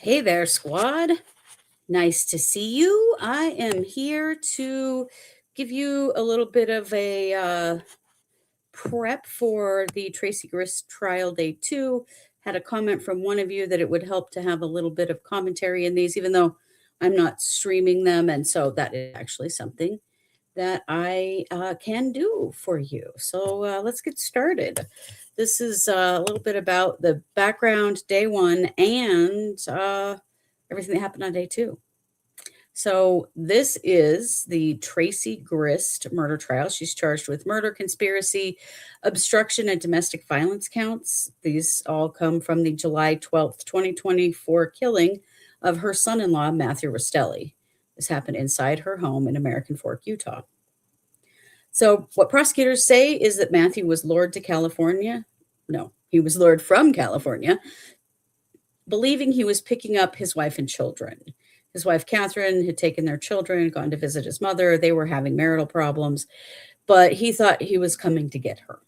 Hey there, squad. Nice to see you. I am here to give you a little bit of a prep for the Tracey Grist trial day 2. Had a comment from one of you that it would help to have a little bit of commentary in these, even though I'm not streaming them. And so that is actually something that I can do for you. So let's get started. This is a little bit about the background day 1 and everything that happened on day 2. So this is the Tracey Grist murder trial. She's charged with murder, conspiracy, obstruction, and domestic violence counts. These all come from the July 12th, 2024 killing of her son-in-law, Matthew Restelli. This happened inside her home in American Fork, Utah. So what prosecutors say is that Matthew was lured to California. No, he was lured from California, believing he was picking up his wife and children. His wife, Kathryn, had taken their children, gone to visit his mother. They were having marital problems, but he thought he was coming to get her.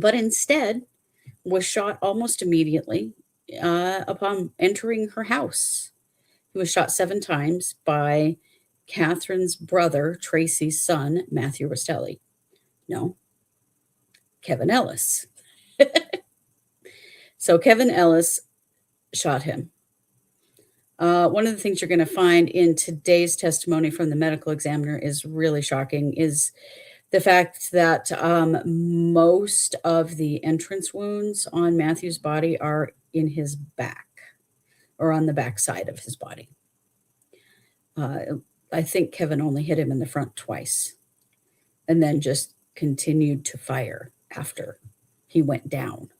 But instead was shot almost immediately upon entering her house. He was shot 7 times by Kathryn's brother, Tracey's son, Matthew Restelli. No, Kevin Ellis. So Kevin Ellis shot him. One of the things you're going to find in today's testimony from the medical examiner is really shocking, is the fact that most of the entrance wounds on Matthew's body are in his back or on the back side of his body. I think Kevin only hit him in the front twice and then just continued to fire after he went down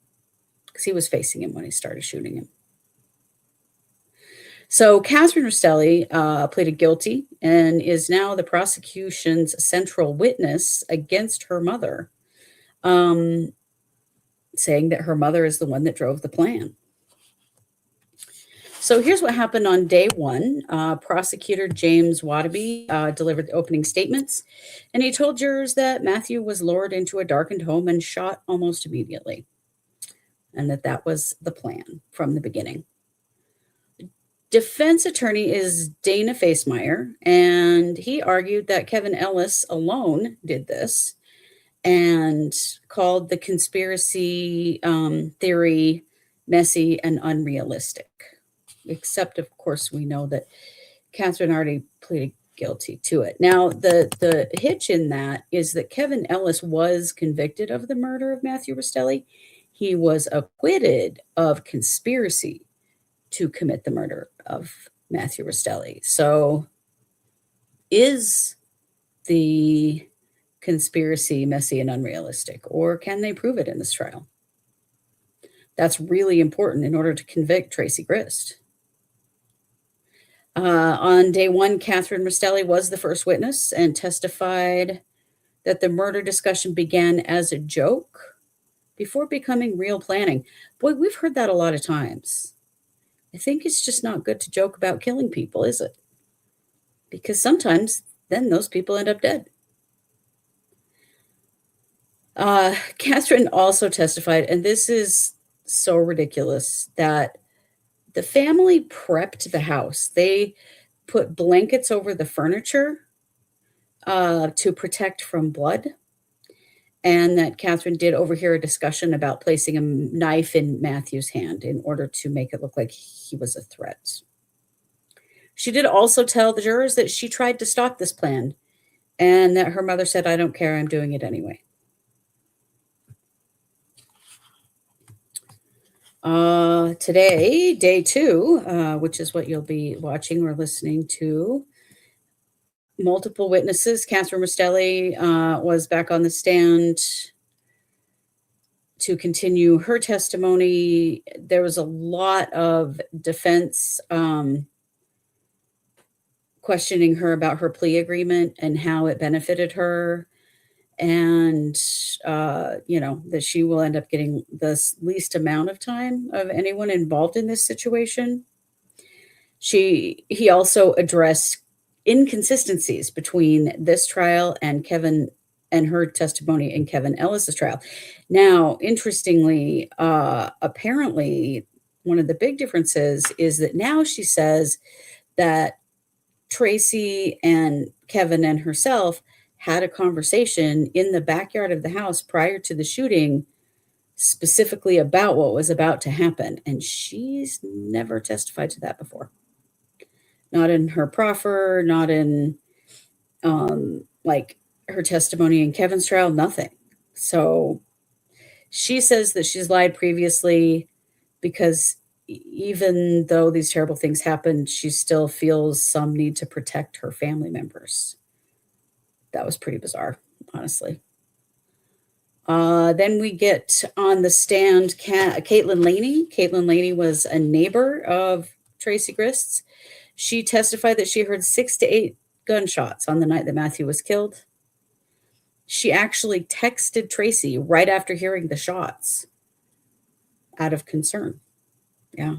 because he was facing him when he started shooting him. So Kathryn Restelli pleaded guilty and is now the prosecution's central witness against her mother, saying that her mother is the one that drove the plan. So here's what happened on day 1. Prosecutor James Wadaby delivered the opening statements, and he told jurors that Matthew was lured into a darkened home and shot almost immediately, and that was the plan from the beginning. Defense attorney is Dana Facemeyer, and he argued that Kevin Ellis alone did this and called the conspiracy theory messy and unrealistic. Except, of course, we know that Kathryn already pleaded guilty to it. Now, the hitch in that is that Kevin Ellis was convicted of the murder of Matthew Restelli. He was acquitted of conspiracy to commit the murder of Matthew Restelli. So is the conspiracy messy and unrealistic, or can they prove it in this trial? That's really important in order to convict Tracey Grist. On day 1, Kathryn Restelli was the first witness and testified that the murder discussion began as a joke before becoming real planning. Boy, we've heard that a lot of times. I think it's just not good to joke about killing people, is it? Because sometimes then those people end up dead. Kathryn also testified, and this is so ridiculous, that the family prepped the house. They put blankets over the furniture to protect from blood, and that Kathryn did overhear a discussion about placing a knife in Matthew's hand in order to make it look like he was a threat. She did also tell the jurors that she tried to stop this plan and that her mother said, "I don't care, I'm doing it anyway." Today, day 2, which is what you'll be watching or listening to, multiple witnesses. Kathryn Restelli was back on the stand to continue her testimony. There was a lot of defense questioning her about her plea agreement and how it benefited her, and that she will end up getting the least amount of time of anyone involved in this situation. He also addressed inconsistencies between this trial and Kevin and her testimony in Kevin Ellis's trial. Now, interestingly, apparently one of the big differences is that now she says that Tracy and Kevin and herself had a conversation in the backyard of the house prior to the shooting, specifically about what was about to happen. And she's never testified to that before. Not in her proffer, not in like her testimony in Kevin's trial, nothing. So she says that she's lied previously because even though these terrible things happened, she still feels some need to protect her family members. That was pretty bizarre, honestly. Then we get on the stand Caitlin Laney. Caitlin Laney was a neighbor of Tracey Grist's. She testified that she heard 6 to 8 gunshots on the night that Matthew was killed. She actually texted Tracey right after hearing the shots out of concern. Yeah.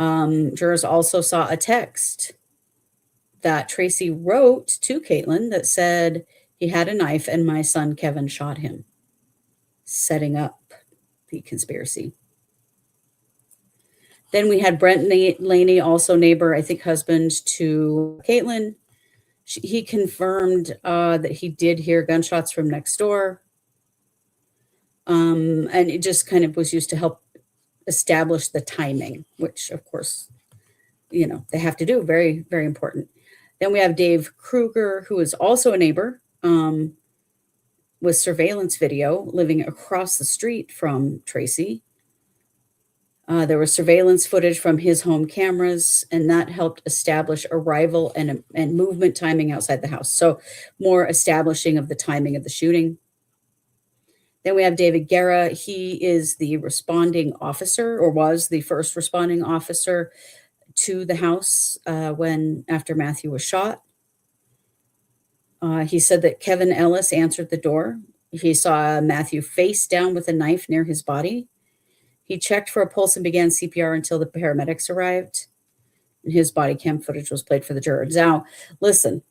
Jurors also saw a text that Tracey wrote to Caitlin that said, "He had a knife and my son Kevin shot him," setting up the conspiracy. Then we had Brent Laney, also neighbor, I think husband to Caitlin. He confirmed that he did hear gunshots from next door. And it just kind of was used to help establish the timing, which of course, they have to do. Very, very important. Then we have Dave Kruger, who is also a neighbor, with surveillance video, living across the street from Tracey. There was surveillance footage from his home cameras, and that helped establish arrival and movement timing outside the house. So more establishing of the timing of the shooting. Then we have David Guerra. He is the responding officer, or was the first responding officer to the house after Matthew was shot. He said that Kevin Ellis answered the door. He saw Matthew face down with a knife near his body. He checked for a pulse and began CPR until the paramedics arrived. And his body cam footage was played for the jurors. Now, listen,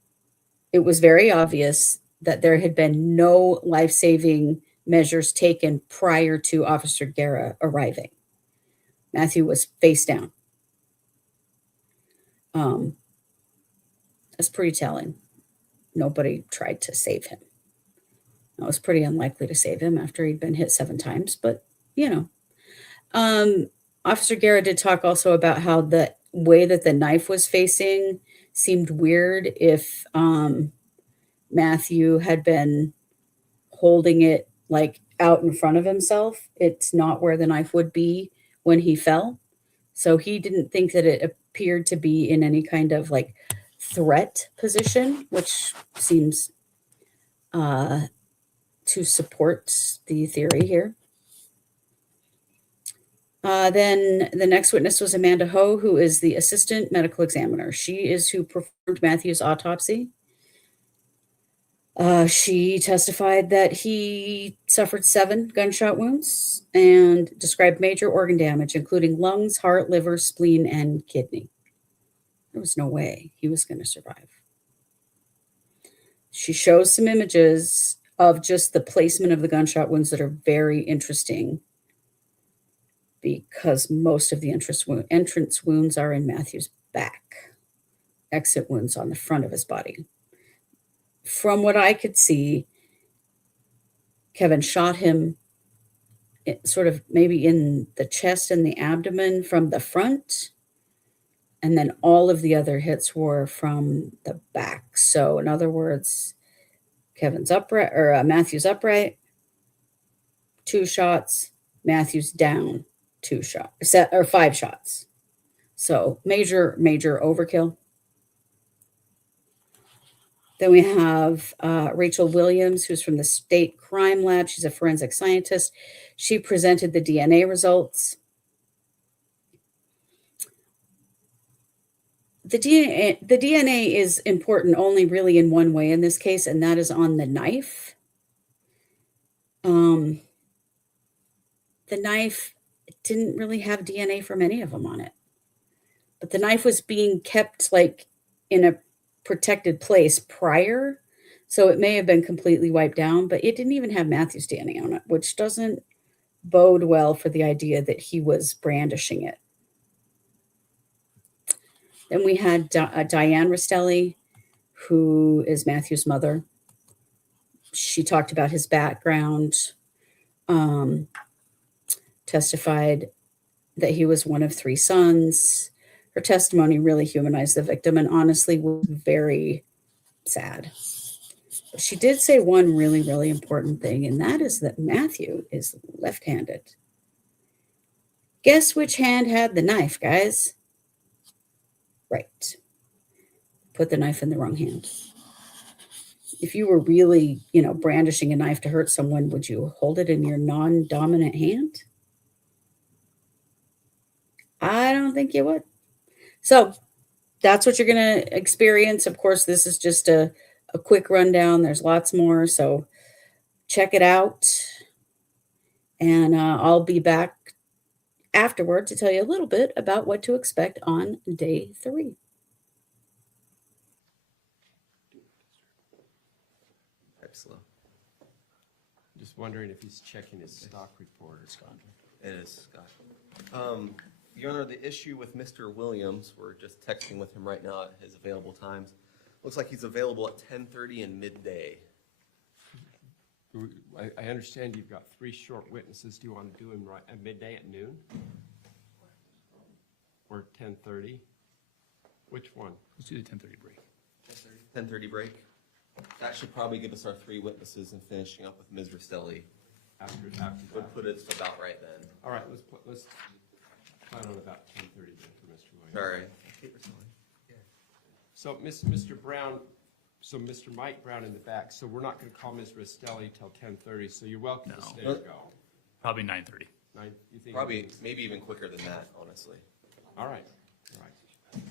it was very obvious that there had been no life-saving measures taken prior to Officer Guerra arriving. Matthew was face down. That's pretty telling. Nobody tried to save him. It was pretty unlikely to save him after he'd been hit 7 times, but Officer Guerra did talk also about how the way that the knife was facing seemed weird if Matthew had been holding it like out in front of himself. It's not where the knife would be when he fell. So he didn't think that it appeared to be in any kind of like threat position, which seems to support the theory here. Then the next witness was Amanda Ho, who is the assistant medical examiner. She is who performed Matthew's autopsy. She testified that he suffered 7 gunshot wounds and described major organ damage, including lungs, heart, liver, spleen, and kidney. There was no way he was going to survive. She shows some images of just the placement of the gunshot wounds that are very interesting, because most of the entrance wounds are in Matthew's back, exit wounds on the front of his body. From what I could see, Kevin shot him sort of maybe in the chest and the abdomen from the front, and then all of the other hits were from the back. So in other words, Kevin's upright, or Matthew's upright, 2 shots, Matthew's down, 2 shots, 5 shots. So major overkill. Then we have Rachel Williams, who's from the State Crime Lab. She's a forensic scientist. She presented the DNA results. The DNA is important only really in one way in this case, and that is on the knife. The knife didn't really have DNA from any of them on it, but the knife was being kept like in a protected place prior, so it may have been completely wiped down, but it didn't even have Matthew's DNA on it, which doesn't bode well for the idea that he was brandishing it. Then we had Diane Restelli, who is Matthew's mother. She talked about his background, testified that he was one of 3 sons. Her testimony really humanized the victim and honestly was very sad. But she did say one really, really important thing, and that is that Matthew is left-handed. Guess which hand had the knife, guys? Right. Put the knife in the wrong hand. If you were really, brandishing a knife to hurt someone, would you hold it in your non-dominant hand? I don't think you would. So that's what you're going to experience. Of course, this is just a quick rundown. There's lots more. So check it out. And I'll be back afterward to tell you a little bit about what to expect on day 3. Slow. Just wondering if he's checking his stock report or Scott. It is Scott. Your Honor, the issue with Mr. Williams, we're just texting with him right now at his available times. Looks like he's available at 10:30 and midday. I understand you've got 3 short witnesses. Do you want to do them right at midday at noon? Or 10:30? Which one? Let's do the 10:30 break. 10:30 break? That should probably give us our 3 witnesses and finishing up with Ms. Restelli. After would put it about right then. All right, let's plan on about 10:30 then for Mr. Williams. All right. So Mr. Brown, so Mr. Mike Brown in the back. So we're not going to call Ms. Restelli till 10:30. So you're welcome to stay and go. Probably 9:30. You think probably maybe even quicker than that, honestly. All right. All right.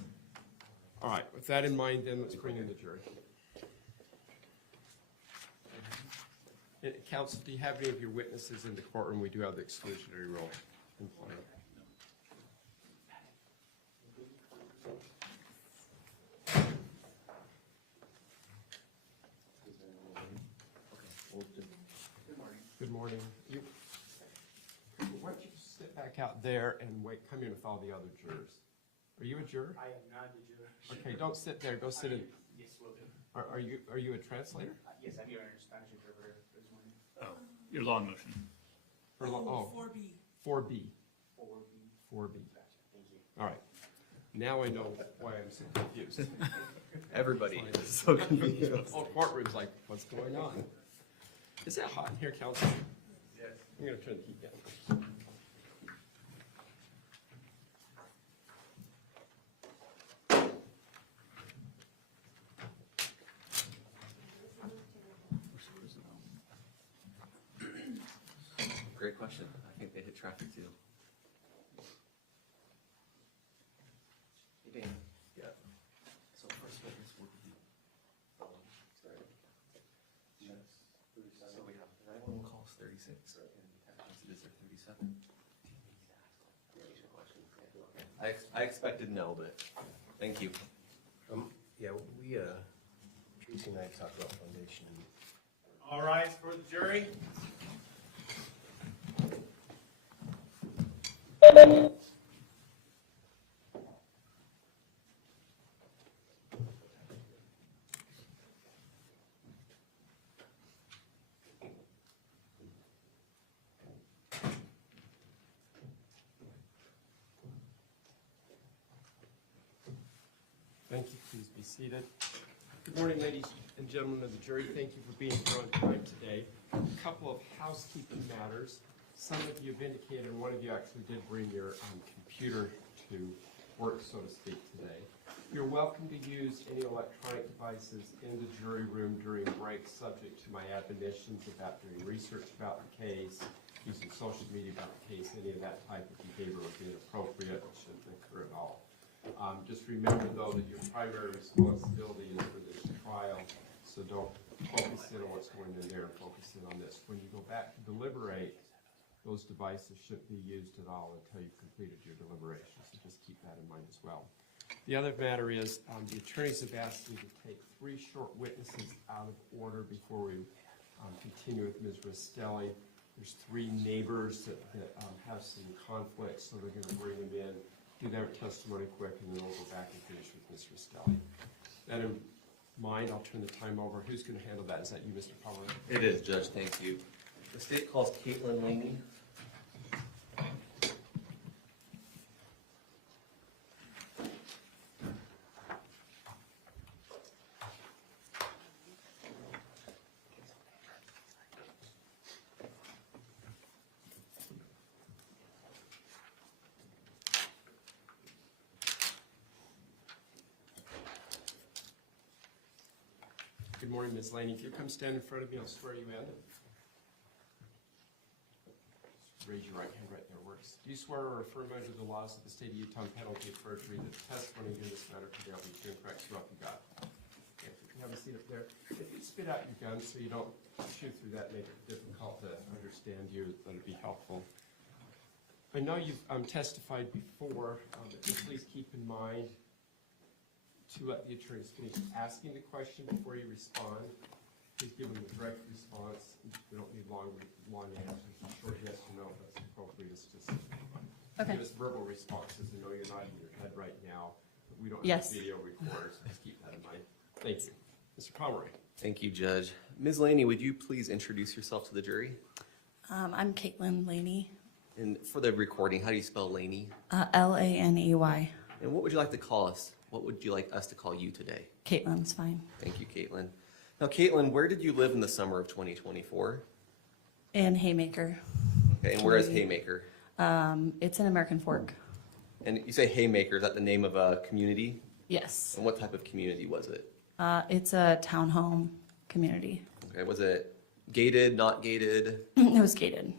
All right. With that in mind, then let's bring in the jury. Counsel, do you have any of your witnesses in the courtroom? We do have the exclusionary rule in play. Good morning. Why don't you sit back out there and come in with all the other jurors? Are you a juror? I am not a juror. Okay, don't sit there. Go sit in. Yes, will do. Are you a translator? Yes, I'm your Spanish interpreter this morning. Oh, your law motion. 4B. 4B. 4B. Thank you. All right. Now I know why I'm so confused. Everybody is so confused. The whole courtroom's like, what's going on? Is that hot in here, counsel? Yes. I'm going to turn the heat down. Great question. I think they hit traffic too. Hey, Dan. Yeah. So first witness will be. Sorry. Yes. So we have 911 calls 36. It is there 37. I expected no, but thank you. Yeah, we Tracy and I talked about foundation. All rise for the jury. Thank you. Please be seated. Good morning, ladies and gentlemen of the jury. Thank you for being here on time today. A couple of housekeeping matters. Some of you have indicated, and one of you actually did bring your computer to work, so to speak, today. You're welcome to use any electronic devices in the jury room during breaks, subject to my admonitions about doing research about the case, using social media about the case. Any of that type of behavior would be inappropriate and shouldn't occur at all. Just remember, though, that your primary responsibility is for this trial, so don't focus in on what's going in there and focus in on this. When you go back to deliberate, those devices shouldn't be used at all until you've completed your deliberations, so just keep that in mind as well. The other matter is the attorneys have asked me to take 3 short witnesses out of order before we continue with Ms. Restelli. There's 3 neighbors that have some conflicts, so they're gonna bring them in, do their testimony quick, and then we'll go back and finish with Ms. Restelli. That in mind, I'll turn the time over. Who's gonna handle that? Is that you, Mr. Pomeroy? It is, Judge, thank you. The state calls Kathryn Laney. Good morning, Ms. Laney. If you come stand in front of me, I'll swear you in. Just raise your right hand right there. Works. Do you swear or affirm under the laws of the state of Utah on penalty of perjury that the testimony in this matter today will be true and correct, so help you God? Okay, you can have a seat up there. If you spit out your gun so you don't shoot through that, make it difficult to understand you, that'd be helpful. I know you've testified before, but please keep in mind to let the attorneys finish asking the question before you respond. Please give them a direct response. We don't need long answers. Short yes or no, that's appropriate. It's just give us verbal responses. I know you're not in your head right now, but we don't have Yes. a video recorder, so just keep that in mind. Thank you. Mr. Pomeroy. Thank you, Judge. Ms. Laney, would you please introduce yourself to the jury? I'm Caitlin Laney, And for the recording, how do you spell Laney? Laney. And what would you like to call us? What would you like us to call you today? Caitlin's fine. Thank you, Caitlin. Now, Caitlin, where did you live in the summer of 2024? And Haymaker. Okay, and where is Haymaker? It's in American Fork. And you say Haymaker, is that the name of a community? Yes. And what type of community was it? It's a townhome community. Okay, was it gated, not gated? It was gated.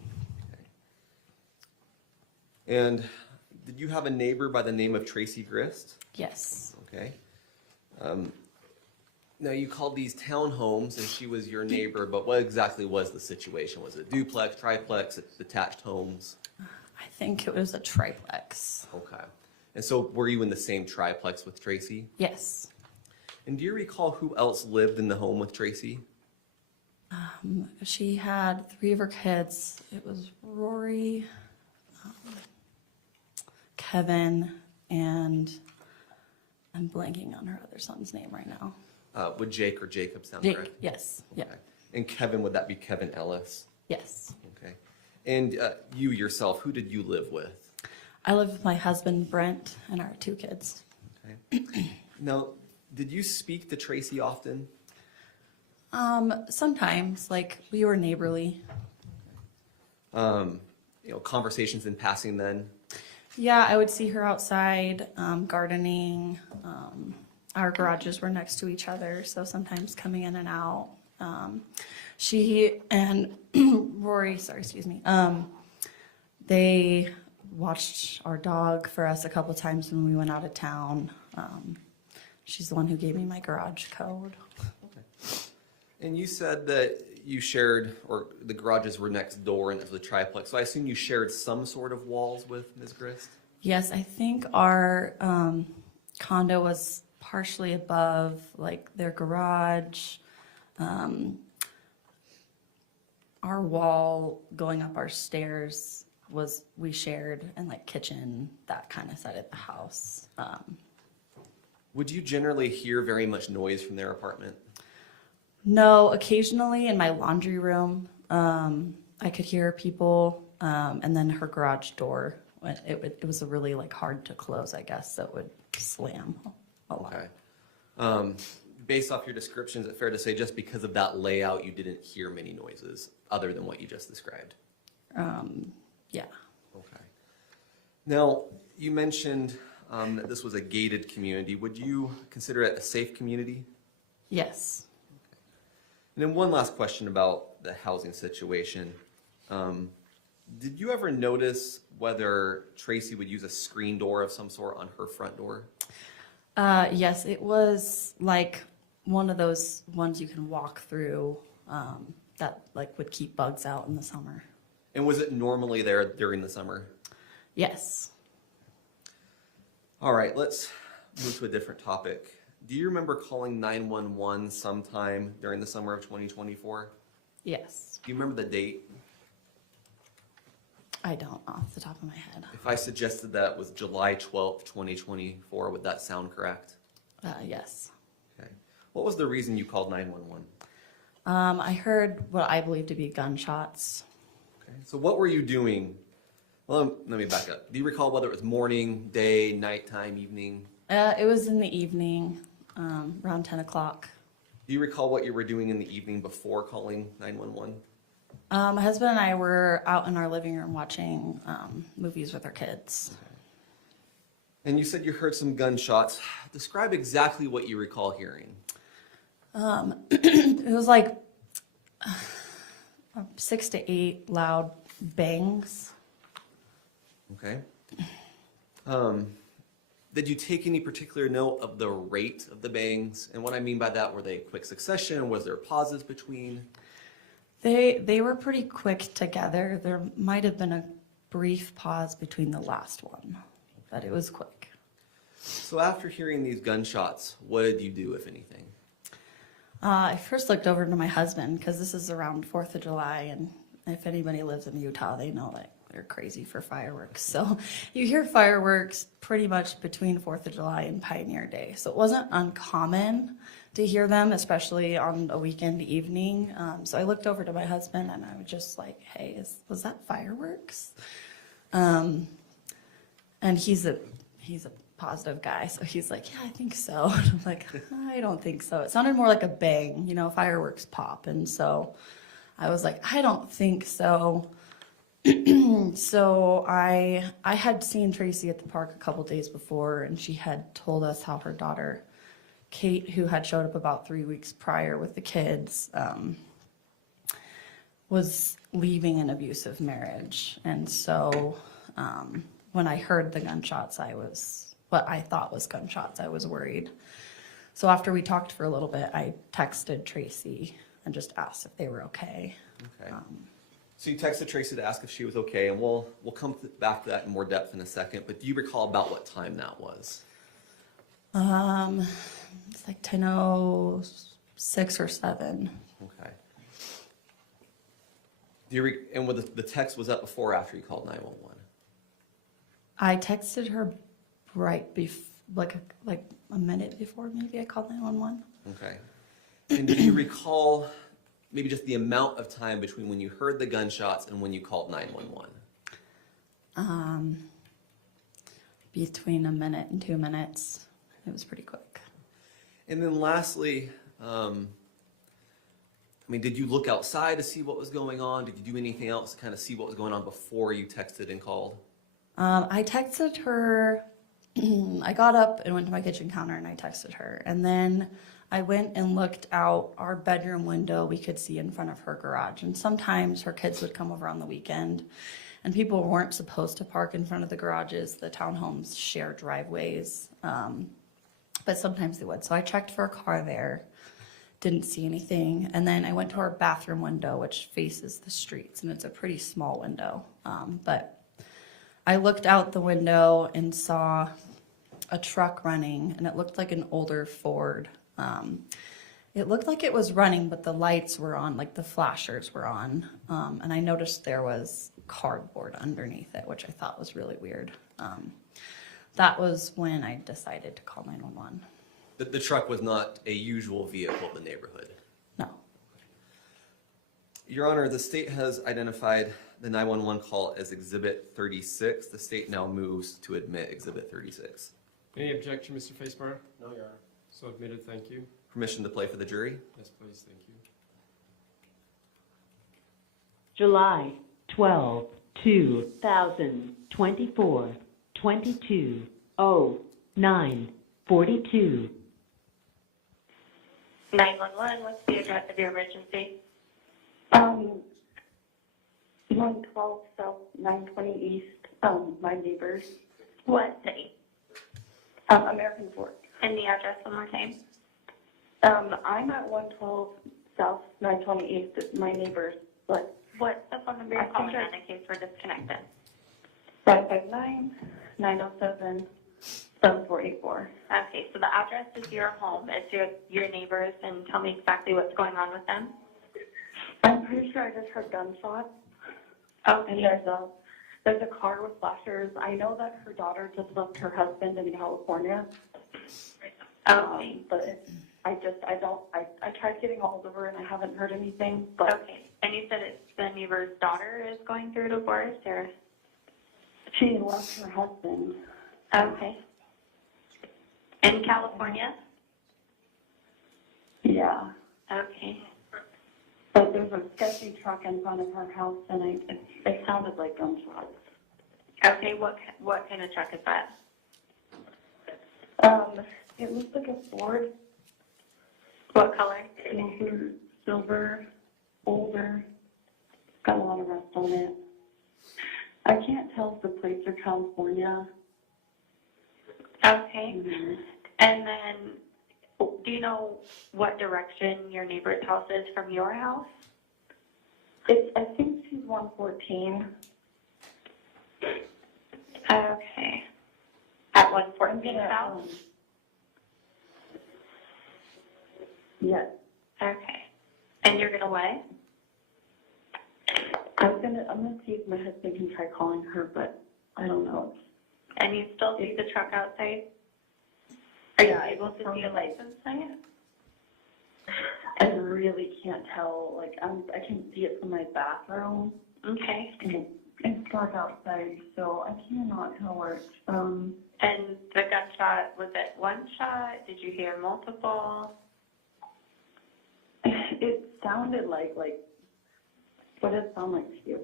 And did you have a neighbor by the name of Tracey Grist? Yes. Okay. Now you called these townhomes and she was your neighbor, but what exactly was the situation? Was it duplex, triplex, detached homes? I think it was a triplex. Okay. And so were you in the same triplex with Tracey? Yes. And do you recall who else lived in the home with Tracey? She had 3 of her kids. It was Rory, Kevin, and I'm blanking on her other son's name right now. Would Jake or Jacob sound Jake, correct? yes. Yeah. Okay. And Kevin, would that be Kevin Ellis? Yes. Okay. And you yourself, who did you live with? I live with my husband, Brent, and our 2 kids. Okay. Now, did you speak to Tracey often? Sometimes, like, we were neighborly. Conversations in passing then? Yeah, I would see her outside, gardening. Our garages were next to each other, so sometimes coming in and out. She and Rory, they watched our dog for us a couple times when we went out of town. She's the one who gave me my garage code. Okay. And you said that you shared, or the garages were next door and it was a triplex, so I assume you shared some sort of walls with Ms. Grist? Yes, I think our condo was partially above, like, their garage. Our wall going up our stairs we shared, and like kitchen, that kind of side of the house. Would you generally hear very much noise from their apartment? No, occasionally in my laundry room, I could hear people, and then her garage door, it was really like hard to close, I guess, so it would slam a lot. Okay. Based off your description, is it fair to say just because of that layout, you didn't hear many noises other than what you just described? Yeah. Okay. Now, you mentioned that this was a gated community. Would you consider it a safe community? Yes. And then one last question about the housing situation. Did you ever notice whether Tracey would use a screen door of some sort on her front door? Yes, it was like one of those ones you can walk through, that like would keep bugs out in the summer. And was it normally there during the summer? Yes. All right, let's move to a different topic. Do you remember calling 911 sometime during the summer of 2024? Yes. Do you remember the date? I don't off the top of my head. If I suggested that was July 12th, 2024, would that sound correct? Yes. Okay. What was the reason you called 911? I heard what I believe to be gunshots. Okay. So what were you doing? Well, let me back up. Do you recall whether it was morning, day, nighttime, evening? It was in the evening, around 10 o'clock. Do you recall what you were doing in the evening before calling 911? My husband and I were out in our living room watching movies with our kids. And you said you heard some gunshots. Describe exactly what you recall hearing. It was like 6 to 8 loud bangs. Okay. Did you take any particular note of the rate of the bangs? And what I mean by that, were they quick succession? Was there pauses between? They were pretty quick together. There might have been a brief pause between the last one, but it was quick. So after hearing these gunshots, what did you do, if anything? I first looked over to my husband because this is around 4th of July, and if anybody lives in Utah, they know that they're crazy for fireworks. So you hear fireworks pretty much between 4th of July and Pioneer Day. So it wasn't uncommon to hear them, especially on a weekend evening. So I looked over to my husband and I was just like, hey, was that fireworks? And he's a positive guy. So he's like, yeah, I think so. And I'm like, I don't think so. It sounded more like a bang, fireworks pop. And so I was like, I don't think so. So I had seen Tracy at the park a couple days before, and she had told us how her daughter, Kate, who had showed up about 3 weeks prior with the kids, was leaving an abusive marriage. And so when I heard the gunshots, what I thought was gunshots, I was worried. So after we talked for a little bit, I texted Tracy and just asked if they were okay. Okay. So you texted Tracy to ask if she was okay, and we'll come back to that in more depth in a second. But do you recall about what time that was? It's like 10:06 or 7. Okay. And the text, was that before or after you called 911? I texted her right like a minute before maybe I called 911. Okay. And do you recall maybe just the amount of time between when you heard the gunshots and when you called 911? Between a minute and 2 minutes. It was pretty quick. And then lastly, did you look outside to see what was going on? Did you do anything else to kind of see what was going on before you texted and called? I texted her. I got up and went to my kitchen counter and I texted her. And then I went and looked out our bedroom window. We could see in front of her garage. And sometimes her kids would come over on the weekend and people weren't supposed to park in front of the garages. The townhomes share driveways, but sometimes they would. So I checked for a car there, didn't see anything. And then I went to our bathroom window, which faces the streets, and it's a pretty small window. But I looked out the window and saw a truck running, and it looked like an older Ford. It looked like it was running, but the lights were on, like the flashers were on. And I noticed there was cardboard underneath it, which I thought was really weird. That was when I decided to call 911. The truck was not a usual vehicle in the neighborhood. No. Your Honor, the state has identified the 911 call as Exhibit 36. The state now moves to admit Exhibit 36. Any objection, Mr. Facebar? No, Your Honor. So admitted, thank you. Permission to play for the jury? Yes, please, thank you. July 12, 2024, 22:09:42. 911, what's the address of your emergency? 112 South 920 East, my neighbors. What city? American Fork. And the address one more time? I'm at 112 South 920 East, it's my neighbors, but What's the phone number you're calling on in case we're disconnected? 559-907-7484. Okay, so the address is your home, it's your neighbors, and tell me exactly what's going on with them. I'm pretty sure I just heard gunshots, and Okay, there's there's a car with flashers. I know that her daughter just left her husband in California. Okay. But I tried getting a hold of her and I haven't heard anything, but. Okay. And you said it's the neighbor's daughter is going through a divorce, or? She left her husband. Okay. In California? Yeah. Okay. But there's a sketchy truck in front of her house and it sounded like gunshots. Okay, what kind of truck is that? It looks like a Ford. What color? Silver, older, got a lot of rust on it. I can't tell if the plates are California. Okay. Mm-hmm. And then, do you know what direction your neighbor's house is from your house? I think she's 114. Okay. At 114 South? Yes. Okay. And you're gonna what? I'm gonna see if my husband can try calling her, but I don't know. And you still see the truck outside? Are you Yeah, able to see a license plate? I really can't tell. Like I can see it from my bathroom. Okay. And it's dark outside, so I cannot tell where it's from. And the gunshot, was it one shot? Did you hear multiple? It sounded like what did it sound like to you?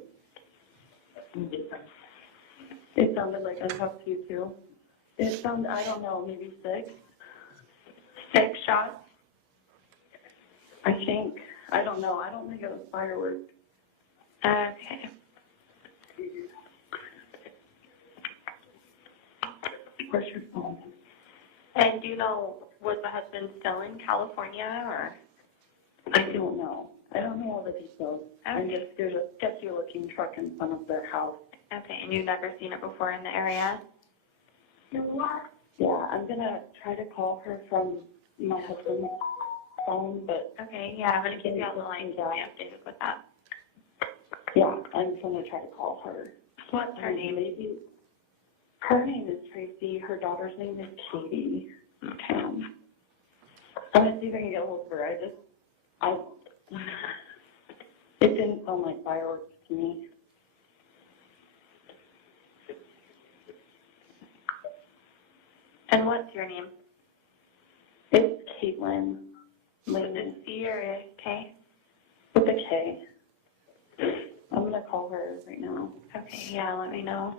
It sounded like I talked to you too. It sounded, I don't know, maybe 6. 6 shots? I think. I don't know. I don't think it was fireworks. Okay. Where's your phone? And do you know, was the husband still in California, or? I don't know. I don't know all the details. I'm Okay. just, there's a sketchy looking truck in front of their house. Okay, and you've never seen it before in the area? Yeah, I'm gonna try to call her from my husband's phone, but Okay, yeah, I'm gonna keep you on the line, keep me updated with that. yeah, I'm gonna try to call her. What's her name? Maybe. Her name is Tracy. Her daughter's name is Katie. Okay. I'm gonna see if I can get a hold of her. It didn't sound like fireworks to me. And what's your name? It's Caitlin. With a C or a K? With a K. I'm gonna call her right now. Okay, yeah, let me know.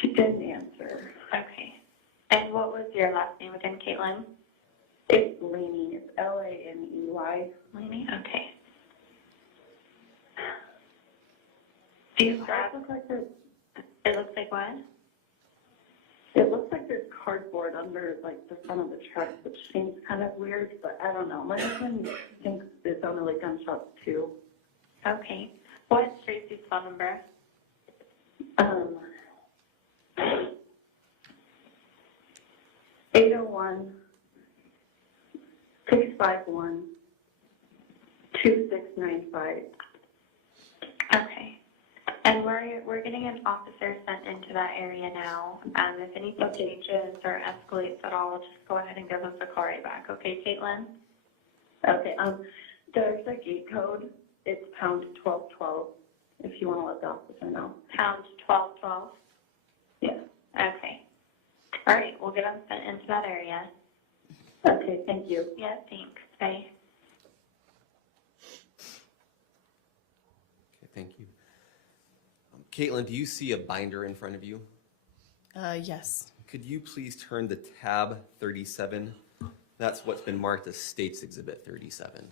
She didn't answer. Okay. And what was your last name again, Caitlin? It's Laney. It's Laney. Laney? Okay. Do you have, it looks like what? It looks like there's cardboard under like the front of the truck, which seems kind of weird, but I don't know. My husband thinks it sounded like gunshots too. Okay. What's Tracy's phone number? 801-651-2695. Okay. And we're getting an officer sent into that area now. If anything changes or escalates at all, just go ahead and give us a call right back. Okay, Caitlin? Okay, there's a gate code. It's pound 1212, if you want to let the officer know. Pound 1212? Yeah. Okay. All right, we'll get them sent into that area. Okay, thank you. Yeah, thanks. Bye. Okay, thank you. Caitlin, do you see a binder in front of you? Yes. Could you please turn to tab 37? That's what's been marked as States Exhibit 37.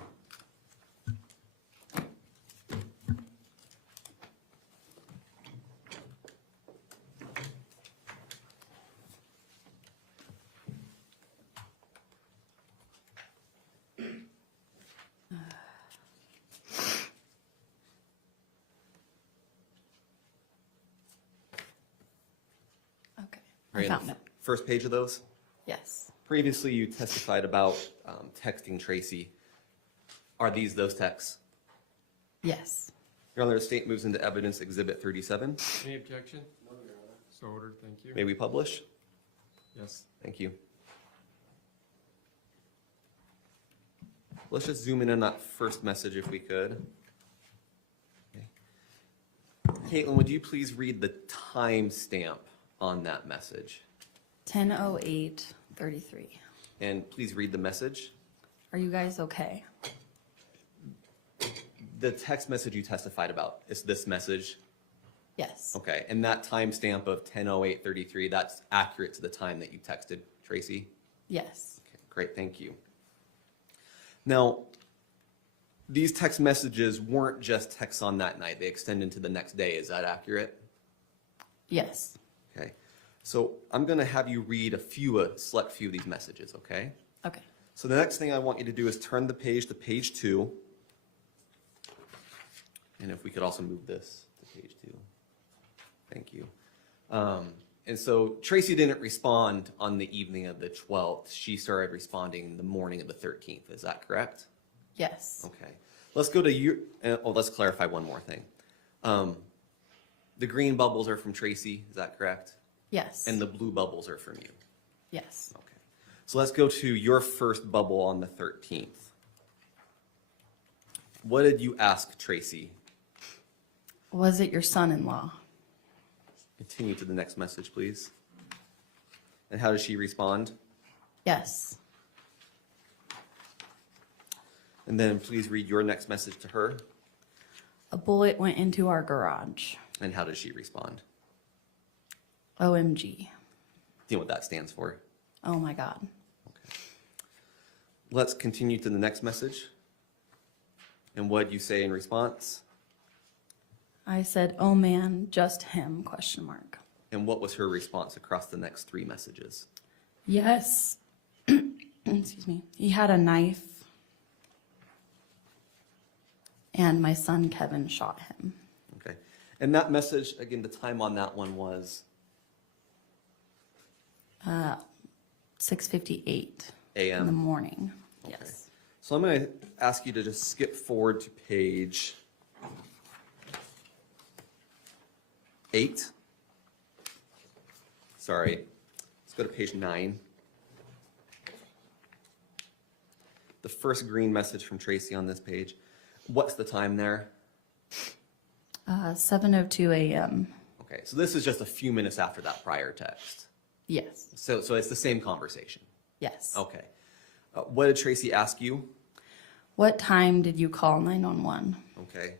I found it. First page of those? Yes. Previously, you testified about texting Tracy. Are these those texts? Yes. Your Honor, the state moves into evidence exhibit 37. Any objection? No, Your Honor. So ordered, thank you. May we publish? Yes. Thank you. Let's just zoom in on that first message if we could. Okay. Caitlin, would you please read the time stamp on that message? 10:08:33. And please read the message. Are you guys okay? The text message you testified about, is this message? Yes. Okay, and that timestamp of 10:08:33, that's accurate to the time that you texted Tracy? Yes. Okay, great, thank you. Now, these text messages weren't just texts on that night. They extend into the next day. Is that accurate? Yes. Okay, so I'm going to have you read a select few of these messages, okay? Okay. So the next thing I want you to do is turn the page to page 2. And if we could also move this to page 2. Thank you. And so Tracy didn't respond on the evening of the 12th. She started responding the morning of the 13th. Is that correct? Yes. Okay. Let's go to you. Let's clarify one more thing. The green bubbles are from Tracy. Is that correct? Yes. And the blue bubbles are from you. Yes. Okay. So let's go to your first bubble on the 13th. What did you ask Tracy? Was it your son-in-law? Continue to the next message, please. And how does she respond? Yes. And then please read your next message to her. A bullet went into our garage. And how does she respond? OMG. Do you know what that stands for? Oh my God. Okay. Let's continue to the next message. And what did you say in response? I said, oh man, just him, ? And what was her response across the next 3 messages? Yes. Excuse me. He had a knife. And my son Kevin shot him. Okay. And that message, again, the time on that one was? 6:58 a.m. in the morning. Okay. Yes. So I'm going to ask you to just skip forward to page 8. Sorry. Let's go to page 9. The first green message from Tracy on this page. What's the time there? 7:02 a.m. Okay, so this is just a few minutes after that prior text. Yes. So it's the same conversation. Yes. Okay. What did Tracy ask you? What time did you call 911? Okay.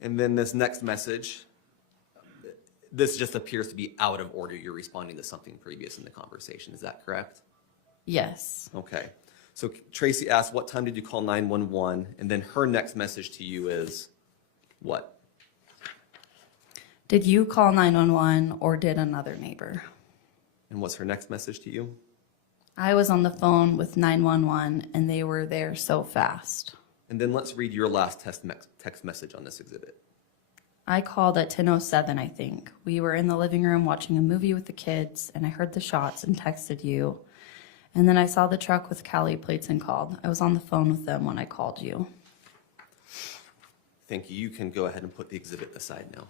And then this next message, this just appears to be out of order. You're responding to something previous in the conversation. Is that correct? Yes. Okay. So Tracy asked, what time did you call 911? And then her next message to you is what? Did you call 911 or did another neighbor? And what's her next message to you? I was on the phone with 911 and they were there so fast. And then let's read your last text message on this exhibit. I called at 10:07, I think. We were in the living room watching a movie with the kids and I heard the shots and texted you. And then I saw the truck with Cali plates and called. I was on the phone with them when I called you. Thank you. You can go ahead and put the exhibit aside now.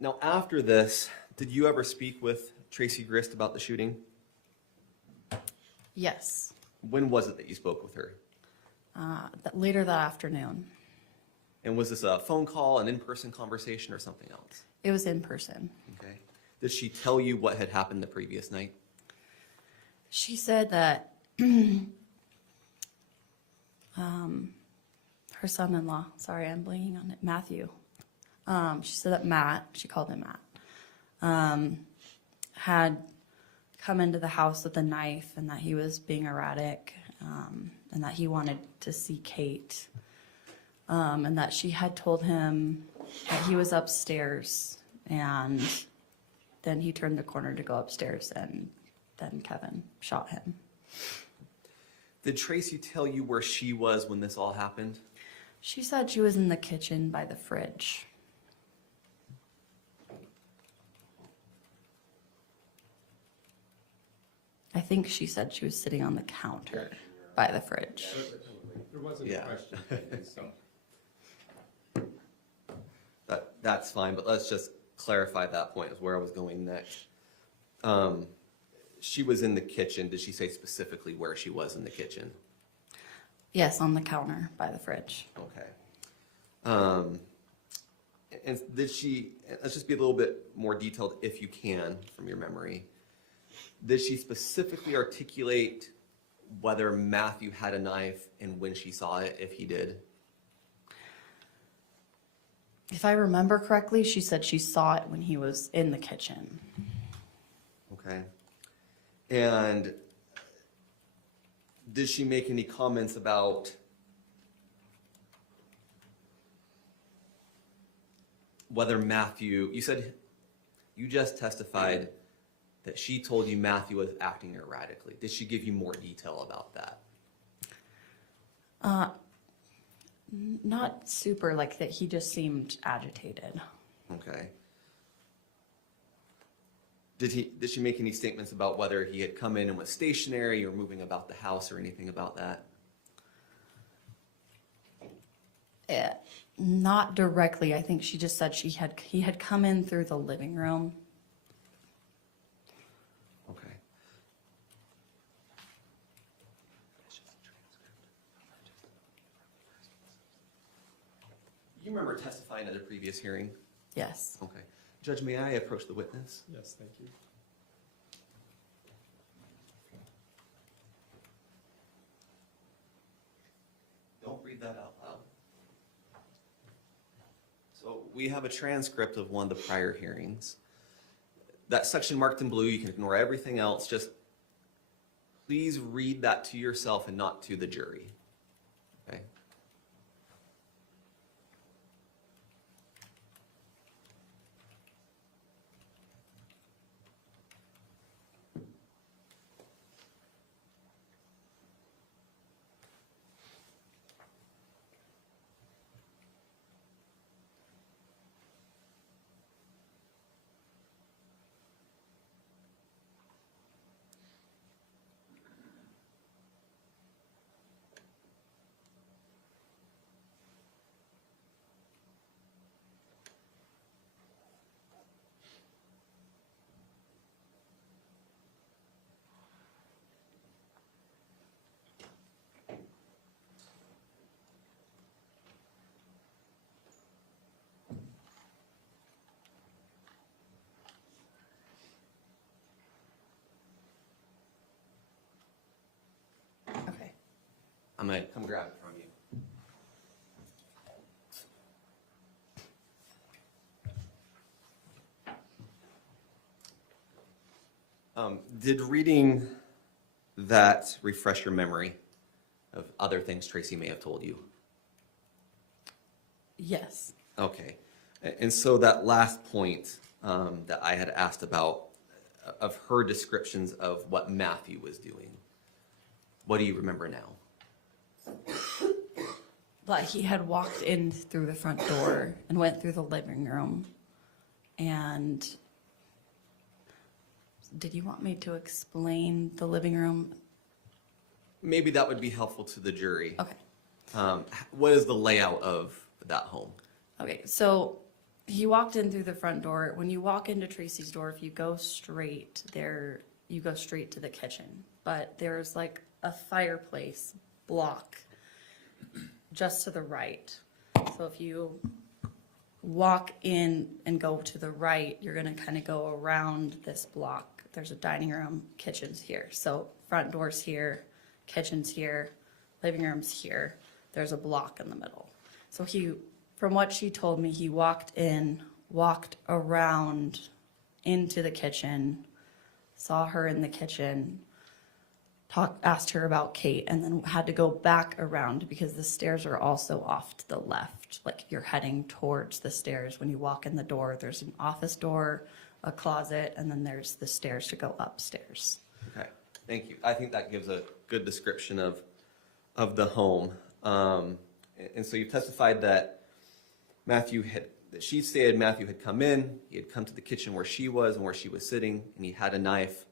Now, after this, did you ever speak with Tracey Grist about the shooting? Yes. When was it that you spoke with her? Later that afternoon. And was this a phone call, an in-person conversation, or something else? It was in person. Okay. Did she tell you what had happened the previous night? She said that her son-in-law, sorry, I'm blanking on it, Matthew. She said that Matt, she called him Matt, had come into the house with a knife and that he was being erratic, and that he wanted to see Kate, and that she had told him that he was upstairs, and then he turned the corner to go upstairs, and then Kevin shot him. Did Tracey tell you where she was when this all happened? She said she was in the kitchen by the fridge. I think she said she was sitting on the counter by the fridge. There wasn't a Yeah. question taken, so. That's fine, but let's just clarify that point is where I was going next. She was in the kitchen. Did she say specifically where she was in the kitchen? Yes, on the counter by the fridge. Okay. And did she, let's just be a little bit more detailed if you can from your memory. Did she specifically articulate whether Matthew had a knife and when she saw it, if he did? If I remember correctly, she said she saw it when he was in the kitchen. Okay. And did she make any comments about whether Matthew, you said, you just testified that she told you Matthew was acting erratically. Did she give you more detail about that? Not super like that. He just seemed agitated. Okay. Did she make any statements about whether he had come in and was stationary or moving about the house or anything about that? Not directly. I think she just said he had come in through the living room. Okay. You remember testifying at a previous hearing? Yes. Okay. Judge, may I approach the witness? Yes, thank you. Don't read that out loud. So we have a transcript of one of the prior hearings. That section marked in blue, you can ignore everything else. Just please read that to yourself and not to the jury. Okay? Okay. I'm gonna come grab it from you. Did reading that refresh your memory of other things Tracy may have told you? Yes. Okay. And so that last point that I had asked about of her descriptions of what Matthew was doing, what do you remember now? But he had walked in through the front door and went through the living room. And did you want me to explain the living room? Maybe that would be helpful to the jury. Okay. What is the layout of that home? Okay, so he walked in through the front door. When you walk into Tracy's door, if you go straight there, you go straight to the kitchen. But there's like a fireplace block just to the right. So if you walk in and go to the right, you're gonna kind of go around this block. There's a dining room, kitchen's here. So front door's here, kitchen's here, living room's here. There's a block in the middle. So from what she told me, he walked in, walked around into the kitchen, saw her in the kitchen, asked her about Kate, and then had to go back around because the stairs are also off to the left. Like you're heading towards the stairs. When you walk in the door, there's an office door, a closet, and then there's the stairs to go upstairs. Okay, thank you. I think that gives a good description of the home. And so you've testified that she stated Matthew had come in, he had come to the kitchen where she was and where she was sitting, and he had a knife.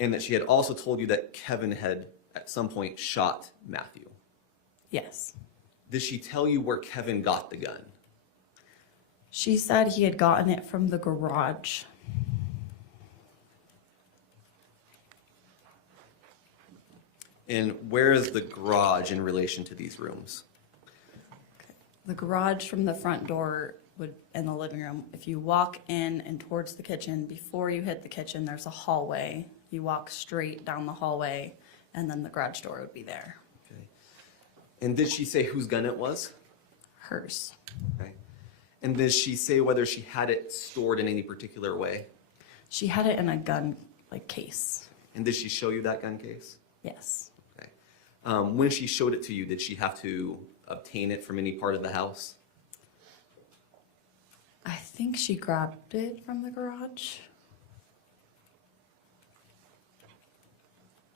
And that she had also told you that Kevin had at some point shot Matthew. Yes. Did she tell you where Kevin got the gun? She said he had gotten it from the garage. And where is the garage in relation to these rooms? The garage from the front door would in the living room. If you walk in and towards the kitchen, before you hit the kitchen, there's a hallway. You walk straight down the hallway, and then the garage door would be there. Okay. And did she say whose gun it was? Hers. Okay. And did she say whether she had it stored in any particular way? She had it in a gun case. And did she show you that gun case? Yes. Okay. When she showed it to you, did she have to obtain it from any part of the house? I think she grabbed it from the garage.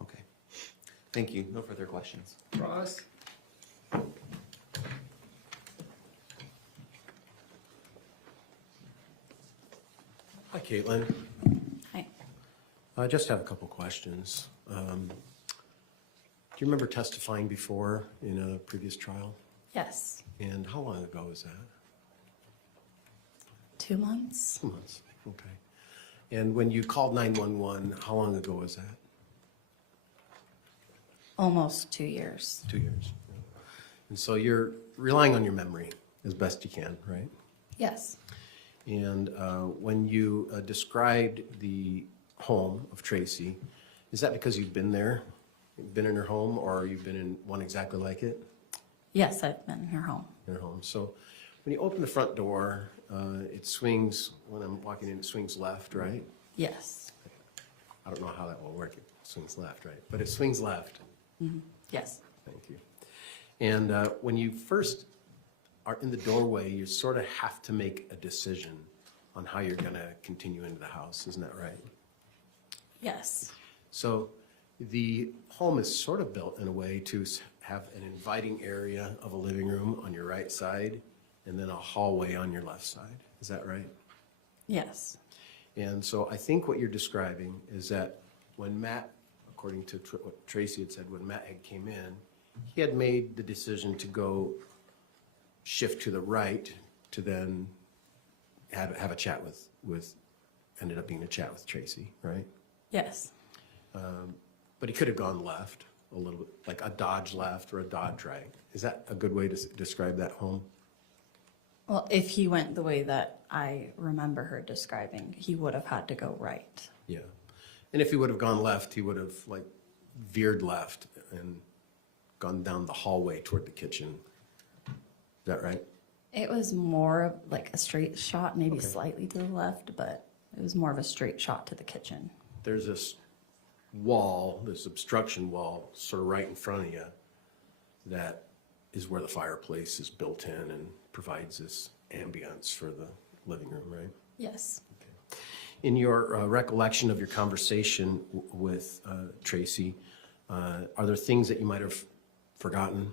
Okay. Thank you. No further questions. Ross? Hi, Caitlin. Hi. I just have a couple questions. Do you remember testifying before in a previous trial? Yes. And how long ago was that? 2 months. 2 months. Okay. And when you called 911, how long ago was that? Almost 2 years. 2 years. And so you're relying on your memory as best you can, right? Yes. And when you described the home of Tracey, is that because you've been there? You've been in her home, or you've been in one exactly like it? Yes, I've been in her home. In her home. So when you open the front door, it swings, when I'm walking in, it swings left, right? Yes. I don't know how that will work. It swings left, right? But it swings left. Yes. Thank you. And when you first are in the doorway, you sort of have to make a decision on how you're going to continue into the house. Isn't that right? Yes. So the home is sort of built in a way to have an inviting area of a living room on your right side and then a hallway on your left side. Is that right? Yes. And so I think what you're describing is that when Matt, according to what Tracey had said, when Matt had came in, he had made the decision to go shift to the right to then have a chat with ended up being a chat with Tracey, right? Yes. But he could have gone left a little bit, like a dodge left or a dodge right. Is that a good way to describe that home? Well, if he went the way that I remember her describing, he would have had to go right. Yeah. And if he would have gone left, he would have veered left and gone down the hallway toward the kitchen. Is that right? It was more of a straight shot, maybe Okay. slightly to the left, but it was more of a straight shot to the kitchen. There's this wall, this obstruction wall, sort of right in front of you, that is where the fireplace is built in and provides this ambience for the living room, right? Yes. In your recollection of your conversation with Tracey, are there things that you might have forgotten?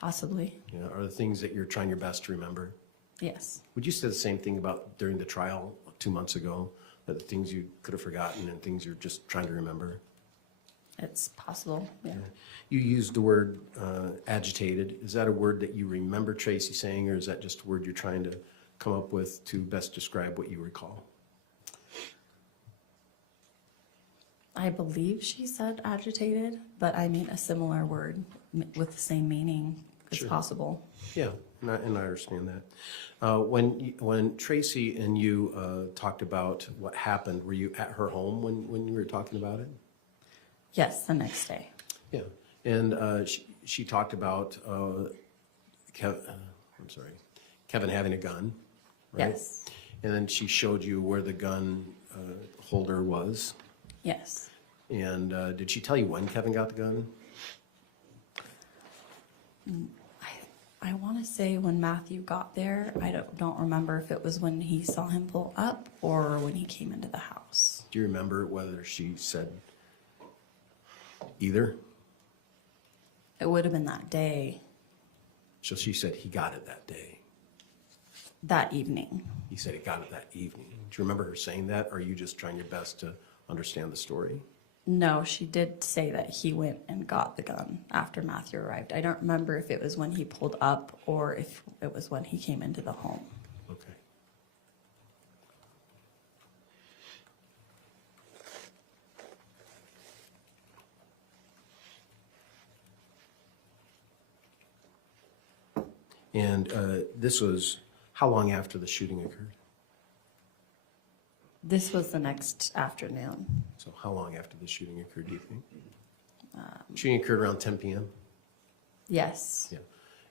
Possibly. Are there things that you're trying your best to remember? Yes. Would you say the same thing about during the trial 2 months ago, that the things you could have forgotten and things you're just trying to remember? It's possible. Yeah. You used the word agitated. Is that a word that you remember Tracey saying, or is that just a word you're trying to come up with to best describe what you recall? I believe she said agitated, but I mean a similar word with the same meaning is Sure. possible. Yeah, and I understand that. When Tracey and you talked about what happened, were you at her home when you were talking about it? Yes, the next day. Yeah, and she talked about Kevin having a gun, right? Yes. And then she showed you where the gun holder was. Yes. And did she tell you when Kevin got the gun? I want to say when Matthew got there, I don't remember if it was when he saw him pull up or when he came into the house. Do you remember whether she said either? It would have been that day, So she said he got it that day. that evening. He said he got it that evening. Do you remember her saying that, or are you just trying your best to understand the story? No, she did say that he went and got the gun after Matthew arrived. I don't remember if it was when he pulled up or if it was when he came into the home. Okay. And this was how long after the shooting occurred? This was the next afternoon. So how long after the shooting occurred, do you think? Shooting occurred around 10 p.m.? Yes. Yeah.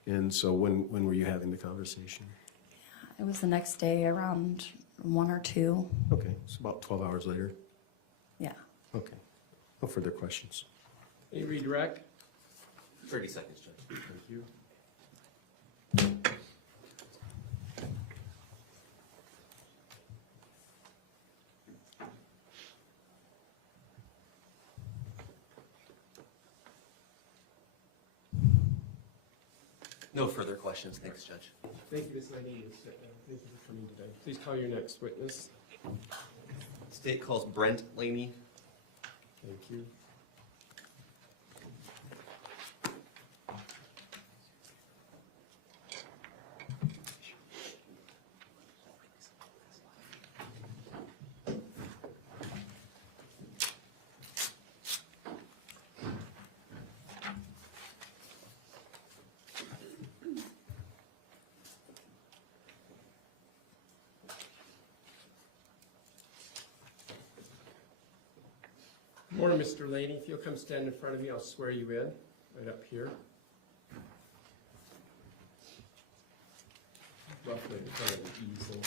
And so when were you having the conversation? It was the next day around 1 or 2. Okay, so about 12 hours later? Yeah. Okay. No further questions. Any redirect? 30 seconds, Judge. Thank you. No further questions. Thanks, Judge. Thank you, Ms. Laney. Thank you for coming today. Please call your next witness. State calls Brent Laney. Thank you. Morning, Mr. Laney. If you'll come stand in front of me, I'll swear you in, right up here. Roughly in front of the easel.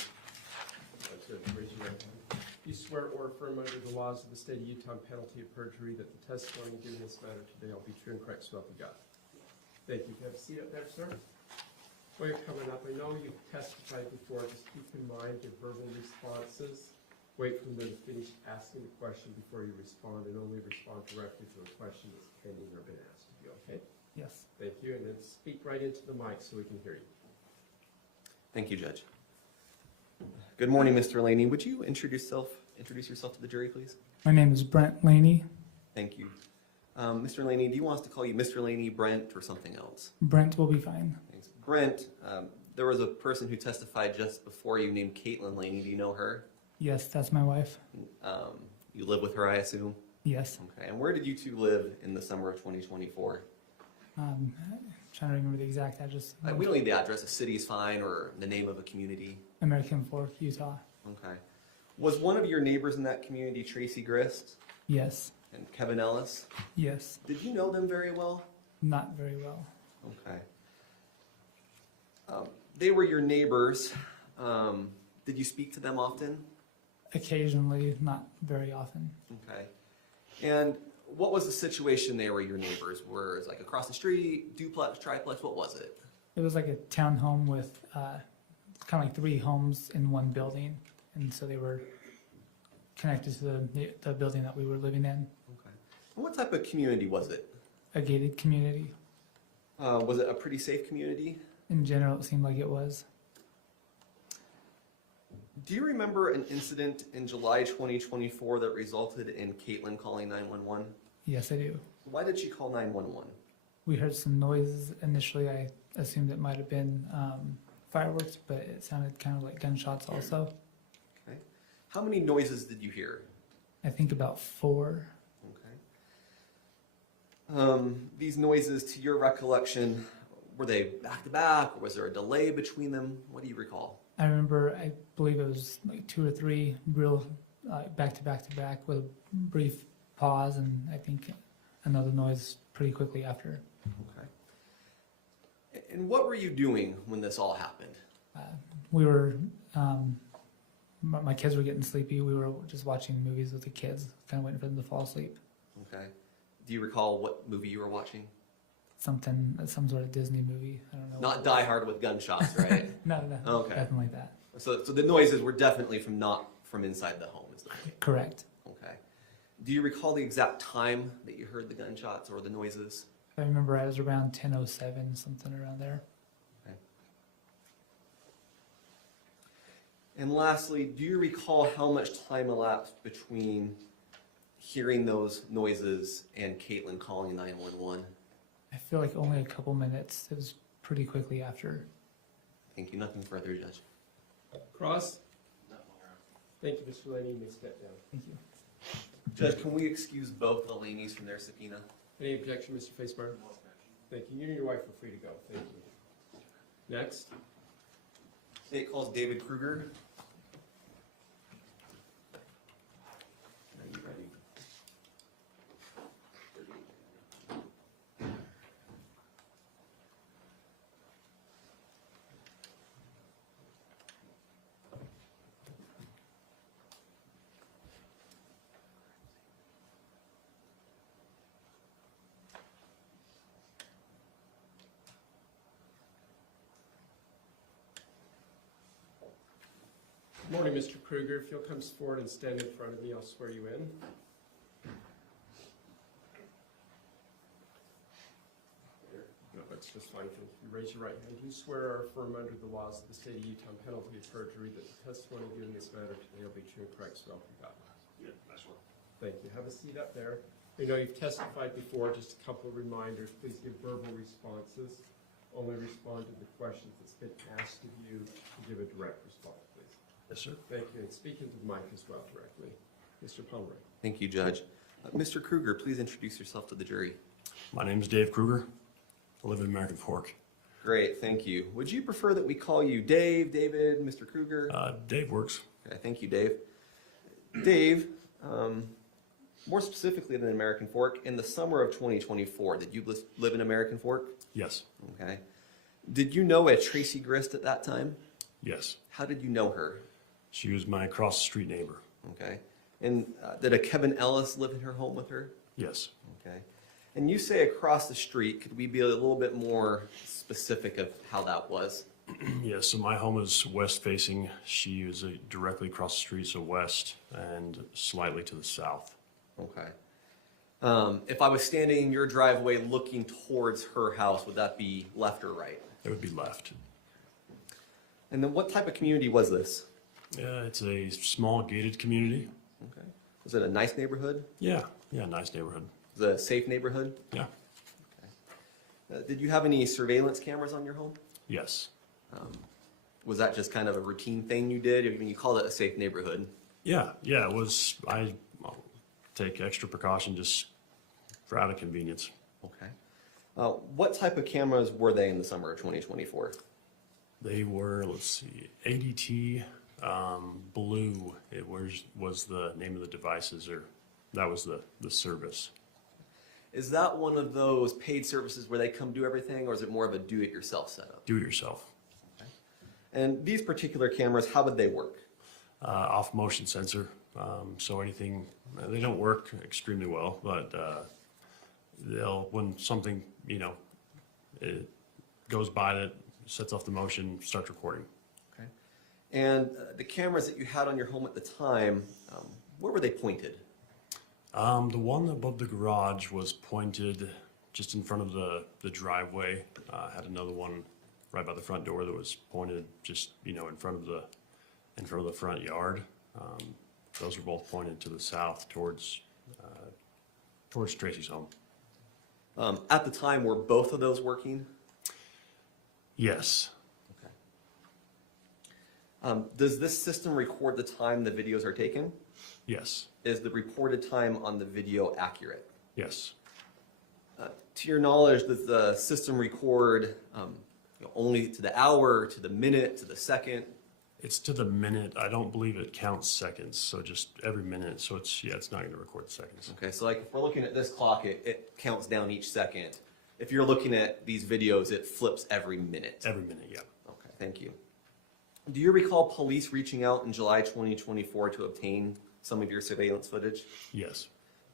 That's good. Raise your right hand. You swear or affirm under the laws of the state of Utah on penalty of perjury that the testimony given in this matter today will be true and correct, so help you God. Thank you. Can I have a seat up there, sir? While you're coming up, I know you've testified before. Just keep in mind your verbal responses. Wait for them to finish asking the question before you respond, and only respond directly to a question that's pending or been asked of you, okay? Yes. Thank you, and then speak right into the mic so we can hear you. Thank you, Judge. Good morning, Mr. Laney. Would you introduce yourself to the jury, please? My name is Brent Laney. Thank you. Mr. Laney, do you want us to call you Mr. Laney, Brent, or something else? Brent will be fine. Thanks. Brent, there was a person who testified just before you named Caitlin Laney. Do you know her? Yes, that's my wife. You live with her, I assume? Yes. Okay. And where did you two live in the summer of 2024? Trying to remember the exact address. We don't need the address. A city is fine, or the name of a community. American Fork, Utah. Okay. Was one of your neighbors in that community Tracey Grist Yes. and Kevin Ellis? Yes. Did you know them very well? Not very well. Okay. They were your neighbors. Did you speak to them often? Occasionally, not very often. Okay. And what was the situation there where your neighbors were? It like across the street, duplex, triplex? What was it? It was like a townhome with kind of like 3 homes in one building, and so they were connected to the building that we were living in. Okay. And what type of community was it? A gated community. Was it a pretty safe community? In general, it seemed like it was. Do you remember an incident in July 2024 that resulted in Caitlin calling 911? Yes, I do. Why did she call 911? We heard some noises. Initially, I assumed it might have been fireworks, but it sounded kind of like gunshots also. Okay. How many noises did you hear? I think about 4. Okay. These noises, to your recollection, were they back to back, or was there a delay between them? What do you recall? I remember, I believe it was like 2 or 3 real back to back to back with a brief pause, and I think another noise pretty quickly after. Okay. And what were you doing when this all happened? We were, my kids were getting sleepy. We were just watching movies with the kids, kind of waiting for them to fall asleep. Okay. Do you recall what movie you were watching? Some sort of Disney movie. I don't know. Not Die Hard with gunshots, right? No, Okay. nothing like that. So the noises were definitely not from inside the home, is that right? Correct. Okay. Do you recall the exact time that you heard the gunshots or the noises? I remember I was around 10:07, something around there. Okay. And lastly, do you recall how much time elapsed between hearing those noises and Caitlin calling 911? I feel like only a couple minutes. It was pretty quickly after. Thank you. Nothing further, Judge. Cross? Thank you, Mr. Laney. You may step down. Thank you. Judge, can we excuse both the Laneys from their subpoena? Any objection, Mr. Facebar? Thank you. You and your wife are free to go. Thank you. Next. State calls David Kruger. Are you ready? Good morning, Mr. Kruger. If you'll come forward and stand in front of me, I'll swear you in. No, that's just fine. If you raise your right hand, do you swear or affirm under the laws of the state of Utah on penalty of perjury that the testimony given in this matter today will be true and correct, so help you God? Yeah, that's one. Thank you. Have a seat up there. I know you've testified before. Just a couple of reminders. Please give verbal responses. Only respond to the questions that's been asked of you to give a direct response, please. Yes, sir. Thank you. And speak into the mic as well directly. Mr. Pomeroy. Thank you, Judge. Mr. Kruger, please introduce yourself to the jury. My name is Dave Kruger. I live in American Fork. Great, thank you. Would you prefer that we call you Dave, David, Mr. Kruger? Dave works. Okay, thank you, Dave. Dave, more specifically than American Fork, in the summer of 2024, did you live in American Fork? Yes. Okay. Did you know a Tracey Grist at that time? Yes. How did you know her? She was my across the street neighbor. Okay. And did a Kevin Ellis live in her home with her? Yes. Okay. And you say across the street, could we be a little bit more specific of how that was? Yes, so my home is west facing. She is directly across the street, so west and slightly to the south. Okay. If I was standing in your driveway looking towards her house, would that be left or right? It would be left. And then what type of community was this? Yeah, it's a small gated community. Okay. Was it a nice neighborhood? Yeah, nice neighborhood. Was it a safe neighborhood? Yeah. Did you have any surveillance cameras on your home? Yes. Was that just kind of a routine thing you did? I mean, you called it a safe neighborhood. Yeah, it was. I take extra precaution just for out of convenience. Okay. What type of cameras were they in the summer of 2024? They were, let's see, ADT Blue. It was the name of the devices, or that was the service. Is that one of those paid services where they come do everything, or is it more of a do-it-yourself setup? Do it yourself. Okay. And these particular cameras, how would they work? Off motion sensor. So anything, they don't work extremely well, but they'll, when something, it goes by that sets off the motion, starts recording. Okay. And the cameras that you had on your home at the time, where were they pointed? The one above the garage was pointed just in front of the driveway. Had another one right by the front door that was pointed just, in front of the front yard. Those were both pointed to the south towards Tracey's home. At the time, were both of those working? Yes. Okay. Does this system record the time the videos are taken? Yes. Is the reported time on the video accurate? Yes. To your knowledge, does the system record only to the hour, to the minute, to the second? It's to the minute. I don't believe it counts seconds, so just every minute. So it's not going to record seconds. Okay, so like if we're looking at this clock, it counts down each second. If you're looking at these videos, it flips every minute. Every minute, yeah. Okay, thank you. Do you recall police reaching out in July 2024 to obtain some of your surveillance footage? Yes.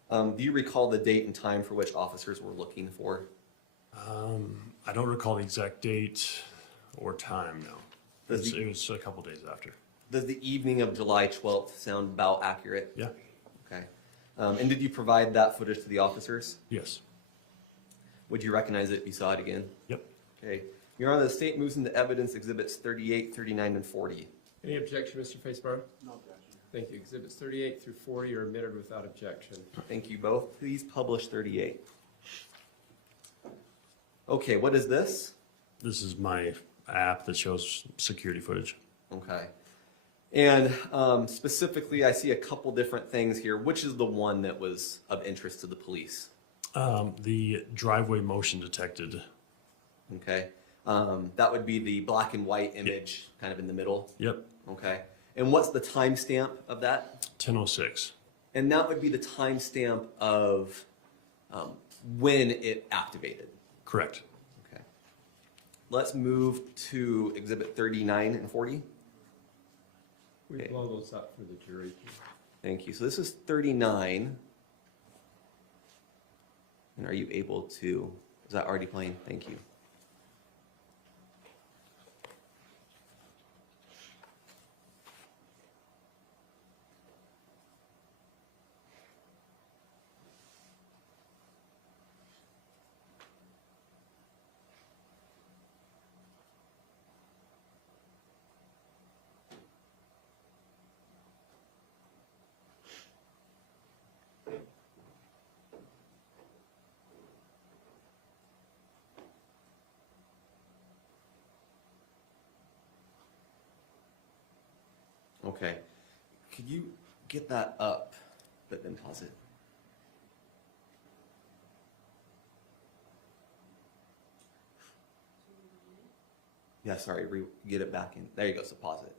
Do you recall the date and time for which officers were looking for? I don't recall the exact date or time, no. It was a couple days after. Does the evening of July 12th sound about accurate? Yeah. Okay. And did you provide that footage to the officers? Yes. Would you recognize it if you saw it again? Yep. Okay. Your Honor, the state moves into evidence exhibits 38, 39, and 40. Any objection, Mr. Facebar? No objection. Thank you. Exhibits 38 through 40 are admitted without objection. Thank you both. Please publish 38. Okay, what is this? This is my app that shows security footage. Okay. And specifically, I see a couple different things here. Which is the one that was of interest to the police? The driveway motion detected. Okay. That would be the black and white image kind of in the middle. Yep, Okay. And what's the timestamp of that? 10:06. And that would be the timestamp of when it activated. Correct. Okay. Let's move to exhibit 39 and 40. We Okay. blow those up for the jury. Thank you. So this is 39. And are you able to, is that already playing? Thank you. Okay. Could you get that up, but then pause it? Yeah, sorry, get it back in. There you go, so pause it.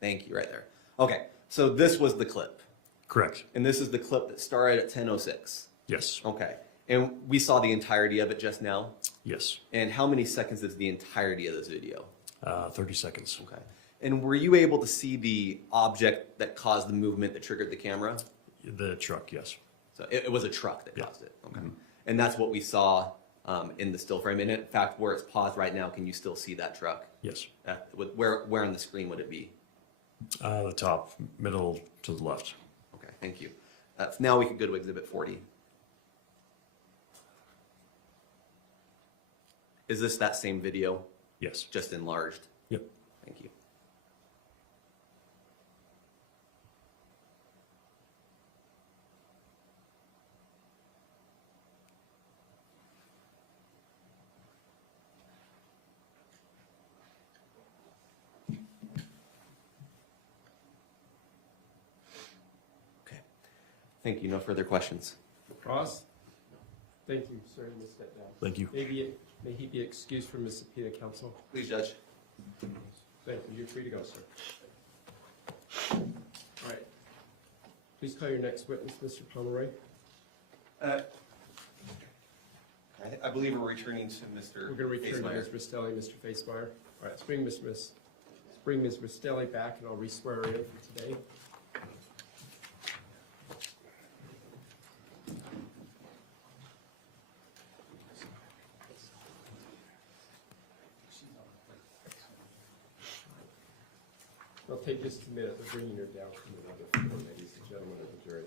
Thank you, right there. Okay, so this was the clip. Correct. And this is the clip that started at 10:06. Yes. Okay. And we saw the entirety of it just now. Yes. And how many seconds is the entirety of this video? 30 seconds. Okay. And were you able to see the object that caused the movement that triggered the camera? The truck, yes. So it was a truck that Yeah. caused it. Okay. And that's what we saw in the still frame. And in fact, where it's paused right now, can you still see that truck? Yes. Where on the screen would it be? The top, middle to the left. Okay, thank you. Now we could go to exhibit 40. Is this that same video, Yes. just enlarged? Yep. Thank you. Okay. Thank you. No further questions. Ross? Thank you, sir. You may step down. Thank you. May he be excused from his subpoena, counsel? Please, Judge. Thank you. You're free to go, sir. All right. Please call your next witness, Mr. Pomeroy. I believe we're returning to Mr. We're going to return to Facemeyer. Ms. Restelli, Mr. Facemeyer. All right, let's bring Ms. Restelli back, and I'll re-swear her in for today. It'll take just a minute. They're bringing her down from another floor, ladies and gentlemen of the jury.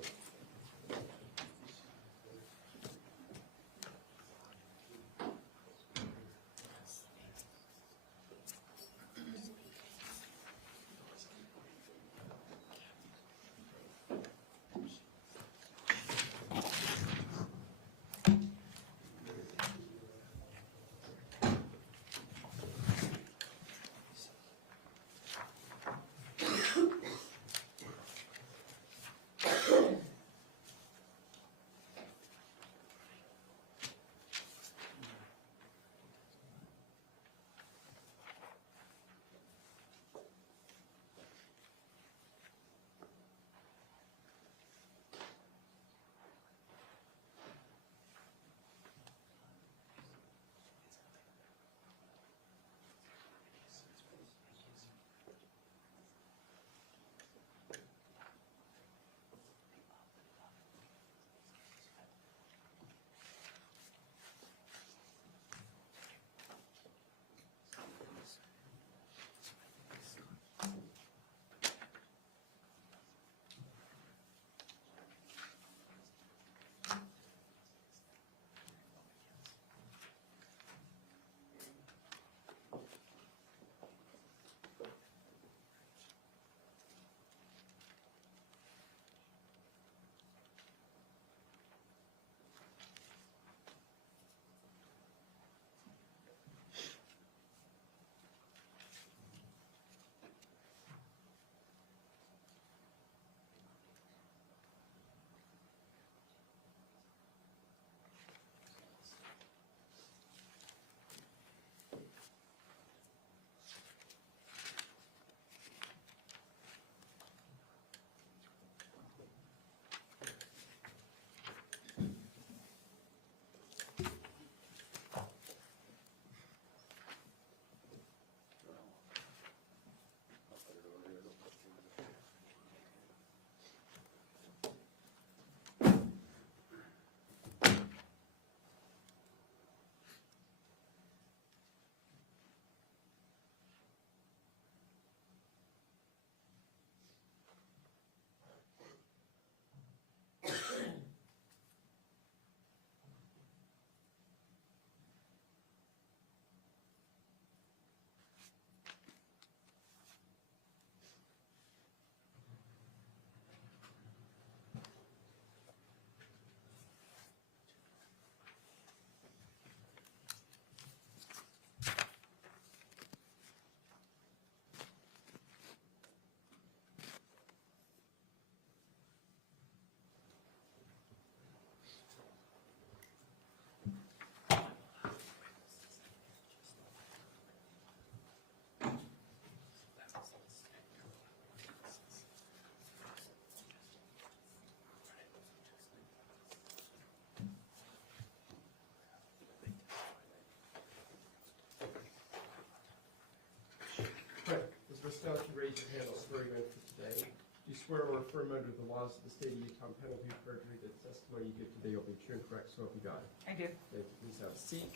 raise your hand. I'll swear you in for today. Do you swear or affirm under the laws of the state of Utah, penalty of perjury, that the testimony you give today will be true and correct, so help you God? I do. Thank you. Please have a seat.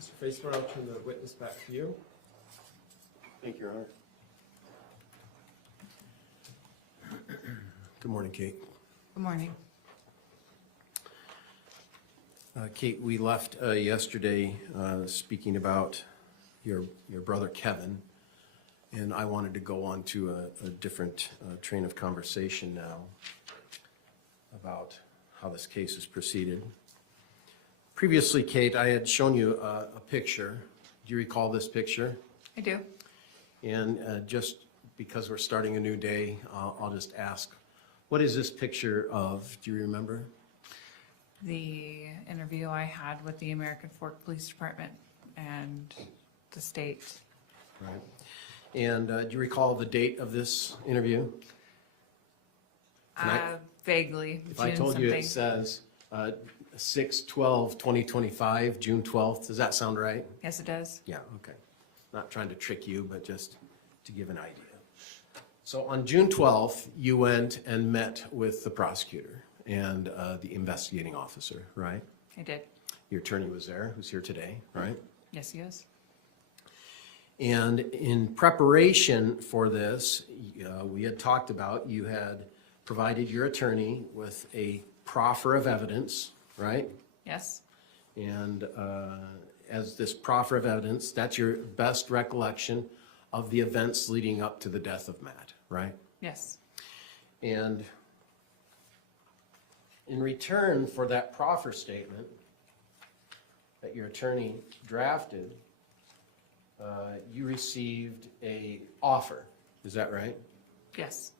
Mr. Faceman, I'll turn the witness back to you. Thank you, Your Honor. Good morning, Kate. Good morning. Kate, we left yesterday speaking about your brother Kevin, and I wanted to go on to a different train of conversation now about how this case has proceeded. Previously, Kate, I had shown you a picture. Do you recall this picture? I do. And just because we're starting a new day, I'll just ask, what is this picture of? Do you remember? The interview I had with the American Fork Police Department and the state. Right. And do you recall the date of this interview? Vaguely. If I told you it says 6/12/2025, June 12th, does that sound right? Yes, it does. Yeah, okay. Not trying to trick you, but just to give an idea. So on June 12th, you went and met with the prosecutor and the investigating officer, right? I did. Your attorney was there, who's here today, right? Yes, he is. And in preparation for this, we had talked about, you had provided your attorney with a proffer of evidence, right? Yes. And as this proffer of evidence, that's your best recollection of the events leading up to the death of Matt, right? Yes. And in return for that proffer statement that your attorney drafted, you received a offer. Is that right? Yes.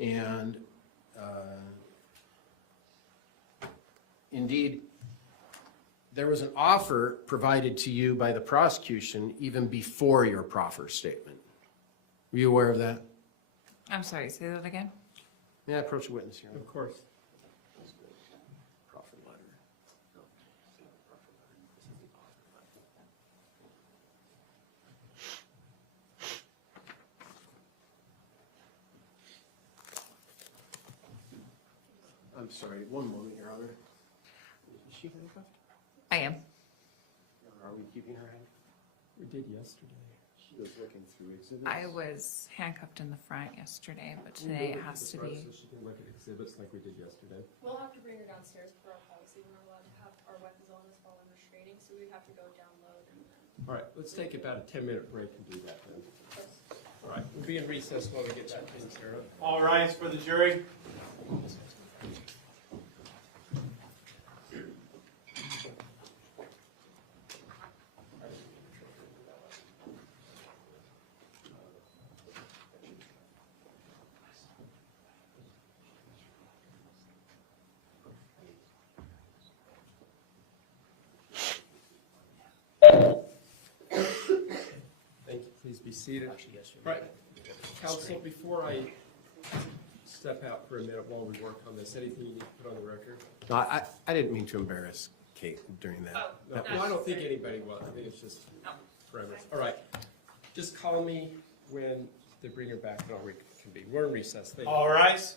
And indeed, there was an offer provided to you by the prosecution even before your proffer statement. Were you aware of that? I'm sorry, say that again? May I approach a witness here? Of course. Proffer letter. I'm sorry, one moment, Your Honor. Is she handcuffed? I am. Or are we keeping her handcuffed? We did yesterday. She was looking through exhibits. I was handcuffed in the front yesterday, but today it has to be. So she can look at exhibits like we did yesterday. We'll have to bring her downstairs for our policy. We're not allowed to have our weapons on us while we're restraining, so we'd have to go download and then. All right, let's take about a 10-minute break and do that then. All right, we'll be in recess while we get that taken care of. All rise for the jury. Thank you. Please be seated. Right. Counsel, before I step out for a minute while we work on this, anything you need to put on the record? No, I didn't mean to embarrass Kate during that. No, I don't think anybody will. I think it's just premise. All right. Just call me when they bring her back and I'll reconvene. We're in recess. Thank you. All rise.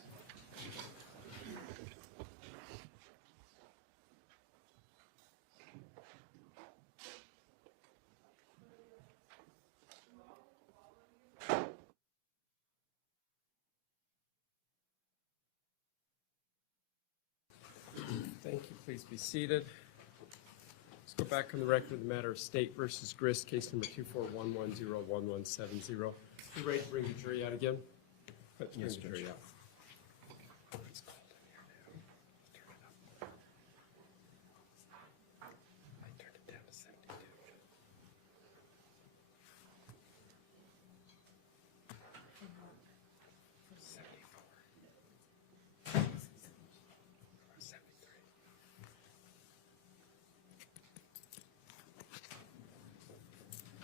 Thank you. Please be seated. Let's go back on the record of the matter of State versus Grist, case number 241101170. You ready to bring the jury out again? Let's bring Yes, the jury Judge. out. It's cold in here now. Turn it up. I turned it down to 72.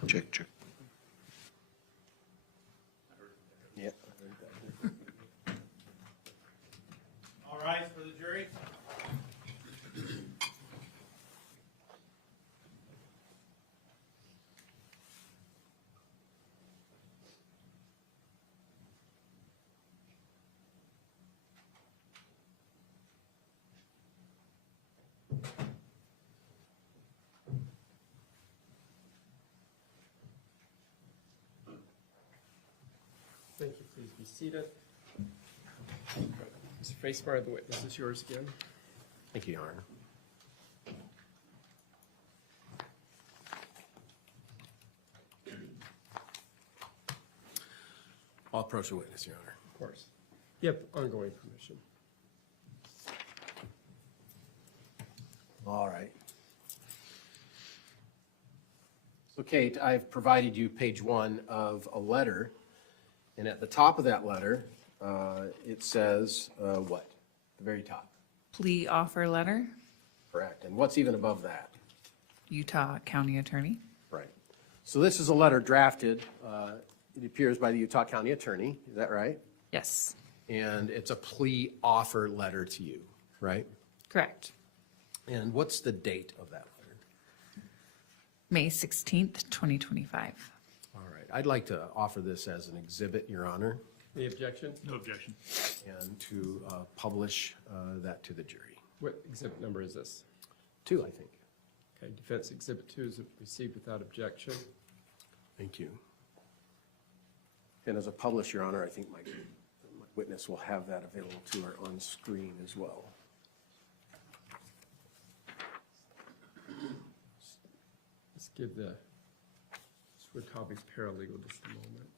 Check, check. Yep. All rise for the jury. Thank you. Please be seated. Mr. Freesmeyer, the witness is yours again. Thank you, Your Honor. I'll approach the witness, Your Honor. Of course. You have ongoing permission. All right. So Kate, I've provided you page 1 of a letter, and at the top of that letter, it says what? The very top. Plea offer letter, Correct. And what's even above that? Utah County Attorney. Right. So this is a letter drafted, it appears by the Utah County Attorney, is that right? Yes, And it's a plea offer letter to you, right? correct. And what's the date of that letter? May 16th, 2025. All right. I'd like to offer this as an exhibit, Your Honor, Any objection? No objection. and to publish that to the jury. What exhibit number is this? 2, I think. Okay, defense exhibit 2 is received without objection. Thank you. And as a published, Your Honor, I think my witness will have that available to her on screen as well. Let's give the Switobby's paralegal just a moment.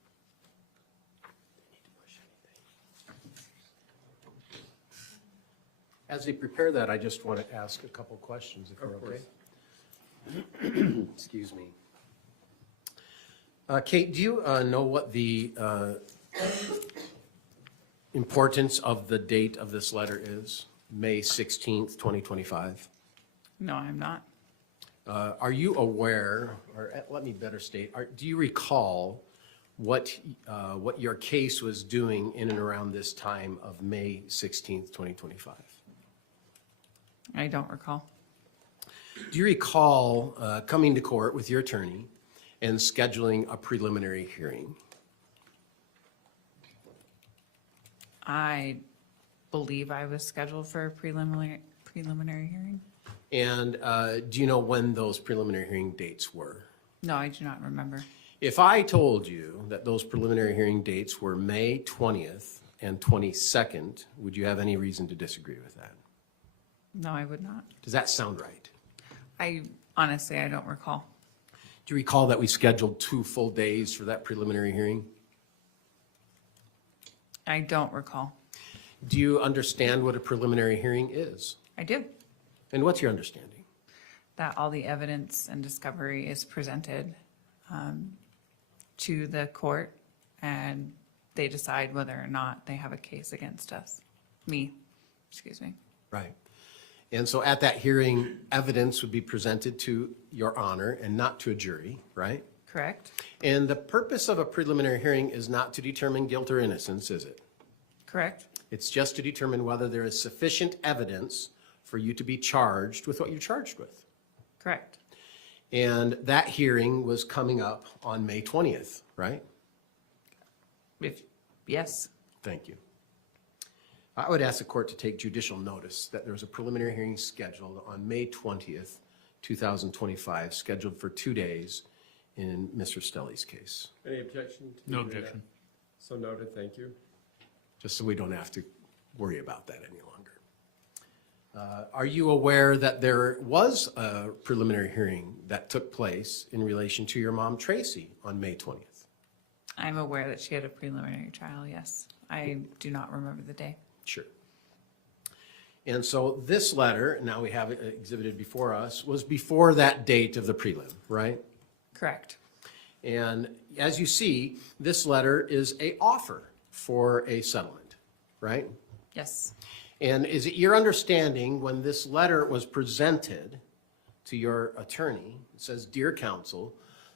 As they prepare that, I just want to ask a couple questions, if Of we're okay. course. Excuse me. Kate, do you know what the importance of the date of this letter is? May 16th, 2025? No, I'm not. Are you aware, or let me better state, do you recall what your case was doing in and around this time of May 16th, 2025? I don't recall. Do you recall coming to court with your attorney and scheduling a preliminary hearing? I believe I was scheduled for a preliminary hearing. And do you know when those preliminary hearing dates were? No, I do not remember. If I told you that those preliminary hearing dates were May 20th and 22nd, would you have any reason to disagree with that? No, I would not. Does that sound right? I honestly, I don't recall. Do you recall that we scheduled 2 full days for that preliminary hearing? I don't recall. Do you understand what a preliminary hearing is? I do. And what's your understanding? That all the evidence and discovery is presented to the court, and they decide whether or not they have a case against us. Excuse me. Right. And so at that hearing, evidence would be presented to your honor and not to a jury, right? Correct? And the purpose of a preliminary hearing is not to determine guilt or innocence, is it? Correct? It's just to determine whether there is sufficient evidence for you to be charged with what you're charged with. Correct. And that hearing was coming up on May 20th, right? Yes. Thank you. I would ask the court to take judicial notice that there was a preliminary hearing scheduled on May 20th, 2025, scheduled for 2 days in Mr. Restelli's case. Any objection? to No that? objection. So noted, thank you. Just so we don't have to worry about that any longer. Are you aware that there was a preliminary hearing that took place in relation to your mom, Tracy, on May 20th? I'm aware that she had a preliminary trial, yes. I do not remember the day. Sure. And so this letter, now we have it exhibited before us, was before that date of the prelim, right? Correct. And as you see, this letter is an offer for a settlement, right? Yes. And is it your understanding when this letter was presented to your attorney, it says, "Dear counsel,"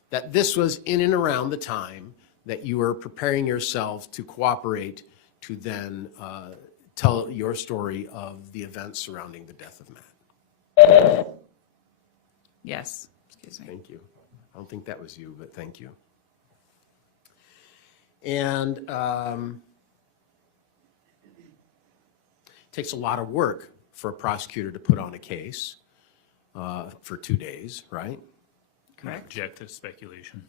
that this was in and around the time that you were preparing yourself to cooperate to then tell your story of the events surrounding the death of Matt? Yes. Excuse me. Thank you. I don't think that was you, but thank you. And it takes a lot of work for a prosecutor to put on a case for 2 days, right? Correct. Object to speculation.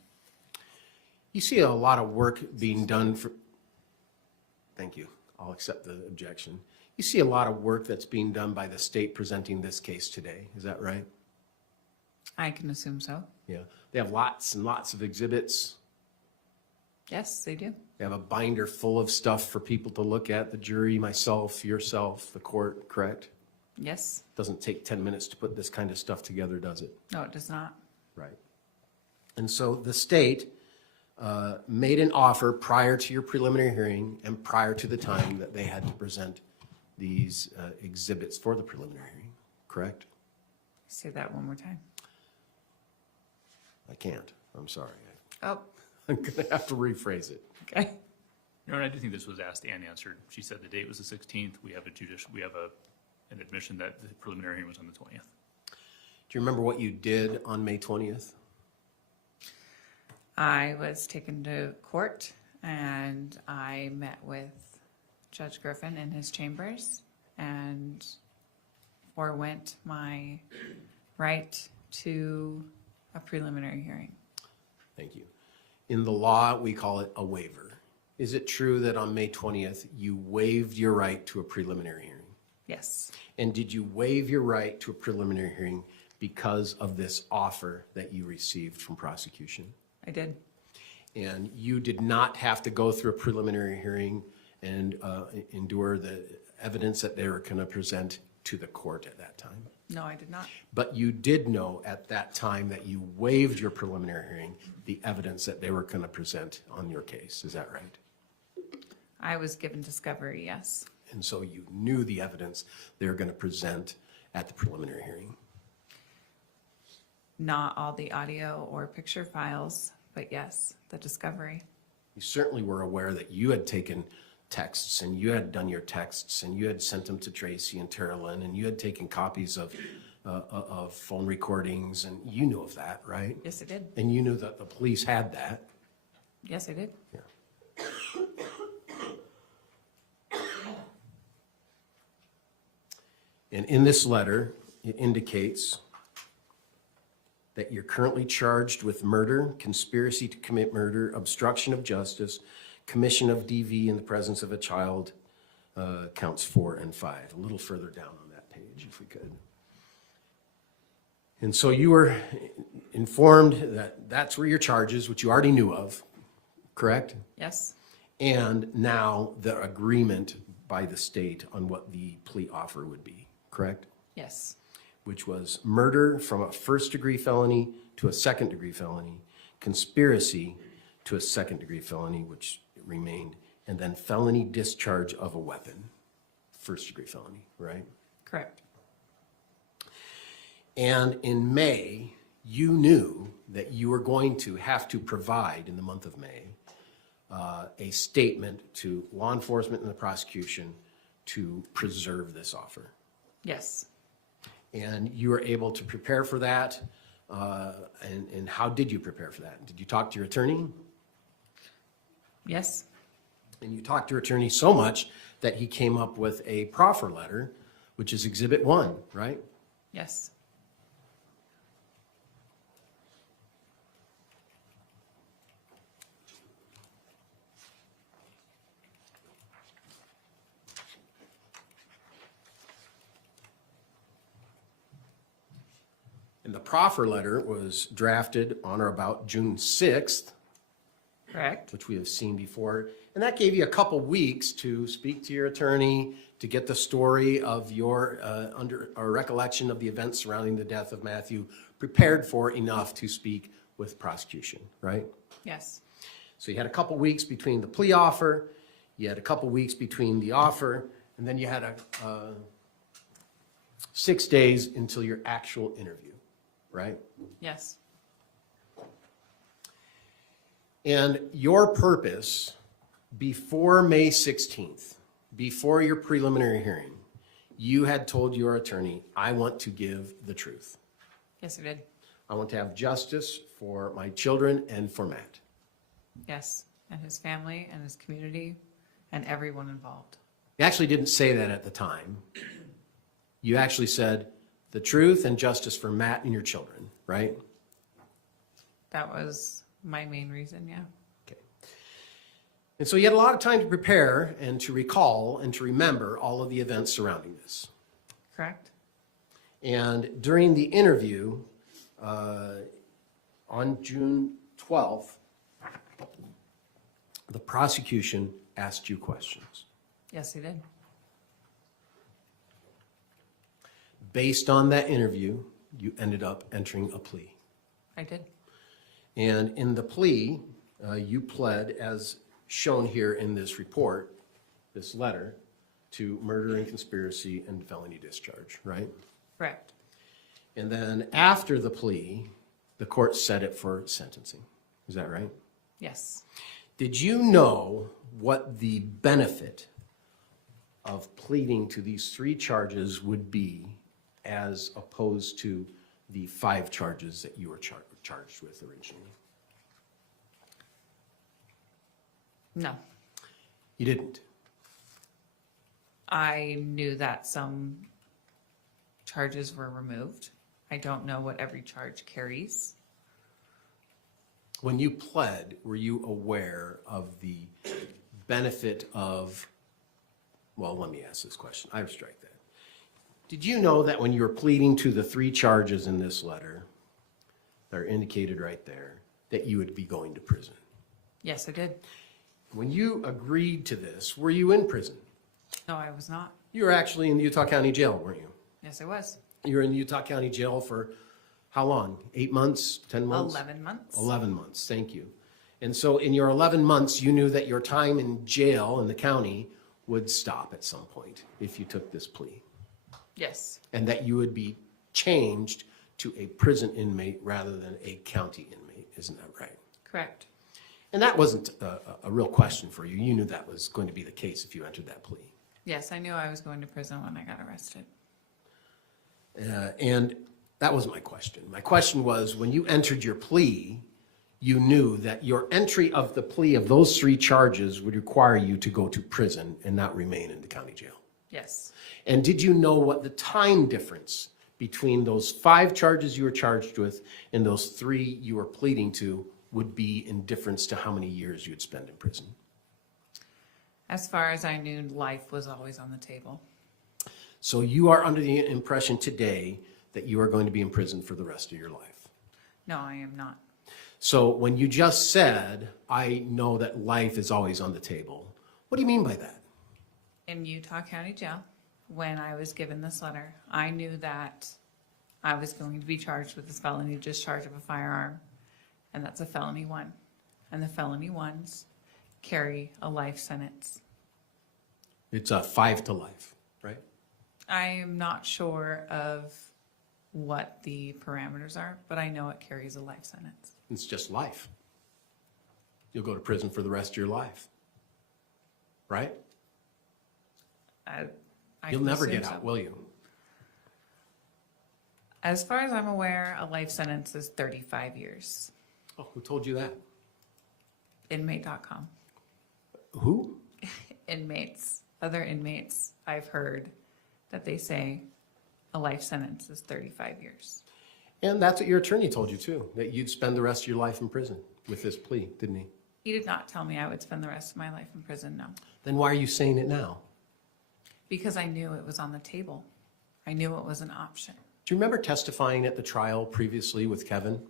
You see a lot of work being done Thank you. I'll accept the objection. You see a lot of work that's being done by the state presenting this case today. Is that right? I can assume so. Yeah. They have lots and lots of exhibits. Yes, they do. They have a binder full of stuff for people to look at, the jury, myself, yourself, the court, correct? Yes. Doesn't take 10 minutes to put this kind of stuff together, does it? No, it does not. Right. And so the state made an offer prior to your preliminary hearing and prior to the time that they had to present these exhibits for the preliminary hearing, correct? Say that one more time. I can't. I'm sorry. Oh, I'm going to have to rephrase it. okay. Your Honor, I do think this was asked and answered. She said the date was the 16th. We have an admission that the preliminary hearing was on the 20th. Do you remember what you did on May 20th? I was taken to court and I met with Judge Griffin in his chambers and forewent my right to a preliminary hearing. Thank you. In the law, we call it a waiver. Is it true that on May 20th, you waived your right to a preliminary hearing? Yes. And did you waive your right to a preliminary hearing because of this offer that you received from prosecution? I did. And you did not have to go through a preliminary hearing and endure the evidence that they were going to present to the court at that time? No, I did not. But you did know at that time that you waived your preliminary hearing, the evidence that they were going to present on your case. Is that right? I was given discovery, yes. And so you knew the evidence they were going to present at the preliminary hearing. Not all the audio or picture files, but yes, the discovery. You certainly were aware that you had taken texts and you had done your texts and you had sent them to Tracy and Tara Lynn and you had taken copies of phone recordings and you knew of that, right? Yes, I did. And you knew that the police had that. Yes, I did. Yeah. And in this letter, it indicates that you're currently charged with murder, conspiracy to commit murder, obstruction of justice, commission of DV in the presence of a child, counts 4 and 5. A little further down on that page, if we could. And so you were informed that that's where your charges, which you already knew of, correct? Yes. And now the agreement by the state on what the plea offer would be, correct? Yes. Which was murder from a first-degree felony to a second-degree felony, conspiracy to a second-degree felony, which remained, and then felony discharge of a weapon, first-degree felony, right? Correct. And in May, you knew that you were going to have to provide, in the month of May, a statement to law enforcement and the prosecution to preserve this offer. Yes. And you were able to prepare for that. And how did you prepare for that? Did you talk to your attorney? Yes. And you talked to your attorney so much that he came up with a proffer letter, which is Exhibit 1, right? Yes. And the proffer letter was drafted on or about June 6th. Correct. Which we have seen before. And that gave you a couple weeks to speak to your attorney, to get the story of your recollection of the events surrounding the death of Matthew prepared for enough to speak with prosecution, right? Yes. So you had a couple weeks between the plea offer, you had a couple weeks between the offer, and then you had 6 days until your actual interview, right? Yes. And your purpose before May 16th, before your preliminary hearing, you had told your attorney, I want to give the truth. Yes, I did. I want to have justice for my children and for Matt. Yes. And his family and his community and everyone involved. You actually didn't say that at the time. You actually said the truth and justice for Matt and your children, right? That was my main reason, yeah. Okay. And so you had a lot of time to prepare and to recall and to remember all of the events surrounding this. Correct? And during the interview on June 12th, the prosecution asked you questions. Yes, he did. Based on that interview, you ended up entering a plea. I did. And in the plea, you pled, as shown here in this report, this letter, to murder and conspiracy and felony discharge, right? Correct. And then after the plea, the court set it for sentencing. Is that right? Yes. Did you know what the benefit of pleading to these 3 charges would be as opposed to the 5 charges that you were charged with originally? No. You didn't. I knew that some charges were removed. I don't know what every charge carries. When you pled, were you aware of the benefit of, well, let me ask this question. I would strike that. Did you know that when you were pleading to the 3 charges in this letter that are indicated right there, that you would be going to prison? Yes, I did. When you agreed to this, were you in prison? No, I was not. You were actually in the Utah County Jail, weren't you? Yes, I was. You were in the Utah County Jail for how long? 8 months? 10 months? 11 months. 11 months, thank you. And so in your 11 months, you knew that your time in jail in the county would stop at some point if you took this plea. Yes. And that you would be changed to a prison inmate rather than a county inmate. Isn't that right? Correct. And that wasn't a real question for you. You knew that was going to be the case if you entered that plea. Yes, I knew I was going to prison when I got arrested. And that was my question. My question was, when you entered your plea, you knew that your entry of the plea of those 3 charges would require you to go to prison and not remain in the county jail. Yes. And did you know what the time difference between those 5 charges you were charged with and those 3 you were pleading to would be in difference to how many years you'd spend in prison? As far as I knew, life was always on the table. So you are under the impression today that you are going to be in prison for the rest of your life. No, I am not. So when you just said, I know that life is always on the table, what do you mean by that? In Utah County Jail, when I was given this letter, I knew that I was going to be charged with this felony discharge of a firearm, and that's a felony 1. And the felony 1s carry a life sentence. It's a 5 to life, right? I am not sure of what the parameters are, but I know it carries a life sentence. It's just life. You'll go to prison for the rest of your life, right? I You'll can never assume get so. out, will you? As far as I'm aware, a life sentence is 35 years. Oh, who told you that? Inmate.com. Who? Inmates, other inmates, I've heard that they say a life sentence is 35 years. And that's what your attorney told you too, that you'd spend the rest of your life in prison with this plea, didn't he? He did not tell me I would spend the rest of my life in prison, no. Then why are you saying it now? Because I knew it was on the table. I knew it was an option. Do you remember testifying at the trial previously with Kevin?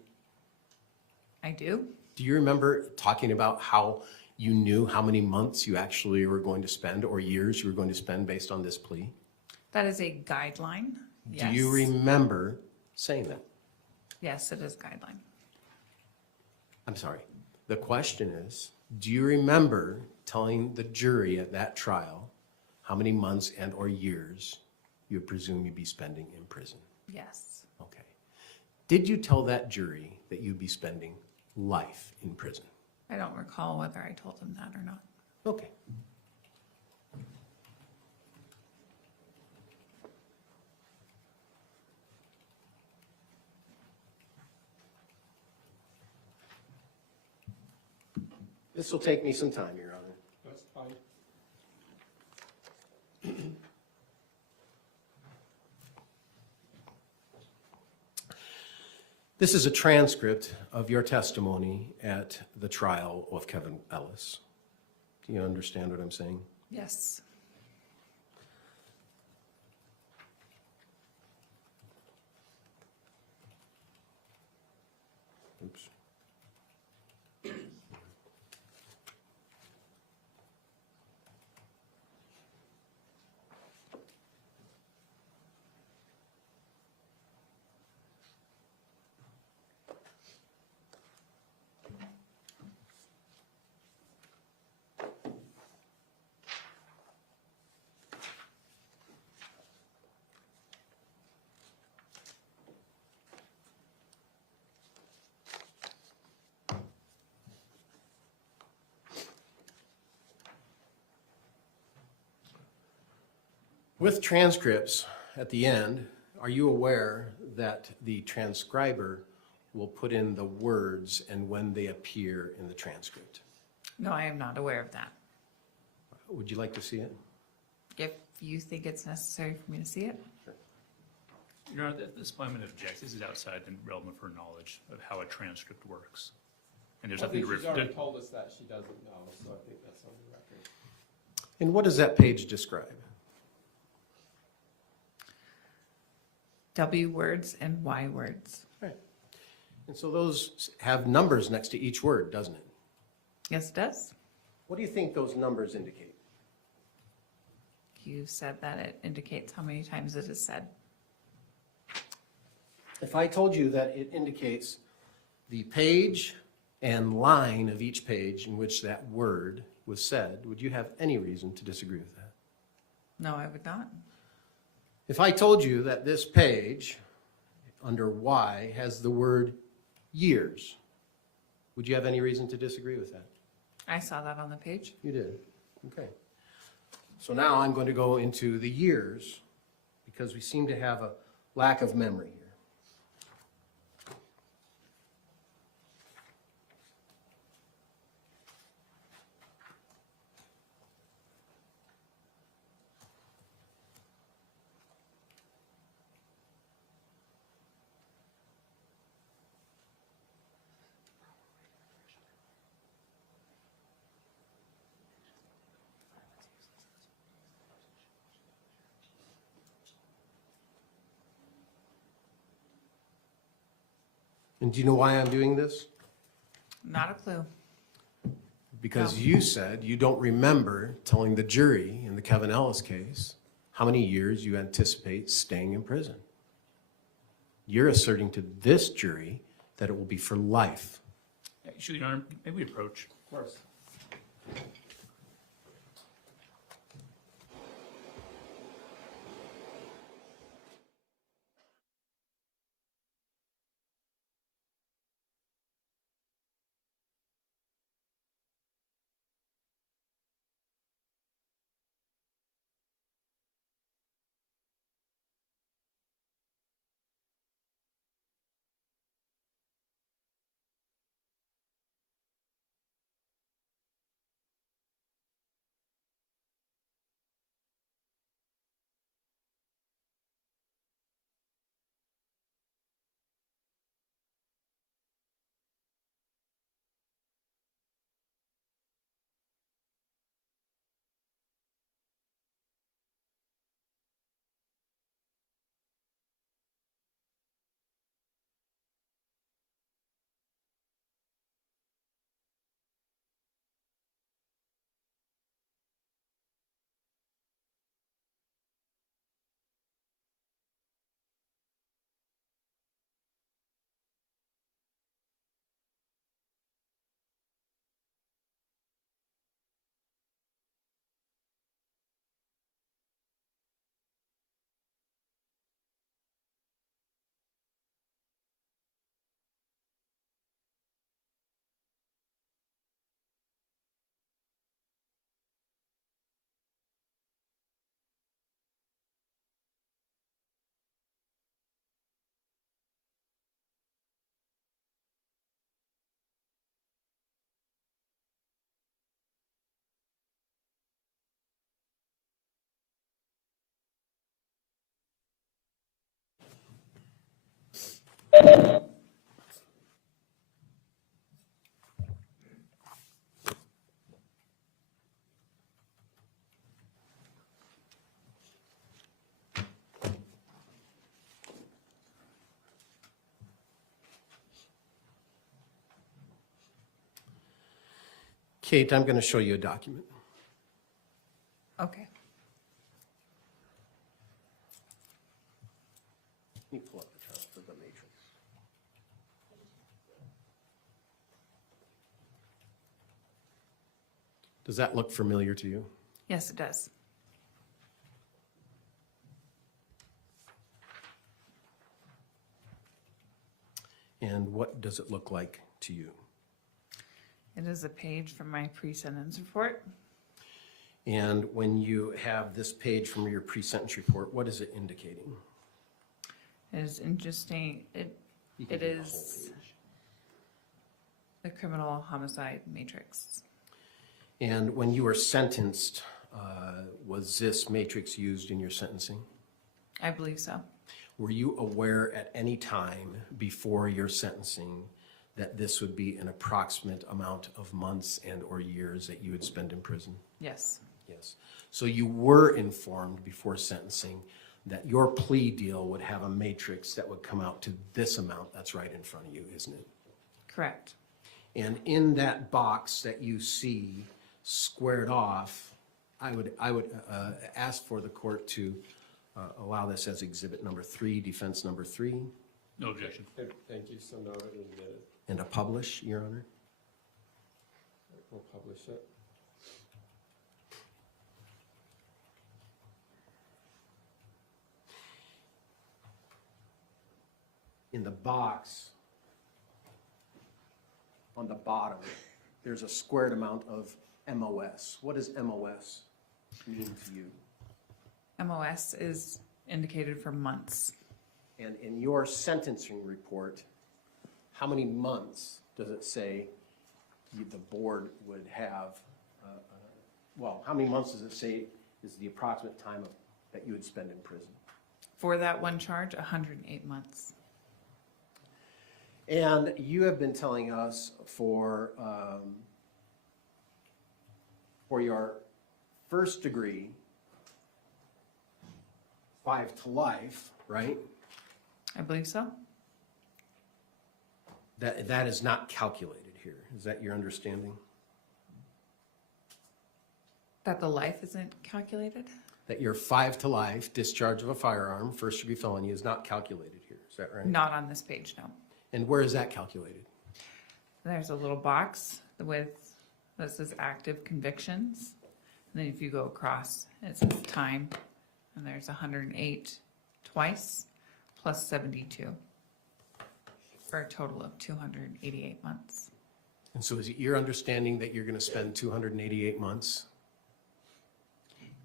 I do. Do you remember talking about how you knew how many months you actually were going to spend or years you were going to spend based on this plea? That is a guideline. Yes. Do you remember saying that? Yes, it is guideline. I'm sorry. The question is, do you remember telling the jury at that trial how many months and or years you presume you'd be spending in prison? Yes. Okay. Did you tell that jury that you'd be spending life in prison? I don't recall whether I told them that or not. Okay. This will take me some time, Your Honor. That's fine. This is a transcript of your testimony at the trial of Kevin Ellis. Do you understand what I'm saying? Yes. Oops. With transcripts at the end, are you aware that the transcriber will put in the words and when they appear in the transcript? No, I am not aware of that. Would you like to see it? If you think it's necessary for me to see it. Your Honor, at this point, I'm going to object. This is outside the realm of her knowledge of how a transcript works. And there's I nothing think to she's already ref- told us that she doesn't know, so I think that's on the record. And what does that page describe? W words and Y words. Right. And so those have numbers next to each word, doesn't it? Yes, it does. What do you think those numbers indicate? You said that it indicates how many times it is said. If I told you that it indicates the page and line of each page in which that word was said, would you have any reason to disagree with that? No, I would not. If I told you that this page under Y has the word years, would you have any reason to disagree with that? I saw that on the page. You did. Okay. So now I'm going to go into the years because we seem to have a lack of memory here. And do you know why I'm doing this? Not a clue. Because No. you said you don't remember telling the jury in the Kevin Ellis case how many years you anticipate staying in prison. You're asserting to this jury that it will be for life. Actually, Your Honor, maybe we approach. Of course. Kate, I'm going to show you a document. Okay. Let me pull up the trial for the matrix. Does that look familiar to you? Yes, it does. And what does it look like to you? It is a page from my pre-sentence report. And when you have this page from your pre-sentence report, what is it indicating? It is interesting. It You can it do the whole is page. the criminal homicide matrix. And when you were sentenced, was this matrix used in your sentencing? I believe so. Were you aware at any time before your sentencing that this would be an approximate amount of months and or years that you would spend in prison? Yes. Yes. So you were informed before sentencing that your plea deal would have a matrix that would come out to this amount that's right in front of you, isn't it? Correct. And in that box that you see squared off, I would ask for the court to allow this as exhibit number 3, defense number 3, No objection. Thank you, so noted and admitted. and to publish, Your Honor. We'll publish it. In the box, on the bottom, there's a squared amount of MOS. What does MOS mean to you? MOS is indicated for months. And in your sentencing report, how many months does it say the board would have, how many months does it say is the approximate time that you would spend in prison? For that one charge, 108 months. And you have been telling us for your first degree, 5 to life, right? I believe so. That is not calculated here. Is that your understanding? That the life isn't calculated? That your 5 to life discharge of a firearm, first degree felony, is not calculated here. Is that right? Not on this page, no. And where is that calculated? There's a little box that says active convictions. And then if you go across, it says time, and there's 108 twice, plus 72, for a total of 288 months. And so is it your understanding that you're going to spend 288 months?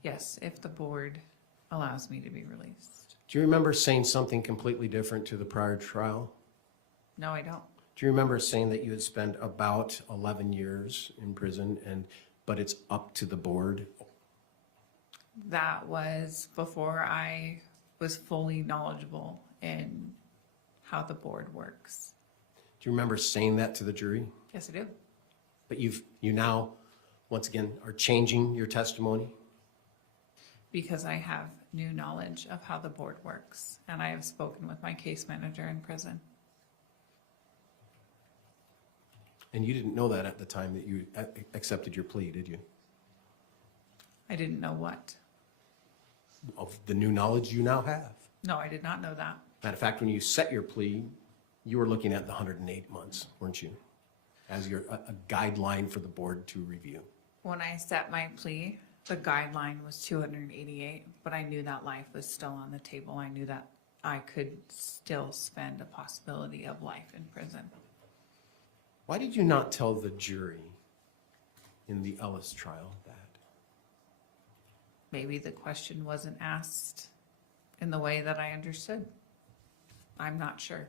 Yes, if the board allows me to be released. Do you remember saying something completely different to the prior trial? No, I don't. Do you remember saying that you would spend about 11 years in prison, but it's up to the board? That was before I was fully knowledgeable in how the board works. Do you remember saying that to the jury? Yes, I do. But you now, once again, are changing your testimony? Because I have new knowledge of how the board works, and I have spoken with my case manager in prison. And you didn't know that at the time that you accepted your plea, did you? I didn't know what. Of the new knowledge you now have. No, I did not know that. Matter of fact, when you set your plea, you were looking at the 108 months, weren't you? As a guideline for the board to review. When I set my plea, the guideline was 288, but I knew that life was still on the table. I knew that I could still spend a possibility of life in prison. Why did you not tell the jury in the Ellis trial that? Maybe the question wasn't asked in the way that I understood. I'm not sure.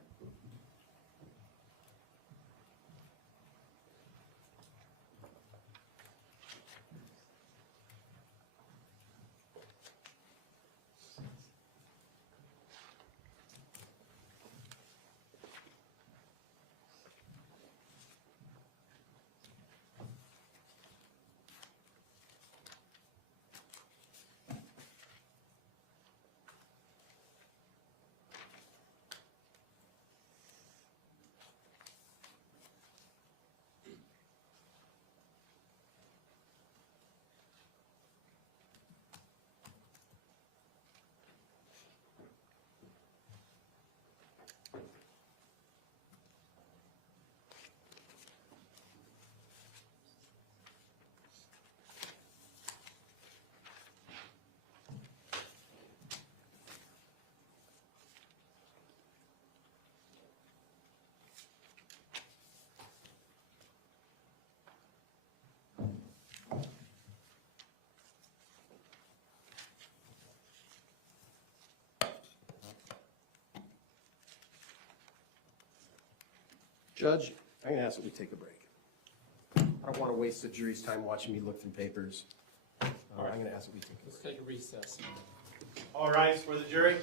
Judge, I'm gonna ask that we take a break. I don't want to waste the jury's time watching me look through papers. I'm gonna ask that we take a break. Let's take a recess. All rise for the jury.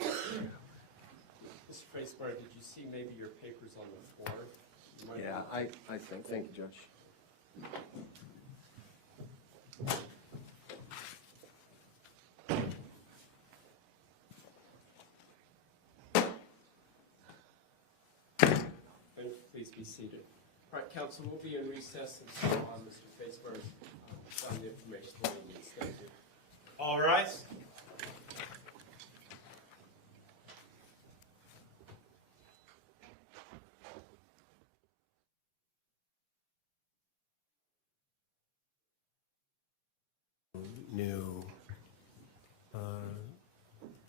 Mr. Traceberg, did you see maybe your papers on the floor? You might Yeah, want to I think, thank you, Judge. Please be seated. All right, counsel, we'll be in recess until Mr. Faceberg found the information that he needs. Thank you. All rise. Knew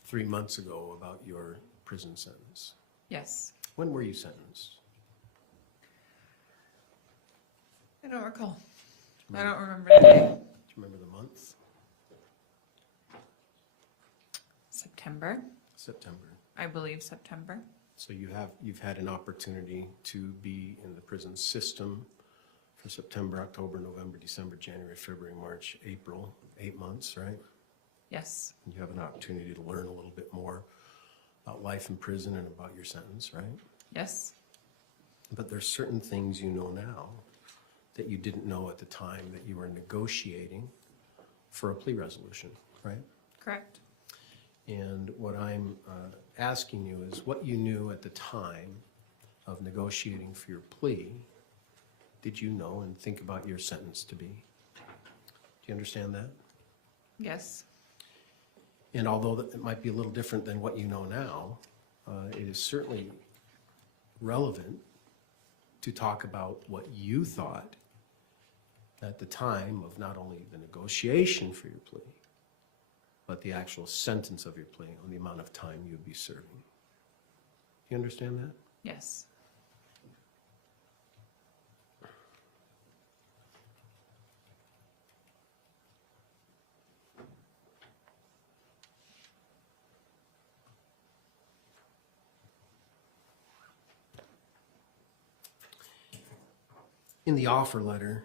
3 months ago about your prison sentence. Yes. When were you sentenced? I don't recall. I don't remember the day. Do you remember the month? September. September. I believe September. So you've had an opportunity to be in the prison system for September, October, November, December, January, February, March, April, 8 months, right? Yes. You have an opportunity to learn a little bit more about life in prison and about your sentence, right? Yes. But there's certain things you know now that you didn't know at the time that you were negotiating for a plea resolution, right? Correct. And what I'm asking you is what you knew at the time of negotiating for your plea, did you know and think about your sentence to be? Do you understand that? Yes. And although it might be a little different than what you know now, it is certainly relevant to talk about what you thought at the time of not only the negotiation for your plea, but the actual sentence of your plea on the amount of time you would be serving. Do you understand that? Yes. In the offer letter,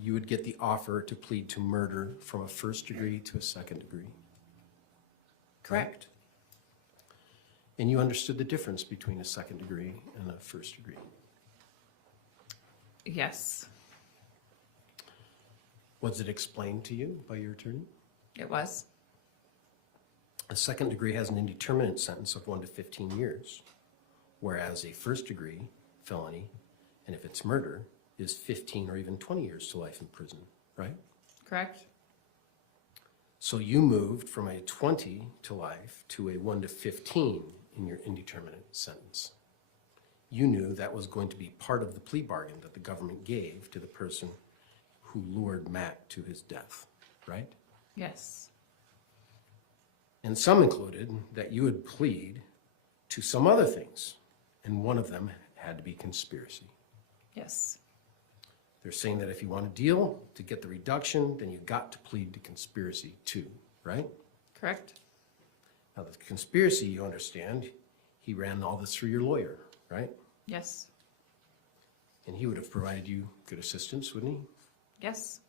you would get the offer to plead to murder from a first degree to a second degree. Correct. And you understood the difference between a second degree and a first degree. Yes. Was it explained to you by your attorney? It was. A second degree has an indeterminate sentence of 1 to 15 years, whereas a first degree felony, and if it's murder, is 15 or even 20 years to life in prison, right? Correct. So you moved from a 20 to life to a 1 to 15 in your indeterminate sentence. You knew that was going to be part of the plea bargain that the government gave to the person who lured Matt to his death, right? Yes. And some included that you would plead to some other things, and one of them had to be conspiracy. Yes. They're saying that if you want a deal to get the reduction, then you got to plead to conspiracy too, right? Correct. Now the conspiracy, you understand, he ran all this through your lawyer, right? Yes. And he would have provided you good assistance, wouldn't he? Yes.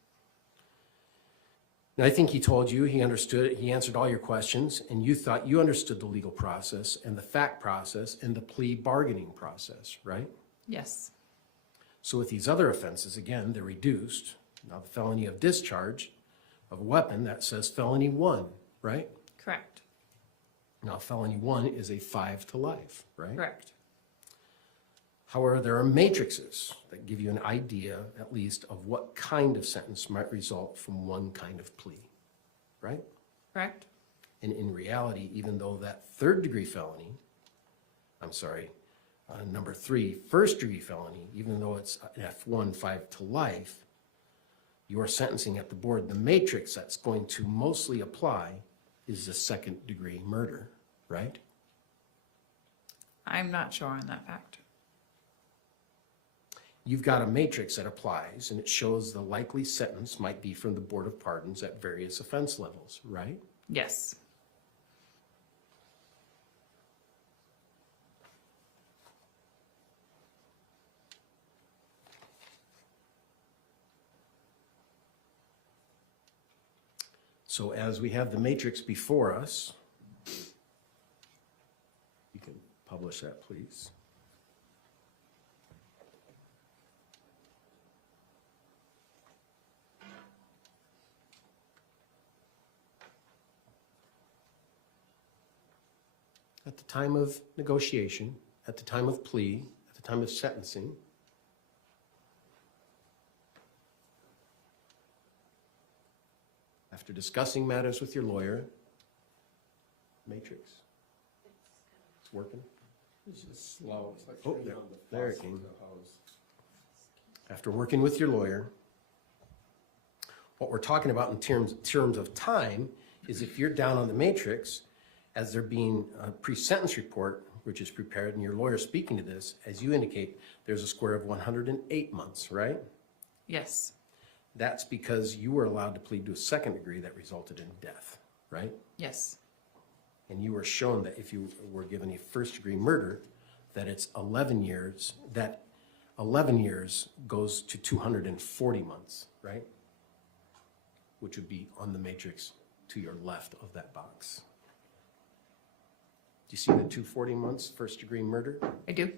And I think he told you, he understood, he answered all your questions, and you thought you understood the legal process and the fact process and the plea bargaining process, right? Yes. So with these other offenses, again, they're reduced. Now the felony of discharge of a weapon, that says felony 1, right? Correct. Now felony 1 is a 5 to life, right? Correct. However, there are matrices that give you an idea, at least, of what kind of sentence might result from one kind of plea, right? Correct. And in reality, even though that third degree felony, number 3, first degree felony, even though it's an F1 5 to life, your sentencing at the board, the matrix that's going to mostly apply is the second degree murder, right? I'm not sure on that fact. You've got a matrix that applies, and it shows the likely sentence might be from the Board of Pardons at various offense levels, right? Yes. So as we have the matrix before us, you can publish that, please. At the time of negotiation, at the time of plea, at the time of sentencing, after discussing matters with your lawyer, matrix. It's working. It's just slow. It's like Oh, turning on the there it faucet came. with the hose. After working with your lawyer, what we're talking about in terms of time is if you're down on the matrix, as there being a pre-sentence report, which is prepared, and your lawyer speaking to this, as you indicate, there's a square of 108 months, right? Yes, That's because you were allowed to plead to a second degree that resulted in death, right? yes, And you were shown that if you were given a first degree murder, that it's 11 years, that 11 years goes to 240 months, right? Which would be on the matrix to your left of that box. Do you see the 240 months, first degree murder? I do.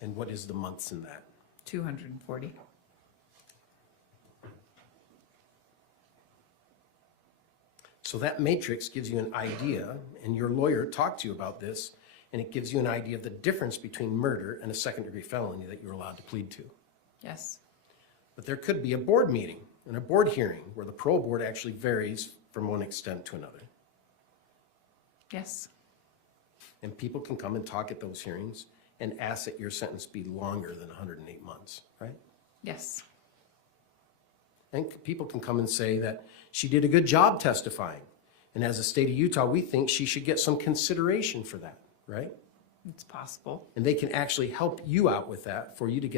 And what is the months in that? 240. So that matrix gives you an idea, and your lawyer talked to you about this, and it gives you an idea of the difference between murder and a second degree felony that you're allowed to plead to. Yes, But there could be a board meeting and a board hearing where the parole board actually varies from one extent to another. yes, And people can come and talk at those hearings and ask that your sentence be longer than 108 months, right? yes, And people can come and say that she did a good job testifying. And as a state of Utah, we think she should get some consideration for that, right? it's possible. And they can actually help you out with that for you to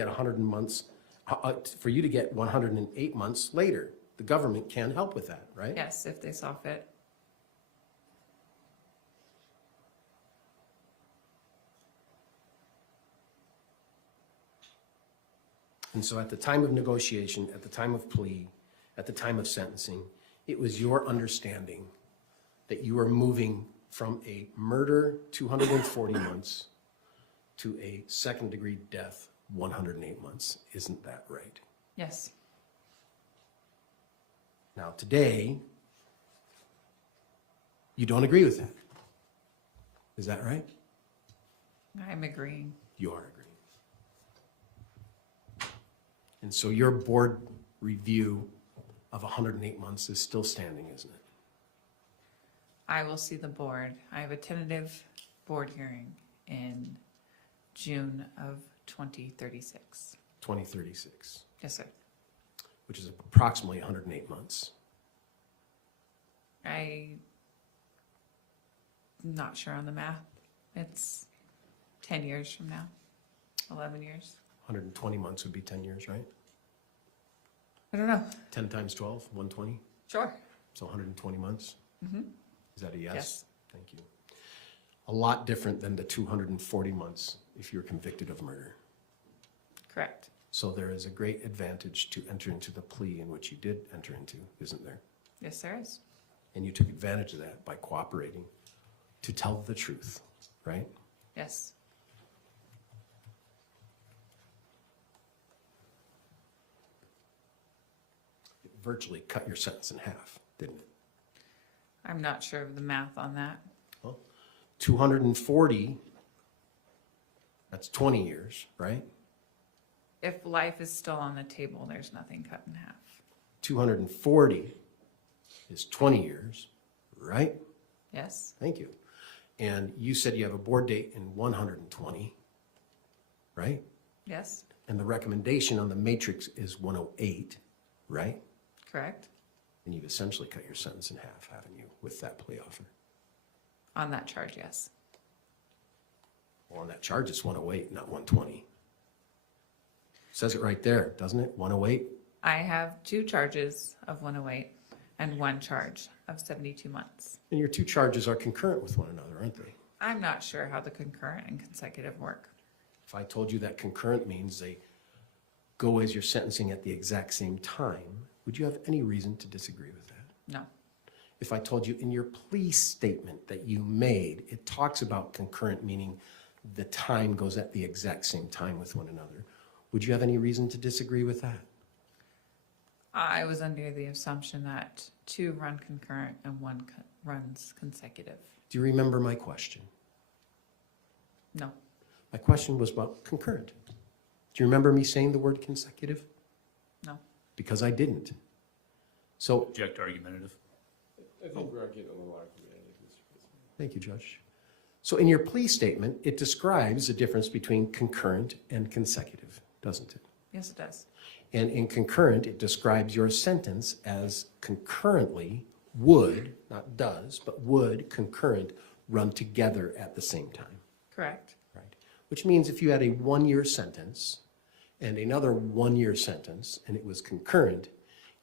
get 108 months later. The government can help with that, right? Yes, if they saw fit. And so at the time of negotiation, at the time of plea, at the time of sentencing, it was your understanding that you were moving from a murder, 240 months, to a second degree death, 108 months. Isn't that right? Yes, Now, today, you don't agree with that. Is that right? I'm agreeing. You are agreeing. And so your board review of 108 months is still standing, isn't it? I will see the board. I have a tentative board hearing in June of 2036. 2036, Yes, sir. which is approximately 108 months. I'm not sure on the math. It's 10 years from now, 11 years. 120 months would be 10 years, right? I don't know. 10 times 12, 120, Sure. so 120 months. Is that a yes? Yes. Thank you. A lot different than the 240 months if you're convicted of murder. Correct. So there is a great advantage to enter into the plea in which you did enter into, isn't there? Yes, there is. And you took advantage of that by cooperating to tell the truth, right? Yes. It virtually cut your sentence in half, didn't it? I'm not sure of the math on that. Well, 240, that's 20 years, right? If life is still on the table, there's nothing cut in half. 240 is 20 years, right? Yes, Thank you. And you said you have a board date in 120, right? yes, And the recommendation on the matrix is 108, right? correct. And you've essentially cut your sentence in half, haven't you, with that plea offer? On that charge, yes. Well, on that charge, it's 108, not 120. Says it right there, doesn't it? 108? I have 2 charges of 108 and 1 charge of 72 months. And your 2 charges are concurrent with one another, aren't they? I'm not sure how the concurrent and consecutive work. If I told you that concurrent means they go as you're sentencing at the exact same time, would you have any reason to disagree with that? No, if I told you in your plea statement that you made, it talks about concurrent, meaning the time goes at the exact same time with one another. Would you have any reason to disagree with that? I was under the assumption that 2 run concurrent and 1 runs consecutive. Do you remember my question? No. My question was about concurrent. Do you remember me saying the word consecutive? No. Because I didn't. So, Object argumentative. I think we're getting a little argumentative, Mr. President. thank you, Judge. So in your plea statement, it describes the difference between concurrent and consecutive, doesn't it? Yes, it does. And in concurrent, it describes your sentence as concurrently would, not does, but would concurrent run together at the same time. Correct. Right. Which means if you had a 1-year sentence and another 1-year sentence and it was concurrent,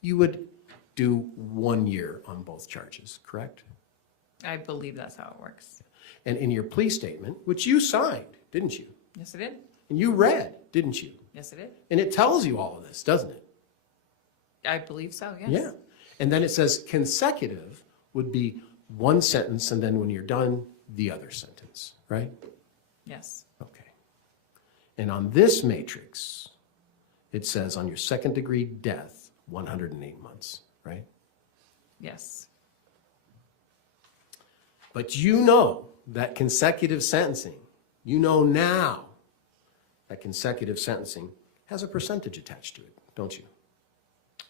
you would do 1 year on both charges, correct? I believe that's how it works. And in your plea statement, which you signed, didn't you? Yes, it did. And you read, didn't you? Yes, it did. And it tells you all of this, doesn't it? I believe so, yes. Yeah. And then it says consecutive would be 1 sentence, and then when you're done, the other sentence, right? Yes. Okay. And on this matrix, it says on your 2nd-degree death, 108 months, right? Yes. But you know that consecutive sentencing, you know now that consecutive sentencing has a percentage attached to it, don't you?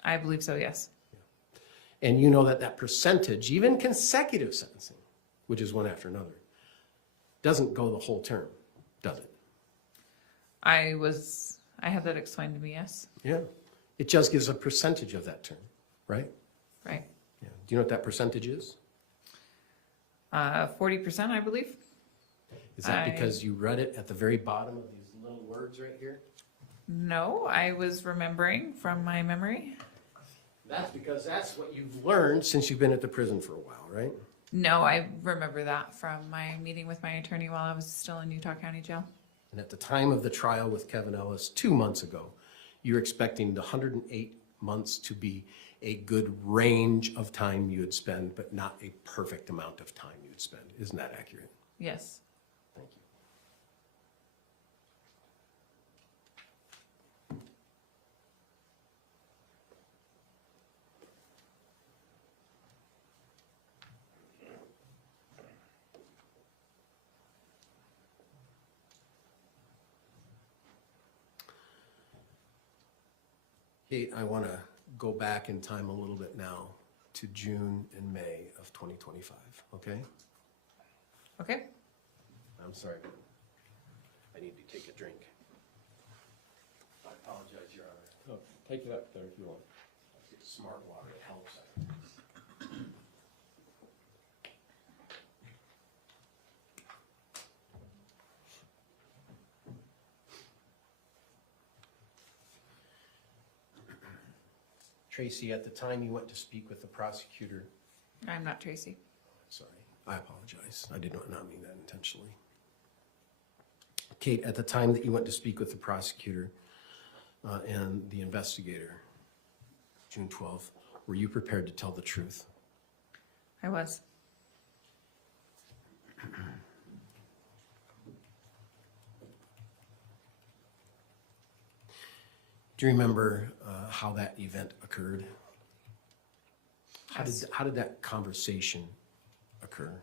I believe so, yes. And you know that that percentage, even consecutive sentencing, which is one after another, doesn't go the whole term, does it? I had that explained to me, yes. Yeah. It just gives a percentage of that term, right? Right. Yeah. Do you know what that percentage is? 40%, I believe. Is that because you read it at the very bottom of these little words right here? No, I was remembering from my memory. That's because that's what you've learned since you've been at the prison for a while, right? No, I remember that from my meeting with my attorney while I was still in Utah County Jail. And at the time of the trial with Kevin Ellis 2 months ago, you were expecting the 108 months to be a good range of time you would spend, but not a perfect amount of time you would spend. Isn't that accurate? Yes. Thank you. Kate, I want to go back in time a little bit now to June and May of 2025, okay? Okay. I'm sorry. I need to take a drink. I apologize, Your Honor. Oh, take it up there if you want. Get smart water, it helps. Tracy, at the time you went to speak with the prosecutor, I'm not Tracy. sorry, I apologize. I did not mean that intentionally. Kate, at the time that you went to speak with the prosecutor and the investigator, June 12th, were you prepared to tell the truth? I was. Do you remember how that event occurred? How did that conversation occur?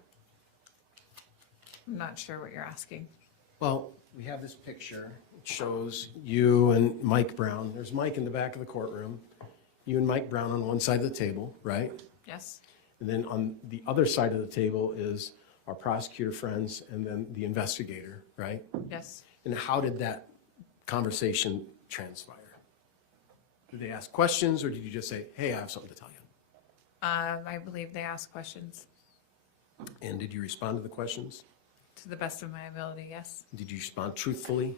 I'm not sure what you're asking. Well, we have this picture. It shows you and Mike Brown. There's Mike in the back of the courtroom. You and Mike Brown on one side of the table, right? Yes. And then on the other side of the table is our prosecutor friends and then the investigator, right? Yes. And how did that conversation transpire? Did they ask questions or did you just say, hey, I have something to tell you? I believe they asked questions. And did you respond to the questions? To the best of my ability, yes. Did you respond truthfully?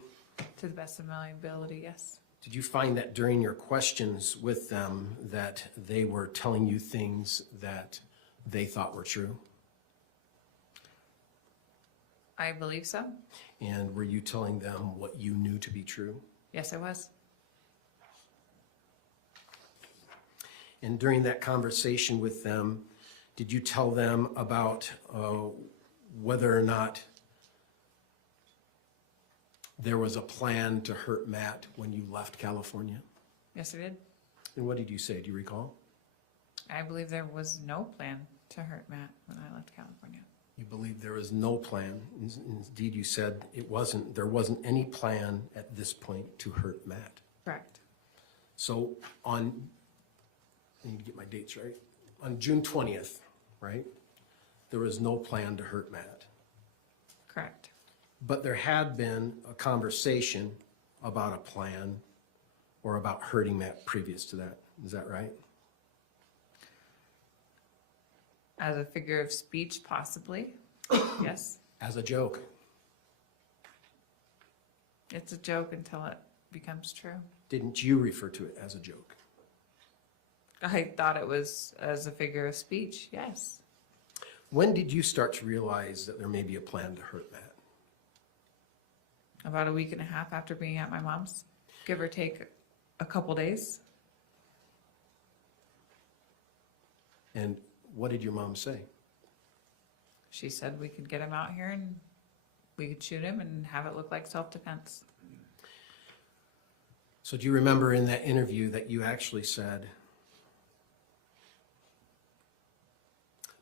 To the best of my ability, yes. Did you find that during your questions with them that they were telling you things that they thought were true? I believe so. And were you telling them what you knew to be true? Yes, I was. And during that conversation with them, Did you tell them about whether or not there was a plan to hurt Matt when you left California? Yes, I did. And what did you say? Do you recall? I believe there was no plan to hurt Matt when I left California. You believe there was no plan. Indeed, you said there wasn't any plan at this point to hurt Matt. Correct. So I need to get my dates right. On June 20th, right, there was no plan to hurt Matt. Correct. But there had been a conversation about a plan or about hurting Matt previous to that. Is that right? As a figure of speech, possibly. Yes. As a joke. It's a joke until it becomes true. Didn't you refer to it as a joke? I thought it was as a figure of speech, yes. When did you start to realize that there may be a plan to hurt Matt? About a week and a half after being at my mom's, give or take a couple days. And what did your mom say? She said we could get him out here and we could shoot him and have it look like self-defense. So do you remember in that interview that you actually said,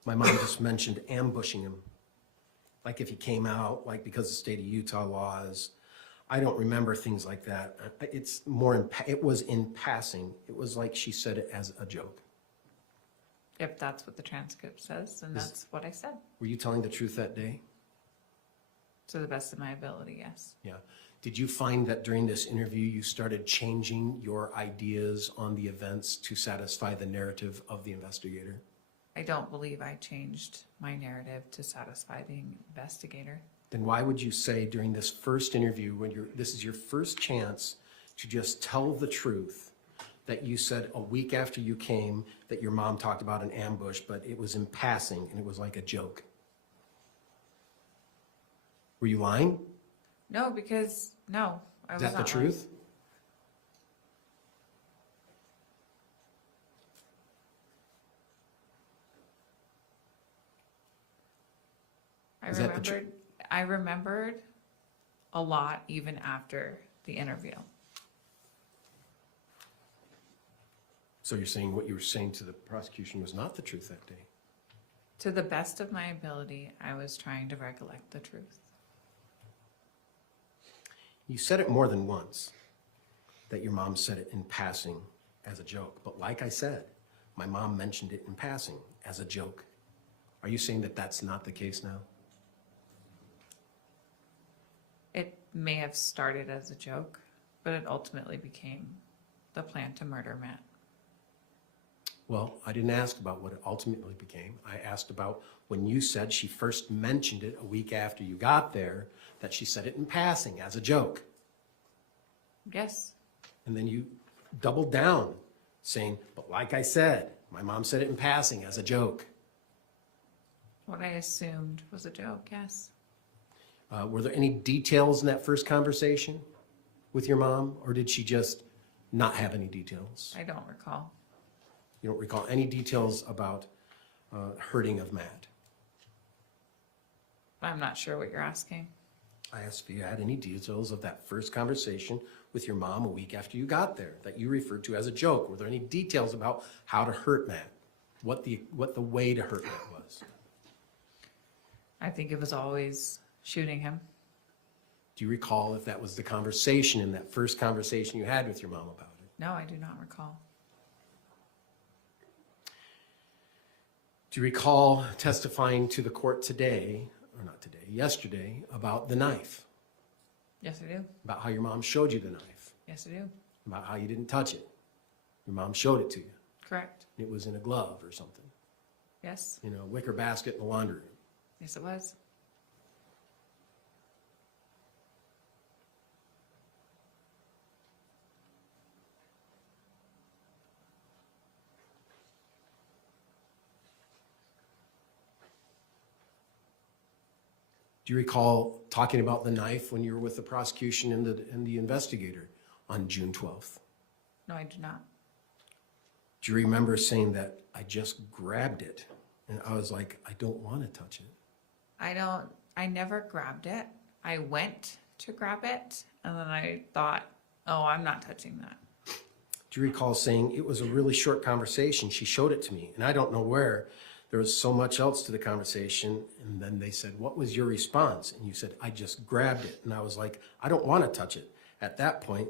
my mom just mentioned ambushing him, like if he came out, like because the state of Utah laws. I don't remember things like that. It's more, it was in passing. It was like she said it as a joke. If that's what the transcript says, then that's what I said. Were you telling the truth that day? To the best of my ability, yes. Yeah. Did you find that during this interview you started changing your ideas on the events to satisfy the narrative of the investigator? I don't believe I changed my narrative to satisfy the investigator. Then why would you say during this first interview, when this is your first chance to just tell the truth, that you said a week after you came that your mom talked about an ambush, but it was in passing and it was like a joke? Were you lying? No, because, no, I was Is that the not truth? lying. I remembered a lot even after the interview. So you're saying what you were saying to the prosecution was not the truth that day? To the best of my ability, I was trying to recollect the truth. You said it more than once, that your mom said it in passing as a joke. But like I said, my mom mentioned it in passing as a joke. Are you saying that that's not the case now? It may have started as a joke, but it ultimately became the plan to murder Matt. Well, I didn't ask about what it ultimately became. I asked about when you said she first mentioned it a week after you got there, that she said it in passing as a joke. Yes. And then you doubled down saying, but like I said, my mom said it in passing as a joke. What I assumed was a joke, yes. Were there any details in that first conversation with your mom, or did she just not have any details? I don't recall. You don't recall any details about hurting of Matt? I'm not sure what you're asking. I asked if you had any details of that first conversation with your mom a week after you got there that you referred to as a joke. Were there any details about how to hurt Matt? What the way to hurt Matt was? I think it was always shooting him. Do you recall if that was the conversation in that first conversation you had with your mom about it? No, I do not recall. Do you recall testifying to the court today, or not today, yesterday, about the knife? Yes, I do. About how your mom showed you the knife? Yes, I do. About how you didn't touch it? Your mom showed it to you. Correct. It was in a glove or something. Yes. In a wicker basket in the laundry room. Yes, it was. Do you recall talking about the knife when you were with the prosecution and the investigator on June 12th? No, I do not. Do you remember saying that I just grabbed it And I was like, I don't want to touch it. I never grabbed it. I went to grab it, and then I thought, oh, I'm not touching that. Do you recall saying it was a really short conversation? She showed it to me, and I don't know where. There was so much else to the conversation, and then they said, what was your response? And you said, I just grabbed it. And I was like, I don't want to touch it at that point.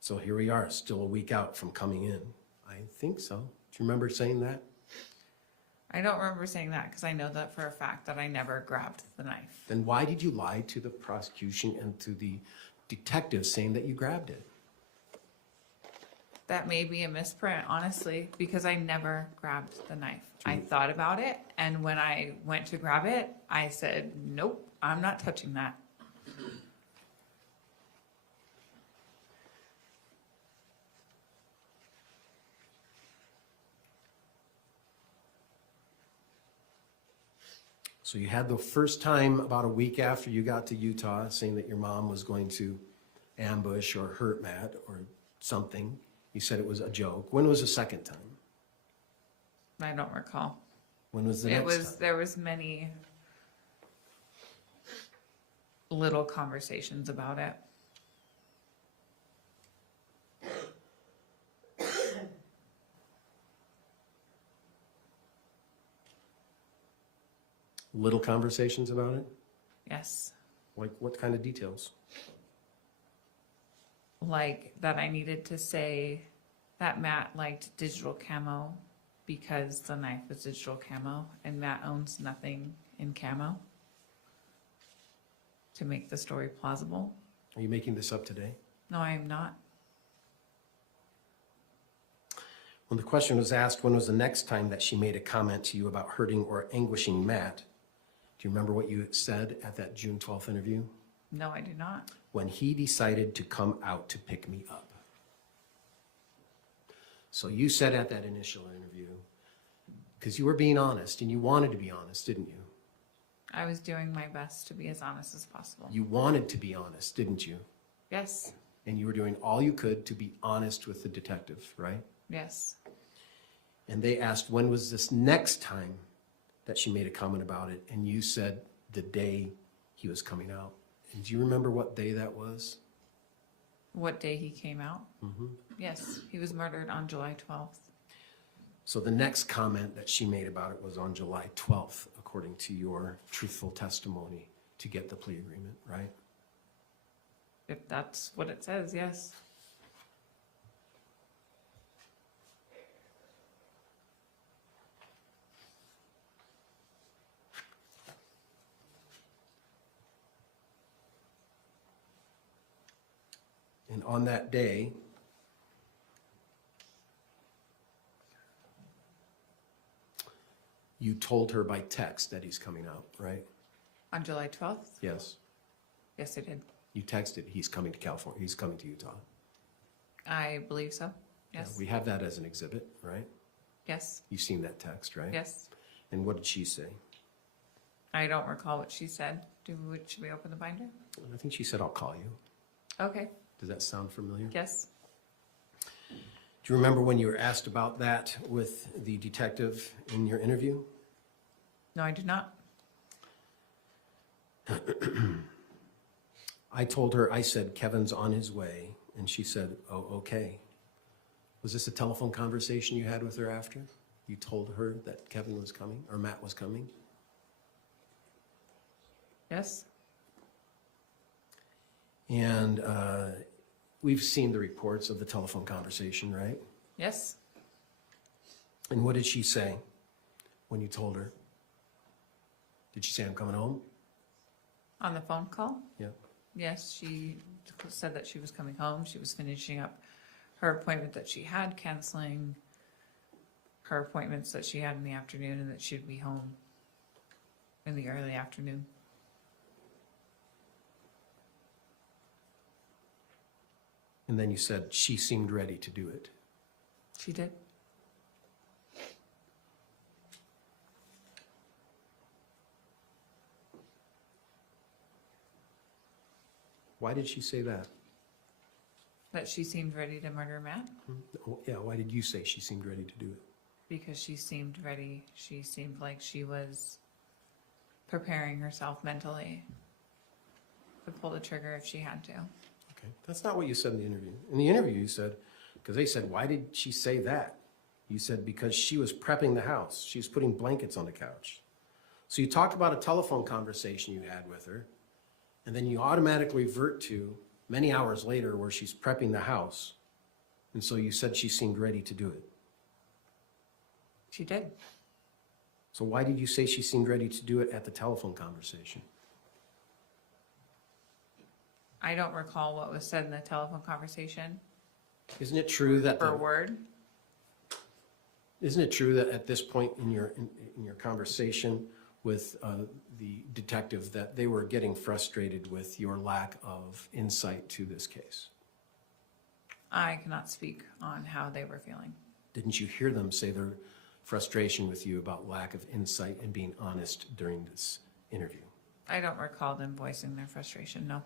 So here we are, still a week out from coming in. I think so. Do you remember saying that? I don't remember saying that because I know that for a fact that I never grabbed the knife. Then why did you lie to the prosecution and to the detective saying that you grabbed it? That may be a misprint, honestly, because I never grabbed the knife. I thought about it, and when I went to grab it, I said, nope, I'm not touching that. So you had the first time about a week after you got to Utah saying that your mom was going to ambush or hurt Matt or something. You said it was a joke. When was the second time? I don't recall. When was the next time? There was many little conversations about it. Little conversations about it? Yes. Like what kind of details? Like that I needed to say that Matt liked digital camo because the knife was digital camo and Matt owns nothing in camo to make the story plausible. Are you making this up today? No, I am not. When the question was asked, when was the next time that she made a comment to you about hurting or anguishing Matt? Do you remember what you said at that June 12th interview? No, I do not. When he decided to come out to pick me up. So you said at that initial interview, because you were being honest and you wanted to be honest, didn't you? I was doing my best to be as honest as possible. You wanted to be honest, didn't you? Yes. And you were doing all you could to be honest with the detective, right? Yes. And they asked, when was this next time that she made a comment about it? And you said the day he was coming out. And do you remember what day that was? What day he came out? Mm-hmm. Yes, he was murdered on July 12th. So the next comment that she made about it was on July 12th, according to your truthful testimony to get the plea agreement, right? If that's what it says, yes. And on that day, you told her by text that he's coming out, right? On July 12th? Yes. Yes, I did. You texted, he's coming to California, he's coming to Utah. I believe so. Yes. Yeah, we have that as an exhibit, right? Yes. You've seen that text, right? Yes. And what did she say? I don't recall what she said. Should we open the binder? I think she said, I'll call you. Okay. Does that sound familiar? Yes. Do you remember when you were asked about that with the detective in your interview? No, I do not. I told her, I said, Kevin's on his way. And she said, oh, okay. Was this a telephone conversation you had with her after? You told her that Kevin was coming, or Matt was coming? Yes. And we've seen the reports of the telephone conversation, right? Yes. And what did she say when you told her? Did she say, I'm coming home? On the phone call? Yeah. Yes, she said that she was coming home. She was finishing up her appointment that she had, canceling her appointments that she had in the afternoon, and that she'd be home in the early afternoon. And then you said she seemed ready to do it. She did. Why did she say that? That she seemed ready to murder Matt? Oh, yeah, why did you say she seemed ready to do it? because she seemed ready. She seemed like she was preparing herself mentally to pull the trigger if she had to. Okay, that's not what you said in the interview. In the interview, you said, because they said, why did she say that? You said, because she was prepping the house. She was putting blankets on the couch. So you talked about a telephone conversation you had with her, and then you automatically revert to many hours later where she's prepping the house. And so you said she seemed ready to do it. She did. So why did you say she seemed ready to do it at the telephone conversation? I don't recall what was said in the telephone conversation. Isn't it true that Per word. Isn't it true that at this point in your conversation with the detective that they were getting frustrated with your lack of insight to this case? I cannot speak on how they were feeling. Didn't you hear them say their frustration with you about lack of insight and being honest during this interview? I don't recall them voicing their frustration, no.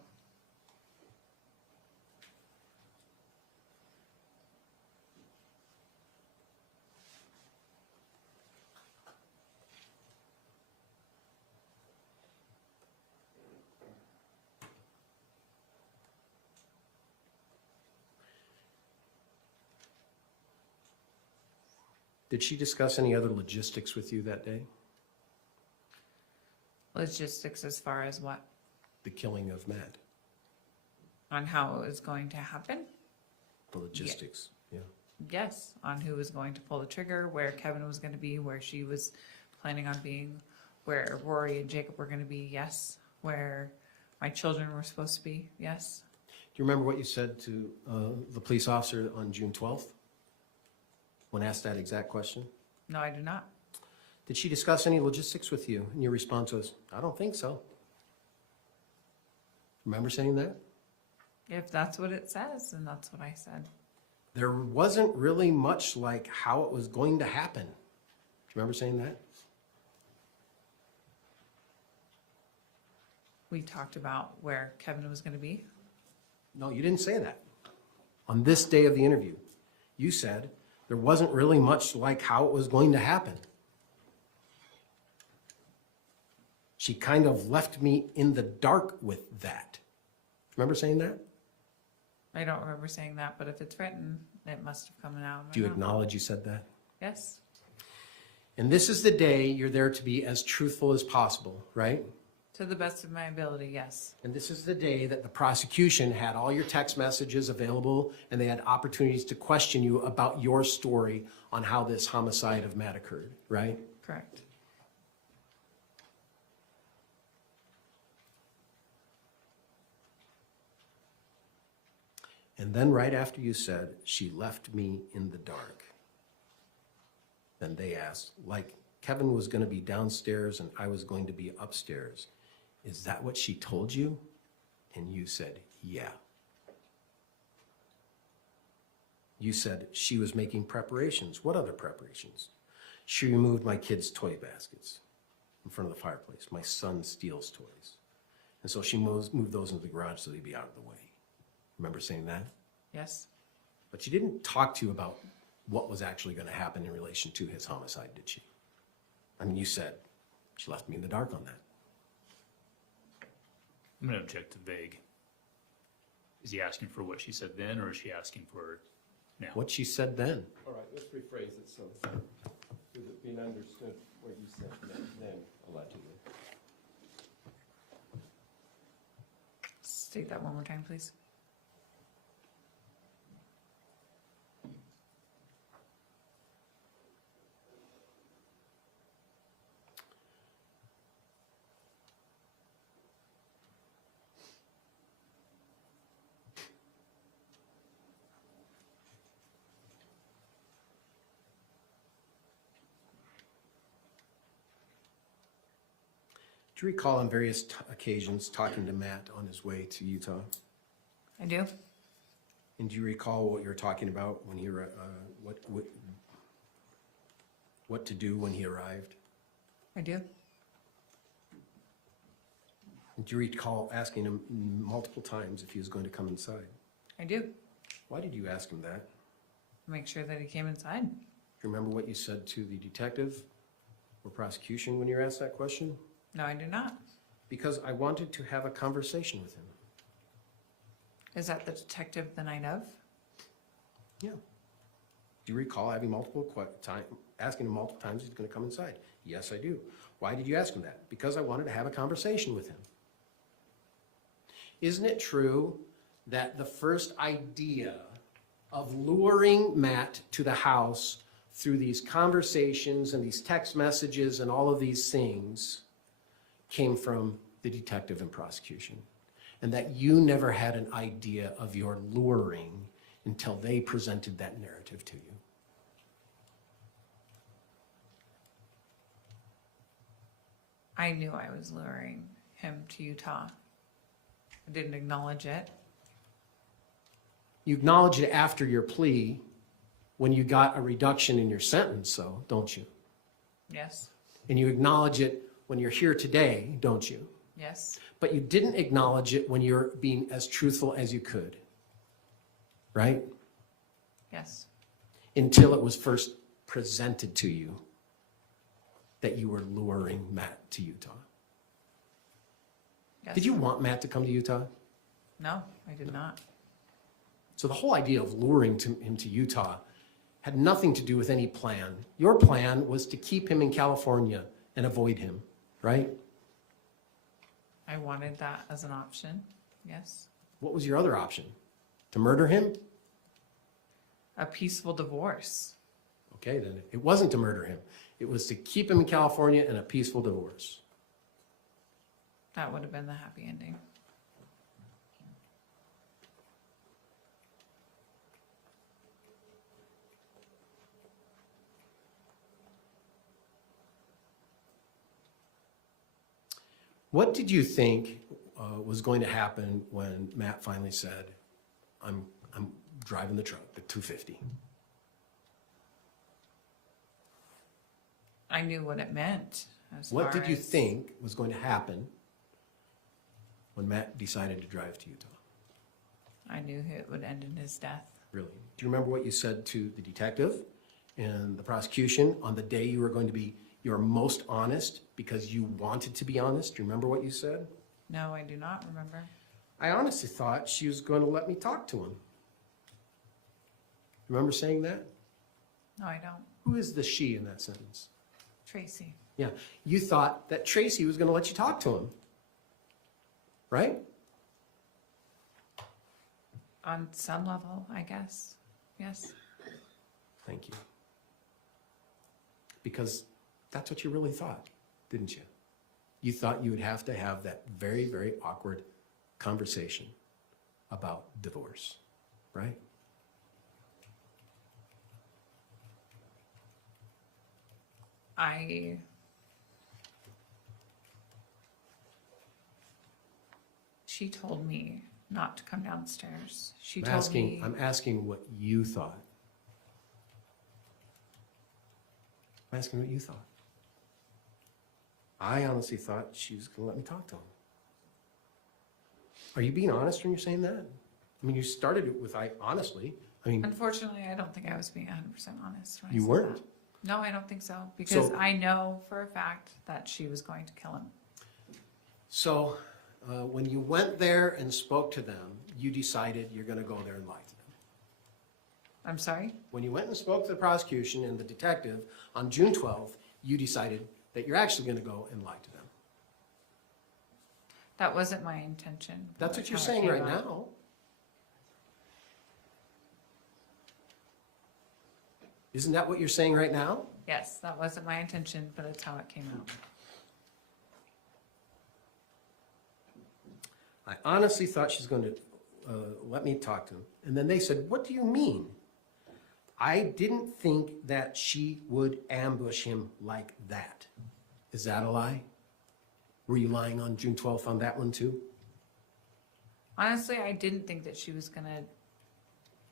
Did she discuss any other logistics with you that day? Logistics as far as what? The killing of Matt, On how it was going to happen? the logistics, yeah. Yes, on who was going to pull the trigger, where Kevin was going to be, where she was planning on being, where Rory and Jacob were going to be, yes. Where my children were supposed to be, yes. Do you remember what you said to the police officer on June 12th? When asked that exact question? No, I do not. Did she discuss any logistics with you? And your response was, I don't think so. Remember saying that? If that's what it says, then that's what I said. There wasn't really much like how it was going to happen. Do you remember saying that? We talked about where Kevin was going to be. No, you didn't say that. On this day of the interview, you said there wasn't really much like how it was going to happen. She kind of left me in the dark with that. Remember saying that? I don't remember saying that, but if it's written, it must have come out. Do you acknowledge you said that? Yes. And this is the day you're there to be as truthful as possible, right? To the best of my ability, yes. And this is the day that the prosecution had all your text messages available and they had opportunities to question you about your story on how this homicide of Matt occurred, right? Correct. And then right after you said, she left me in the dark, then they asked, like Kevin was going to be downstairs and I was going to be upstairs, is that what she told you? And you said, yeah. You said she was making preparations. What other preparations? She removed my kids' toy baskets in front of the fireplace. My son steals toys. And so she moved those into the garage so they'd be out of the way. Remember saying that? Yes. But she didn't talk to you about what was actually going to happen in relation to his homicide, did she? I mean, you said she left me in the dark on that. I'm going to object to vague. Is he asking for what she said then, or is she asking for now? What she said then. All right, let's rephrase it so with it being understood what you said then allegedly. State that one more time, please. Do you recall on various occasions talking to Matt on his way to Utah? I do. And do you recall what you were talking about when he what to do when he arrived? I do. And do you recall asking him multiple times if he was going to come inside? I do. Why did you ask him that? Make sure that he came inside. Do you remember what you said to the detective or prosecution when you were asked that question? No, I do not. Because I wanted to have a conversation with him. Is that the detective the night of? Yeah. Do you recall having asking him multiple times he's going to come inside? Yes, I do. Why did you ask him that? Because I wanted to have a conversation with him. Isn't it true that the first idea of luring Matt to the house through these conversations and these text messages and all of these things came from the detective and prosecution? And that you never had an idea of your luring until they presented that narrative to you? I knew I was luring him to Utah. I didn't acknowledge it. You acknowledge it after your plea when you got a reduction in your sentence, though, don't you? Yes. And you acknowledge it when you're here today, don't you? Yes. But you didn't acknowledge it when you're being as truthful as you could, right? Yes. Until it was first presented to you that you were luring Matt to Utah. Yes. Did you want Matt to come to Utah? No, I did not. So the whole idea of luring him to Utah had nothing to do with any plan. Your plan was to keep him in California and avoid him, right? I wanted that as an option. Yes. What was your other option? To murder him? A peaceful divorce. Okay, then it wasn't to murder him. It was to keep him in California and a peaceful divorce. That would have been the happy ending. What did you think was going to happen when Matt finally said, I'm driving the truck, the 250? I knew what it meant. What did you think was going to happen when Matt decided to drive to Utah? I knew it would end in his death. Really? Do you remember what you said to the detective and the prosecution on the day you were going to be your most honest because you wanted to be honest? Do you remember what you said? No, I do not remember. I honestly thought she was going to let me talk to him. Remember saying that? No, I don't. Who is the she in that sentence? Tracy. Yeah, you thought that Tracy was going to let you talk to him, right? On some level, I guess. Yes. Thank you. Because that's what you really thought, didn't you? You thought you would have to have that very, very awkward conversation about divorce, right? She told me not to come downstairs. She I'm told me. I'm asking what you thought. I'm asking what you thought. I honestly thought she was going to let me talk to him. Are you being honest when you're saying that? I mean, you started it with honestly. I mean, Unfortunately, I don't think I was being 100% honest when I you said weren't. that. No, I don't think so. Because So- I know for a fact that she was going to kill him. So when you went there and spoke to them, you decided you're going to go there and lie to them. I'm sorry? When you went and spoke to the prosecution and the detective on June 12th, you decided that you're actually going to go and lie to them. That wasn't my intention. but That's what you're how it saying came right out. now. Isn't that what you're saying right now? Yes, that wasn't my intention, but it's how it came out. I honestly thought she's going to let me talk to him. And then they said, what do you mean? I didn't think that she would ambush him like that. Is that a lie? Were you lying on June 12th on that one too? Honestly, I didn't think that she was going to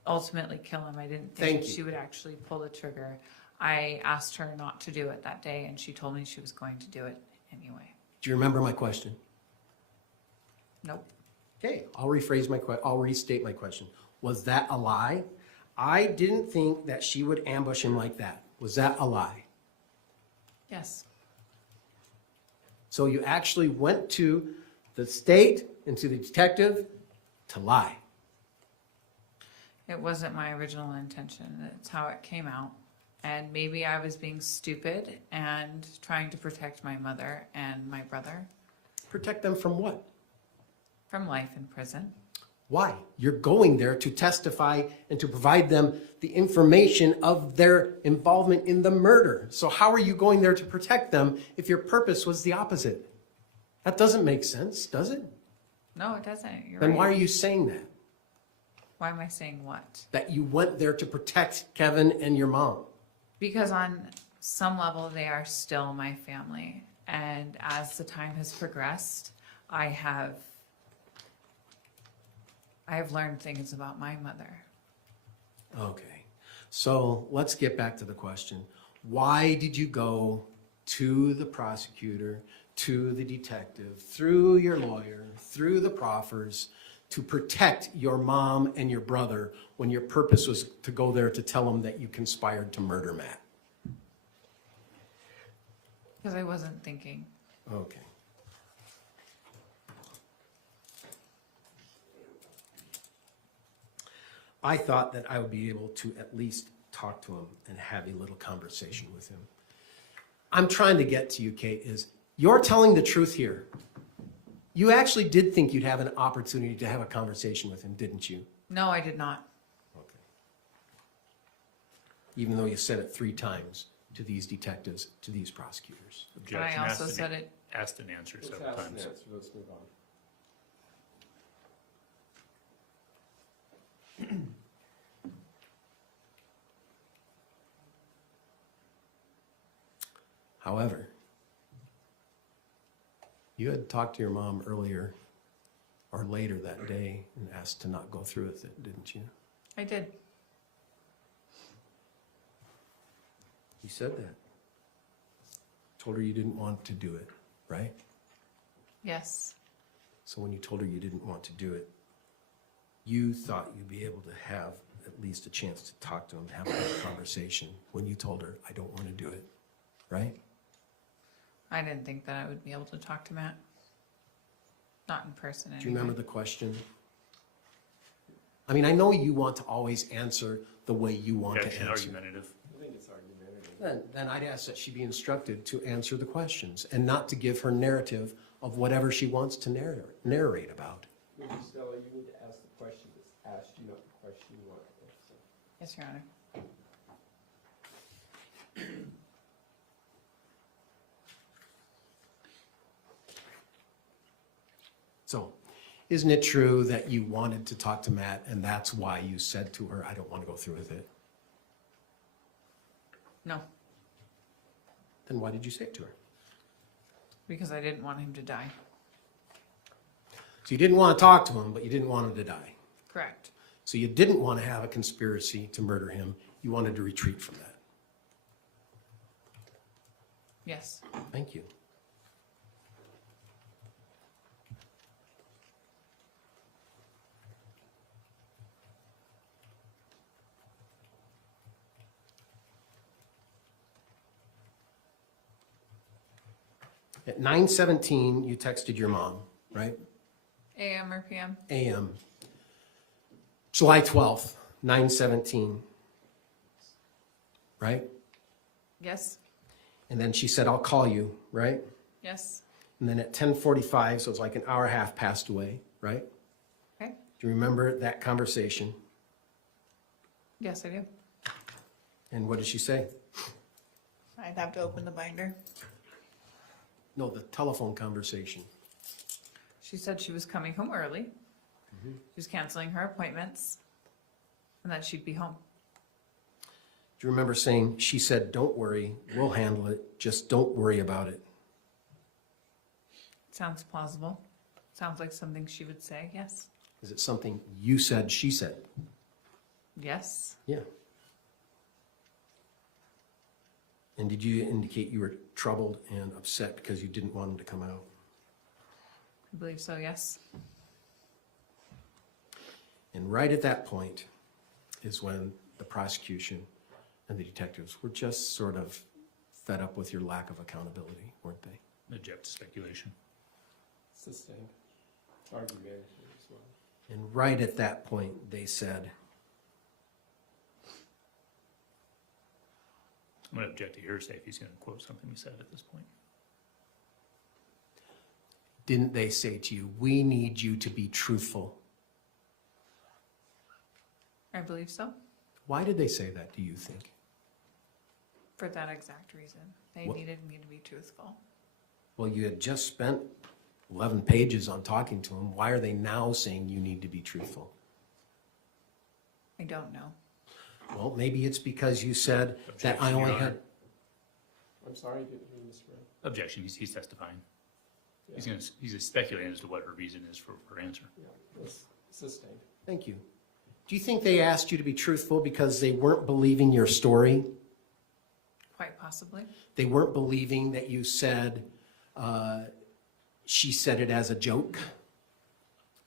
ultimately kill him. I didn't Thank think that you. she would actually pull the trigger. I asked her not to do it that day, and she told me she was going to do it anyway. Do you remember my question? Nope. Okay, I'll rephrase my question. I'll restate my question. Was that a lie? I didn't think that she would ambush him like that. Was that a lie? Yes. So you actually went to the state and to the detective to lie. It wasn't my original intention. It's how it came out. And maybe I was being stupid and trying to protect my mother and my brother. Protect them from what? From life in prison. Why? You're going there to testify and to provide them the information of their involvement in the murder. So how are you going there to protect them if your purpose was the opposite? That doesn't make sense, does it? No, it doesn't. You're Then right. why are you saying that? Why am I saying what? That you went there to protect Kevin and your mom. Because on some level, they are still my family. And as the time has progressed, I have learned things about my mother. Okay, so let's get back to the question. Why did you go to the prosecutor, to the detective, through your lawyer, through the proffers, to protect your mom and your brother when your purpose was to go there to tell them that you conspired to murder Matt? Because I wasn't thinking. Okay. I thought that I would be able to at least talk to him and have a little conversation with him. I'm trying to get to you, Kate, is you're telling the truth here. You actually did think you'd have an opportunity to have a conversation with him, didn't you? No, I did not. Okay. Even though you said it 3 times to these detectives, to these prosecutors. But I also said it. Asked and answered several times. Let's move on. However, you had talked to your mom earlier or later that day and asked to not go through with it, didn't you? I did. You said that. Told her you didn't want to do it, right? Yes. So when you told her you didn't want to do it, you thought you'd be able to have at least a chance to talk to him, have a conversation when you told her, I don't want to do it, right? I didn't think that I would be able to talk to Matt. Not in person anyway. Do you remember the question? I mean, I know you want to always answer the way you want Yeah, to she's answer. argumentative. I think it's argumentative. Then I'd ask that she be instructed to answer the questions and not to give her narrative of whatever she wants to narrate about. Ms. Restelli, you need to ask the question that's asked you, not the question you want to answer. Yes, Your Honor. So, isn't it true that you wanted to talk to Matt and that's why you said to her, I don't want to go through with it? No, Then why did you say it to her? because I didn't want him to die. So you didn't want to talk to him, but you didn't want him to die. Correct. So you didn't want to have a conspiracy to murder him. You wanted to retreat from that. Yes. Thank you. At 9:17, you texted your mom, right? AM or PM? AM. July 12th, 9:17. Right? Yes. And then she said, I'll call you, right? Yes. And then at 10:45, so it's like an hour and a half passed away, right? Okay. Do you remember that conversation? Yes, I do. And what did she say? I'd have to open the binder. No, the telephone conversation. She said she was coming home early. She was canceling her appointments and that she'd be home. Do you remember saying, she said, don't worry, we'll handle it, just don't worry about it? Sounds plausible. Sounds like something she would say, yes. Is it something you said, she said? Yes. Yeah. And did you indicate you were troubled and upset because you didn't want him to come out? I believe so, yes. And right at that point is when the prosecution and the detectives were just sort of fed up with your lack of accountability, weren't they? Object to speculation. Sustained. Argumentative as well. And right at that point, they said, I'm going to object to hearsay if he's going to quote something we said at this point. didn't they say to you, we need you to be truthful? I believe so, Why did they say that, do you think? for that exact reason. They What- needed me to be truthful. Well, you had just spent 11 pages on talking to them. Why are they now saying you need to be truthful? I don't know. Well, maybe it's because you said that I Objection, only Your had, Honor. I'm sorry, didn't hear you, Mr. Brown. Objection, he's testifying. Yeah. He's speculating as to what her reason is for her answer. Yeah, that's sustained. thank you. Do you think they asked you to be truthful because they weren't believing your story? Quite possibly. They weren't believing that you said, she said it as a joke?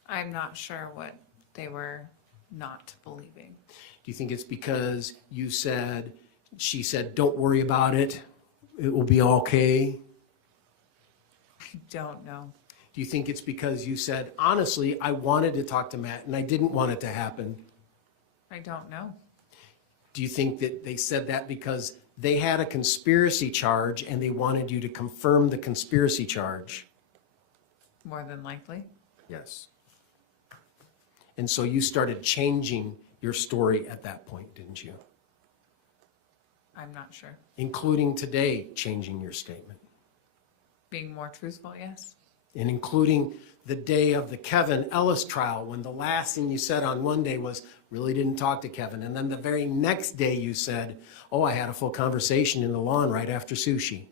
I'm not sure what they were not believing. Do you think it's because you said, she said, don't worry about it, it will be okay? I don't know. Do you think it's because you said, honestly, I wanted to talk to Matt and I didn't want it to happen? I don't know. Do you think that they said that because they had a conspiracy charge and they wanted you to confirm the conspiracy charge? More than likely. Yes. And so you started changing your story at that point, didn't you? I'm not sure. Including today, changing your statement. Being more truthful, yes. And including the day of the Kevin Ellis trial, when the last thing you said on one day was, really didn't talk to Kevin. And then the very next day you said, oh, I had a full conversation in the lawn right after sushi.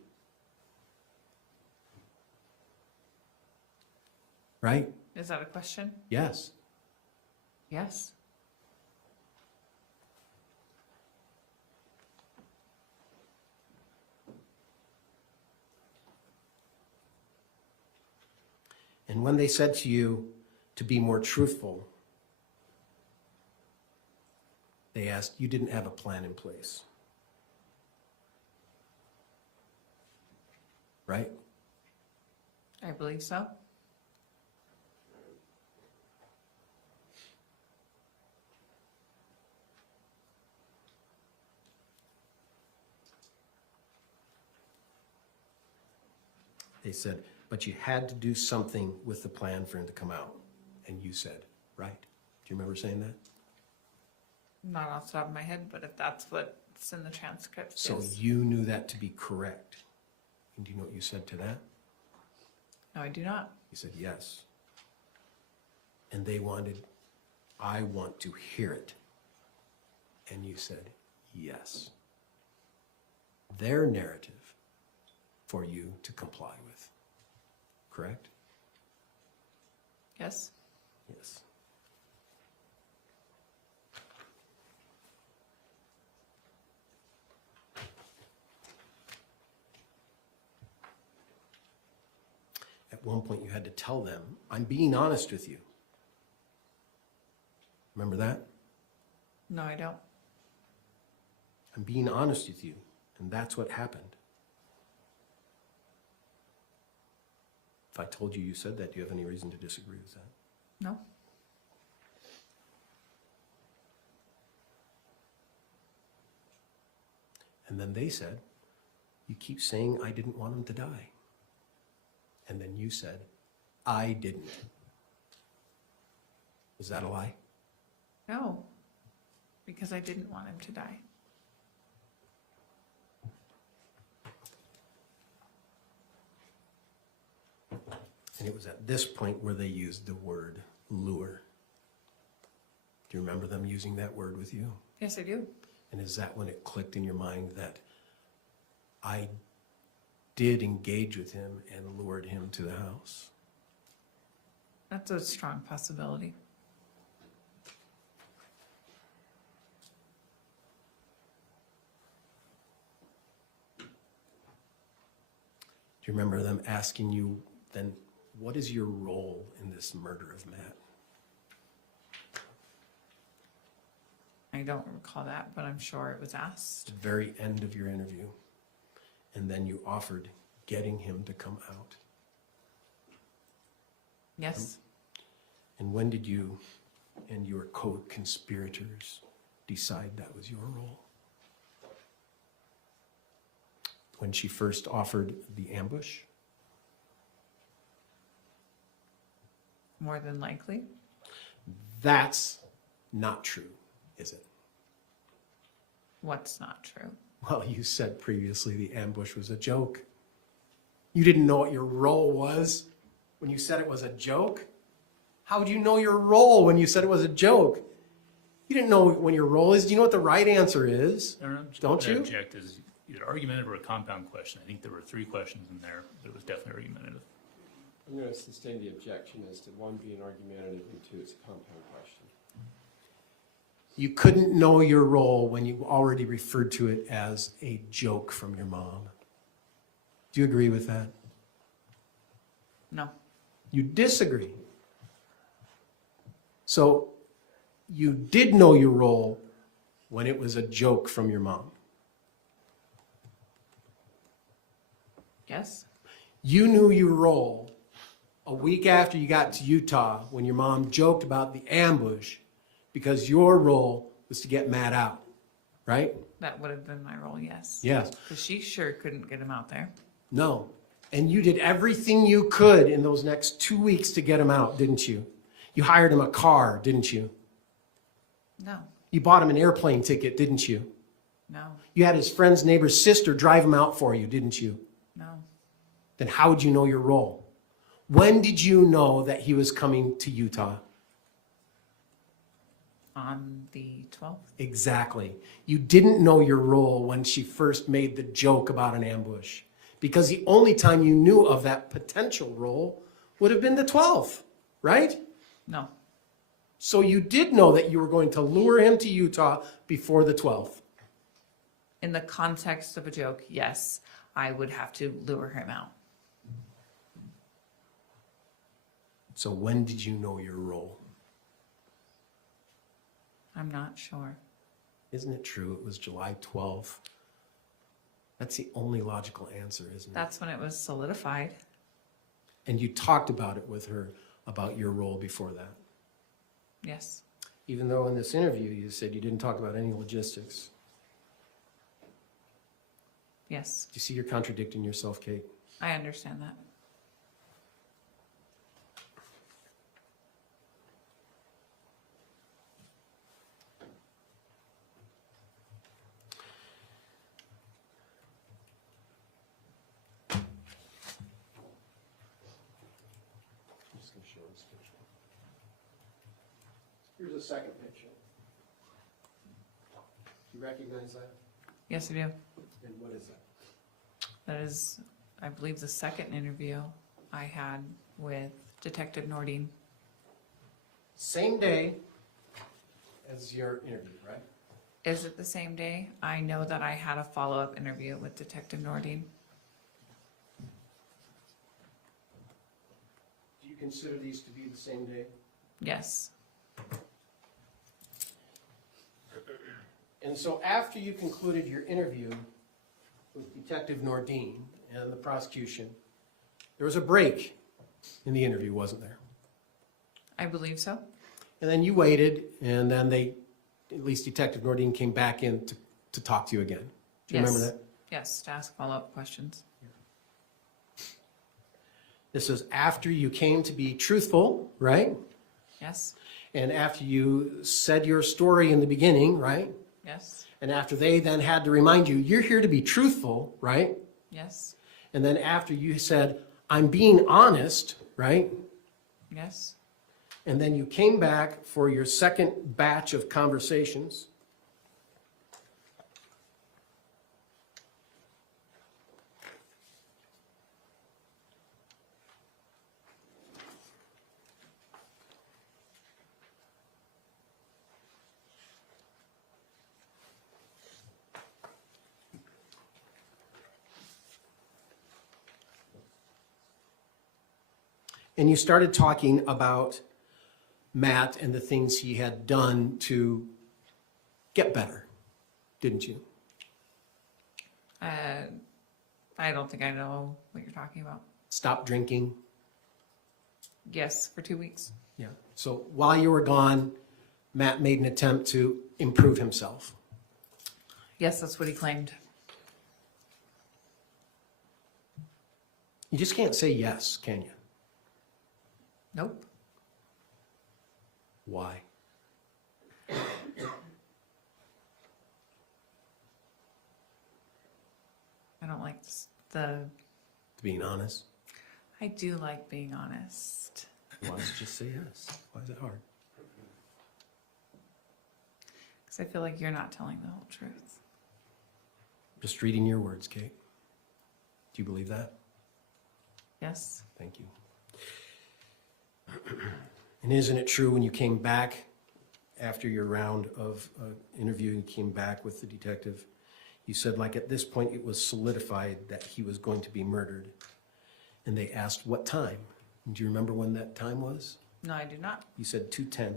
Right? Is that a question? Yes. Yes. And when they said to you to be more truthful, they asked, you didn't have a plan in place. Right? I believe so. They said, but you had to do something with the plan for him to come out. And you said, right? Do you remember saying that? Not off the top of my head, but if that's what's in the transcript. So yes. you knew that to be correct. And do you know what you said to that? No, I do not. You said, yes. And they wanted, I want to hear it. And you said, yes. Their narrative for you to comply with. Correct? Yes. Yes. At one point you had to tell them, I'm being honest with you. Remember that? No, I don't. I'm being honest with you. And that's what happened. If I told you you said that, do you have any reason to disagree with that? No. And then they said, you keep saying I didn't want him to die. And then you said, I didn't. Was that a lie? No. Because I didn't want him to die. And it was at this point where they used the word lure. Do you remember them using that word with you? Yes, I do. And is that when it clicked in your mind that I did engage with him and lured him to the house? That's a strong possibility. Do you remember them asking you then, what is your role in this murder of Matt? I don't recall that, but I'm sure it was asked. The very end of your interview. And then you offered getting him to come out. Yes, And when did you and your co-conspirators decide that was your role? When she first offered the ambush? more than likely. That's not true, is it? What's not true? Well, you said previously the ambush was a joke. You didn't know what your role was when you said it was a joke? How would you know your role when you said it was a joke? You didn't know when your role is. Do you know what the right answer is? Don't you? Object is either argumentative or a compound question. I think there were 3 questions in there, but it was definitely argumentative. I'm going to sustain the objection as to 1 being argumentative and 2 it's a compound question. You couldn't know your role when you already referred to it as a joke from your mom. Do you agree with that? No. You disagree. So you did know your role when it was a joke from your mom. Yes. You knew your role a week after you got to Utah when your mom joked about the ambush because your role was to get Matt out, right? That would have been my role, yes. Yes. Because she sure couldn't get him out there. No. And you did everything you could in those next 2 weeks to get him out, didn't you? You hired him a car, didn't you? No. You bought him an airplane ticket, didn't you? No. You had his friend's neighbor's sister drive him out for you, didn't you? No. Then how would you know your role? When did you know that he was coming to Utah? On the 12th? Exactly. You didn't know your role when she first made the joke about an ambush, because the only time you knew of that potential role would have been the 12th, right? No. So you did know that you were going to lure him to Utah before the 12th. In the context of a joke, yes, I would have to lure him out. So when did you know your role? I'm not sure. Isn't it true it was July 12th? That's the only logical answer, isn't it? That's when it was solidified. And you talked about it with her, about your role before that. Yes. Even though in this interview you said you didn't talk about any logistics. Yes. Do you see you're contradicting yourself, Kate? I understand that. I'm just going to show this picture. Here's a second picture. Do you recognize that? Yes, I do. And what is that? That is, I believe, the second interview I had with Detective Nordine. Same day as your interview, right? Is it the same day? I know that I had a follow-up interview with Detective Nordine. Do you consider these to be the same day? Yes. And so after you concluded your interview with Detective Nordine and the prosecution, there was a break in the interview, wasn't there? I believe so. And then you waited, and then at least Detective Nordine came back in to talk to you again. Do you remember that? Yes, to ask follow-up questions. This was after you came to be truthful, right? Yes. And after you said your story in the beginning, right? Yes. And after they then had to remind you, you're here to be truthful, right? Yes. And then after you said, I'm being honest, right? Yes. And then you came back for your second batch of conversations. And you started talking about Matt and the things he had done to get better, didn't you? I don't think I know what you're talking about. Stop drinking. Yes, for 2 weeks. Yeah. So while you were gone, Matt made an attempt to improve himself. Yes, that's what he claimed. You just can't say yes, can you? Nope. Why? I don't like the. Being honest? I do like being honest. Why don't you just say yes? Why is it hard? Because I feel like you're not telling the whole truth. Just reading your words, Kate. Do you believe that? Yes. Thank you. And isn't it true when you came back after your round of interviewing, came back with the detective, you said, like, at this point it was solidified that he was going to be murdered. And they asked what time. Do you remember when that time was? No, I do not. You said 2:10.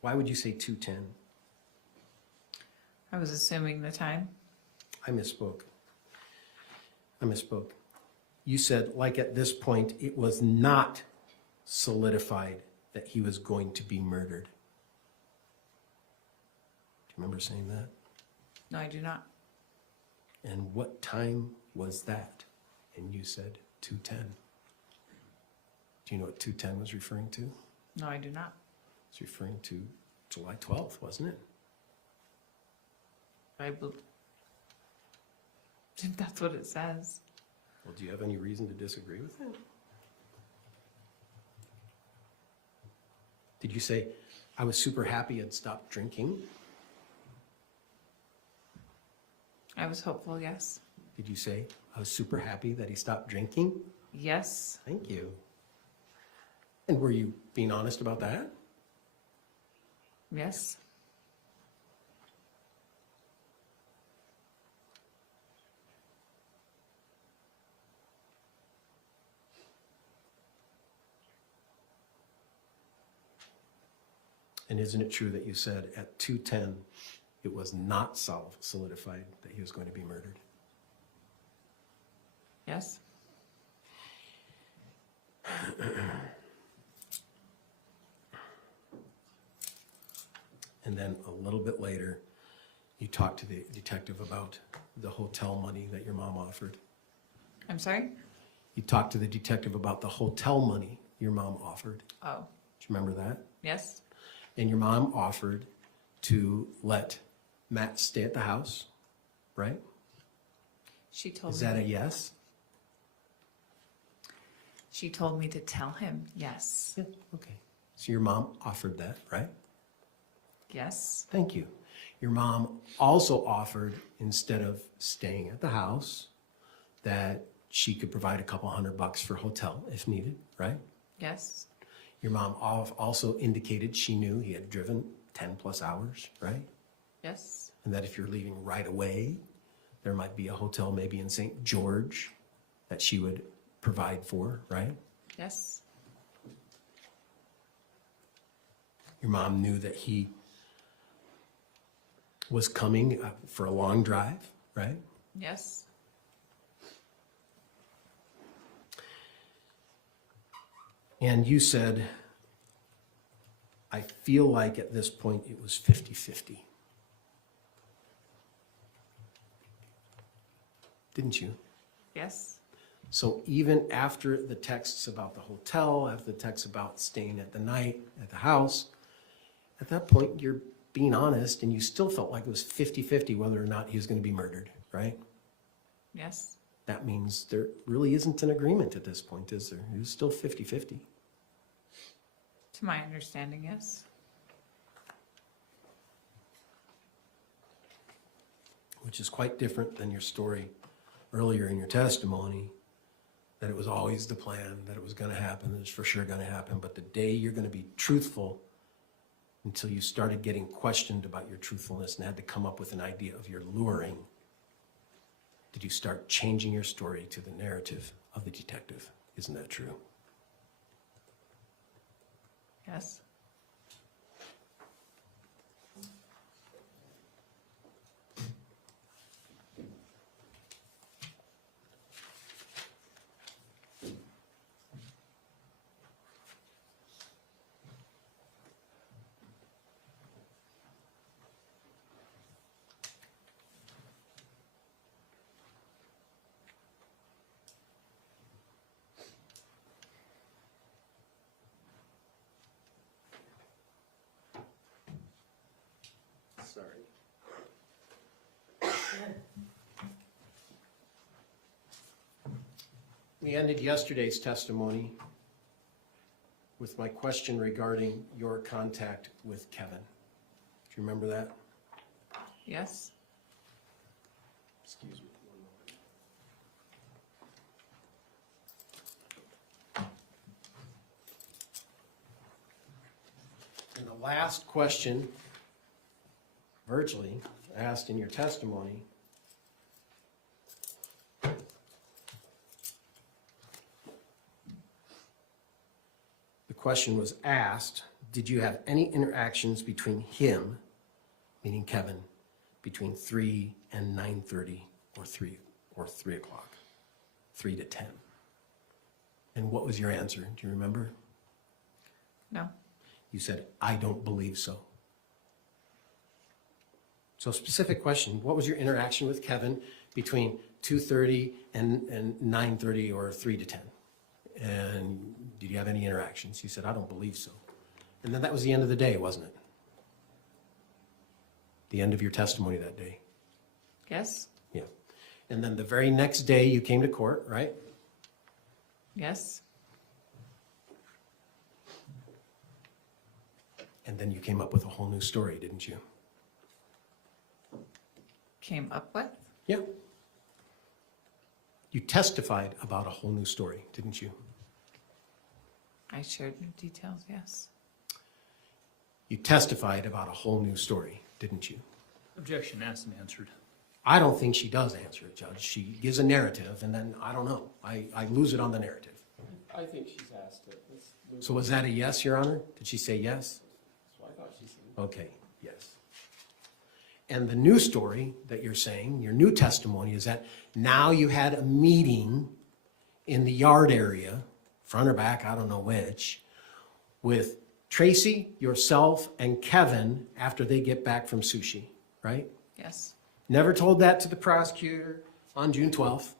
Why would you say 2:10? I was assuming the time. I misspoke. You said, like, at this point, it was not solidified that he was going to be murdered. Do you remember saying that? No, I do not. And what time was that? And you said 2:10. Do you know what 2:10 was referring to? No, I do not. It's referring to July 12th, wasn't it? If that's what it says. Well, do you have any reason to disagree with it? Did you say, I was super happy I'd stopped drinking? I was hopeful, yes. Did you say, I was super happy that he stopped drinking? Yes. Thank you. And were you being honest about that? Yes. And isn't it true that you said at 2:10 it was not solidified that he was going to be murdered? Yes. And then a little bit later, you talked to the detective about the hotel money that your mom offered. I'm sorry? You talked to the detective about the hotel money your mom offered. Oh. Do you remember that? Yes. And your mom offered to let Matt stay at the house, right? She told Is me. that a yes? She told me to tell him yes. Yeah, okay. So your mom offered that, right? Yes. Thank you. Your mom also offered, instead of staying at the house, that she could provide a couple $100 for hotel if needed, right? Yes. Your mom also indicated she knew he had driven 10 plus hours, right? Yes. And that if you're leaving right away, there might be a hotel maybe in St. George that she would provide for, right? Yes. Your mom knew that he was coming for a long drive, right? Yes. And you said, I feel like at this point it was 50-50. Didn't you? Yes. So even after the texts about the hotel, after the texts about staying at the night at the house, at that point you're being honest and you still felt like it was 50-50 whether or not he was going to be murdered, right? Yes. That means there really isn't an agreement at this point, is there? It was still 50-50. To my understanding, yes. Which is quite different than your story earlier in your testimony, that it was always the plan, that it was going to happen, that it's for sure going to happen. But the day you're going to be truthful, until you started getting questioned about your truthfulness and had to come up with an idea of your luring, did you start changing your story to the narrative of the detective? Isn't that true? Yes. Sorry. We ended yesterday's testimony with my question regarding your contact with Kevin. Do you remember that? Yes. Excuse me. And the last question, virtually, asked in your testimony, the question was asked, did you have any interactions between him, meaning Kevin, between 3 and 9:30 or 3 o'clock, 3 to 10? And what was your answer? Do you remember? No. You said, I don't believe so. So specific question, what was your interaction with Kevin between 2:30 and 9:30 or 3 to 10? And did you have any interactions? You said, I don't believe so. And then that was the end of the day, wasn't it? The end of your testimony that day. Yes. Yeah. And then the very next day you came to court, right? Yes. And then you came up with a whole new story, didn't you? Came up with? Yeah. You testified about a whole new story, didn't you? I shared new details, yes. You testified about a whole new story, didn't you? Objection asked and answered. I don't think she does answer it, Judge. She gives a narrative, and then, I don't know. I lose it on the narrative. I think she's asked it. Let's move So was that a yes, Your Honor? Did she say yes? That's what I thought she said. Okay, yes. And the new story that you're saying, your new testimony, is that now you had a meeting in the yard area, front or back, I don't know which, with Tracy, yourself, and Kevin after they get back from sushi, right? Yes. Never told that to the prosecutor on June 12th,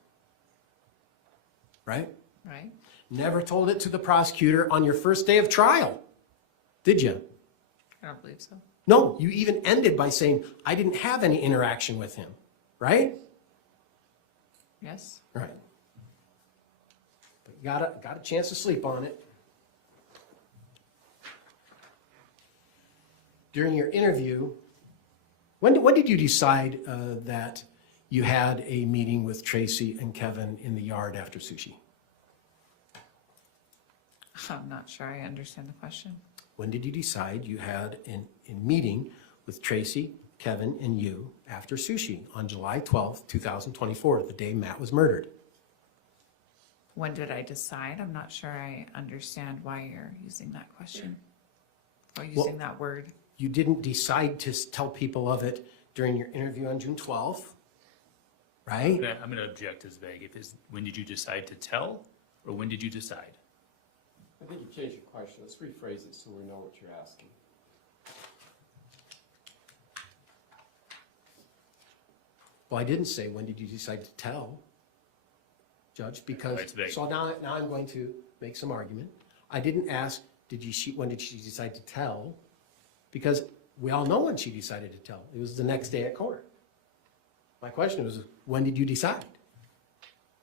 right? Right. Never told it to the prosecutor on your first day of trial, did you? I don't believe so. No, you even ended by saying, I didn't have any interaction with him, right? Yes. Right. But you got a chance to sleep on it. During your interview, when did you decide that you had a meeting with Tracy and Kevin in the yard after sushi? I'm not sure I understand the question. When did you decide you had a meeting with Tracy, Kevin, and you after sushi on July 12th, 2024, the day Matt was murdered? When did I decide? I'm not sure I understand why you're using that question or using that word. You didn't decide to tell people of it during your interview on June 12th, right? I'm going to object as vague. If it's, when did you decide to tell, or when did you decide? I think you changed your question. Let's rephrase it so we know what you're asking. Well, I didn't say, when did you decide to tell, Judge, because, It's vague. so now I'm going to make some argument. I didn't ask, when did she decide to tell? Because we all know when she decided to tell. It was the next day at court. My question was, when did you decide?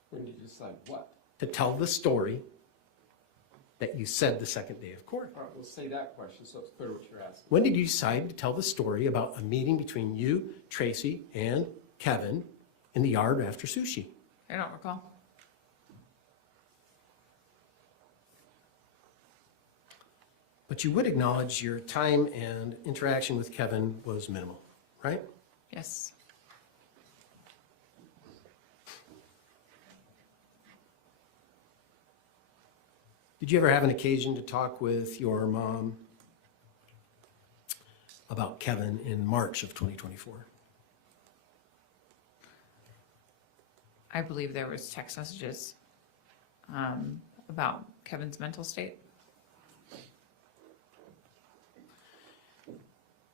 When did you decide what? To tell the story that you said the second day of court. All right, we'll say that question so it's clear what you're asking. When did you decide to tell the story about a meeting between you, Tracy, and Kevin in the yard after sushi? I don't recall. But you would acknowledge your time and interaction with Kevin was minimal, right? Yes. Did you ever have an occasion to talk with your mom about Kevin in March of 2024? I believe there was text messages about Kevin's mental state.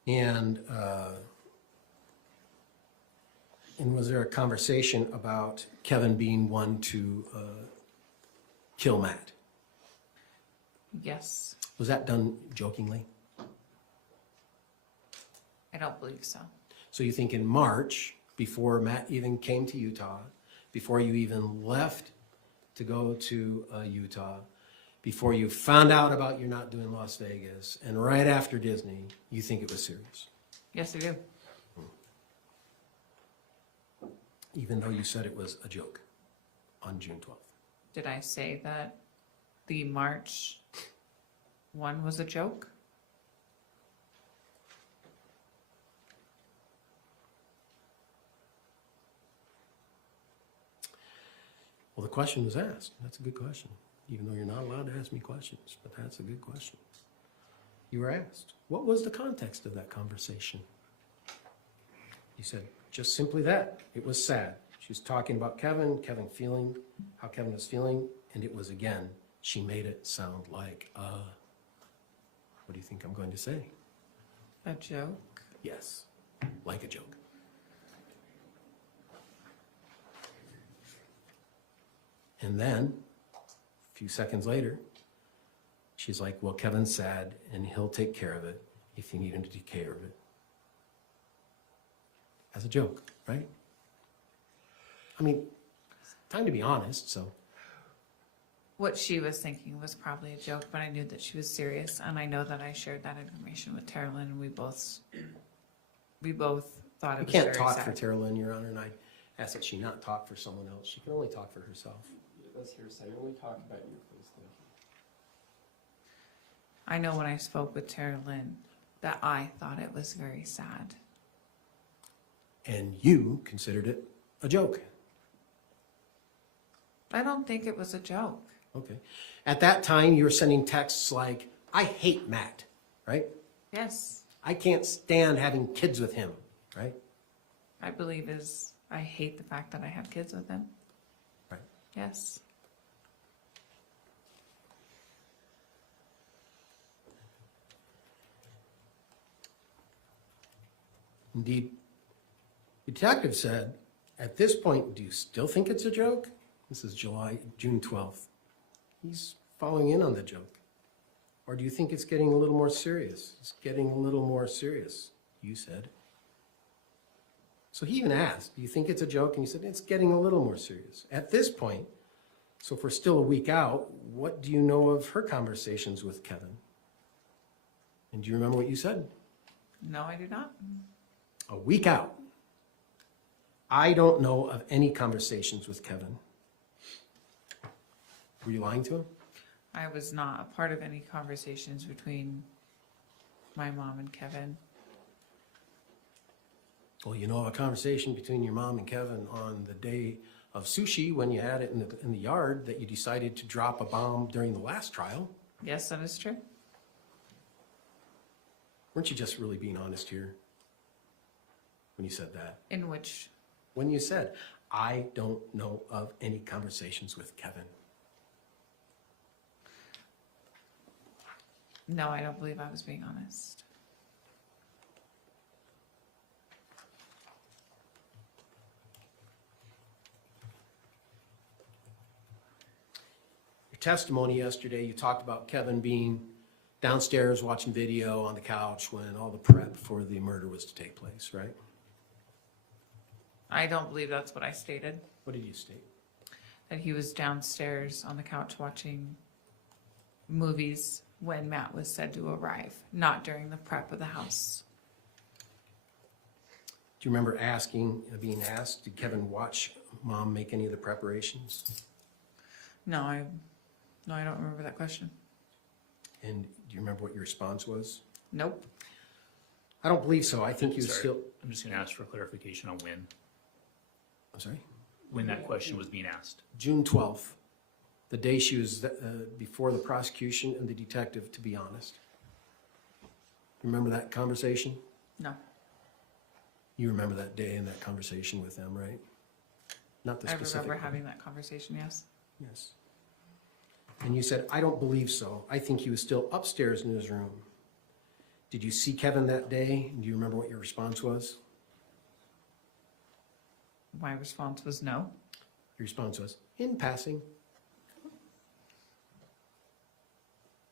And was there a conversation about Kevin being one to kill Matt? Yes, Was that done jokingly? I don't believe so. So you think in March, before Matt even came to Utah, before you even left to go to Utah, before you found out about you're not doing Las Vegas, and right after Disney, you think it was serious? Yes, I do. Even though you said it was a joke on June 12th. Did I say that the March one was a joke? Well, the question was asked. That's a good question. Even though you're not allowed to ask me questions, but that's a good question. You were asked, what was the context of that conversation? You said, just simply that. It was sad. She was talking about Kevin feeling, how Kevin was feeling, and it was, again, she made it sound like, what do you think I'm going to say? A joke? Yes, like a joke. And then, a few seconds later, she's like, well, Kevin's sad, and he'll take care of it if you need him to take care of it. As a joke, right? I mean, time to be honest, so. What she was thinking was probably a joke, but I knew that she was serious, and I know that I shared that information with Tara Lynn, and we both thought it was very sad. You can't talk for Tara Lynn, Your Honor, and I ask that she not talk for someone else. She can only talk for herself. Let's hear say, only talk about you, please, thank you. I know when I spoke with Tara Lynn that I thought it was very sad. And you considered it a joke. I don't think it was a joke. Okay. At that time, you were sending texts like, I hate Matt, right? Yes, I can't stand having kids with him, right? I believe is I hate the fact that I have kids with him. Right. Yes. Indeed, the detective said, at this point, do you still think it's a joke? This is June 12th. He's following in on the joke. Or do you think it's getting a little more serious? It's getting a little more serious, you said. So he even asked, do you think it's a joke? And you said, it's getting a little more serious. At this point, so if we're still a week out, what do you know of her conversations with Kevin? And do you remember what you said? No, I do not. A week out. I don't know of any conversations with Kevin. Were you lying to him? I was not a part of any conversations between my mom and Kevin. Well, you know of a conversation between your mom and Kevin on the day of sushi when you had it in the yard that you decided to drop a bomb during the last trial. Yes, that is true. Weren't you just really being honest here when you said that? In which? When you said, I don't know of any conversations with Kevin. No, I don't believe I was being honest. Your testimony yesterday, you talked about Kevin being downstairs watching video on the couch when all the prep for the murder was to take place, right? I don't believe that's what I stated. What did you state? That he was downstairs on the couch watching movies when Matt was said to arrive, not during the prep of the house. Do you remember being asked, did Kevin watch Mom make any of the preparations? No, I don't remember that question. And do you remember what your response was? Nope. I don't believe so. I think you Sorry, still. I'm just gonna ask for clarification on I'm sorry? when that question was being asked. June 12th. The day she was before the prosecution and the detective, to be honest. Remember that conversation? No. You remember that day and that conversation with them, right? Not the I specific. remember having that conversation, yes. Yes. And you said, I don't believe so. I think he was still upstairs in his room. Did you see Kevin that day? Do you remember what your response was? My response was no. Your response was, in passing.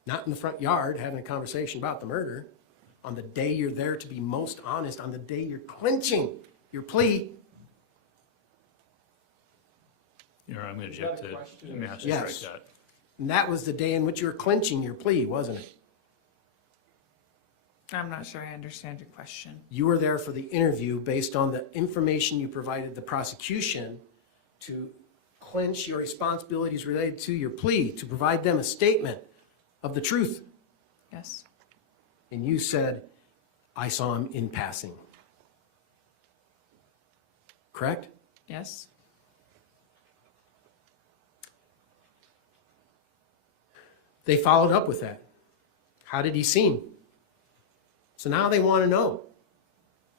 Not in the front yard having a conversation about the murder. On the day you're there to be most honest, on the day you're clinching your plea. Your Honor, I'm going to Is that object a to, question? I'm going to have to Yes. strike that. And that was the day in which you were clinching your plea, wasn't it? I'm not sure I understand your question. You were there for the interview based on the information you provided the prosecution to clinch your responsibilities related to your plea, to provide them a statement of the truth. Yes. And you said, I saw him in passing. Correct? Yes. They followed up with that. How did he seem? So now they want to know,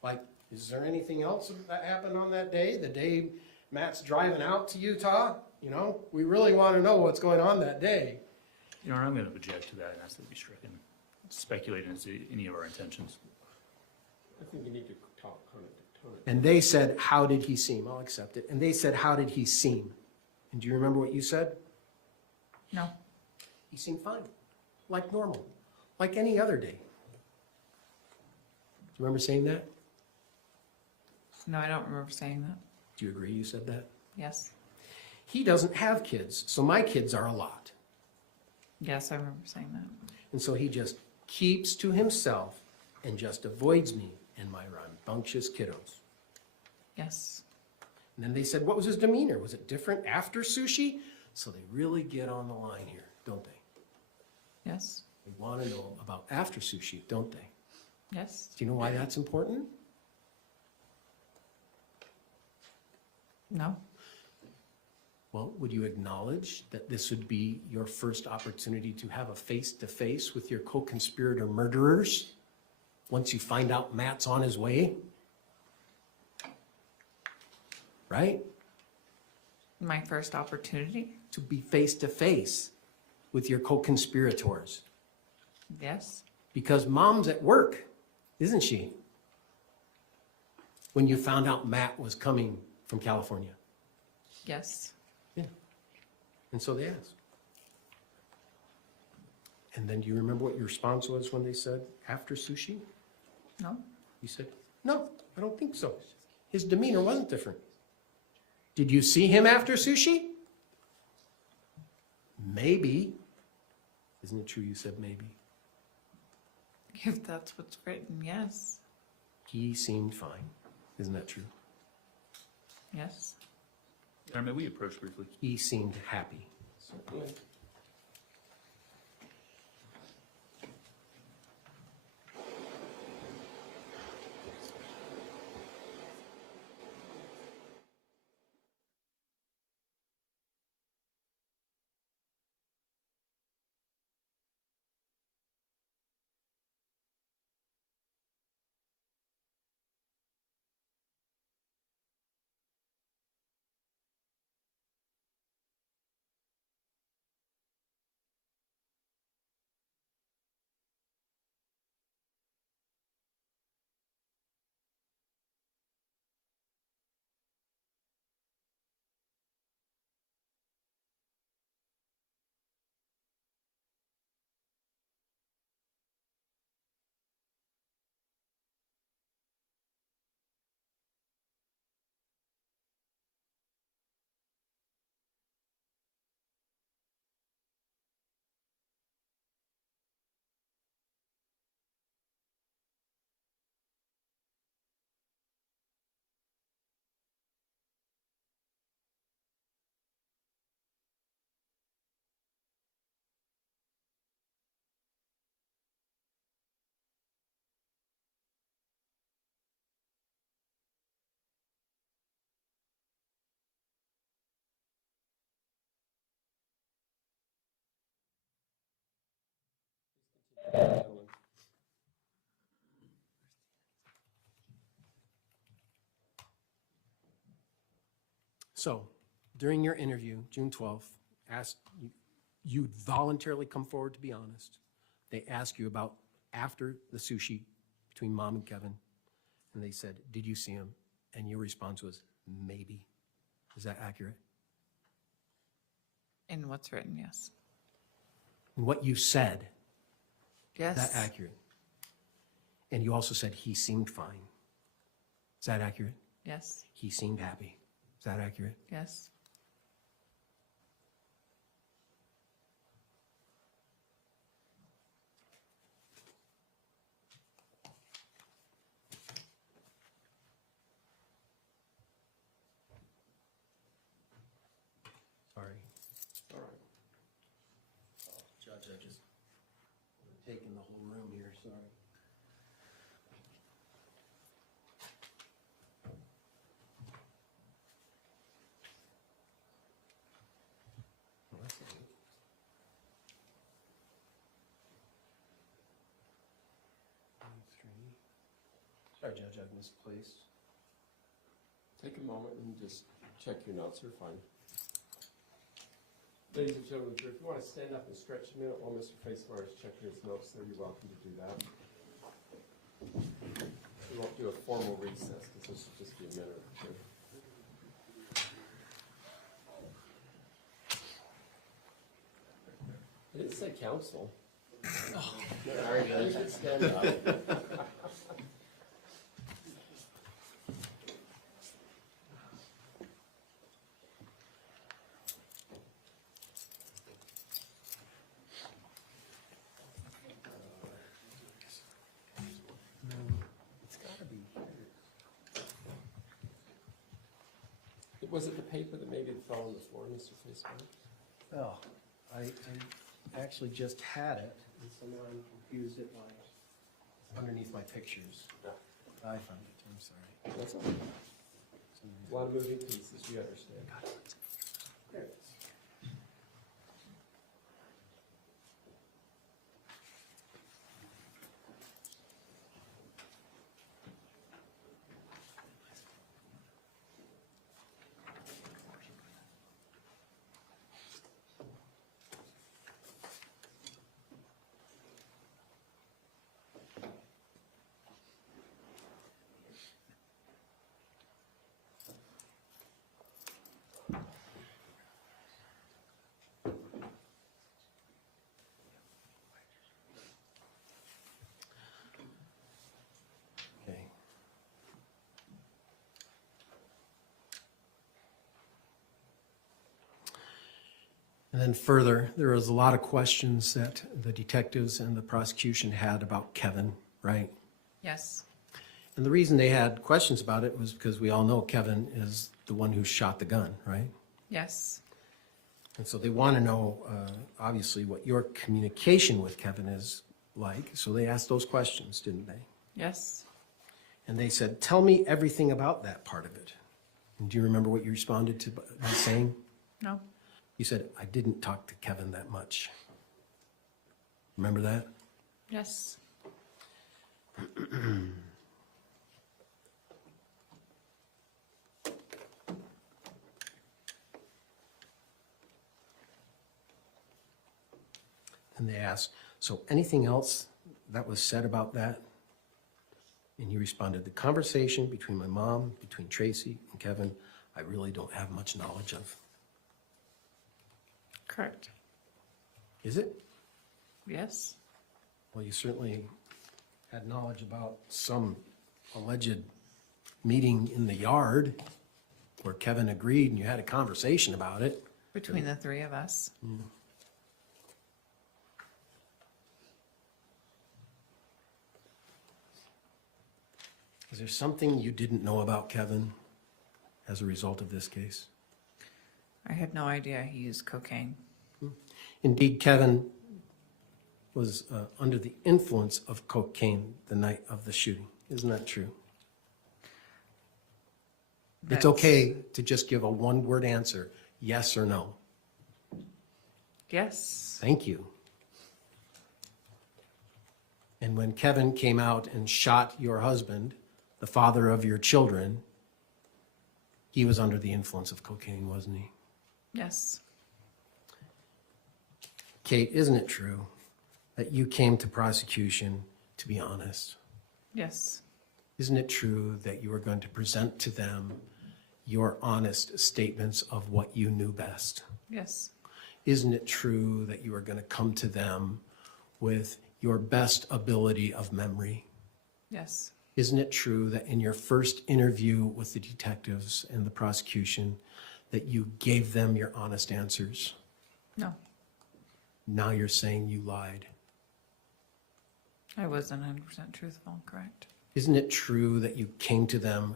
like, is there anything else that happened on that day? The day Matt's driving out to Utah? You know, we really want to know what's going on that day. Your Honor, I'm going to object to that and ask that it be stricken. Speculating as to any of our intentions. I think you need to talk on it. And they said, how did he seem? I'll accept it. And they said, how did he seem? And do you remember what you said? No. He seemed fine, like normal, like any other day. Do you remember saying that? No, I don't remember saying that. Do you agree you said that? Yes. He doesn't have kids, so my kids are a lot. Yes, I remember saying that. And so he just keeps to himself and just avoids me and my rambunctious kiddos. Yes. And then they said, what was his demeanor? Was it different after sushi? So they really get on the line here, don't they? Yes. They want to know about after sushi, don't they? Yes. Do you know why that's important? No. Well, would you acknowledge that this would be your first opportunity to have a face-to-face with your co-conspirator murderers once you find out Matt's on his way? Right? My first opportunity? To be face-to-face with your co-conspirators. Yes. Because Mom's at work, isn't she? When you found out Matt was coming from California. Yes. Yeah. And so they asked. And then do you remember what your response was when they said, after sushi? No. You said, no, I don't think so. His demeanor wasn't different. Did you see him after sushi? Maybe. Isn't it true you said maybe? If that's what's written, yes. He seemed fine. Isn't that true? Yes. Your Honor, may we approach briefly? He seemed happy. Certainly. So, during your interview, June 12th, you voluntarily come forward to be honest. They ask you about after the sushi between Mom and Kevin, and they said, did you see him? And your response was, maybe. Is that accurate? In what's written, yes. And what you said, Yes. is that accurate? And you also said he seemed fine. Is that accurate? Yes. He seemed happy. Is that accurate? Yes. Sorry. All right. Judge, I just taken the whole room here, sorry. Well, that's not it. Sorry, Judge, I've misplaced. Take a moment and just check your notes. You're fine. Ladies and gentlemen, if you want to stand up and stretch a minute while Mr. Facemeyer is checking his notes, then you're welcome to do that. We won't do a formal recess because this will just be a minute or two. I didn't say counsel. Oh, sorry, you should stand up. It's gotta be here. Was it the paper that maybe fell on the floor, Mr. Facemeyer? Oh, I actually just had it, and someone confused it by underneath my pictures. I found it, I'm sorry. That's all right. A lot of moving pieces, you understand. There it is. Okay. And then further, there was a lot of questions that the detectives and the prosecution had about Kevin, right? Yes. And the reason they had questions about it was because we all know Kevin is the one who shot the gun, right? Yes. And so they want to know, obviously, what your communication with Kevin is like. So they asked those questions, didn't they? Yes. And they said, tell me everything about that part of it. And do you remember what you responded to by saying? No. You said, I didn't talk to Kevin that much. Remember that? Yes. And they asked, so anything else that was said about that? And you responded, the conversation between my mom, between Tracy and Kevin, I really don't have much knowledge of. Correct. Is it? Yes. Well, you certainly had knowledge about some alleged meeting in the yard where Kevin agreed and you had a conversation about it. Between the three of us. Is there something you didn't know about Kevin as a result of this case? I had no idea he used cocaine. Indeed, Kevin was under the influence of cocaine the night of the shooting. Isn't that true? It's okay to just give a one-word answer, yes or no. Yes. Thank you. And when Kevin came out and shot your husband, the father of your children, He was under the influence of cocaine, wasn't he? Yes. Kate, isn't it true that you came to prosecution to be honest? Yes. Isn't it true that you were going to present to them your honest statements of what you knew best? Yes. Isn't it true that you were going to come to them with your best ability of memory? Yes. Isn't it true that in your first interview with the detectives and the prosecution that you gave them your honest answers? No. Now you're saying you lied. I wasn't 100% truthful, correct? Isn't it true that you came to them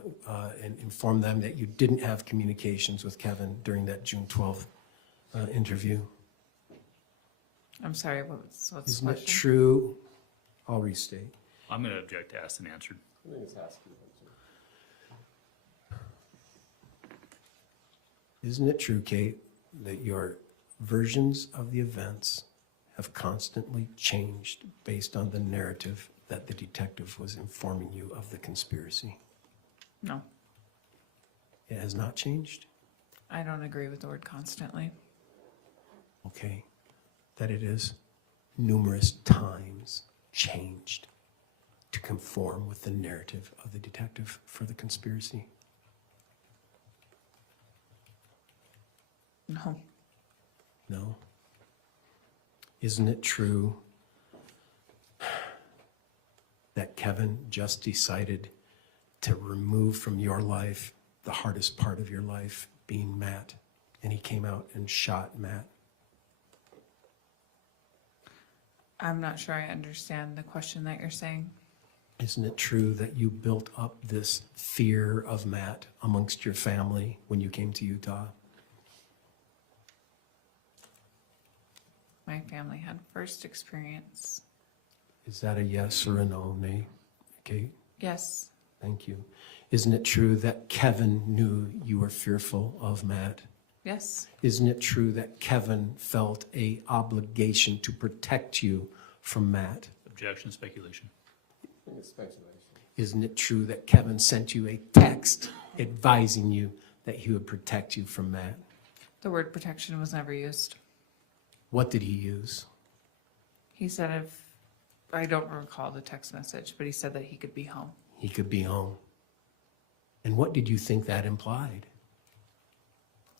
and informed them that you didn't have communications with Kevin during that June 12th interview? I'm sorry, what's the Isn't question? it true? I'll restate. I'm going to object to asked and answered. I think it's asked you. Isn't it true, Kate, that your versions of the events have constantly changed based on the narrative that the detective was informing you of the conspiracy? No, It has not changed? I don't agree with the word constantly. Okay. That it is numerous times changed to conform with the narrative of the detective for the conspiracy? No. No. Isn't it true that Kevin just decided to remove from your life the hardest part of your life, being Matt, and he came out and shot Matt? I'm not sure I understand the question that you're saying. Isn't it true that you built up this fear of Matt amongst your family when you came to Utah? My family had first experience. Is that a yes or a no, Nate? Kate? Yes. Thank you. Isn't it true that Kevin knew you were fearful of Matt? Yes. Isn't it true that Kevin felt an obligation to protect you from Matt? Objection, speculation. I think it's speculation. Isn't it true that Kevin sent you a text advising you that he would protect you from Matt? The word protection was never used. What did he use? He said I don't recall the text message, but he said that he could be home. He could be home. And what did you think that implied?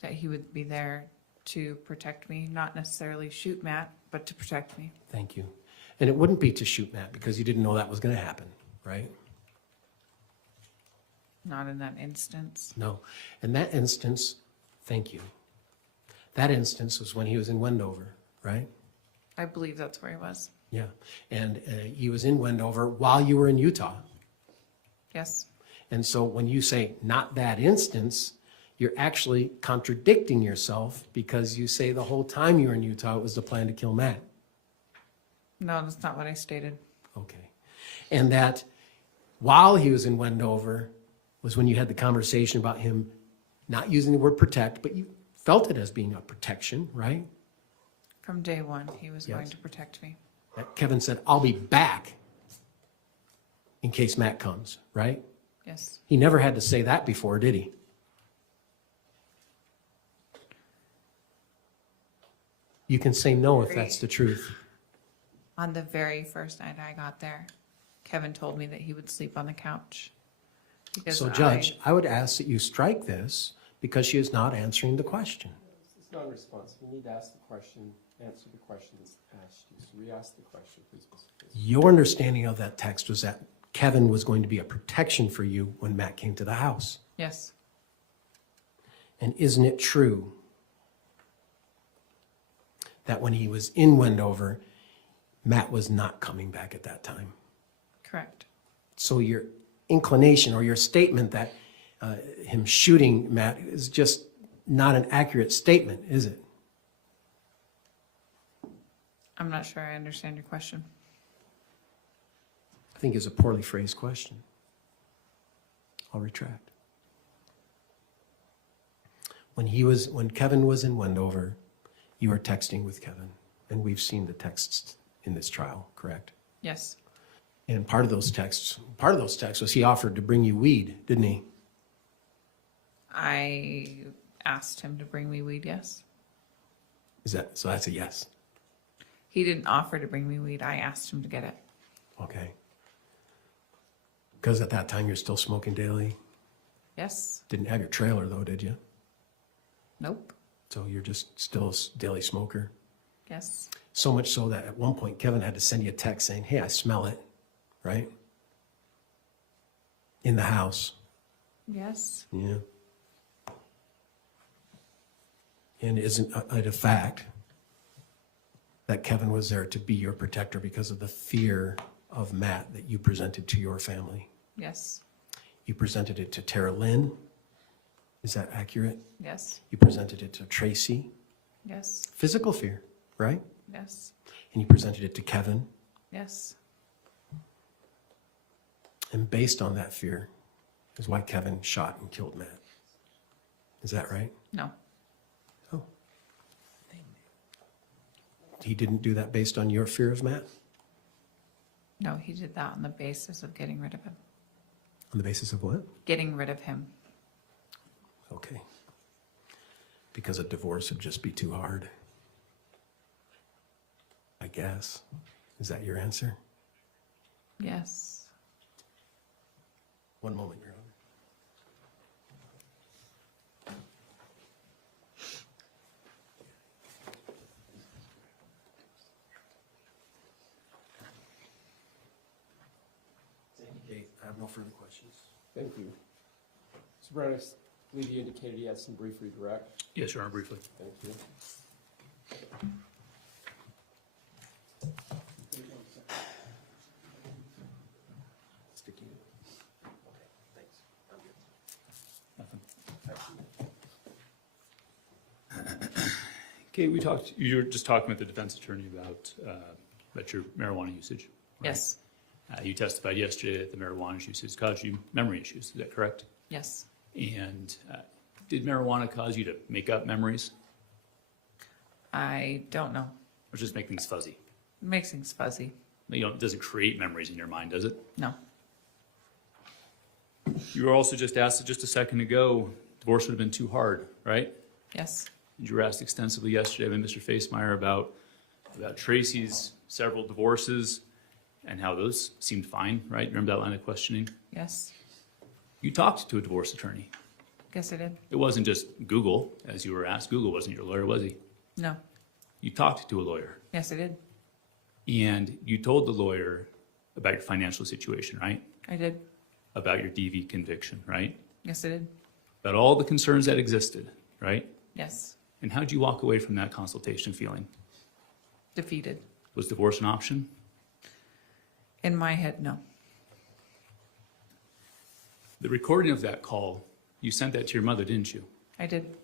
That he would be there to protect me, not necessarily shoot Matt, but to protect me. Thank you. And it wouldn't be to shoot Matt because you didn't know that was going to happen, right? Not in that instance. No. In that instance, thank you. That instance was when he was in Wendover, right? I believe that's where he was. Yeah. And he was in Wendover while you were in Utah. Yes. And so when you say not that instance, you're actually contradicting yourself because you say the whole time you were in Utah it was the plan to kill Matt. No, that's not what I stated. Okay. And that while he was in Wendover was when you had the conversation about him not using the word protect, but you felt it as being a protection, right? From day one, he was going Yes. to protect me. That Kevin said, I'll be back in case Matt comes, right? Yes. He never had to say that before, did he? You can say no if that's the truth. On the very first night I got there, Kevin told me that he would sleep on the couch. Because So Judge, I would ask that you strike this because she is not answering the question. It's non-responsive. You need to ask the question, answer the question that's asked you. So re-ask the question, please, Mr. Case. Your understanding of that text was that Kevin was going to be a protection for you when Matt came to the house. Yes. And isn't it true that when he was in Wendover, Matt was not coming back at that time? Correct. So your inclination or your statement that him shooting Matt is just not an accurate statement, is it? I'm not sure I understand your question. I think is a poorly phrased question. I'll retract. When Kevin was in Wendover, you were texting with Kevin, and we've seen the texts in this trial, correct? Yes. And part of those texts was he offered to bring you weed, didn't he? I asked him to bring me weed, yes. So that's a yes. He didn't offer to bring me weed. I asked him to get it. Okay. Because at that time you're still smoking daily? Yes. Didn't have your trailer though, did you? Nope. So you're just still a daily smoker? Yes. So much so that at one point Kevin had to send you a text saying, hey, I smell it, right? In the house. Yes. Yeah. And isn't it a fact that Kevin was there to be your protector because of the fear of Matt that you presented to your family? Yes. You presented it to Tara Lynn. Is that accurate? Yes. You presented it to Tracy. Yes. Physical fear, right? Yes. And you presented it to Kevin. Yes. And based on that fear is why Kevin shot and killed Matt. Is that right? No. Oh. He didn't do that based on your fear of Matt? No, he did that on the basis of getting rid of him. On the basis of what? Getting rid of him. Okay. Because a divorce would just be too hard. I guess. Is that your answer? Yes. One moment, Your Honor. Okay, I have no further questions. Thank you. Mr. Brown, I believe you indicated you had some brief redirect. Yes, Your Honor, briefly. Thank you. Sticky. Okay, thanks. I'm good. Okay, you were just talking with the defense attorney about your marijuana usage. Right? Yes. You testified yesterday that the marijuana usage caused you memory issues. Is that correct? Yes. And did marijuana cause you to make up memories? I don't know. Or just make things fuzzy? It makes things fuzzy. It doesn't create memories in your mind, does it? No. You were also just asked just a second ago, divorce would have been too hard, right? Yes. You were asked extensively yesterday by Mr. Facemeyer about Tracy's several divorces and how those seemed fine, right? Remember that line of questioning? Yes. You talked to a divorce attorney. Yes, I did. It wasn't just Google, as you were asked. Google wasn't your lawyer, was he? No. You talked to a lawyer. Yes, I did. And you told the lawyer about your financial situation, right? I did. About your DV conviction, right? Yes, I did. About all the concerns that existed, right? Yes. And how did you walk away from that consultation feeling? Defeated. Was divorce an option? In my head, no. The recording of that call, you sent that to your mother, didn't you? I did.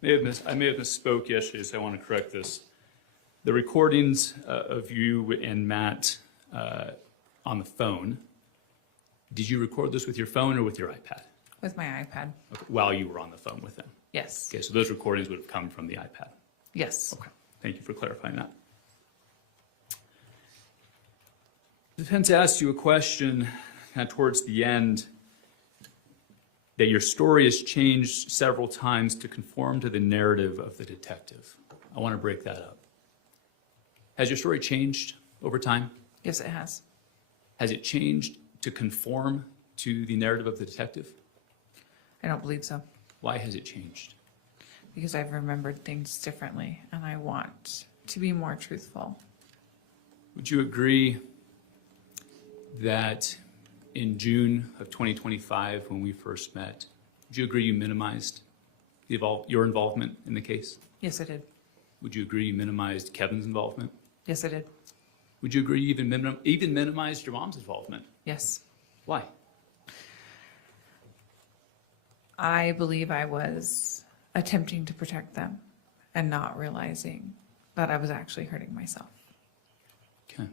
I may have misspoke yesterday, so I want to correct this. The recordings of you and Matt on the phone, did you record this with your phone or with your iPad? With my iPad. Okay, while you were on the phone with them? Yes. Okay, so those recordings would have come from the iPad? Yes. Okay, thank you for clarifying that. The defense asked you a question kind of towards the end that your story has changed several times to conform to the narrative of the detective. I want to break that up. Has your story changed over time? Yes, it has. Has it changed to conform to the narrative of the detective? I don't believe so. Why has it changed? Because I've remembered things differently and I want to be more truthful. Would you agree that in June of 2025, when we first met, would you agree you minimized your involvement in the case? Yes, I did. Would you agree you minimized Kevin's involvement? Yes, I did. Would you agree you even minimized your mom's involvement? Yes. Why? I believe I was attempting to protect them and not realizing that I was actually hurting myself. Okay.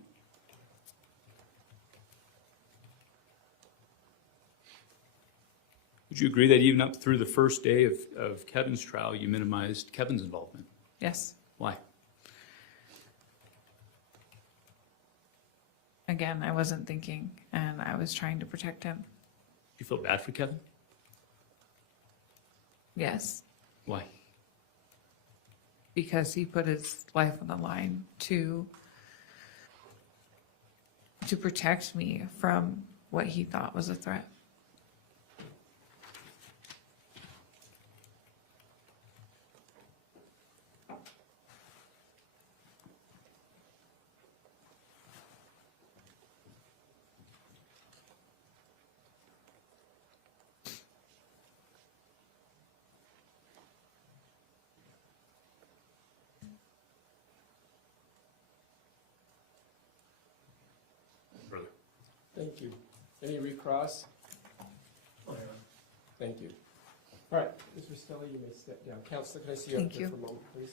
Would you agree that even up through the first day of Kevin's trial, you minimized Kevin's involvement? Yes. Why? again, I wasn't thinking, and I was trying to protect him. Do you feel bad for Kevin? Yes, Why? because he put his life on the line to protect me from what he thought was a threat. Brother. Thank you. Any recross? Thank you. All right, Ms. Restelli, you may step down. Counselor, can I see you up Thank here you. for a moment, please?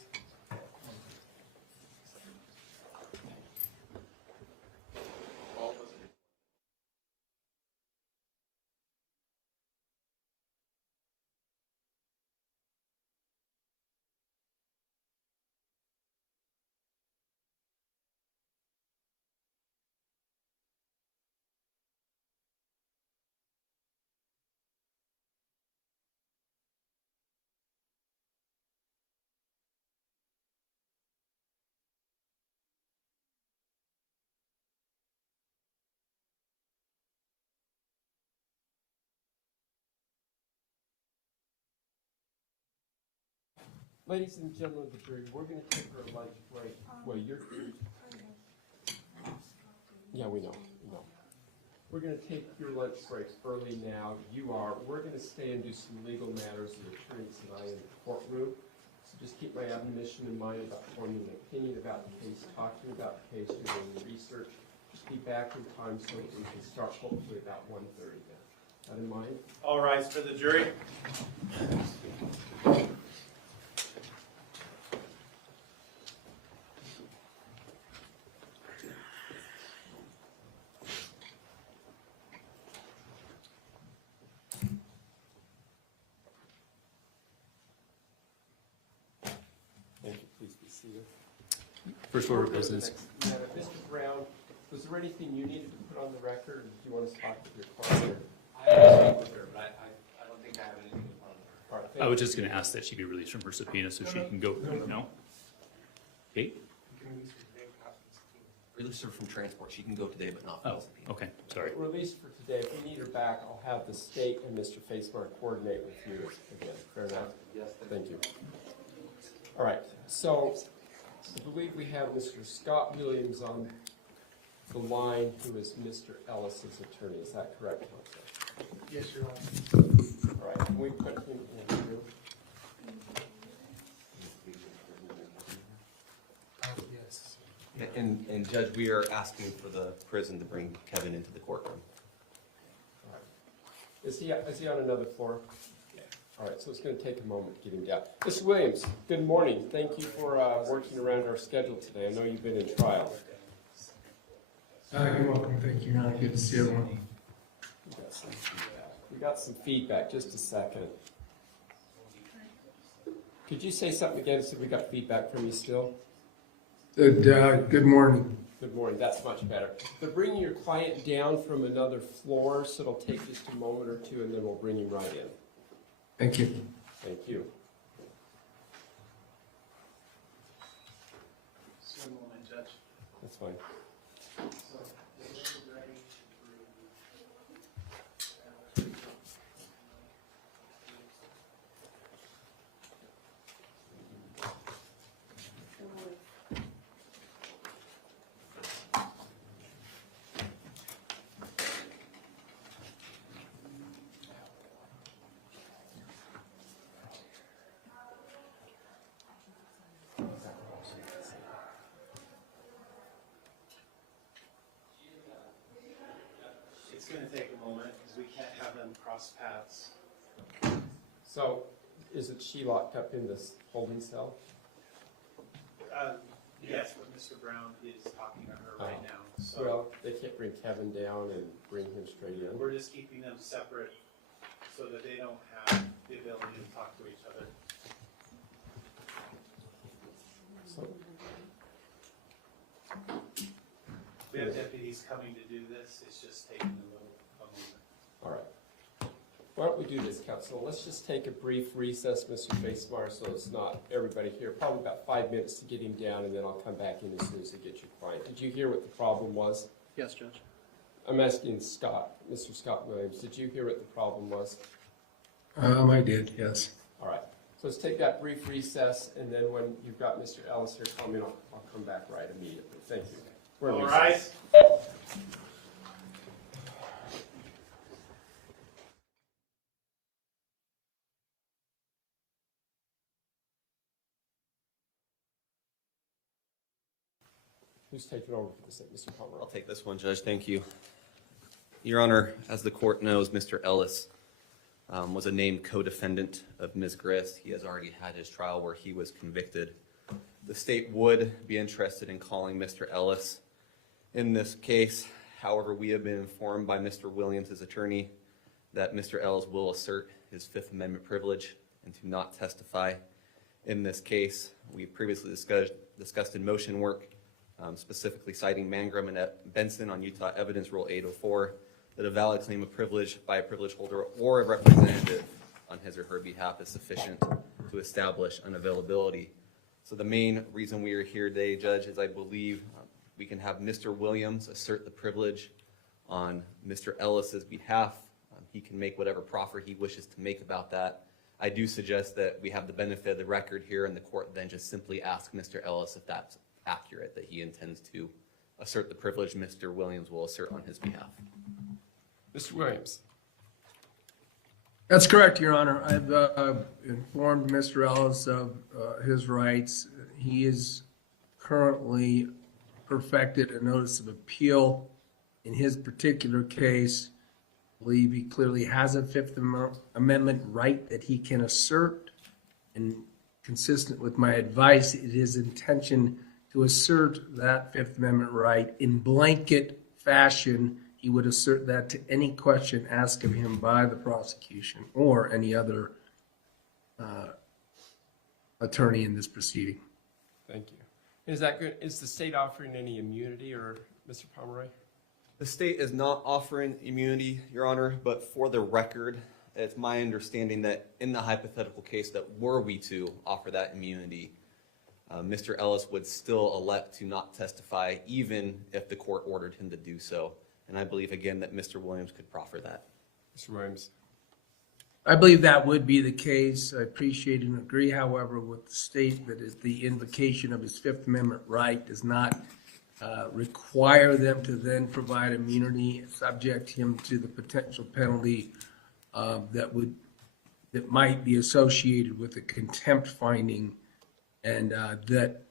Ladies and gentlemen of the jury, we're going to take our lunch break. Well, you're... Yeah, we know. We're going to take your lunch breaks early now. You are. We're going to stay and do some legal matters with attorneys and I in the courtroom. So just keep my admonition in mind about forming an opinion about the case, talking about the case, doing the research. Just be back in time so that we can start hopefully about 1:30 then. That in mind? All rise for the jury. Thank you. Please be seated. First order of business. Mr. Brown, was there anything you needed to put on the record, or do you want to talk with your client? I have with her, but I don't think I have anything to put on her. All right, I thank was you. just going to ask that she be released from her subpoena so she can go. No? Kate? Release her from transport. She can go today, but not from Oh, the subpoena. okay, sorry. Released for today. If we need her back, I'll have the state and Mr. Facemark coordinate with you again. Fair enough? Yes, Thank you. All right, so I believe we have Mr. Scott Williams on the line, who is Mr. Ellis's attorney. Is that correct, Counselor? Yes, Your Honor. All right, can we put him in the room? Yes. And Judge, we are asking for the prison to bring Kevin into the courtroom. All right. Is he on another floor? All right, so it's going to take a moment to get him down. Mr. Williams, good morning. Thank you for working around our schedule today. I know you've been in trial. You're welcome. Thank you, Your Honor. Good to see everyone. We got some feedback. Just a second. Could you say something again so we got feedback from you still? Good morning. Good morning. That's much better. They're bringing your client down from another floor, so it'll take just a moment or two, and then we'll bring you right in. Thank you. Thank you. Just one moment, Judge. That's fine. It's going to take a moment because we can't have them cross paths. So, isn't she locked up in this holding cell? Yes, but Mr. Brown is talking to her right now. So Well, they can't bring Kevin down and bring him straight in. we're just keeping them separate so that they don't have the ability to talk to each other. So, We gonna. deputies coming to do this, it's just taking a moment. All right. Why don't we do this, council? Let's just take a brief recess, Mr. Facemeyer, so it's not everybody here. Probably about 5 minutes to get him down, and then I'll come back in as soon as I get your client. Did you hear what the problem was? Yes, Judge. I'm asking Scott, Mr. Scott Williams. Did you hear what the problem was? I did, yes. All right. So let's take that brief recess, and then when you've got Mr. Ellis here coming, I'll come back right immediately. Thank you. We're in All recess. right. Who's taking over for this, Mr. Palmer? I'll take this one, Judge. Thank you. Your Honor, as the court knows, Mr. Ellis was a named co-defendant of Ms. Grist. He has already had his trial where he was convicted. The state would be interested in calling Mr. Ellis in this case. However, we have been informed by Mr. Williams' attorney that Mr. Ellis will assert his Fifth Amendment privilege and to not testify in this case. We previously discussed in motion work, specifically citing Mangrum and Benson on Utah Evidence Rule 804, that a valid claim of privilege by a privilege holder or a representative on his or her behalf is sufficient to establish unavailability. So the main reason we are here today, Judge, is I believe we can have Mr. Williams assert the privilege on Mr. Ellis's behalf. He can make whatever proffer he wishes to make about that. I do suggest that we have the benefit of the record here, and the court then just simply ask Mr. Ellis if that's accurate, that he intends to assert the privilege Mr. Williams will assert on his behalf. Mr. Williams. That's correct, Your Honor. I've informed Mr. Ellis of his rights. He is currently perfected a notice of appeal. In his particular case, I believe he clearly has a Fifth Amendment right that he can assert. And consistent with my advice, it is intention to assert that Fifth Amendment right in blanket fashion. He would assert that to any question asked of him by the prosecution or any other attorney in this proceeding. Thank you. Is that good? Is the state offering any immunity, or Mr. Pomeroy? The state is not offering immunity, Your Honor, but for the record, it's my understanding that in the hypothetical case that were we to offer that immunity, Mr. Ellis would still elect to not testify even if the court ordered him to do so. And I believe, again, that Mr. Williams could proffer that. Mr. Williams. I believe that would be the case. I appreciate and agree, however, with the state that the invocation of his Fifth Amendment right does not require them to then provide immunity, subject him to the potential penalty that might be associated with a contempt finding, and that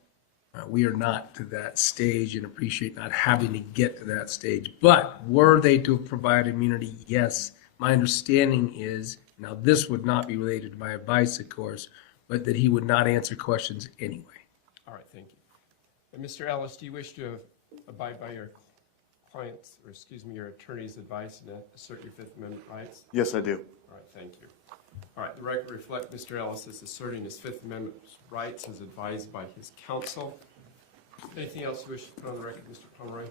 we are not to that stage, and appreciate not having to get to that stage. But were they to provide immunity, yes, my understanding is, now this would not be related to my advice, of course, but that he would not answer questions anyway. All right, thank you. And Mr. Ellis, do you wish to abide by your client's, or excuse me, your attorney's advice and assert your Fifth Amendment rights? Yes, I do. All right, thank you. All right, the record reflect Mr. Ellis is asserting his Fifth Amendment rights as advised by his counsel. Anything else you wish to put on the record, Mr. Pomeroy?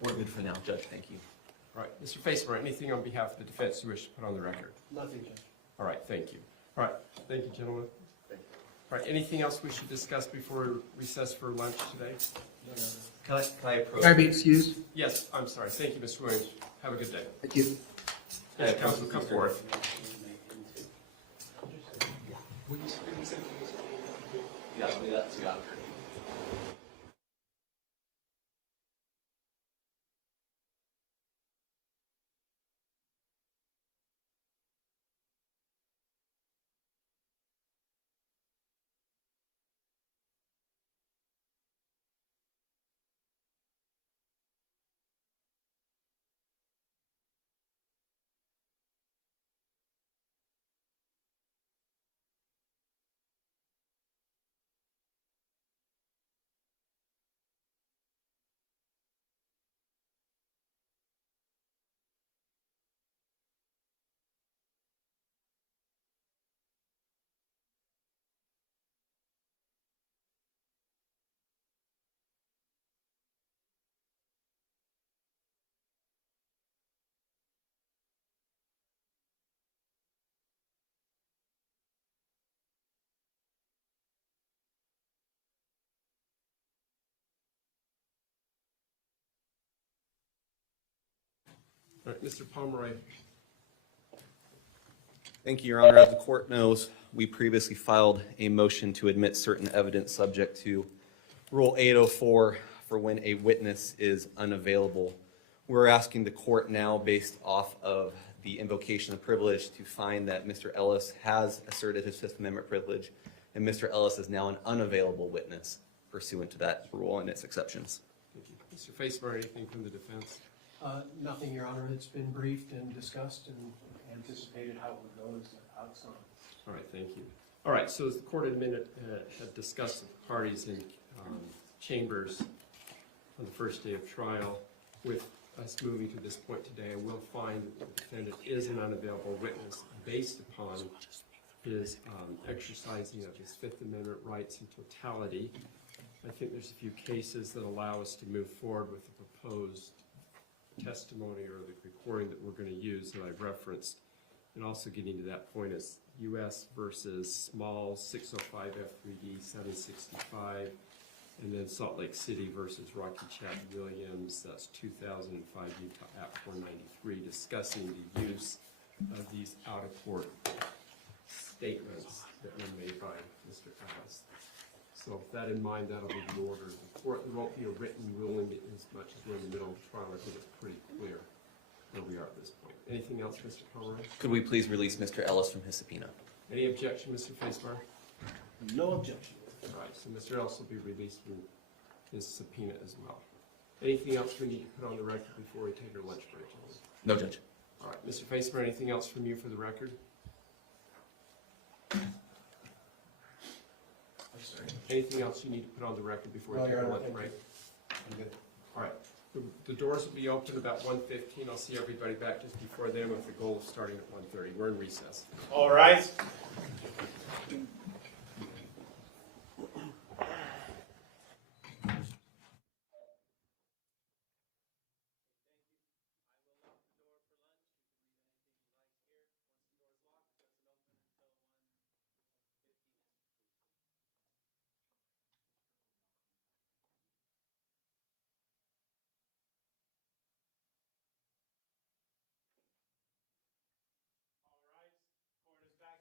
We're good for now, Judge. Thank you. All right, Mr. Facemeyer, anything on behalf of the defense you wish to put on the record? Nothing, Judge. All right, thank you. All right, thank you, gentlemen. All right, anything else we should discuss before we recess for lunch today? Can I approach? Can I be excused? Yes, I'm sorry. Thank you, Mr. Williams. Have a good day. Thank you. Yes, counsel, come forward. Yeah. All right, Mr. Pomeroy. Thank you, Your Honor. As the court knows, we previously filed a motion to admit certain evidence subject to Rule 804 for when a witness is unavailable. We're asking the court now, based off of the invocation of privilege, to find that Mr. Ellis has asserted his Fifth Amendment privilege, and Mr. Ellis is now an unavailable witness pursuant to that rule and its exceptions. Thank you. Mr. Facebar, anything from the defense? Nothing, Your Honor. It's been briefed and discussed and anticipated how it would go as outcome. All right, thank you. All right, so as the court had discussed with the parties in chambers on the first day of trial, with us moving to this point today, I will find that the defendant is an unavailable witness based upon his exercising of his Fifth Amendment rights in totality. I think there's a few cases that allow us to move forward with the proposed testimony or the recording that we're going to use that I've referenced. And also getting to that point is U.S. versus Small 605 F3D 765, and then Salt Lake City versus Rocky Chad Williams, that's 2005 Utah Act 493, discussing the use of these out-of-court statements that were made by Mr. Ellis. So with that in mind, that'll be the order. The court, there won't be a written ruling as much as we're in the middle of the trial. I think it's pretty clear where we are at this point. Anything else, Mr. Pomeroy? Could we please release Mr. Ellis from his subpoena? Any objection, Mr. Facebar? No objection. All right, so Mr. Ellis will be released from his subpoena as well. Anything else we need to put on the record before we take our lunch break? No, Judge. All right, Mr. Facebar, anything else from you for the record? Anything else you need to put on the record before we take our lunch break? I'm good. All right, the doors will be open about 1:15. I'll see everybody back just before then with the goal of starting at 1:30. We're in recess. All rise.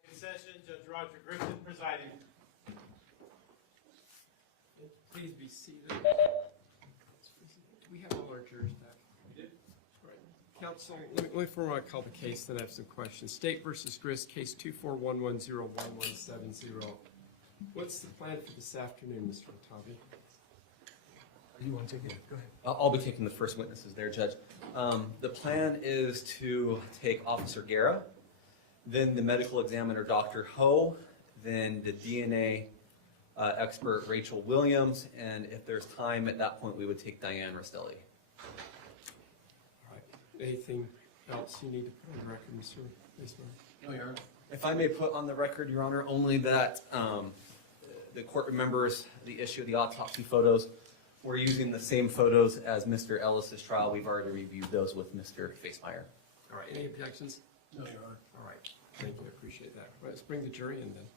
In session, Judge Roger Griffin presiding. Please be seated. Do we have all our jurors back? We did. All right. Counsel, let me before I call the case, then I have some questions. State versus Grist, case 241101170. What's the plan for this afternoon, Mr. Otavi? You want to take it? Go ahead. I'll be taking the first witnesses there, Judge. The plan is to take Officer Guerra, then the medical examiner, Dr. Ho, then the DNA expert, Rachel Williams, and if there's time at that point, we would take Diane Restelli. All right. Anything else you need to put on the record, Mr. Facebar? No, Your Honor. If I may put on the record, Your Honor, only that the court remembers the issue of the autopsy photos. We're using the same photos as Mr. Ellis's trial. We've already reviewed those with Mr. Facemeyer. All right. Any objections? No, Your Honor. All right. Thank you. I appreciate that. Let's bring the jury in then.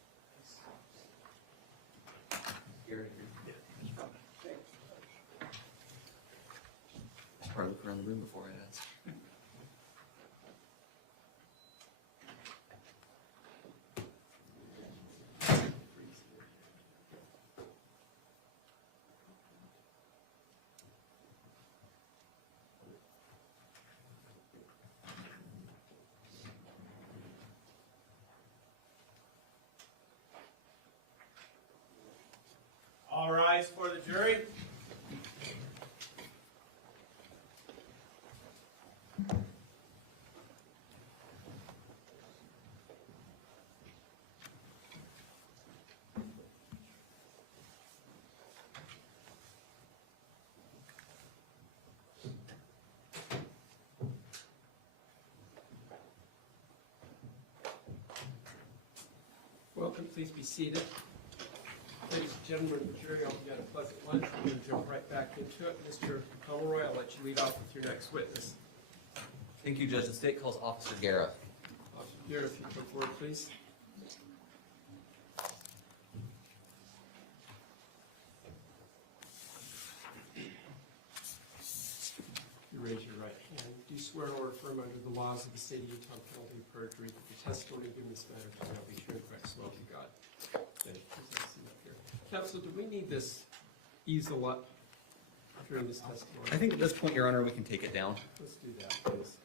Just probably look around the room before I ask. All rise for the jury. Welcome. Please be seated. Ladies and gentlemen of the jury, I hope you had a pleasant lunch. We're going to jump right back into it. Mr. Pomeroy, I'll let you lead off with your next witness. Thank you, Judge. The state calls Officer Guerra. Officer Garrett, if you come forward, please. You raise your right hand. Do you swear swear or affirm under the laws of the state of Utah, penalty of perjury, that the testimony given in this matter shall not be true and correct, so help you God. Thank you. Please have a seat up here. Counsel, do we need this easel up during this testimony? I think at this point, Your Honor, we can take it down. Let's do that, please.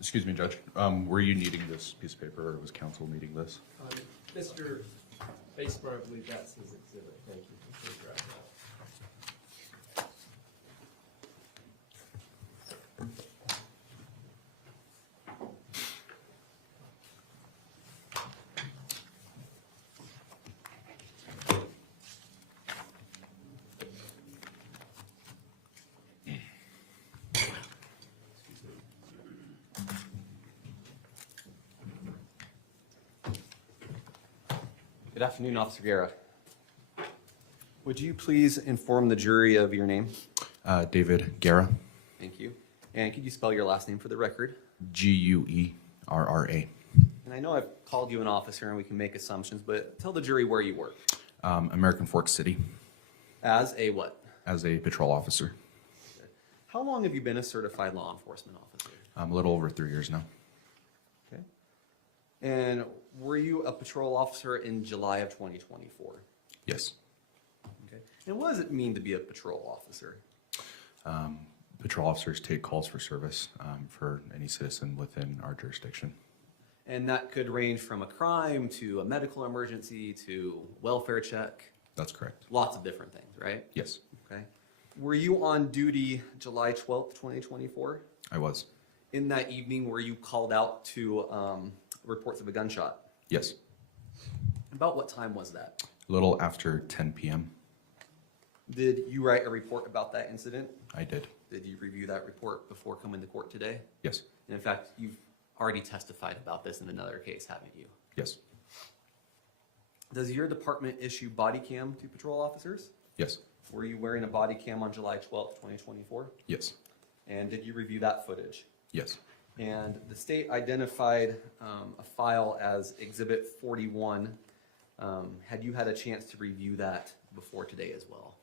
Excuse me, Judge. Were you needing this piece of paper, or was counsel needing this? Mr. Basebar, I believe that's his exhibit. Thank you. Please grab that. Good afternoon, Officer Guerra. Would you please inform the jury of your name? David Guerra. Thank you. And could you spell your last name for the record? Guerra. And I know I've called you an officer and we can make assumptions, but tell the jury where you work. American Fork City. As a what? As a patrol officer. How long have you been a certified law enforcement officer? A little over 3 years now. Okay. And were you a patrol officer in July of 2024? Yes. Okay. And what does it mean to be a patrol officer? Patrol officers take calls for service for any citizen within our jurisdiction. And that could range from a crime to a medical emergency to welfare check. That's correct. Lots of different things, right? Yes. Okay. Were you on duty July 12th, 2024? I was. In that evening, were you called out to reports of a gunshot? Yes. About what time was that? A little after 10 p.m. Did you write a report about that incident? I did. Did you review that report before coming to court today? Yes. And in fact, you've already testified about this in another case, haven't you? Yes. Does your department issue body cam to patrol officers? Yes. Were you wearing a body cam on July 12th, 2024? Yes. And did you review that footage? Yes. And the state identified a file as Exhibit 41. Had you had a chance to review that before today as well?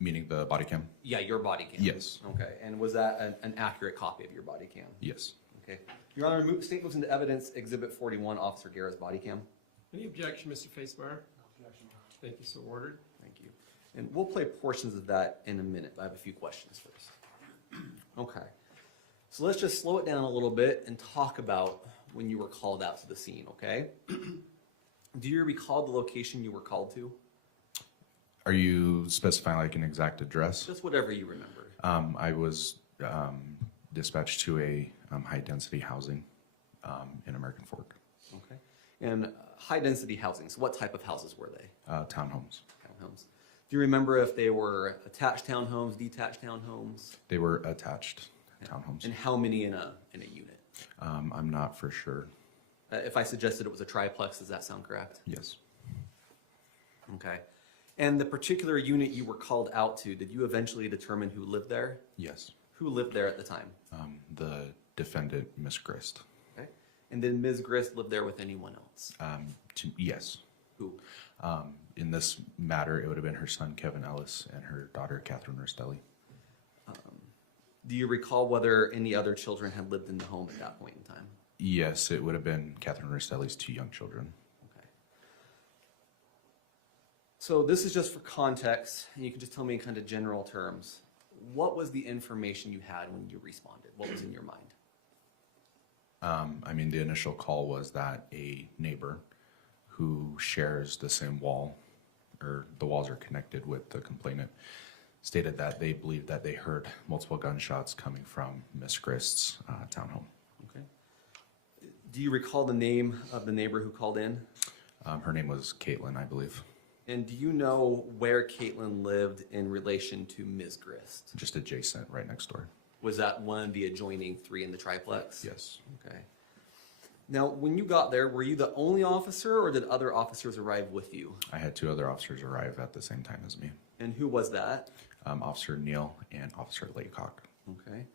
Meaning the body cam? Yeah, your body cam. Yes. Okay, and was that an accurate copy of your body cam? Yes. Okay. Your Honor, state moves into evidence Exhibit 41, Officer Guerra's body cam. Any objection, Mr. Facemeyer? No objection. Thank you, so ordered. Thank you. And we'll play portions of that in a minute, but I have a few questions first. Okay. So let's just slow it down a little bit and talk about when you were called out to the scene, okay? Do you recall the location you were called to? Are you specifying like an exact address? Just whatever you remember. I was dispatched to a high-density housing in American Fork. Okay. And high-density housing, so what type of houses were they? Townhomes. Townhomes. Do you remember if they were attached townhomes, detached townhomes? They were attached townhomes. And how many in a unit? I'm not for sure. If I suggested it was a triplex, does that sound correct? Yes. Okay. And the particular unit you were called out to, did you eventually determine who lived there? Yes. Who lived there at the time? The defendant, Miss Grist. Okay. And did Ms. Grist live there with anyone else? Yes. Who? In this matter, it would have been her son, Kevin Ellis, and her daughter, Kathryn Restelli. Do you recall whether any other children had lived in the home at that point in time? Yes, it would have been Kathryn Restelli's 2 young children. Okay. So this is just for context, and you can just tell me in kind of general terms. What was the information you had when you responded? What was in your mind? I mean, the initial call was that a neighbor who shares the same wall, or the walls are connected with the complainant, stated that they believed that they heard multiple gunshots coming from Miss Grist's townhome. Okay. Do you recall the name of the neighbor who called in? Her name was Caitlin, I believe. And do you know where Caitlin lived in relation to Ms. Grist? Just adjacent, right next door. Was that one of the adjoining 3 in the triplex? Yes. Okay. Now, when you got there, were you the only officer, or did other officers arrive with you? I had 2 other officers arrive at the same time as me. And who was that? Officer Neal and Officer Laycock. Okay.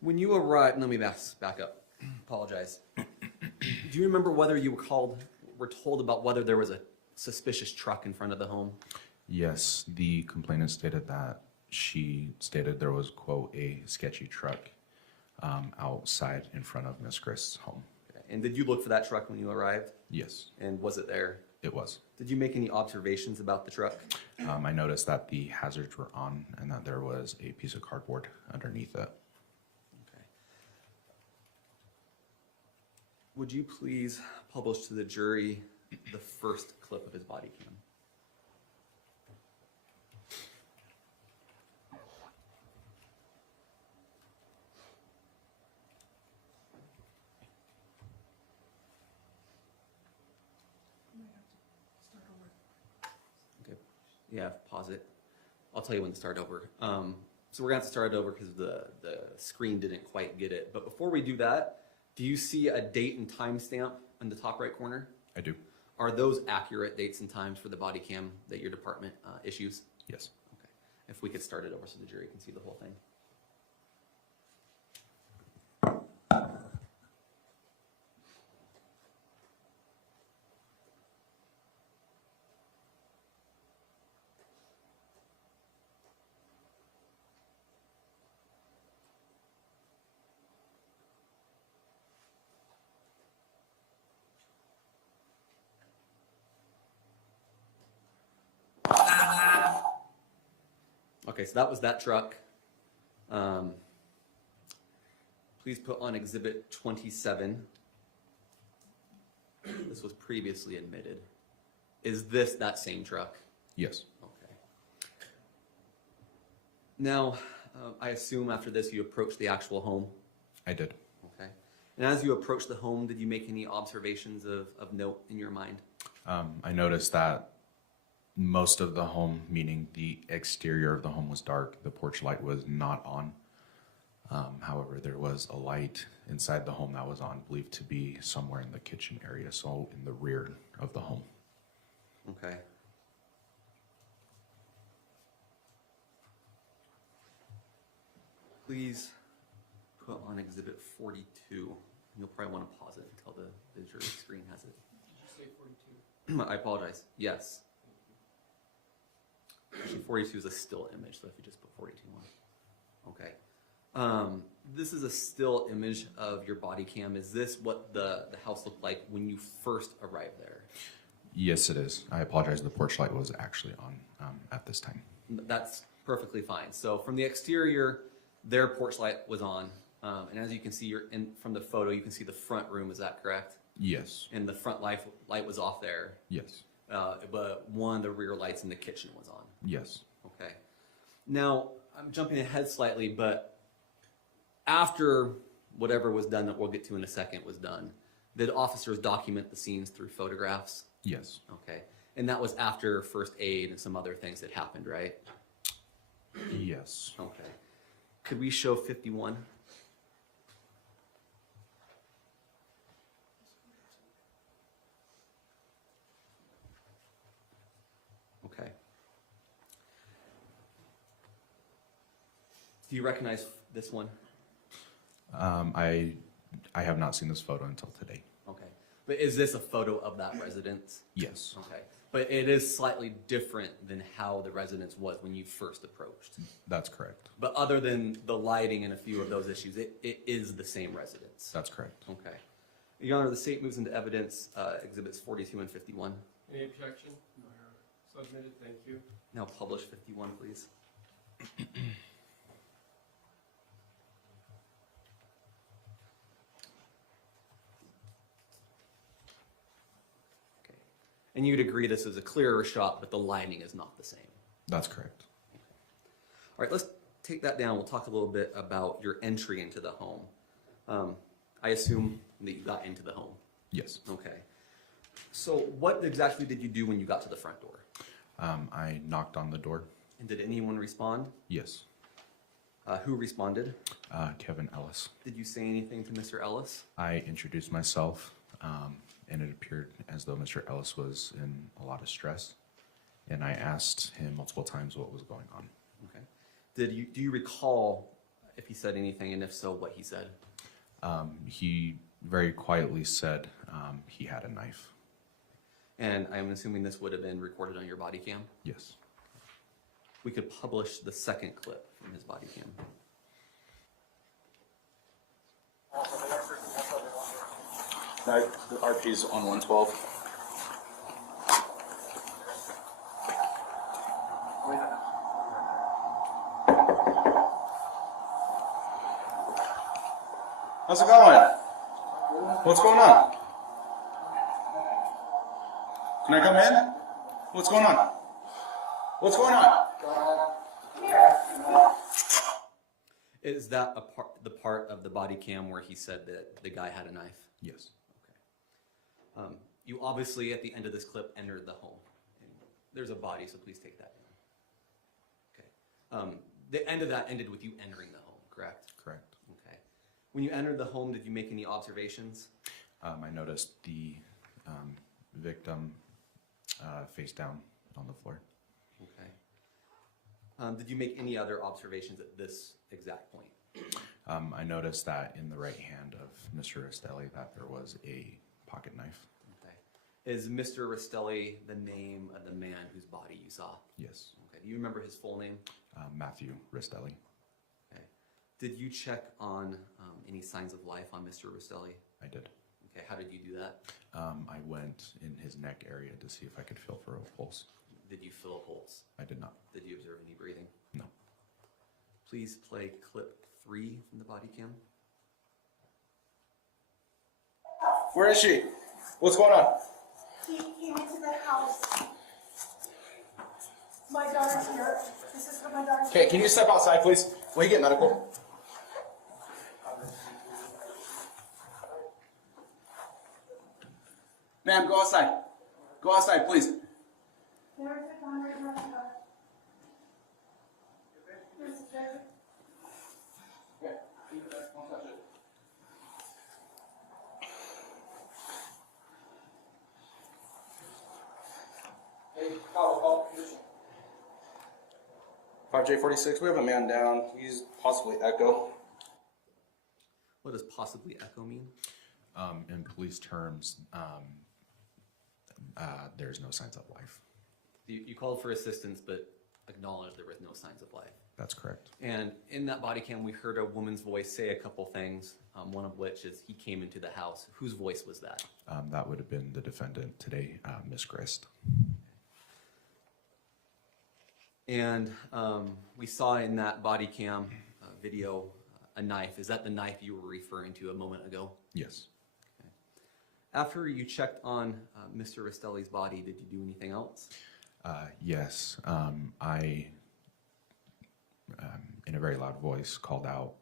When you arrived, let me back up. Apologize. Do you remember whether you were called, were told about whether there was a suspicious truck in front of the home? Yes, the complainant stated that she stated there was, quote, a sketchy truck outside in front of Miss Grist's home. Okay. And did you look for that truck when you arrived? Yes, And was it there? it was. Did you make any observations about the truck? I noticed that the hazards were on and that there was a piece of cardboard underneath it. Okay. Would you please publish to the jury the first clip of his body cam? Okay. Yeah, pause it. I'll tell you when to start over. So we're gonna have to start over because the screen didn't quite get it. But before we do that, do you see a date and time stamp in the top right corner? I do. Are those accurate dates and times for the body cam that your department issues? Yes. Okay. If we could start it over so the jury can see the whole thing. Okay, so that was that truck. Please put on exhibit 27. This was previously admitted. Is this that same truck? Yes. Okay. Now, I assume after this you approached the actual home? I did. Okay. And as you approached the home, did you make any observations of note in your mind? I noticed that most of the home, meaning the exterior of the home, was dark. The porch light was not on. However, there was a light inside the home that was on, believed to be somewhere in the kitchen area, so in the rear of the home. Okay. Please put on exhibit 42. You'll probably want to pause it until the jury screen has it. Did you say 42? I apologize. Yes. Actually, 42 is a still image, so if you just put 42 on. Okay. This is a still image of your body cam. Is this what the house looked like when you first arrived there? Yes, it is. I apologize. The porch light was actually on at this time. That's perfectly fine. So from the exterior, their porch light was on. And as you can see from the photo, you can see the front room. Is that correct? Yes. And the front light was off there. Yes. But one of the rear lights in the kitchen was on. Yes. Okay. Now, I'm jumping ahead slightly, but after whatever was done that we'll get to in a second was done, did officers document the scenes through photographs? Yes. Okay. And that was after first aid and some other things that happened, right? Yes. Okay. Could we show 51? Okay. Do you recognize this one? I have not seen this photo until today. Okay. But is this a photo of that residence? Yes. Okay. But it is slightly different than how the residence was when you first approached. That's correct. But other than the lighting and a few of those issues, it is the same residence. That's correct. Okay. Your Honor, the state moves into evidence exhibits 42 and 51. Any objection? No. Submitted, thank you. Now publish 51, please. Okay. And you'd agree this is a clearer shot, but the lighting is not the same. That's correct. All right, let's take that down. We'll talk a little bit about your entry into the home. I assume that you got into the home. Yes. Okay. So what exactly did you do when you got to the front door? I knocked on the door. And did anyone respond? Yes. Who responded? Kevin Ellis. Did you say anything to Mr. Ellis? I introduced myself, and it appeared as though Mr. Ellis was in a lot of stress. And I asked him multiple times what was going on. Okay. Do you recall if he said anything, and if so, what he said? He very quietly said he had a knife. And I'm assuming this would have been recorded on your body cam? Yes. We could publish the second clip from his body cam. The RP's on 112. How's it going? What's going on? Can I come in? What's going on? What's going on? Is that the part of the body cam where he said that the guy had a knife? Yes. Okay. You obviously, at the end of this clip, entered the home. And there's a body, so please take that down. Okay. The end of that ended with you entering the home, correct? Correct. Okay. When you entered the home, did you make any observations? I noticed the victim face down on the floor. Okay. Did you make any other observations at this exact point? I noticed that in the right hand of Mr. Restelli that there was a pocket knife. Okay. Is Mr. Restelli the name of the man whose body you saw? Yes. Okay. Do you remember his full name? Matthew Restelli. Okay. Did you check on any signs of life on Mr. Restelli? I did. Okay. How did you do that? I went in his neck area to see if I could feel for a pulse. Did you feel a pulse? I did not. Did you observe any breathing? No. Please play clip 3 from the body cam. Where is she? What's going on? He came into the house. My daughter's here. This is for my daughter. Okay, can you step outside, please? Will you get medical? Ma'am, go outside. Go outside, please. There's a gun right here. There's a Hey, call. 5J46, we have a man down. He's possibly echo. What does possibly echo mean? In police terms, there's no signs of life. You called for assistance, but acknowledged there was no signs of life. That's correct. And in that body cam, we heard a woman's voice say a couple things, one of which is he came into the house. Whose voice was that? That would have been the defendant today, Ms. Grist. And we saw in that body cam video a knife. Is that the knife you were referring to a moment ago? Yes. Okay. After you checked on Mr. Restelli's body, did you do anything else? Yes. I, in a very loud voice, called out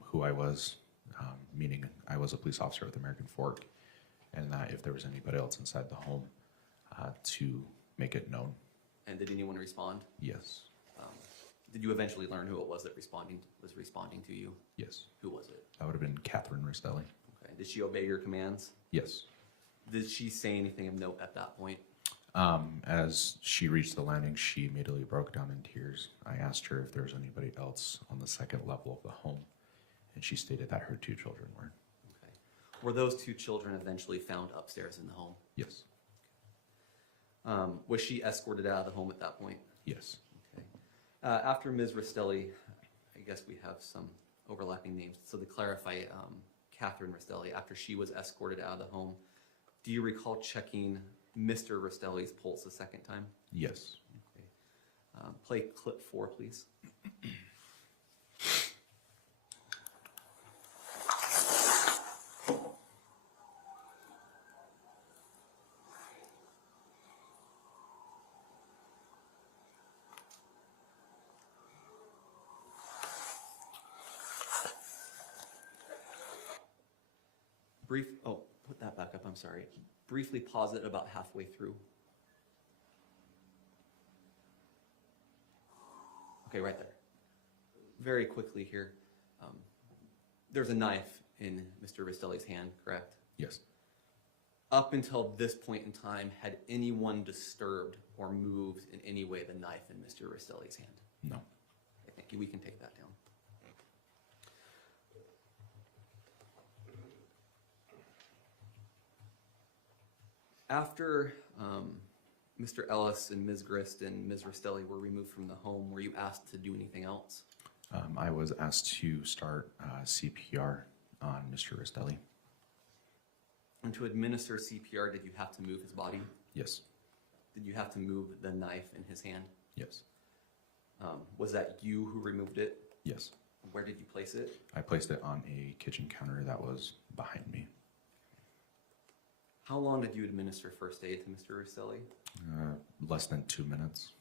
who I was, meaning I was a police officer with American Fork, and that if there was anybody else inside the home, to make it known. And did anyone respond? Yes. Did you eventually learn who it was that was responding to you? Yes. Who was it? That would have been Kathryn Restelli. Okay. Did she obey your commands? Yes. Did she say anything of note at that point? As she reached the landing, she immediately broke down in tears. I asked her if there was anybody else on the second level of the home, and she stated that her 2 children were. Okay. Were those 2 children eventually found upstairs in the home? Yes. Was she escorted out of the home at that point? Yes. Okay. After Ms. Restelli, I guess we have some overlapping names. So to clarify, Kathryn Restelli, after she was escorted out of the home, do you recall checking Mr. Restelli's pulse a second time? Yes. Okay. Play clip 4, please. Put that back up, I'm sorry. Briefly pause it about halfway through. Okay, right there. Very quickly here. There's a knife in Mr. Restelli's hand, correct? Yes. Up until this point in time, had anyone disturbed or moved in any way the knife in Mr. Restelli's hand? No. Okay, thank you. We can take that down. After Mr. Ellis and Ms. Grist and Ms. Restelli were removed from the home, were you asked to do anything else? I was asked to start CPR on Mr. Restelli. And to administer CPR, did you have to move his body? Yes. Did you have to move the knife in his hand? Yes. Was that you who removed it? Yes. Where did you place it? I placed it on a kitchen counter that was behind me. How long did you administer first aid to Mr. Restelli? Less than 2 minutes.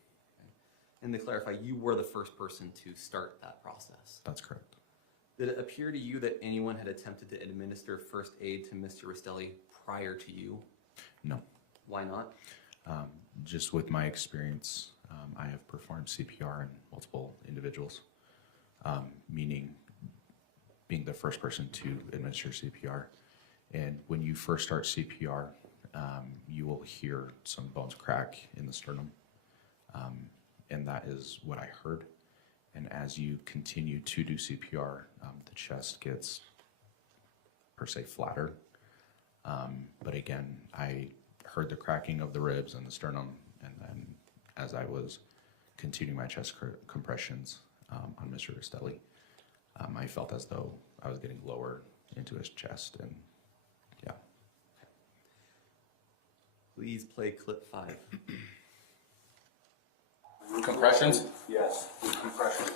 And to clarify, you were the first person to start that process. That's correct. Did it appear to you that anyone had attempted to administer first aid to Mr. Restelli prior to you? No. Why not? Just with my experience, I have performed CPR on multiple individuals, meaning being the first person to administer CPR. And when you first start CPR, you will hear some bones crack in the sternum. And that is what I heard. And as you continue to do CPR, the chest gets, per se, flatter. But again, I heard the cracking of the ribs and the sternum. And then as I was continuing my chest compressions on Mr. Restelli, I felt as though I was getting lower into his chest. And yeah. Please play clip 5. Compressions? Yes, compressions.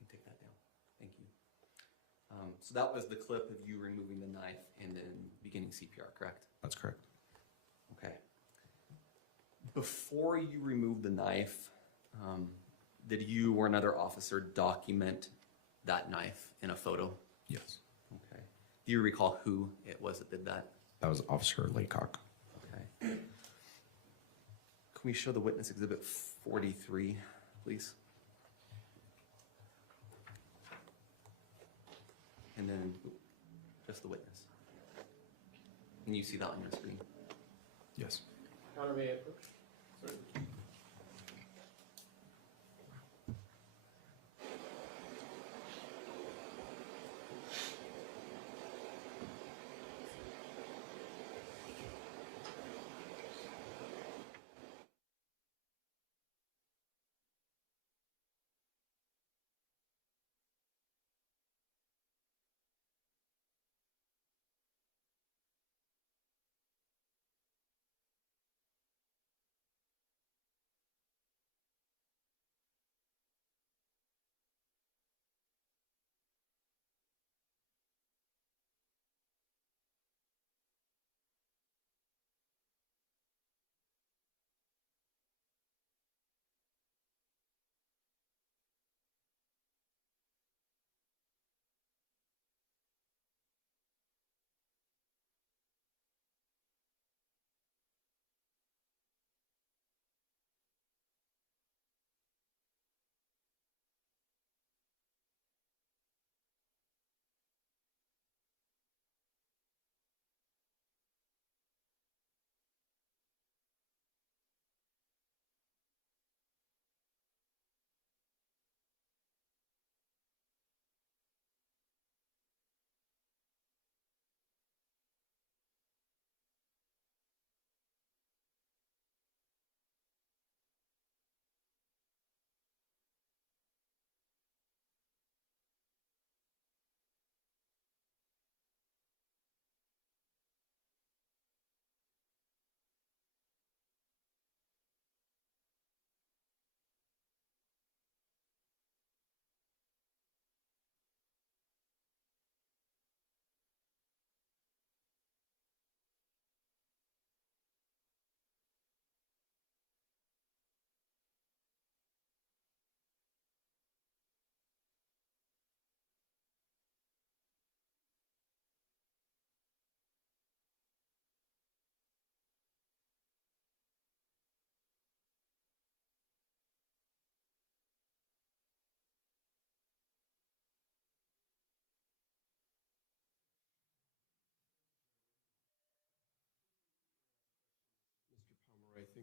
You can take that down. Thank you. So that was the clip of you removing the knife and then beginning CPR, correct? That's correct. Okay. Before you removed the knife, did you or another officer document that knife in a photo? Yes. Okay. Do you recall who it was that did that? That was Officer Laycock. Okay. Can we show the witness exhibit 43, please? And then just the witness. Can you see that on your screen? Yes. Counter may approach. Sorry.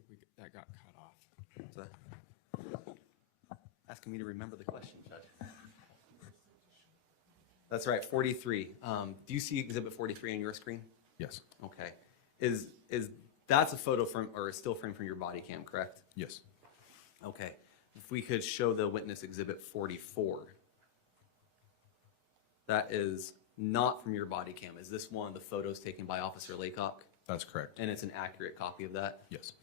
think that got cut off. So, asking me to remember the question, Judge. That's right, 43. Do you see Exhibit 43 on your screen? Yes. Okay. That's a photo from, or a still frame from your body cam, correct? Yes. Okay. If we could show the witness Exhibit 44. That is not from your body cam. Is this one of the photos taken by Officer Laycock? That's correct. And it's an accurate copy of that? Yes.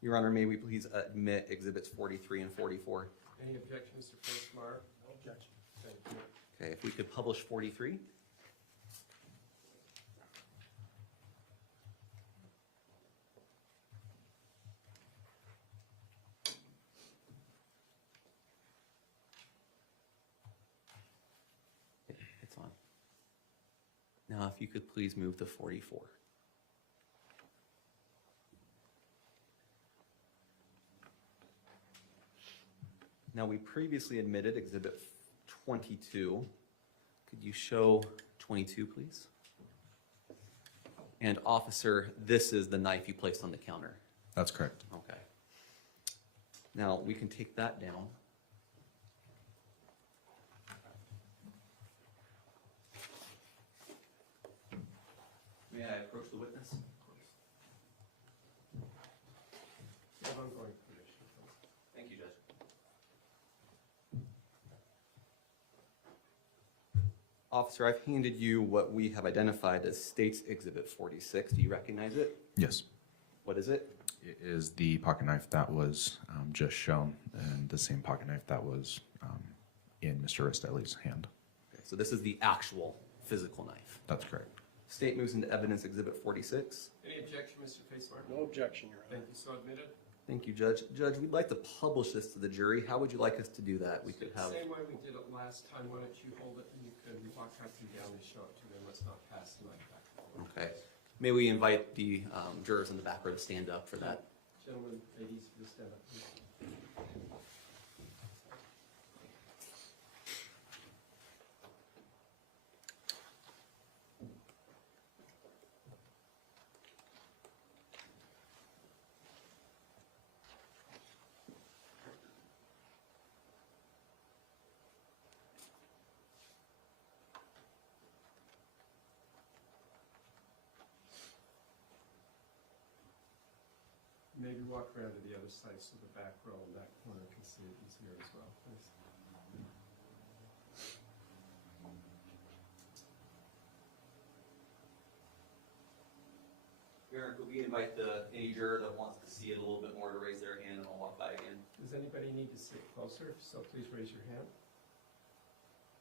Your Honor, may we please admit Exhibits 43 and 44? Any objection, Mr. Postmeyer? No objection. Thank you. Okay, if we could publish 43. Okay, it's on. Now, if you could please move to 44. Now, we previously admitted Exhibit 22. Could you show 22, please? And officer, this is the knife you placed on the counter. That's correct. Okay. Now, we can take that down. May I approach the witness? You have ongoing permission. Thank you, Judge. Officer, I've handed you what we have identified as State's Exhibit 46. Do you recognize it? Yes. What is it? It is the pocket knife that was just shown, and the same pocket knife that was in Mr. Restelli's hand. Okay, so this is the actual physical knife. That's correct. State moves into Evidence Exhibit 46. Any objection, Mr. Facemark? No objection, Your Honor. Thank you, so admitted. Thank you, Judge. Judge, we'd like to publish this to the jury. How would you like us to do that? We could have... Same way we did it last time. Why don't you hold it and you can walk Kathryn down and show it to them. Let's not pass the mic back and forth. Okay. May we invite the jurors in the back row to stand up for that? Gentlemen, ladies, please stand up, please. Maybe walk around to the other side so the back row and that corner can see it easier as well, please. Your Honor, could we invite any juror that wants to see it a little bit more to raise their hand, and I'll walk by again. Does anybody need to sit closer? If so, please raise your hand.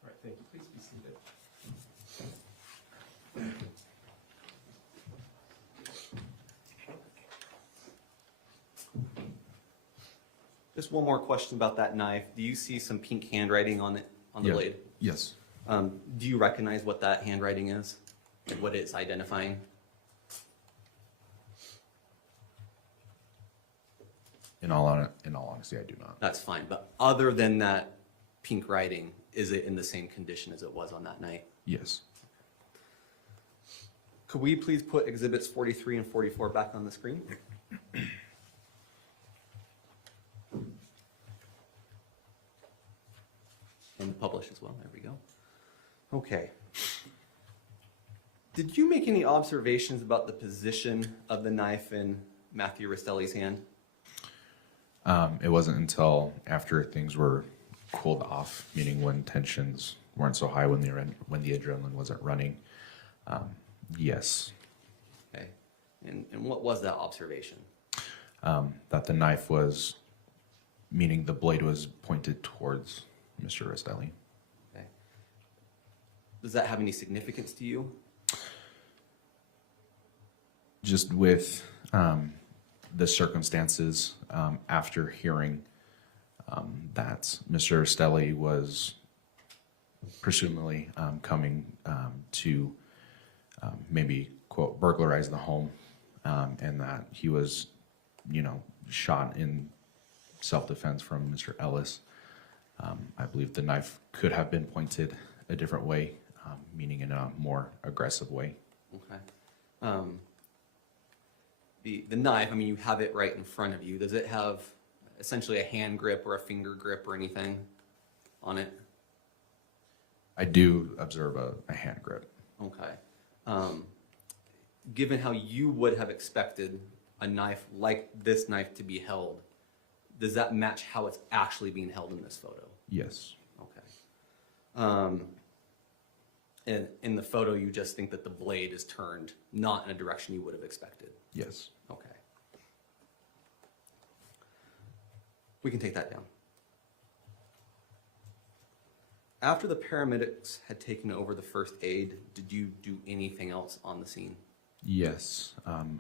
All right, thank you. Please be seated. Just one more question about that knife. Do you see some pink handwriting on it, on the blade? Yes. Do you recognize what that handwriting is and what it's identifying? In all honesty, I do not. That's fine, but other than that pink writing, is it in the same condition as it was on that night? Yes. Could we please put Exhibits 43 and 44 back on the screen? And publish as well, there we go. Okay. Did you make any observations about the position of the knife in Matthew Restelli's hand? It wasn't until after things were cooled off, meaning when tensions weren't so high, when the adrenaline wasn't running. Yes. Okay. And what was that observation? That the knife was, meaning the blade was pointed towards Mr. Restelli. Okay. Does that have any significance to you? Just with the circumstances after hearing that Mr. Restelli was presumably coming to maybe, quote, burglarize the home, and that he was, shot in self-defense from Mr. Ellis. I believe the knife could have been pointed a different way, meaning in a more aggressive way. Okay. the knife, I mean, you have it right in front of you. Does it have essentially a hand grip or a finger grip or anything on it? I do observe a hand grip. Okay. Given how you would have expected a knife like this knife to be held, does that match how it's actually being held in this photo? Yes. Okay. And in the photo, you just think that the blade is turned not in a direction you would have expected? Yes. Okay. We can take that down. After the paramedics had taken over the first aid, did you do anything else on the scene? Yes.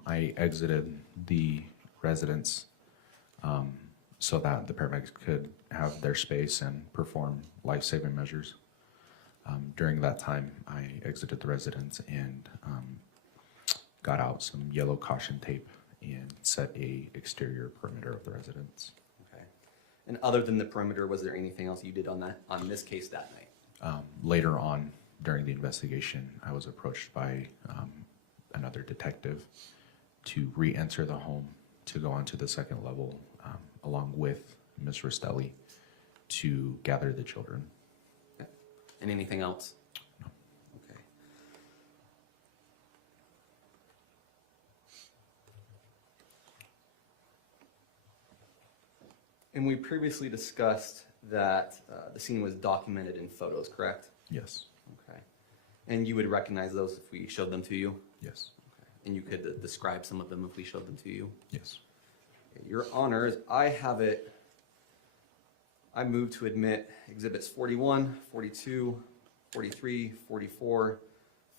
I exited the residence so that the paramedics could have their space and perform life-saving measures. During that time, I exited the residence and got out some yellow caution tape and set a exterior perimeter of the residence. Okay. And other than the perimeter, was there anything else you did on this case that night? Later on, during the investigation, I was approached by another detective to re-enter the home, to go onto the second level, along with Ms. Restelli, to gather the children. Okay. And anything else? No. Okay. And we previously discussed that the scene was documented in photos, correct? Yes. Okay. And you would recognize those if we showed them to you? Yes. Okay. And you could describe some of them if we showed them to you? Yes. Okay. Your Honors, I move to admit exhibits 41, 42, 43, 44,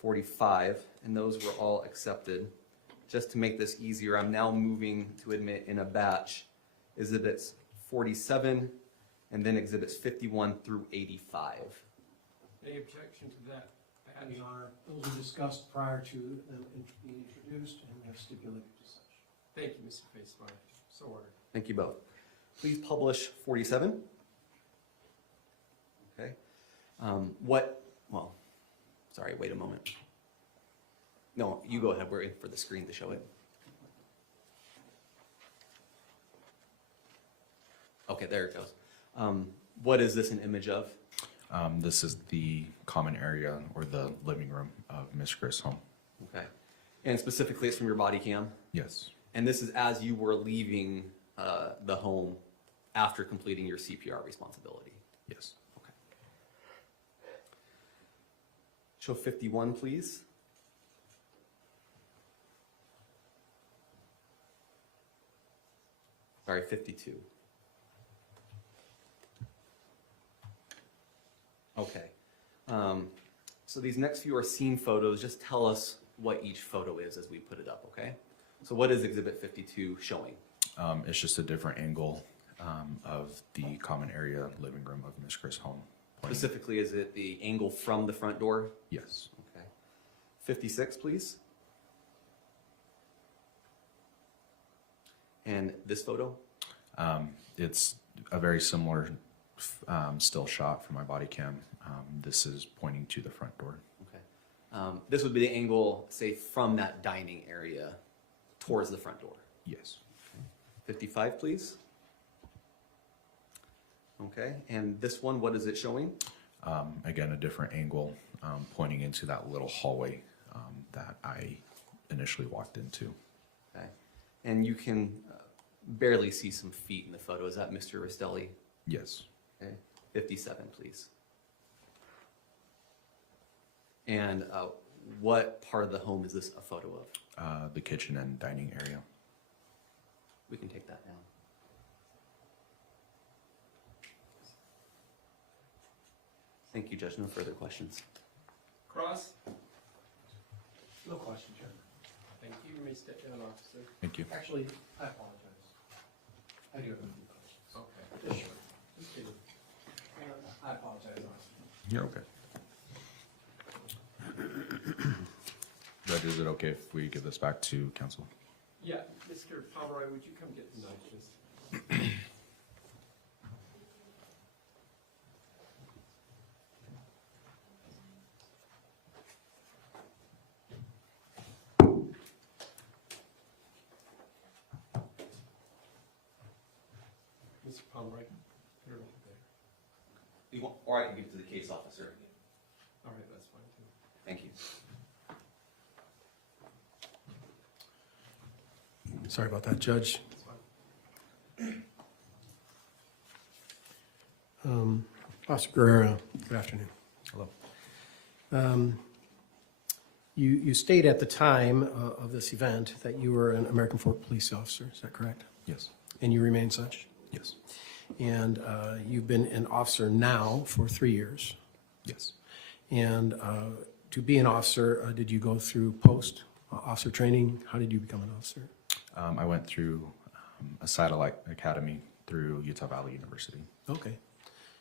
45, and those were all accepted. Just to make this easier, I'm now moving to admit in a batch exhibits 47 and then exhibits 51 through 85. Any objection to that? Your Honor, those were discussed prior to them being introduced and have stipulated to such. Thank you, Mr. Facemeyer. So ordered. Thank you both. Please publish 47. Okay. Sorry, wait a moment. No, you go ahead, we're waiting for the screen to show it. Okay, there it goes. What is this an image of? This is the common area or the living room of Ms. Grist's home. Okay. And specifically, it's from your body cam? Yes. And this is as you were leaving the home after completing your CPR responsibility? Yes. Okay. Show 51, please. Sorry, 52. Okay. So these next few are scene photos. Just tell us what each photo is as we put it up, okay? So what is Exhibit 52 showing? It's just a different angle of the common area living room of Ms. Grist's home. Specifically, is it the angle from the front door? Yes. Okay. 56, please. And this photo? It's a very similar still shot from my body cam. This is pointing to the front door. Okay. This would be the angle, say, from that dining area towards the front door? Yes. Okay. 55, please. Okay. And this one, what is it showing? Again, a different angle pointing into that little hallway that I initially walked into. Okay. And you can barely see some feet in the photo. Is that Mr. Restelli? Yes. Okay. 57, please. And what part of the home is this a photo of? The kitchen and dining area. We can take that down. Thank you, Judge. No further questions. Cross? No question, Chairman. Thank you. You may step down, officer. Thank you. Actually, I apologize. I do have a few questions. Okay. Just short. Just kidding. I apologize, honestly. You're okay. Judge, is it okay if we give this back to counsel? Yeah, Mr. Pomeroy, would you come get the knife, please? Mr. Pomeroy, put her over there. You want, or I can give it to the case officer. All right, that's fine too. Thank you. Sorry about that, Judge. That's fine. Officer Guerrero, good afternoon. Hello. You stated at the time of this event that you were an American Fork police officer, is that correct? Yes. And you remain such? Yes. And you've been an officer now for 3 years. Yes. And to be an officer, did you go through post-officer training? How did you become an officer? I went through a satellite academy through Utah Valley University. Okay.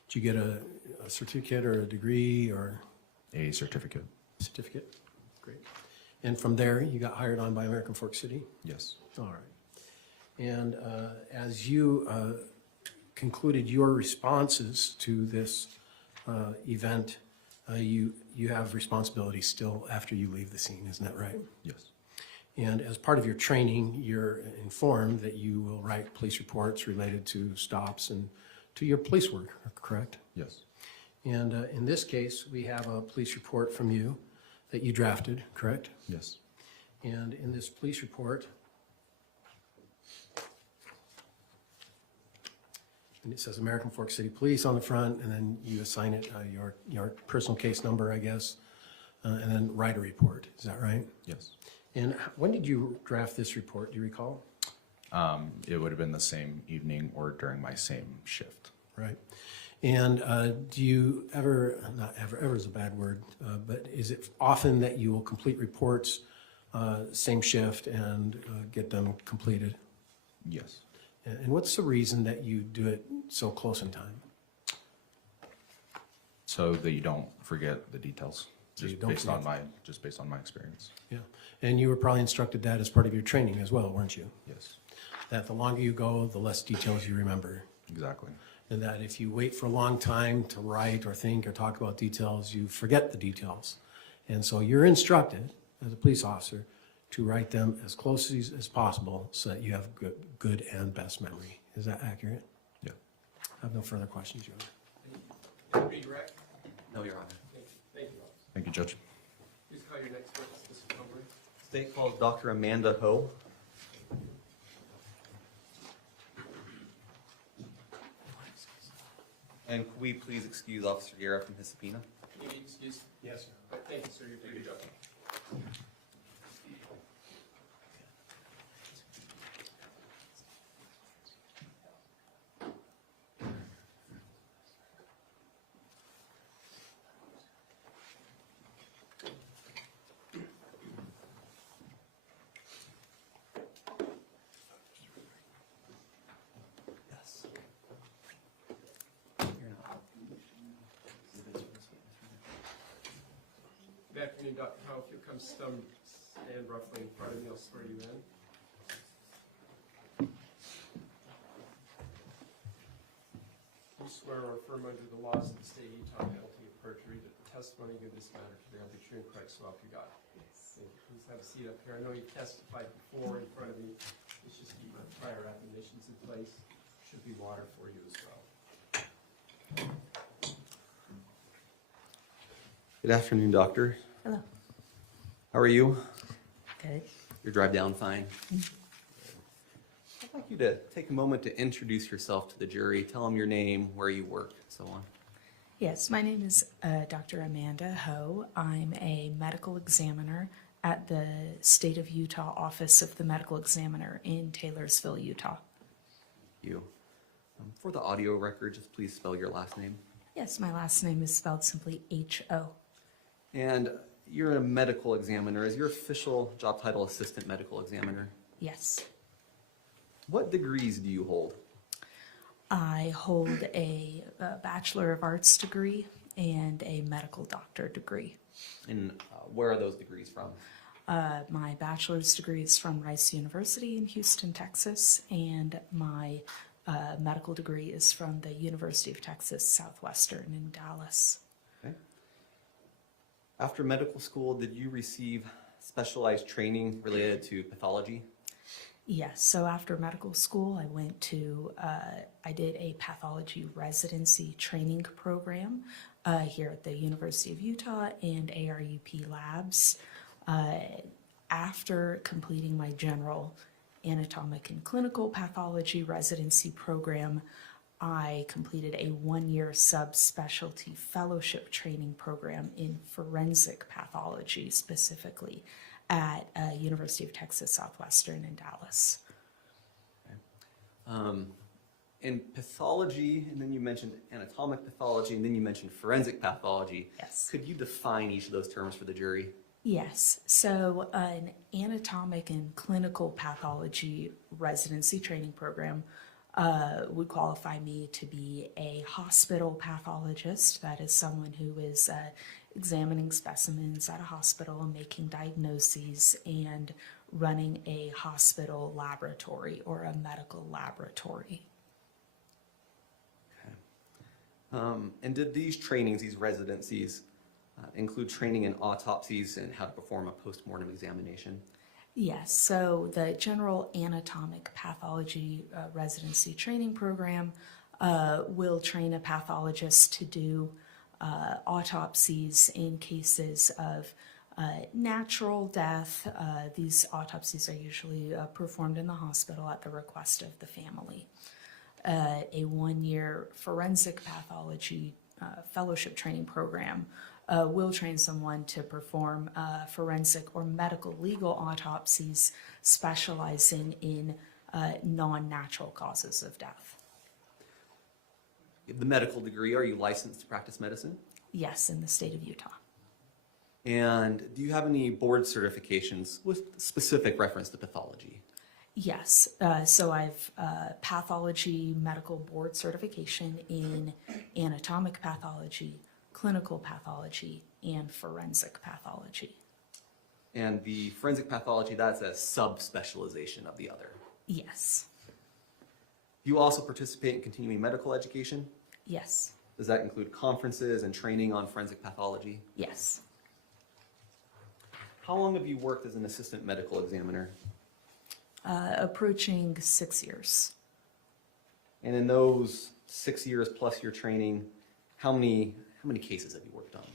Did you get a certificate or a degree or? A certificate. Certificate? Great. And from there, you got hired on by American Fork City? Yes. All right. And as you concluded your responses to this event, you have responsibility still after you leave the scene, isn't that right? Yes. And as part of your training, you're informed that you will write police reports related to stops and to your police work, correct? Yes. And in this case, we have a police report from you that you drafted, correct? Yes. And in this police report, and it says American Fork City Police on the front, and then you assign it your personal case number, I guess, and then write a report. Is that right? Yes. And when did you draft this report? Do you recall? It would have been the same evening or during my same shift. Right. And do you ever, not ever is a bad word, but is it often that you will complete reports same shift and get them completed? Yes. And what's the reason that you do it so close in time? So that you don't forget the details. So you Just don't based on forget. just based on my experience. Yeah. And you were probably instructed that as part of your training as well, weren't you? Yes. That the longer you go, the less details you remember. Exactly. And that if you wait for a long time to write or think or talk about details, you forget the details. And so you're instructed as a police officer to write them as close as possible so that you have good and best memory. Is that accurate? Yeah. I have no further questions, Your Honor. Redirect? No, Your Honor. Thank you, officer. Thank you, Judge. Please call your next witness, Mr. Pomeroy. State calls Dr. Amanda Ho. And could we please excuse Officer Guerra from his subpoena? Can you be excused? Yes, sir. Thank you, sir. You're doing a good job. Yes. Good afternoon, Dr. Howe. If you'll come stand roughly in front of me, I'll swear you in. You swear or affirm under the laws of the state of Utah, penalty of perjury, that the testimony you give this matter today will be true and correct, so help you God. Yes. Thank you. Please have a seat up here. I know you've testified before in front of me. Let's just keep my prior admonitions in place. Should be water for you as well. Good afternoon, Doctor. Hello. How are you? Good. Your drive down fine? I'd like you to take a moment to introduce yourself to the jury. Tell them your name, where you work, and so on. Yes, my name is Dr. Amanda Ho. I'm a medical examiner at the State of Utah Office of the Medical Examiner in Taylorsville, Utah. You. For the audio record, just please spell your last name. Yes, my last name is spelled simply H-O. And you're a medical examiner. Is your official job title assistant medical examiner? Yes. What degrees do you hold? I hold a Bachelor of Arts degree and a medical doctor degree. And where are those degrees from? My bachelor's degree is from Rice University in Houston, Texas, and my medical degree is from the University of Texas Southwestern in Dallas. Okay. After medical school, did you receive specialized training related to pathology? Yes, so after medical school, I did a pathology residency training program here at the University of Utah and ARUP Labs. After completing my general anatomic and clinical pathology residency program, I completed a 1-year subspecialty fellowship training program in forensic pathology, specifically at University of Texas Southwestern in Dallas. In pathology, and then you mentioned anatomic pathology, and then you mentioned forensic pathology. Yes. Could you define each of those terms for the jury? Yes, so an anatomic and clinical pathology residency training program would qualify me to be a hospital pathologist. That is someone who is examining specimens at a hospital and making diagnoses and running a hospital laboratory or a medical laboratory. And did these trainings, these residencies, include training in autopsies and how to perform a postmortem examination? Yes, so the general anatomic pathology residency training program will train a pathologist to do autopsies in cases of natural death. These autopsies are usually performed in the hospital at the request of the family. A 1-year forensic pathology fellowship training program will train someone to perform forensic or medical legal autopsies specializing in non-natural causes of death. The medical degree, are you licensed to practice medicine? Yes, in the state of Utah. And do you have any board certifications with specific reference to pathology? Yes, so I've pathology medical board certification in anatomic pathology, clinical pathology, and forensic pathology. And the forensic pathology, that's a subspecialization of the other. Yes. Do you also participate in continuing medical education? Yes. Does that include conferences and training on forensic pathology? Yes. How long have you worked as an assistant medical examiner? Approaching 6 years. And in those 6 years plus your training, how many cases have you worked on?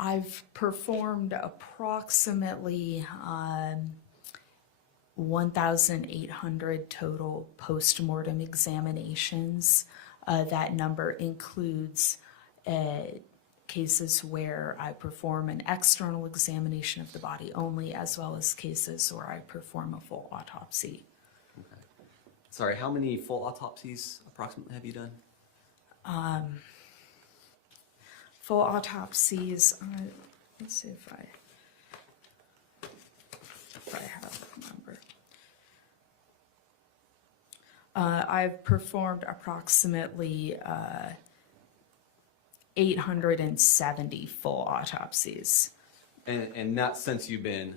I've performed approximately 1,800 total postmortem examinations. That number includes cases where I perform an external examination of the body only, as well as cases where I perform a full autopsy. Okay. Sorry, how many full autopsies approximately have you done? Full autopsies, let's see if I have that number. I've performed approximately 870 full autopsies. And not since you've been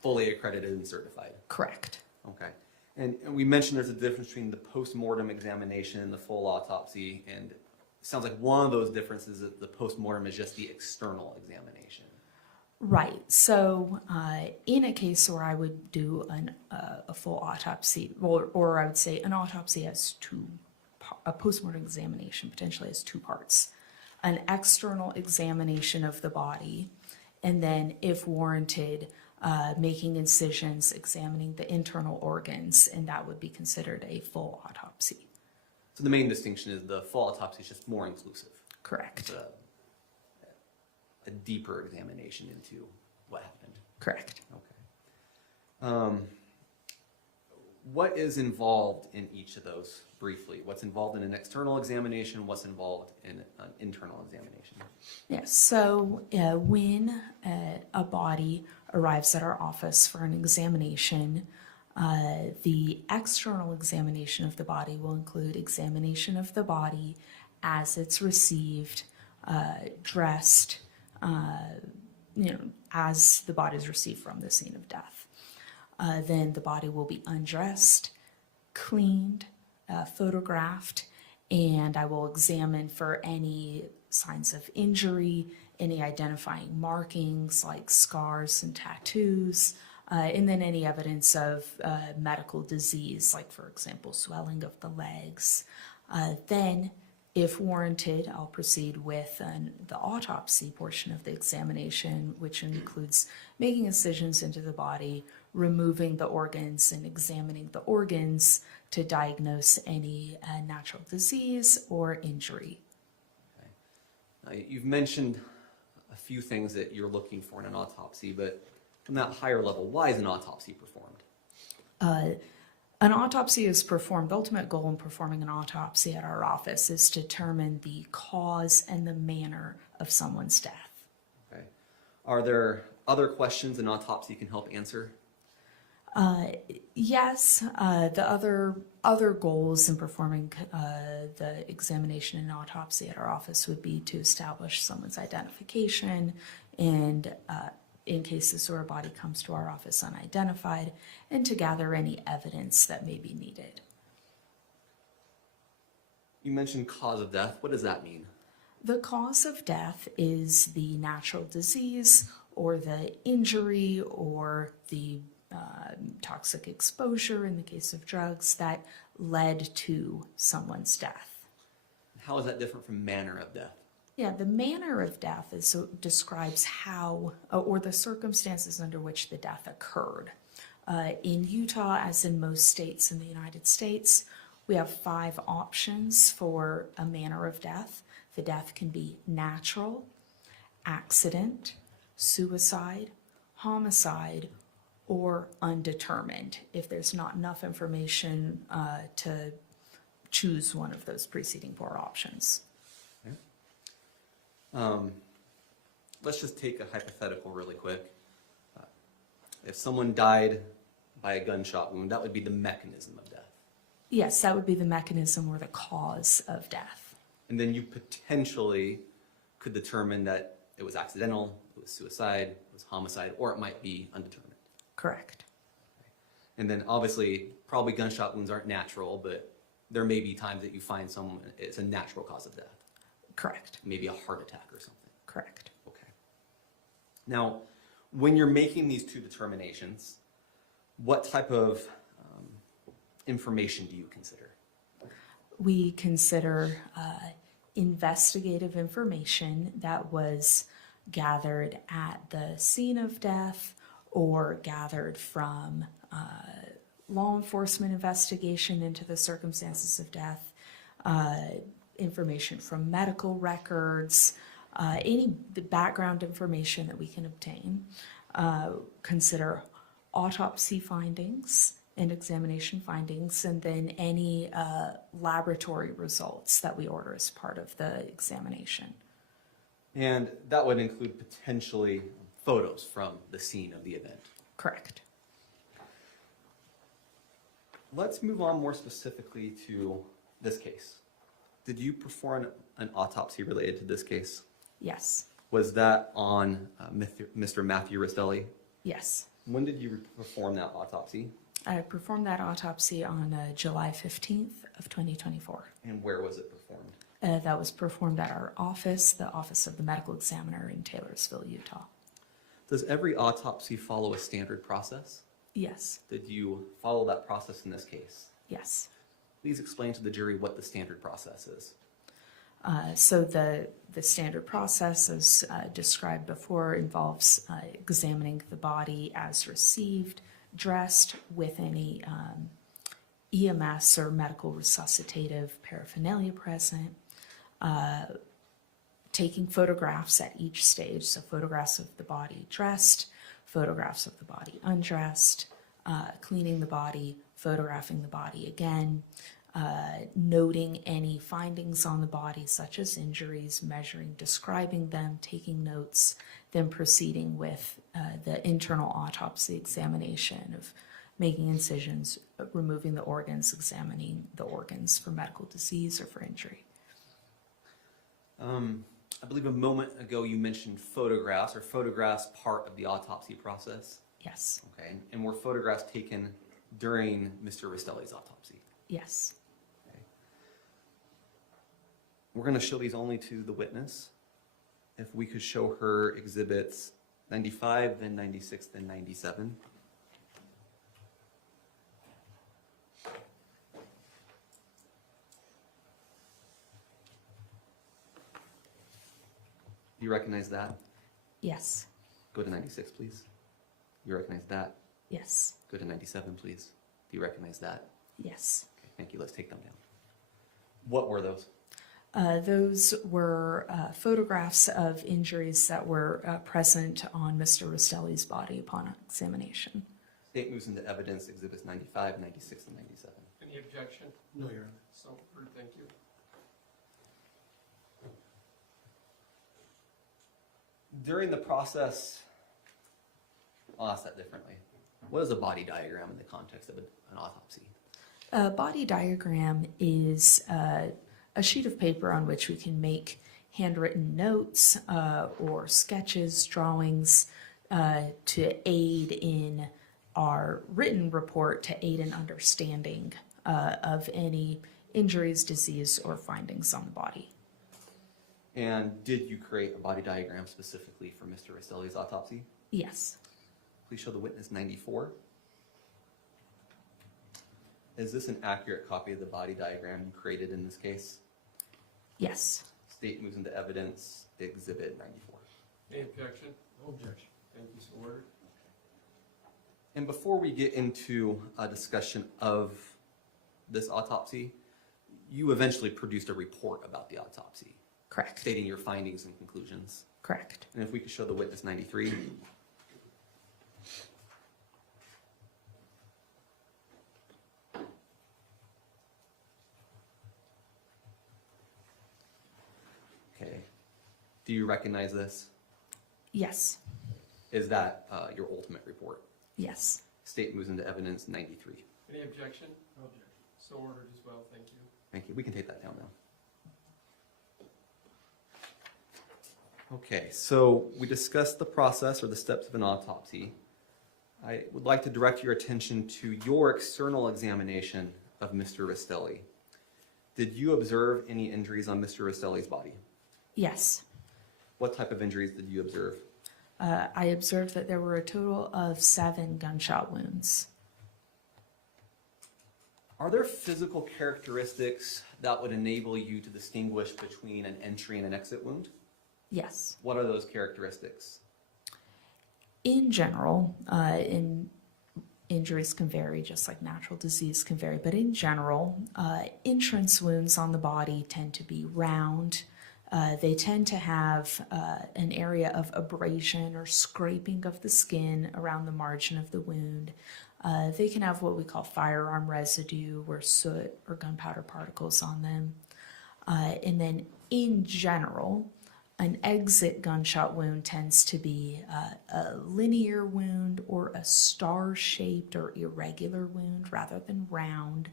fully accredited and certified? Correct. Okay. And we mentioned there's a difference between the post-mortem examination and the full autopsy, and it sounds like one of those differences is that the post-mortem is just the external examination. Right. So in a case where I would do a full autopsy, or I would say an autopsy has a post-mortem examination potentially has two parts. An external examination of the body, and then, if warranted, making incisions, examining the internal organs, and that would be considered a full autopsy. So the main distinction is the full autopsy is just more inclusive. Correct. It's a deeper examination into what happened. Correct. Okay. What is involved in each of those briefly? What's involved in an external examination? What's involved in an internal examination? Yes, so when a body arrives at our office for an examination, the external examination of the body will include examination of the body as it's received, dressed, as the body is received from the scene of death. Then the body will be undressed, cleaned, photographed, and I will examine for any signs of injury, any identifying markings like scars and tattoos, And then any evidence of medical disease, like for example, swelling of the legs. Then, if warranted, I'll proceed with the autopsy portion of the examination, which includes making incisions into the body, removing the organs, and examining the organs to diagnose any natural disease or injury. You've mentioned a few things that you're looking for in an autopsy, but from that higher level, why is an autopsy performed? An autopsy is performed. The ultimate goal in performing an autopsy at our office is to determine the cause and the manner of someone's death. Okay. Are there other questions an autopsy can help answer? Yes, the other goals in performing the examination and autopsy at our office would be to establish someone's identification and in cases where a body comes to our office unidentified, and to gather any evidence that may be needed. You mentioned cause of death. What does that mean? The cause of death is the natural disease or the injury or the toxic exposure in the case of drugs that led to someone's death. How is that different from manner of death? Yeah, the manner of death describes how or the circumstances under which the death occurred. In Utah, as in most states in the United States, we have 5 options for a manner of death. The death can be natural, accident, suicide, homicide, or undetermined, if there's not enough information to choose one of those preceding 4 options. Let's just take a hypothetical really quick. If someone died by a gunshot wound, that would be the mechanism of death. Yes, that would be the mechanism or the cause of death. And then you potentially could determine that it was accidental, it was suicide, it was homicide, or it might be undetermined. Correct. And then obviously, probably gunshot wounds aren't natural, but there may be times that you find someone, it's a natural cause of death. Correct. Maybe a heart attack or something. Correct. Okay. Now, when you're making these 2 determinations, what type of information do you consider? We consider investigative information that was gathered at the scene of death or gathered from law enforcement investigation into the circumstances of death, information from medical records, any background information that we can obtain. Consider autopsy findings and examination findings, and then any laboratory results that we order as part of the examination. And that would include potentially photos from the scene of the event. Correct. Let's move on more specifically to this case. Did you perform an autopsy related to this case? Yes. Was that on Mr. Matthew Restelli? Yes. When did you perform that autopsy? I performed that autopsy on July 15th of 2024. And where was it performed? That was performed at our office, the Office of the Medical Examiner in Taylorsville, Utah. Does every autopsy follow a standard process? Yes. Did you follow that process in this case? Yes. Please explain to the jury what the standard process is. So the standard process, as described before, involves examining the body as received, dressed with any EMS or medical resuscitative paraphernalia present, taking photographs at each stage, so photographs of the body dressed, photographs of the body undressed, cleaning the body, photographing the body again, noting any findings on the body such as injuries, measuring, describing them, taking notes, then proceeding with the internal autopsy examination of making incisions, removing the organs, examining the organs for medical disease or for injury. I believe a moment ago you mentioned photographs. Are photographs part of the autopsy process? Yes. Okay. And were photographs taken during Mr. Restelli's autopsy? Yes. Okay. We're going to show these only to the witness. If we could show her exhibits 95, then 96, then 97. Do you recognize that? Yes. Go to 96, please. You recognize that? Yes. Go to 97, please. Do you recognize that? Yes. Okay, thank you. Let's take them down. What were those? Those were photographs of injuries that were present on Mr. Restelli's body upon examination. State moves into evidence exhibits 95, 96, and 97. Any objection? No, Your Honor. So ordered, thank you. During the process, I'll ask that differently. What is a body diagram in the context of an autopsy? A body diagram is a sheet of paper on which we can make handwritten notes or sketches, drawings to aid in our written report, to aid in understanding of any injuries, disease, or findings on the body. And did you create a body diagram specifically for Mr. Restelli's autopsy? Yes. Please show the witness 94. Is this an accurate copy of the body diagram you created in this case? Yes. State moves into evidence exhibit 94. Any objection? No objection. Thank you, so ordered. And before we get into a discussion of this autopsy, you eventually produced a report about the autopsy. Correct. Stating your findings and conclusions. Correct. And if we could show the witness 93. Okay. Do you recognize this? Yes. Is that your ultimate report? Yes. State moves into evidence 93. Any objection? No objection. So ordered as well, thank you. Thank you. We can take that down now. Okay, so we discussed the process or the steps of an autopsy. I would like to direct your attention to your external examination of Mr. Restelli. Did you observe any injuries on Mr. Restelli's body? Yes. What type of injuries did you observe? I observed that there were a total of 7 gunshot wounds. Are there physical characteristics that would enable you to distinguish between an entry and an exit wound? Yes. What are those characteristics? In general, injuries can vary, just like natural disease can vary, but in general, entrance wounds on the body tend to be round. They tend to have an area of abrasion or scraping of the skin around the margin of the wound. They can have what we call firearm residue, or soot or gunpowder particles on them. And then in general, an exit gunshot wound tends to be a linear wound or a star-shaped or irregular wound rather than round.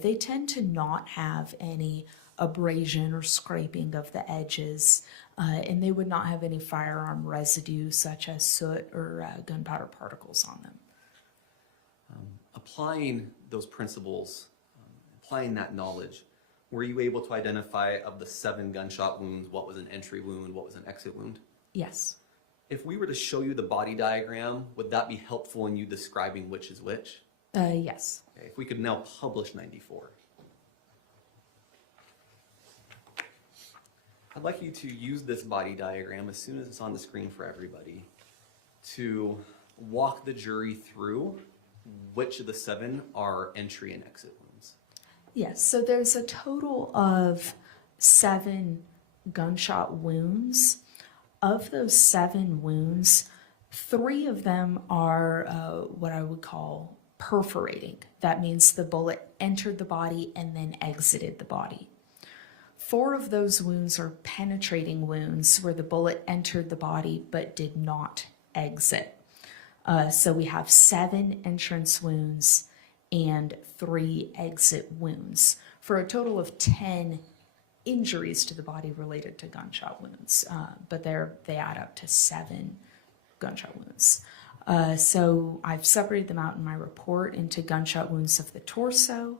They tend to not have any abrasion or scraping of the edges, and they would not have any firearm residue such as soot or gunpowder particles on them. Applying those principles, applying that knowledge, were you able to identify of the 7 gunshot wounds, what was an entry wound, what was an exit wound? Yes. If we were to show you the body diagram, would that be helpful in you describing which is which? Yes. Okay, if we could now publish 94. I'd like you to use this body diagram as soon as it's on the screen for everybody to walk the jury through which of the 7 are entry and exit wounds. Yes, so there's a total of 7 gunshot wounds. Of those 7 wounds, 3 of them are what I would call perforating. That means the bullet entered the body and then exited the body. 4 of those wounds are penetrating wounds where the bullet entered the body but did not exit. So we have 7 entrance wounds and 3 exit wounds for a total of 10 injuries to the body related to gunshot wounds, but they add up to 7 gunshot wounds. So I've separated them out in my report into gunshot wounds of the torso,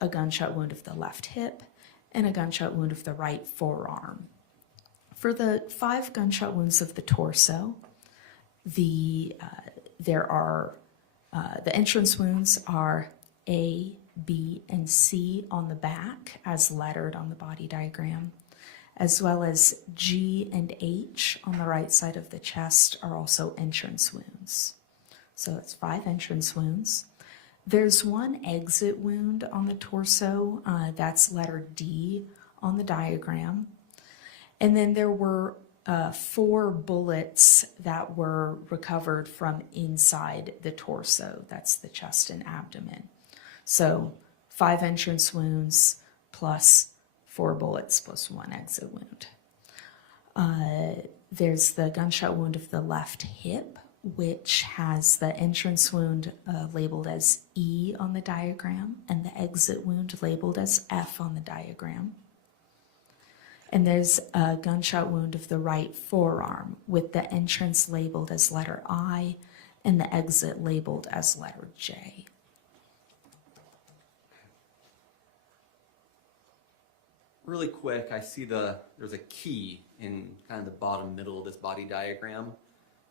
a gunshot wound of the left hip, and a gunshot wound of the right forearm. For the 5 gunshot wounds of the torso, the entrance wounds are A, B, and C on the back as lettered on the body diagram. as well as G and H on the right side of the chest are also entrance wounds. So it's 5 entrance wounds. There's 1 exit wound on the torso, that's letter D on the diagram. And then there were 4 bullets that were recovered from inside the torso. That's the chest and abdomen. So 5 entrance wounds plus 4 bullets plus 1 exit wound. There's the gunshot wound of the left hip, which has the entrance wound labeled as E on the diagram and the exit wound labeled as F on the diagram. And there's a gunshot wound of the right forearm with the entrance labeled as letter I and the exit labeled as letter J. Really quick, I see there's a key in kind of the bottom middle of this body diagram.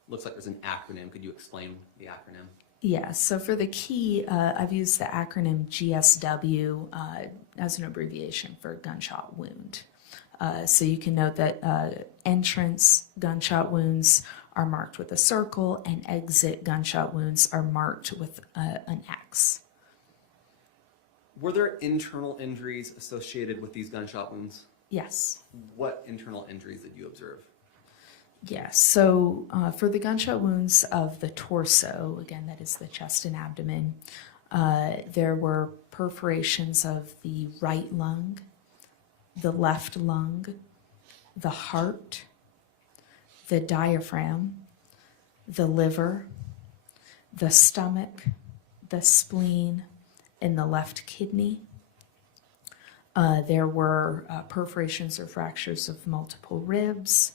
Looks like there's an acronym. Could you explain the acronym? Yeah, so for the key, I've used the acronym GSW as an abbreviation for gunshot wound. So you can note that entrance gunshot wounds are marked with a circle and exit gunshot wounds are marked with an X. Were there internal injuries associated with these gunshot wounds? Yes. What internal injuries did you observe? Yes, so for the gunshot wounds of the torso, again, that is the chest and abdomen, there were perforations of the right lung, the left lung, the heart, the diaphragm, the liver, the stomach, the spleen, and the left kidney. There were perforations or fractures of multiple ribs,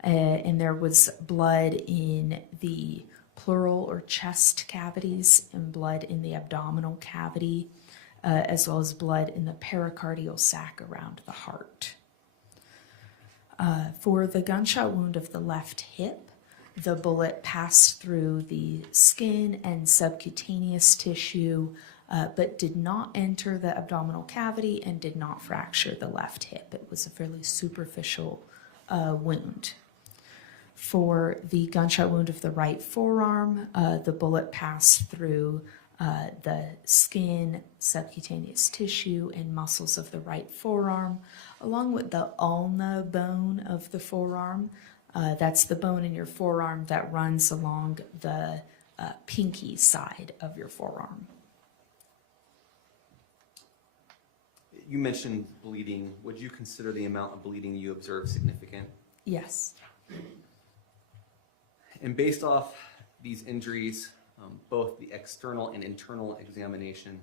and there was blood in the pleural or chest cavities and blood in the abdominal cavity, as well as blood in the pericardial sac around the heart. For the gunshot wound of the left hip, the bullet passed through the skin and subcutaneous tissue, but did not enter the abdominal cavity and did not fracture the left hip. It was a fairly superficial wound. For the gunshot wound of the right forearm, the bullet passed through the skin, subcutaneous tissue, and muscles of the right forearm, along with the ulna bone of the forearm. That's the bone in your forearm that runs along the pinky side of your forearm. You mentioned bleeding. Would you consider the amount of bleeding you observed significant? Yes. And based off these injuries, both the external and internal examination,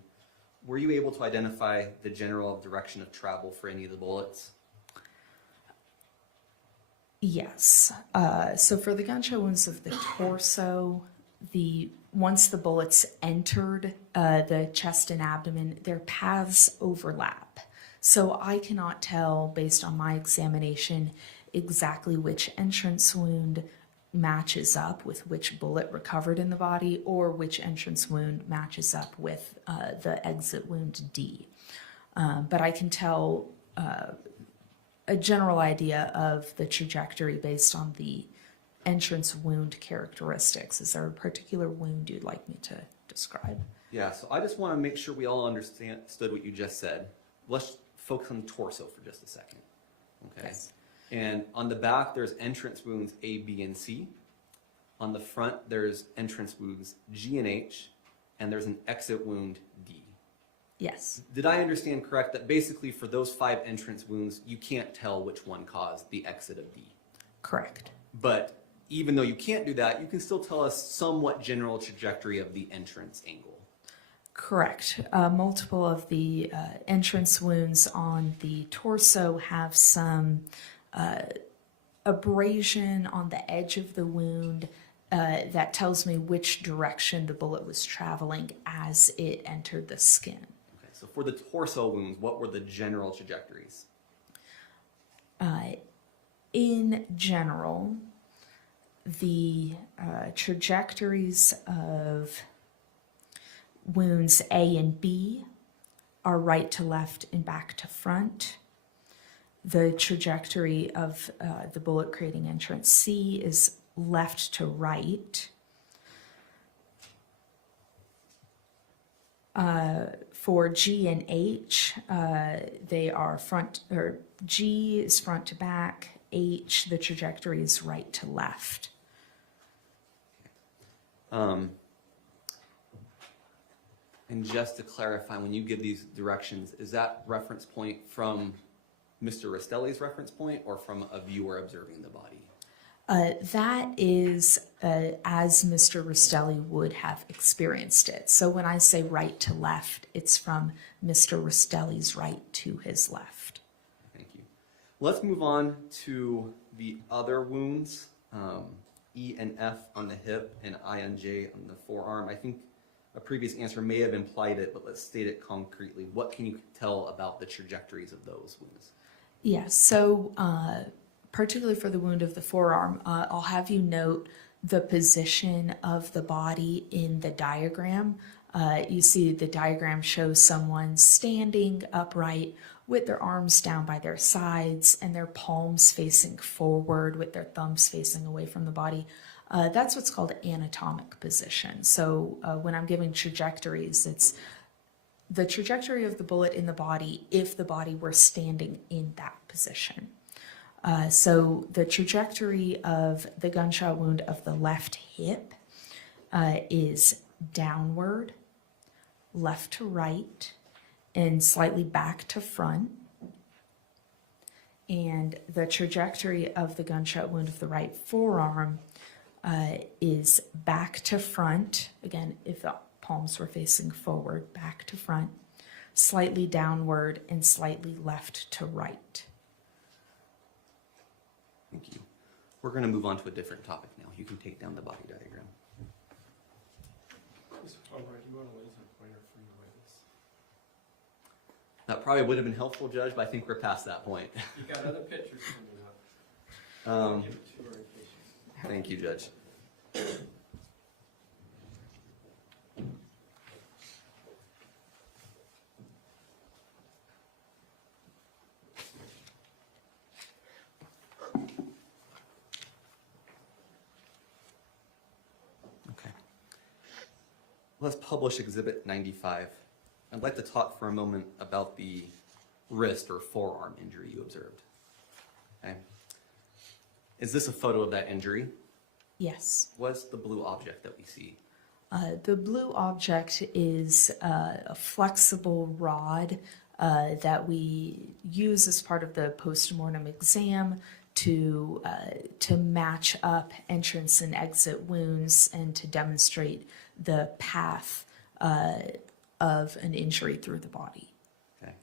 were you able to identify the general direction of travel for any of the bullets? Yes. So for the gunshot wounds of the torso, once the bullets entered the chest and abdomen, their paths overlap. So I cannot tell, based on my examination, exactly which entrance wound matches up with which bullet recovered in the body, or which entrance wound matches up with the exit wound D. But I can tell a general idea of the trajectory based on the entrance wound characteristics. Is there a particular wound you'd like me to describe? Yeah, so I just want to make sure we all understood what you just said. Let's focus on the torso for just a second. Okay. Yes. And on the back, there's entrance wounds A, B, and C. On the front, there's entrance wounds G and H, and there's an exit wound D. Yes. Did I understand correct that basically for those 5 entrance wounds, you can't tell which one caused the exit of D? Correct. But even though you can't do that, you can still tell us somewhat general trajectory of the entrance angle. Correct. Multiple of the entrance wounds on the torso have some abrasion on the edge of the wound that tells me which direction the bullet was traveling as it entered the skin. Okay, so for the torso wounds, what were the general trajectories? In general, the trajectories of wounds A and B are right to left and back to front. the trajectory of the bullet creating entrance. C is left to right. For G and H, they are front, or G is front to back. H, the trajectory is right to left. And just to clarify, when you give these directions, is that reference point from Mr. Restelli's reference point or from a viewer observing the body? That is as Mr. Restelli would have experienced it. So when I say right to left, it's from Mr. Restelli's right to his left. Thank you. Let's move on to the other wounds, E and F on the hip and I and J on the forearm. I think a previous answer may have implied it, but let's state it concretely. What can you tell about the trajectories of those wounds? Yes, so particularly for the wound of the forearm, I'll have you note the position of the body in the diagram. You see the diagram shows someone standing upright with their arms down by their sides and their palms facing forward with their thumbs facing away from the body. That's what's called anatomic position. So when I'm giving trajectories, it's the trajectory of the bullet in the body if the body were standing in that position. So the trajectory of the gunshot wound of the left hip is downward, left to right, and slightly back to front. And the trajectory of the gunshot wound of the right forearm is back to front. Again, if the palms were facing forward, back to front, slightly downward, and slightly left to right. Thank you. We're going to move on to a different topic now. You can take down the body diagram. Mr. Conrad, do you want a laser pointer for your witness? That probably would have been helpful, Judge, but I think we're past that point. You got other pictures coming up. Give it to her in case she's- Thank you, Judge. Okay. Let's publish Exhibit 95. I'd like to talk for a moment about the wrist or forearm injury you observed. Okay. Is this a photo of that injury? Yes. What's the blue object that we see? The blue object is a flexible rod that we use as part of the postmortem exam to match up entrance and exit wounds and to demonstrate the path of an injury through the body. Okay.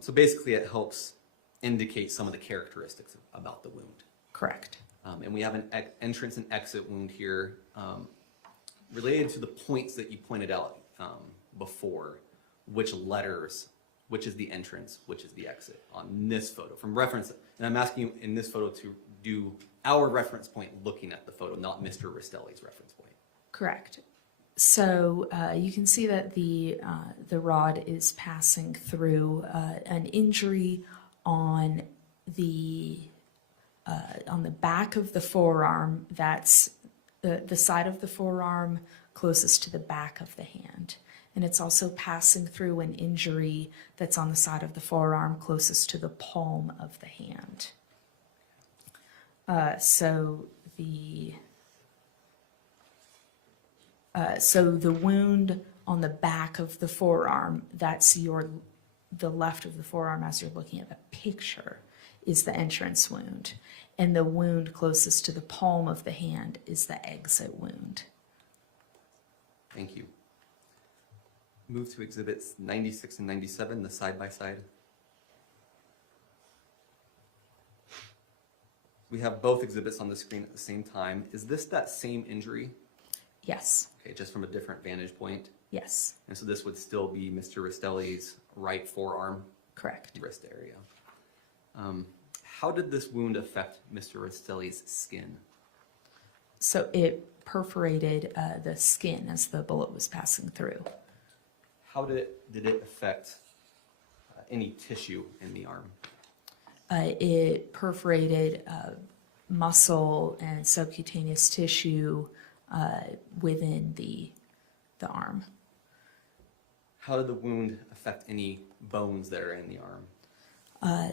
So basically it helps indicate some of the characteristics about the wound. Correct. And we have an entrance and exit wound here related to the points that you pointed out before, which letters, which is the entrance, which is the exit on this photo. From reference, and I'm asking you in this photo to do our reference point looking at the photo, not Mr. Restelli's reference point. Correct. So you can see that the rod is passing through an injury on the back of the forearm. That's the side of the forearm closest to the back of the hand. And it's also passing through an injury that's on the side of the forearm closest to the palm of the hand. So the wound on the back of the forearm, that's the left of the forearm as you're looking at the picture, is the entrance wound. And the wound closest to the palm of the hand is the exit wound. Thank you. Move to exhibits 96 and 97, the side-by-side. We have both exhibits on the screen at the same time. Is this that same injury? Yes. Okay, just from a different vantage point? Yes. And so this would still be Mr. Restelli's right forearm? Correct. Wrist area. How did this wound affect Mr. Restelli's skin? So it perforated the skin as the bullet was passing through. How did it affect any tissue in the arm? It perforated muscle and subcutaneous tissue within the arm. How did the wound affect any bones that are in the arm?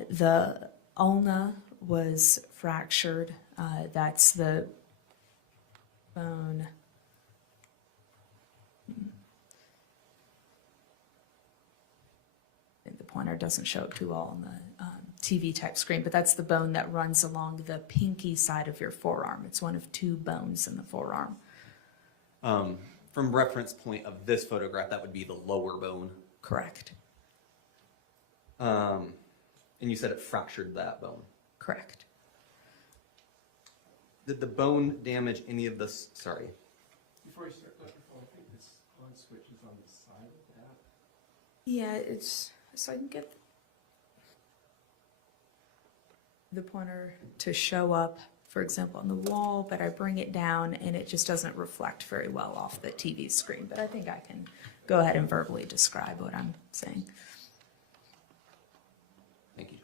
The ulna was fractured. That's the bone. I think the pointer doesn't show it too well on the TV type screen, but that's the bone that runs along the pinky side of your forearm. It's one of two bones in the forearm. From reference point of this photograph, that would be the lower bone. Correct. And you said it fractured that bone. Correct. Did the bone damage any of this? Sorry. Before you start, Dr. Paul, I think this on switch is on the side of that. Yeah, it's so I can get the pointer to show up, for example, on the wall, but I bring it down and it just doesn't reflect very well off the TV screen. But I think I can go ahead and verbally describe what I'm saying. Thank you.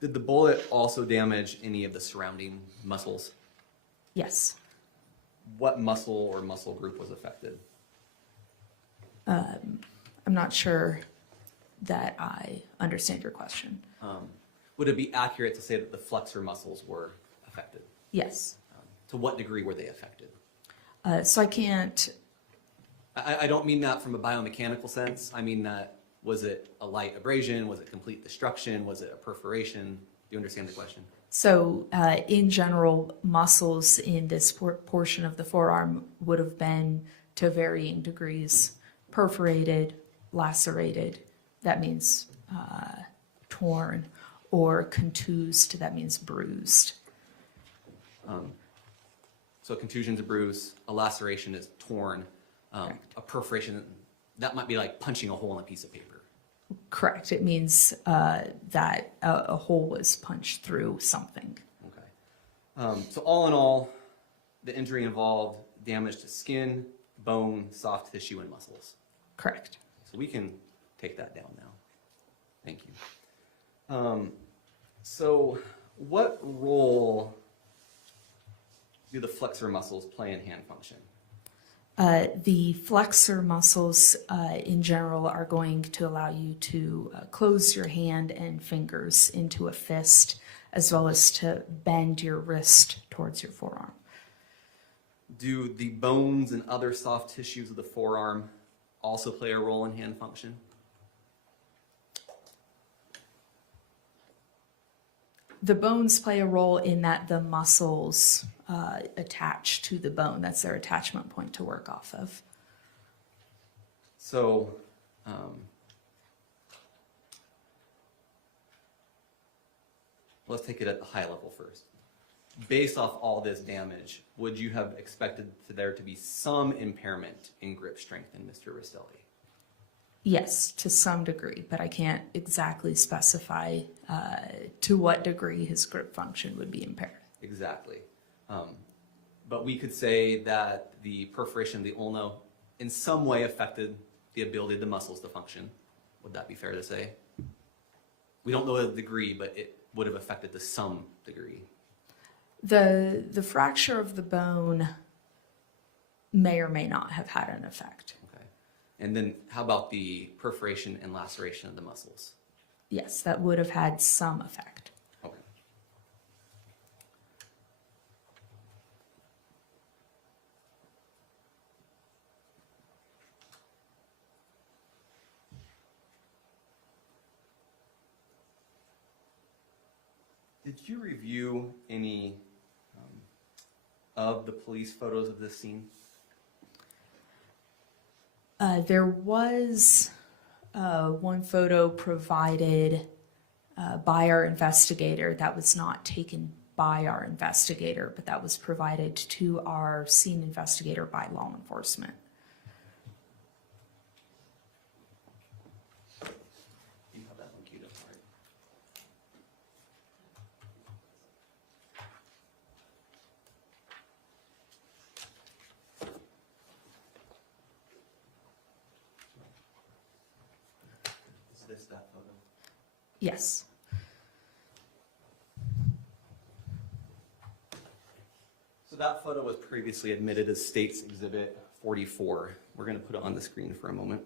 Did the bullet also damage any of the surrounding muscles? Yes. What muscle or muscle group was affected? I'm not sure that I understand your question. Would it be accurate to say that the flexor muscles were affected? Yes. To what degree were they affected? So I can't. I don't mean that from a biomechanical sense. I mean that, was it a light abrasion? Was it complete destruction? Was it a perforation? Do you understand the question? So in general, muscles in this portion of the forearm would have been to varying degrees perforated, lacerated. That means torn. Or contused, that means bruised. So contusion's a bruise, a laceration is torn, a perforation, that might be like punching a hole in a piece of paper. Correct. It means that a hole was punched through something. Okay. So all in all, the injury involved damage to skin, bone, soft tissue, and muscles. Correct. So we can take that down now. Thank you. So what role do the flexor muscles play in hand function? The flexor muscles in general are going to allow you to close your hand and fingers into a fist, as well as to bend your wrist towards your forearm. Do the bones and other soft tissues of the forearm also play a role in hand function? The bones play a role in that the muscles attach to the bone. That's their attachment point to work off of. So, let's take it at the high level first. Based off all this damage, would you have expected there to be some impairment in grip strength in Mr. Restelli? Yes, to some degree, but I can't exactly specify to what degree his grip function would be impaired. Exactly. But we could say that the perforation of the ulna in some way affected the ability of the muscles to function. Would that be fair to say? We don't know the degree, but it would have affected to some degree. The fracture of the bone may or may not have had an effect. Okay. And then how about the perforation and laceration of the muscles? Yes, that would have had some effect. Okay. Did you review any of the police photos of this scene? There was one photo provided by our investigator that was not taken by our investigator, but that was provided to our scene investigator by law enforcement. You have that one queued up, all right. Is this that photo? Yes. So that photo was previously admitted as State's Exhibit 44. We're going to put it on the screen for a moment.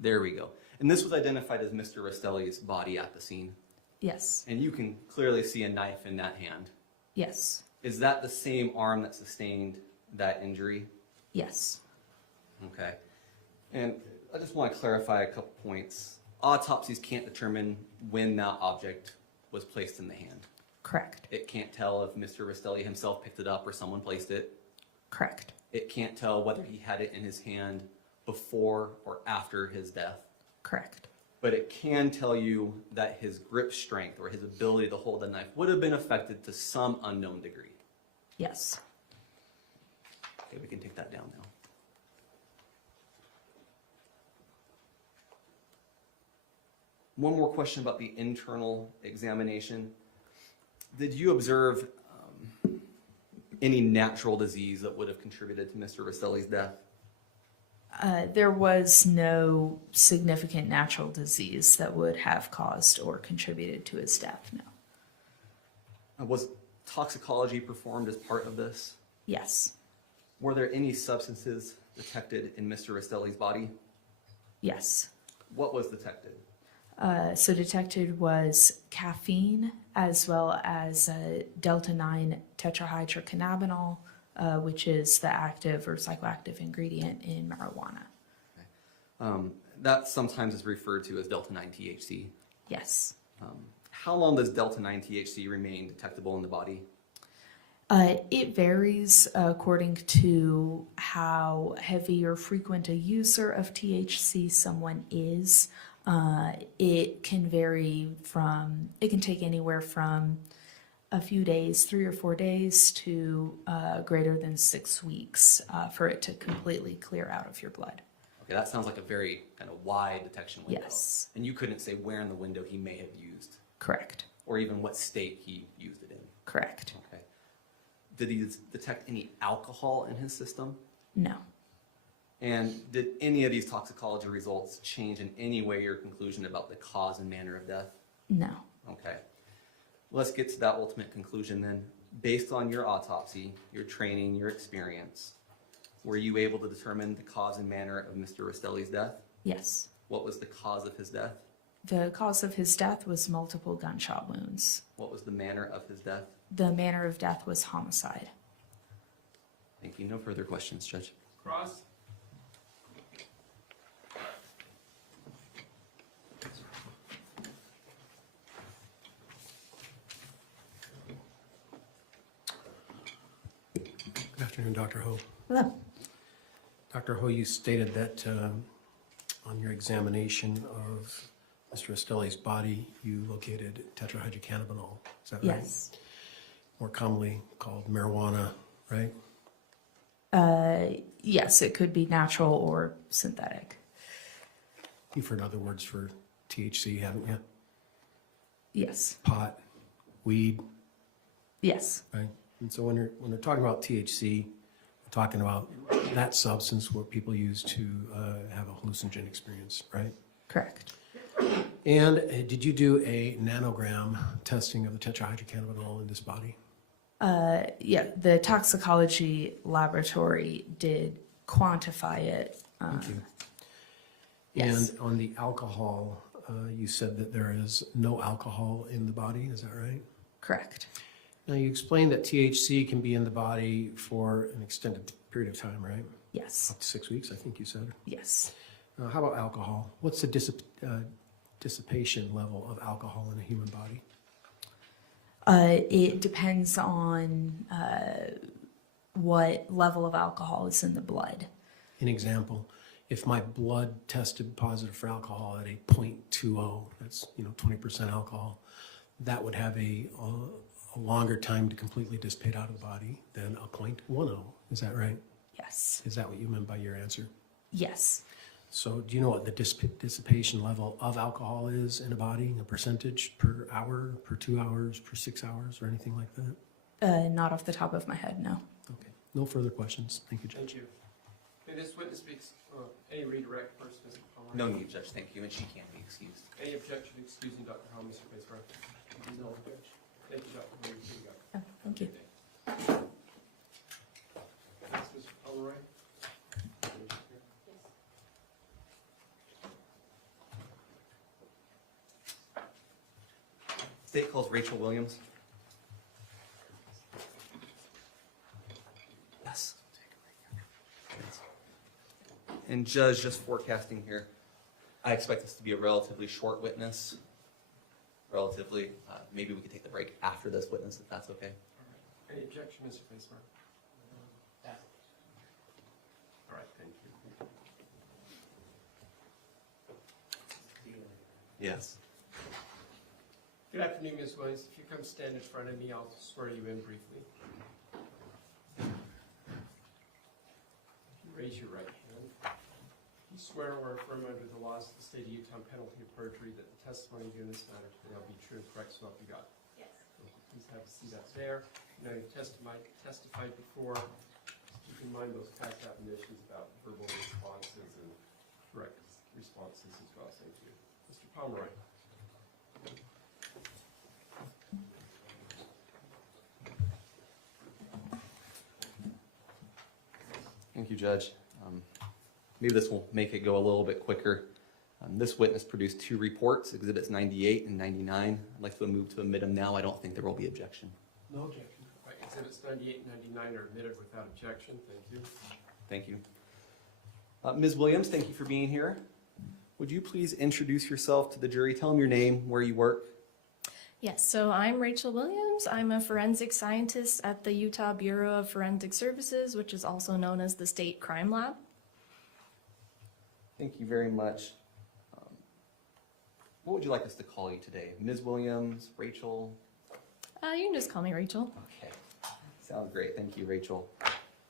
There we go. And this was identified as Mr. Restelli's body at the scene. Yes. And you can clearly see a knife in that hand. Yes. Is that the same arm that sustained that injury? Yes. Okay. And I just want to clarify a couple points. Autopsies can't determine when that object was placed in the hand. Correct. It can't tell if Mr. Restelli himself picked it up or someone placed it. Correct. It can't tell whether he had it in his hand before or after his death. Correct. But it can tell you that his grip strength or his ability to hold the knife would have been affected to some unknown degree. Yes. Okay, we can take that down now. One more question about the internal examination. Did you observe any natural disease that would have contributed to Mr. Restelli's death? There was no significant natural disease that would have caused or contributed to his death, no. Was toxicology performed as part of this? Yes. Were there any substances detected in Mr. Restelli's body? Yes. What was detected? So detected was caffeine as well as delta-9 tetrahydrocannabinol, which is the active or psychoactive ingredient in marijuana. That sometimes is referred to as delta-9 THC. Yes. How long does delta-9 THC remain detectable in the body? It varies according to how heavy or frequent a user of THC someone is. It can vary from, it can take anywhere from a few days, 3 or 4 days, to greater than 6 weeks for it to completely clear out of your blood. Okay, that sounds like a very kind of wide detection window. Yes. And you couldn't say where in the window he may have used. Correct. Or even what state he used it in. Correct. Okay. Did he detect any alcohol in his system? No. And did any of these toxicology results change in any way your conclusion about the cause and manner of death? No. Okay. Let's get to that ultimate conclusion then. Based on your autopsy, your training, your experience, were you able to determine the cause and manner of Mr. Restelli's death? Yes. What was the cause of his death? The cause of his death was multiple gunshot wounds. What was the manner of his death? The manner of death was homicide. Thank you. No further questions, Judge. Cross. Good afternoon, Dr. Ho. Hello. Dr. Ho, you stated that on your examination of Mr. Restelli's body, you located tetrahydrocannabinol. Is that right? Yes. More commonly called marijuana, right? Yes, it could be natural or synthetic. You've heard other words for THC, haven't you? Yes. Pot, weed, Yes. right? And so when they're talking about THC, we're talking about that substance what people use to have a hallucinogen experience, right? Correct. And did you do a nanogram testing of the tetrahydrocannabinol in this body? Yeah, the toxicology laboratory did quantify it. Thank you. Yes. And on the alcohol, you said that there is no alcohol in the body, is that right? Correct. Now, you explained that THC can be in the body for an extended period of time, right? Yes. Up to 6 weeks, I think you said. Yes. How about alcohol? What's the dissipation level of alcohol in a human body? It depends on what level of alcohol is in the blood. An example, if my blood tested positive for alcohol at a 0.20, that's 20% alcohol, that would have a longer time to completely dissipate out of the body than a 0.10. Is that right? Yes. Is that what you meant by your answer? Yes. So do you know what the dissipation level of alcohol is in a body, a percentage per hour, per 2 hours, per 6 hours, or anything like that? Not off the top of my head, no. Okay. No further questions. Thank you, Judge. Thank you. May this witness be, any redirect first, Mr. Palmer? No need, Judge, thank you, and she can be excused. Any objection to excusing Dr. Howell, Mr. Baisborough? No objection. Thank you, Dr. Williams. Here you go. Oh, thank you. Next, Mr. Pomeroy. State calls Rachel Williams. Yes. And Judge, just forecasting here, I expect this to be a relatively short witness. Relatively, maybe we could take the break after this witness, if that's okay. Any objection, Mr. Baisborough? All right, thank you. Yes. Good afternoon, Ms. Williams. If you come stand in front of me, I'll swear you in briefly. Raise your right hand. You swear or affirm under the laws of the state of Utah, penalty of perjury, that the testimony you give in this matter today will be true and correct, so help you God. Yes. Please have a seat up there. You know, you've testified before. Keep in mind those past admonitions about verbal responses and correct responses as well. Thank you. Mr. Pomeroy. Thank you, Judge. Maybe this will make it go a little bit quicker. This witness produced 2 reports, Exhibits 98 and 99. I'd like to move to admit them now. I don't think there will be objection. No objection. Right, Exhibits 98 and 99 are admitted without objection. Thank you. Thank you. Ms. Williams, thank you for being here. Would you please introduce yourself to the jury? Tell them your name, where you work. Yes, so I'm Rachel Williams. I'm a forensic scientist at the Utah Bureau of Forensic Services, which is also known as the State Crime Lab. Thank you very much. What would you like us to call you today? Ms. Williams, Rachel? You can just call me Rachel. Okay, sounds great. Thank you, Rachel.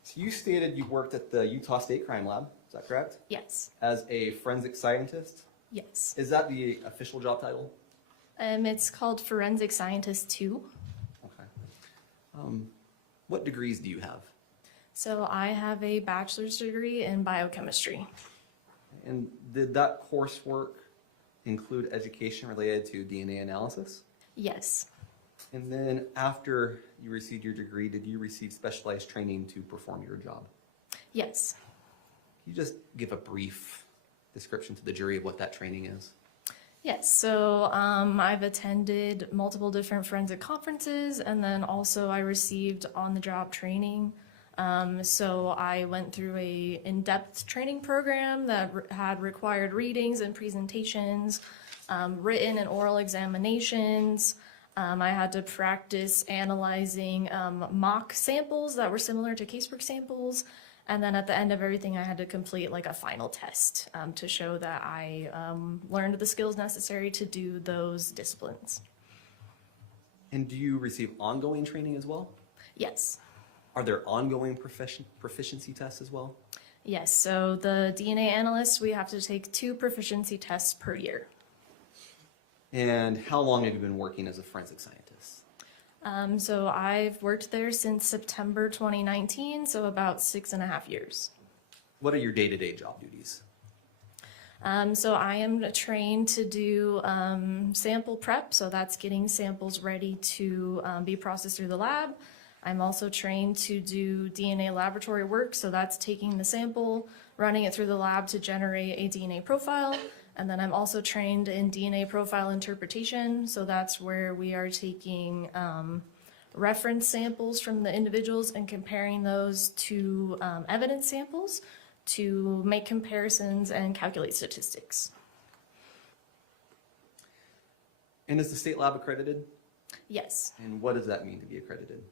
So you stated you worked at the Utah State Crime Lab, is that correct? Yes. As a forensic scientist? Yes. Is that the official job title? It's called Forensic Scientist 2. Okay. What degrees do you have? So I have a bachelor's degree in biochemistry. And did that coursework include education related to DNA analysis? Yes. And then after you received your degree, did you receive specialized training to perform your job? Yes. Can you just give a brief description to the jury of what that training is? Yes, so I've attended multiple different forensic conferences, and then also I received on-the-job training. So I went through a in-depth training program that had required readings and presentations, written and oral examinations. I had to practice analyzing mock samples that were similar to casework samples. And then at the end of everything, I had to complete like a final test to show that I learned the skills necessary to do those disciplines. And do you receive ongoing training as well? Yes. Are there ongoing proficiency tests as well? Yes, so the DNA analysts, we have to take 2 proficiency tests per year. And how long have you been working as a forensic scientist? So I've worked there since September 2019, so about 6.5 years. What are your day-to-day job duties? So I am trained to do sample prep, so that's getting samples ready to be processed through the lab. I'm also trained to do DNA laboratory work, so that's taking the sample, running it through the lab to generate a DNA profile. And then I'm also trained in DNA profile interpretation, so that's where we are taking reference samples from the individuals and comparing those to evidence samples to make comparisons and calculate statistics. And is the state lab accredited? Yes. And what does that mean to be accredited?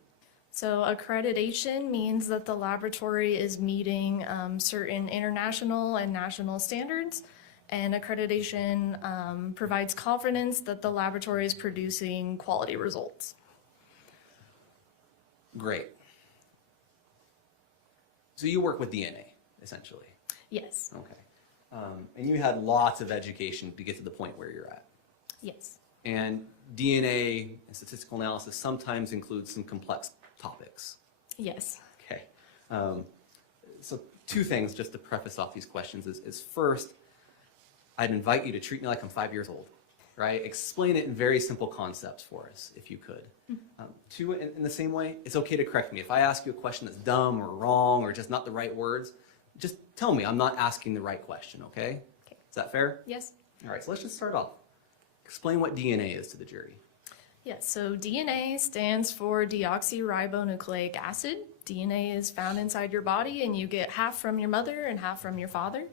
So accreditation means that the laboratory is meeting certain international and national standards, and accreditation provides confidence that the laboratory is producing quality results. Great. So you work with DNA, essentially? Yes. Okay. And you had lots of education to get to the point where you're at? Yes. And DNA and statistical analysis sometimes includes some complex topics? Yes. Okay. So two things just to preface off these questions is first, I'd invite you to treat me like I'm 5 years old, right? Explain it in very simple concepts for us, if you could. Two, in the same way, it's okay to correct me. If I ask you a question that's dumb or wrong or just not the right words, just tell me I'm not asking the right question, okay? Is that fair? Yes. All right, so let's just start off. Explain what DNA is to the jury. Yes, so DNA stands for deoxyribonucleic acid. DNA is found inside your body, and you get half from your mother and half from your father.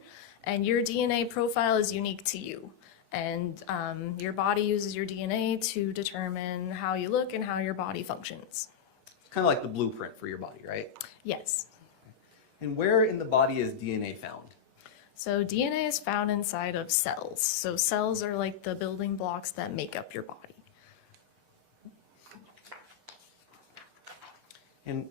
And your DNA profile is unique to you. And your body uses your DNA to determine how you look and how your body functions. It's kind of like the blueprint for your body, right? Yes. And where in the body is DNA found? So DNA is found inside of cells. So cells are like the building blocks that make up your body. And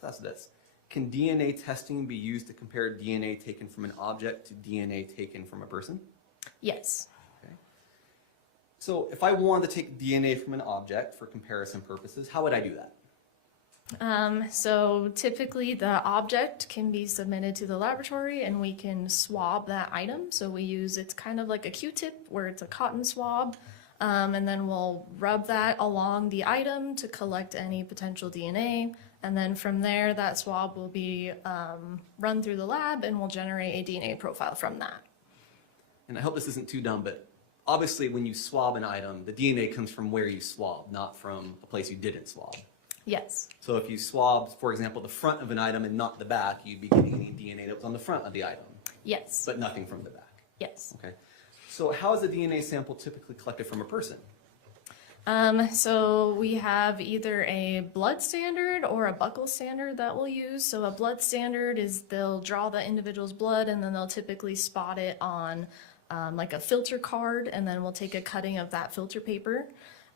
that's this. Can DNA testing be used to compare DNA taken from an object to DNA taken from a person? Yes. Okay. So if I wanted to take DNA from an object for comparison purposes, how would I do that? So typically the object can be submitted to the laboratory and we can swab that item. So we use, it's kind of like a Q-tip where it's a cotton swab. And then we'll rub that along the item to collect any potential DNA. And then from there, that swab will be run through the lab and we'll generate a DNA profile from that. And I hope this isn't too dumb, but obviously when you swab an item, the DNA comes from where you swabbed, not from a place you didn't swab. Yes. So if you swabbed, for example, the front of an item and not the back, you'd be getting any DNA that was on the front of the item. Yes. But nothing from the back. Yes. Okay. So how is a DNA sample typically collected from a person? So we have either a blood standard or a buccal standard that we'll use. So a blood standard is they'll draw the individual's blood and then they'll typically spot it on like a filter card, and then we'll take a cutting of that filter paper.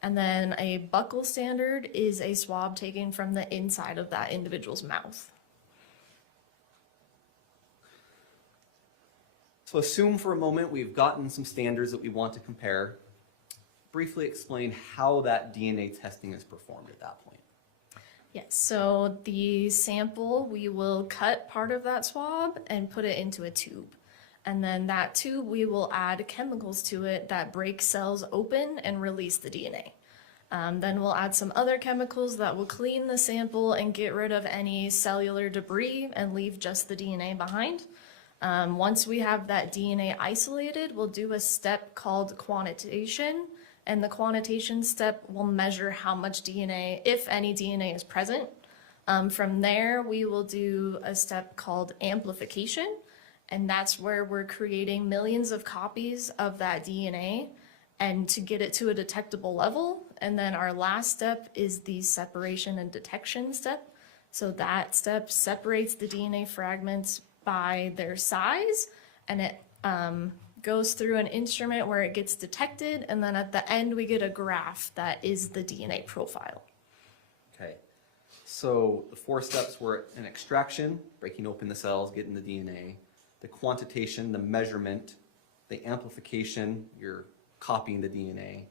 And then a buccal standard is a swab taken from the inside of that individual's mouth. So assume for a moment we've gotten some standards that we want to compare. Briefly explain how that DNA testing is performed at that point. Yes, so the sample, we will cut part of that swab and put it into a tube. And then that tube, we will add chemicals to it that break cells open and release the DNA. Then we'll add some other chemicals that will clean the sample and get rid of any cellular debris and leave just the DNA behind. Once we have that DNA isolated, we'll do a step called quantitation. And the quantitation step will measure how much DNA, if any DNA is present. From there, we will do a step called amplification. And that's where we're creating millions of copies of that DNA and to get it to a detectable level. And then our last step is the separation and detection step. So that step separates the DNA fragments by their size, and it goes through an instrument where it gets detected, and then at the end we get a graph that is the DNA profile. Okay. So the 4 steps were an extraction, breaking open the cells, getting the DNA, the quantitation, the measurement, the amplification, you're copying the DNA,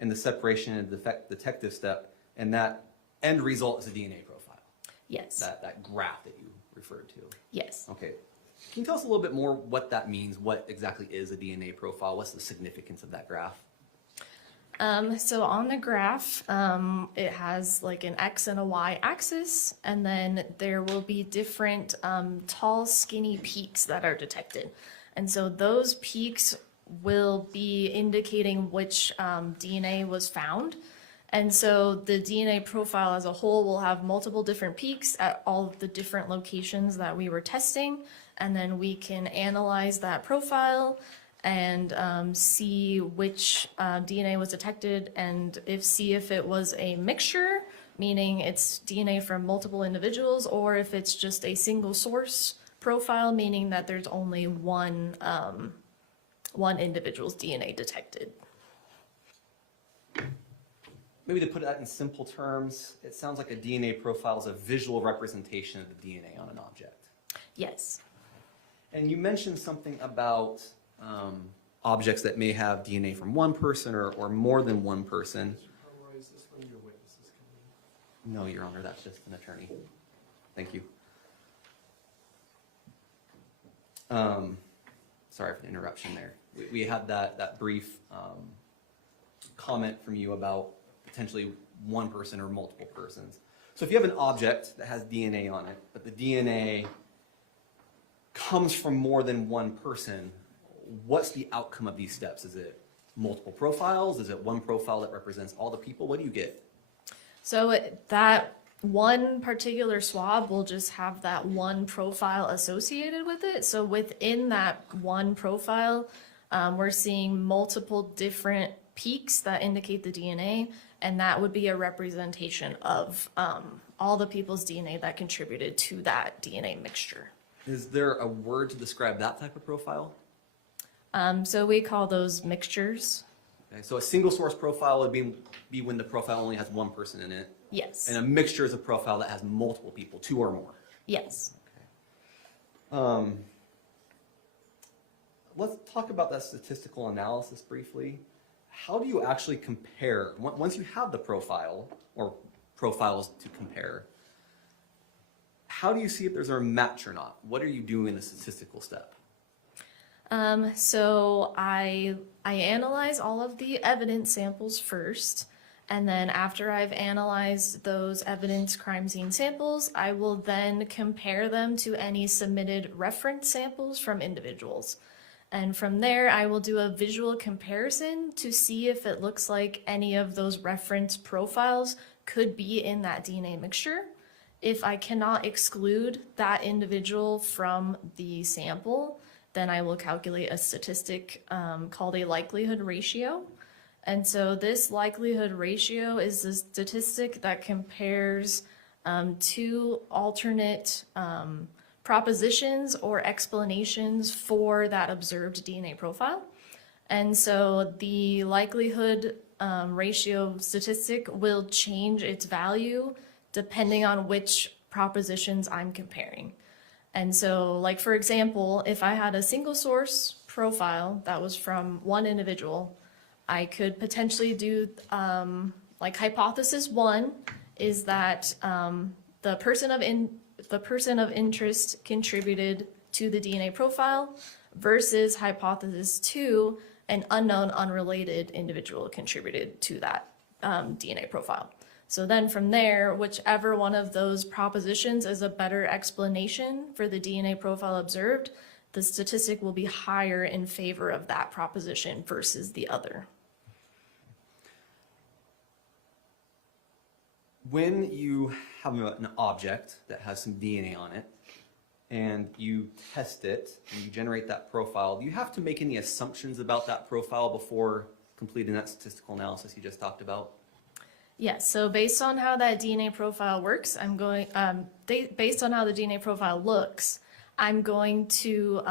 and the separation and detective step, and that end result is a DNA profile. Yes. That graph that you referred to. Yes. Okay. Can you tell us a little bit more what that means? What exactly is a DNA profile? What's the significance of that graph? So on the graph, it has like an X and a Y axis, and then there will be different tall, skinny peaks that are detected. And so those peaks will be indicating which DNA was found. And so the DNA profile as a whole will have multiple different peaks at all of the different locations that we were testing. And then we can analyze that profile and see which DNA was detected and see if it was a mixture, meaning it's DNA from multiple individuals, or if it's just a single source profile, meaning that there's only one individual's DNA detected. Maybe to put that in simple terms, it sounds like a DNA profile is a visual representation of the DNA on an object. Yes. And you mentioned something about objects that may have DNA from one person or more than one person. No, Your Honor, that's just an attorney. Thank you. Sorry for the interruption there. We had that brief comment from you about potentially one person or multiple persons. So if you have an object that has DNA on it, but the DNA comes from more than one person, what's the outcome of these steps? Is it multiple profiles? Is it one profile that represents all the people? What do you get? So that one particular swab will just have that one profile associated with it. So within that one profile, we're seeing multiple different peaks that indicate the DNA, and that would be a representation of all the people's DNA that contributed to that DNA mixture. Is there a word to describe that type of profile? So we call those mixtures. Okay, so a single source profile would be when the profile only has one person in it. Yes. And a mixture is a profile that has multiple people, 2 or more. Yes. Let's talk about that statistical analysis briefly. How do you actually compare, once you have the profile or profiles to compare, how do you see if there's a match or not? What are you doing in the statistical step? So I analyze all of the evidence samples first, and then after I've analyzed those evidence crime scene samples, I will then compare them to any submitted reference samples from individuals. And from there, I will do a visual comparison to see if it looks like any of those reference profiles could be in that DNA mixture. If I cannot exclude that individual from the sample, then I will calculate a statistic called a likelihood ratio. And so this likelihood ratio is the statistic that compares two alternate propositions or explanations for that observed DNA profile. And so the likelihood ratio statistic will change its value depending on which propositions I'm comparing. And so, like for example, if I had a single source profile that was from one individual, I could potentially do like hypothesis 1 is that the person of interest contributed to the DNA profile versus hypothesis 2, an unknown unrelated individual contributed to that DNA profile. So then from there, whichever one of those propositions is a better explanation for the DNA profile observed, the statistic will be higher in favor of that proposition versus the other. When you have an object that has some DNA on it and you test it and you generate that profile, do you have to make any assumptions about that profile before completing that statistical analysis you just talked about? Yes, so based on how that DNA profile works, based on how the DNA profile looks, I'm going to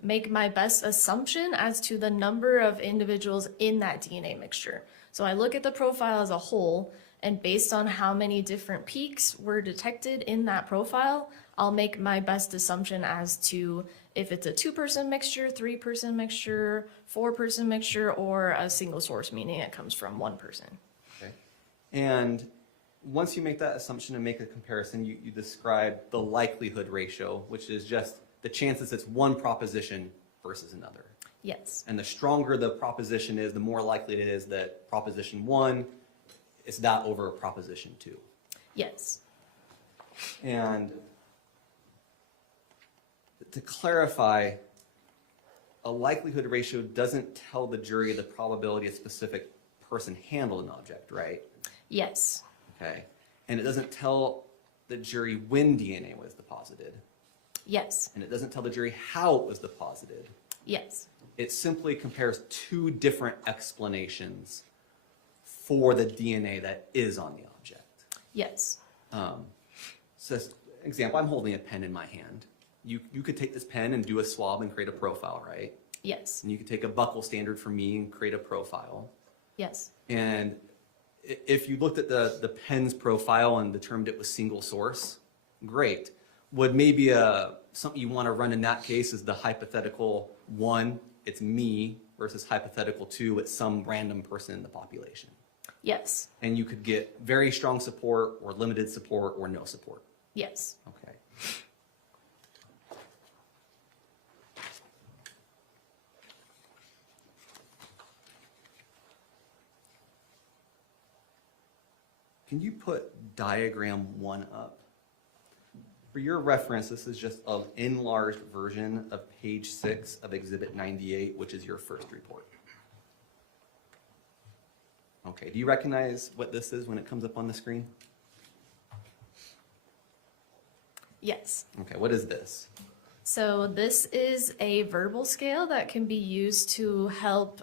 make my best assumption as to the number of individuals in that DNA mixture. So I look at the profile as a whole, and based on how many different peaks were detected in that profile, I'll make my best assumption as to if it's a 2-person mixture, 3-person mixture, 4-person mixture, or a single source, meaning it comes from one person. Okay. And once you make that assumption and make a comparison, you describe the likelihood ratio, which is just the chances it's one proposition versus another. Yes. And the stronger the proposition is, the more likely it is that proposition 1 is that over proposition 2. Yes. And to clarify, a likelihood ratio doesn't tell the jury the probability a specific person handled an object, right? Yes. Okay. And it doesn't tell the jury when DNA was deposited. Yes. And it doesn't tell the jury how it was deposited. Yes. It simply compares 2 different explanations for the DNA that is on the object. Yes. So, example, I'm holding a pen in my hand. You could take this pen and do a swab and create a profile, right? Yes. And you could take a buckle standard for me and create a profile. Yes. And if you looked at the pen's profile and determined it was single source, great. Would maybe something you want to run in that case is the hypothetical 1, it's me, versus hypothetical 2, it's some random person in the population. Yes. And you could get very strong support or limited support or no support. Yes. Okay. Can you put diagram 1 up? For your reference, this is just an enlarged version of page 6 of Exhibit 98, which is your first report. Okay, do you recognize what this is when it comes up on the screen? Yes. Okay, what is this? So this is a verbal scale that can be used to help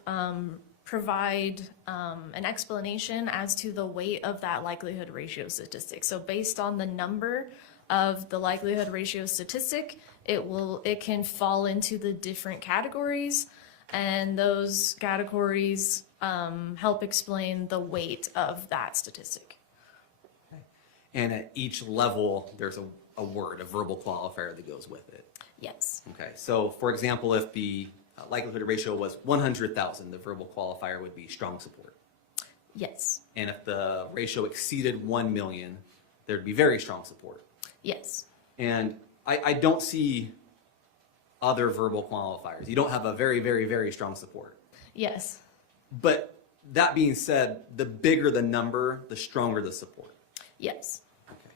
provide an explanation as to the weight of that likelihood ratio statistic. So based on the number of the likelihood ratio statistic, it can fall into the different categories, and those categories help explain the weight of that statistic. Okay. And at each level, there's a word, a verbal qualifier that goes with it. Yes. Okay, so for example, if the likelihood ratio was 100,000, the verbal qualifier would be strong support. Yes. And if the ratio exceeded 1 million, there'd be very strong support. Yes. And I don't see other verbal qualifiers. You don't have a very, very, very strong support. Yes. But that being said, the bigger the number, the stronger the support. Yes. Okay.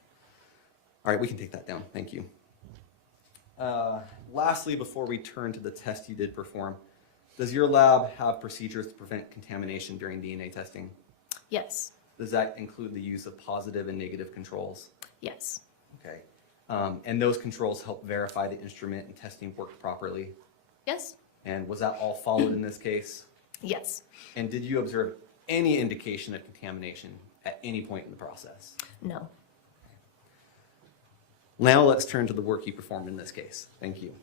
All right, we can take that down. Thank you. Lastly, before we turn to the test you did perform, does your lab have procedures to prevent contamination during DNA testing? Yes. Does that include the use of positive and negative controls? Yes. Okay. And those controls help verify the instrument and testing worked properly? Yes. And was that all followed in this case? Yes. And did you observe any indication of contamination at any point in the process? No. Now let's turn to the work you performed in this case. Thank you.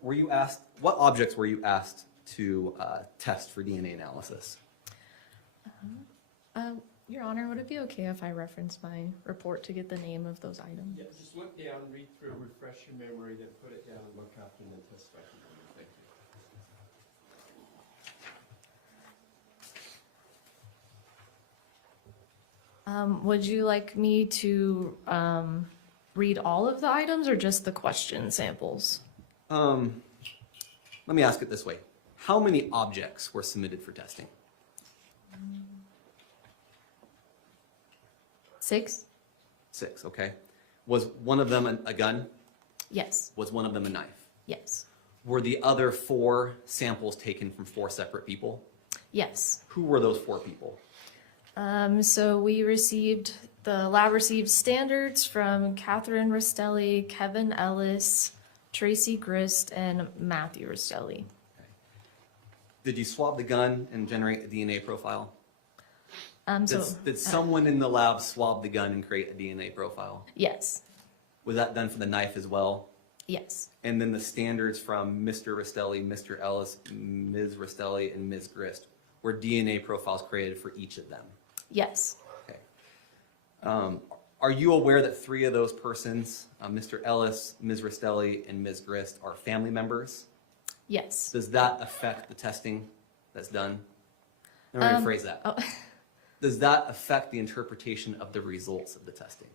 Were you asked, what objects were you asked to test for DNA analysis? Your Honor, would it be okay if I reference my report to get the name of those items? Yeah, just look down, read through, refresh your memory, then put it down and look up and then testify. Thank you. Would you like me to read all of the items or just the question samples? Let me ask it this way. How many objects were submitted for testing? 6? 6, okay. Was one of them a gun? Yes. Was one of them a knife? Yes. Were the other 4 samples taken from 4 separate people? Yes. Who were those 4 people? So the lab received standards from Kathryn Restelli, Kevin Ellis, Tracey Grist, and Matthew Restelli. Did you swab the gun and generate a DNA profile? Did So someone in the lab swab the gun and create a DNA profile? yes. Was that done for the knife as well? Yes. And then the standards from Mr. Restelli, Mr. Ellis, Ms. Restelli, and Ms. Grist, were DNA profiles created for each of them? Yes. Okay. Are you aware that 3 of those persons, Mr. Ellis, Ms. Restelli, and Ms. Grist, are family members? Yes. Does that affect the testing that's done? Let me rephrase that. Oh. Does that affect the interpretation of the results of the testing?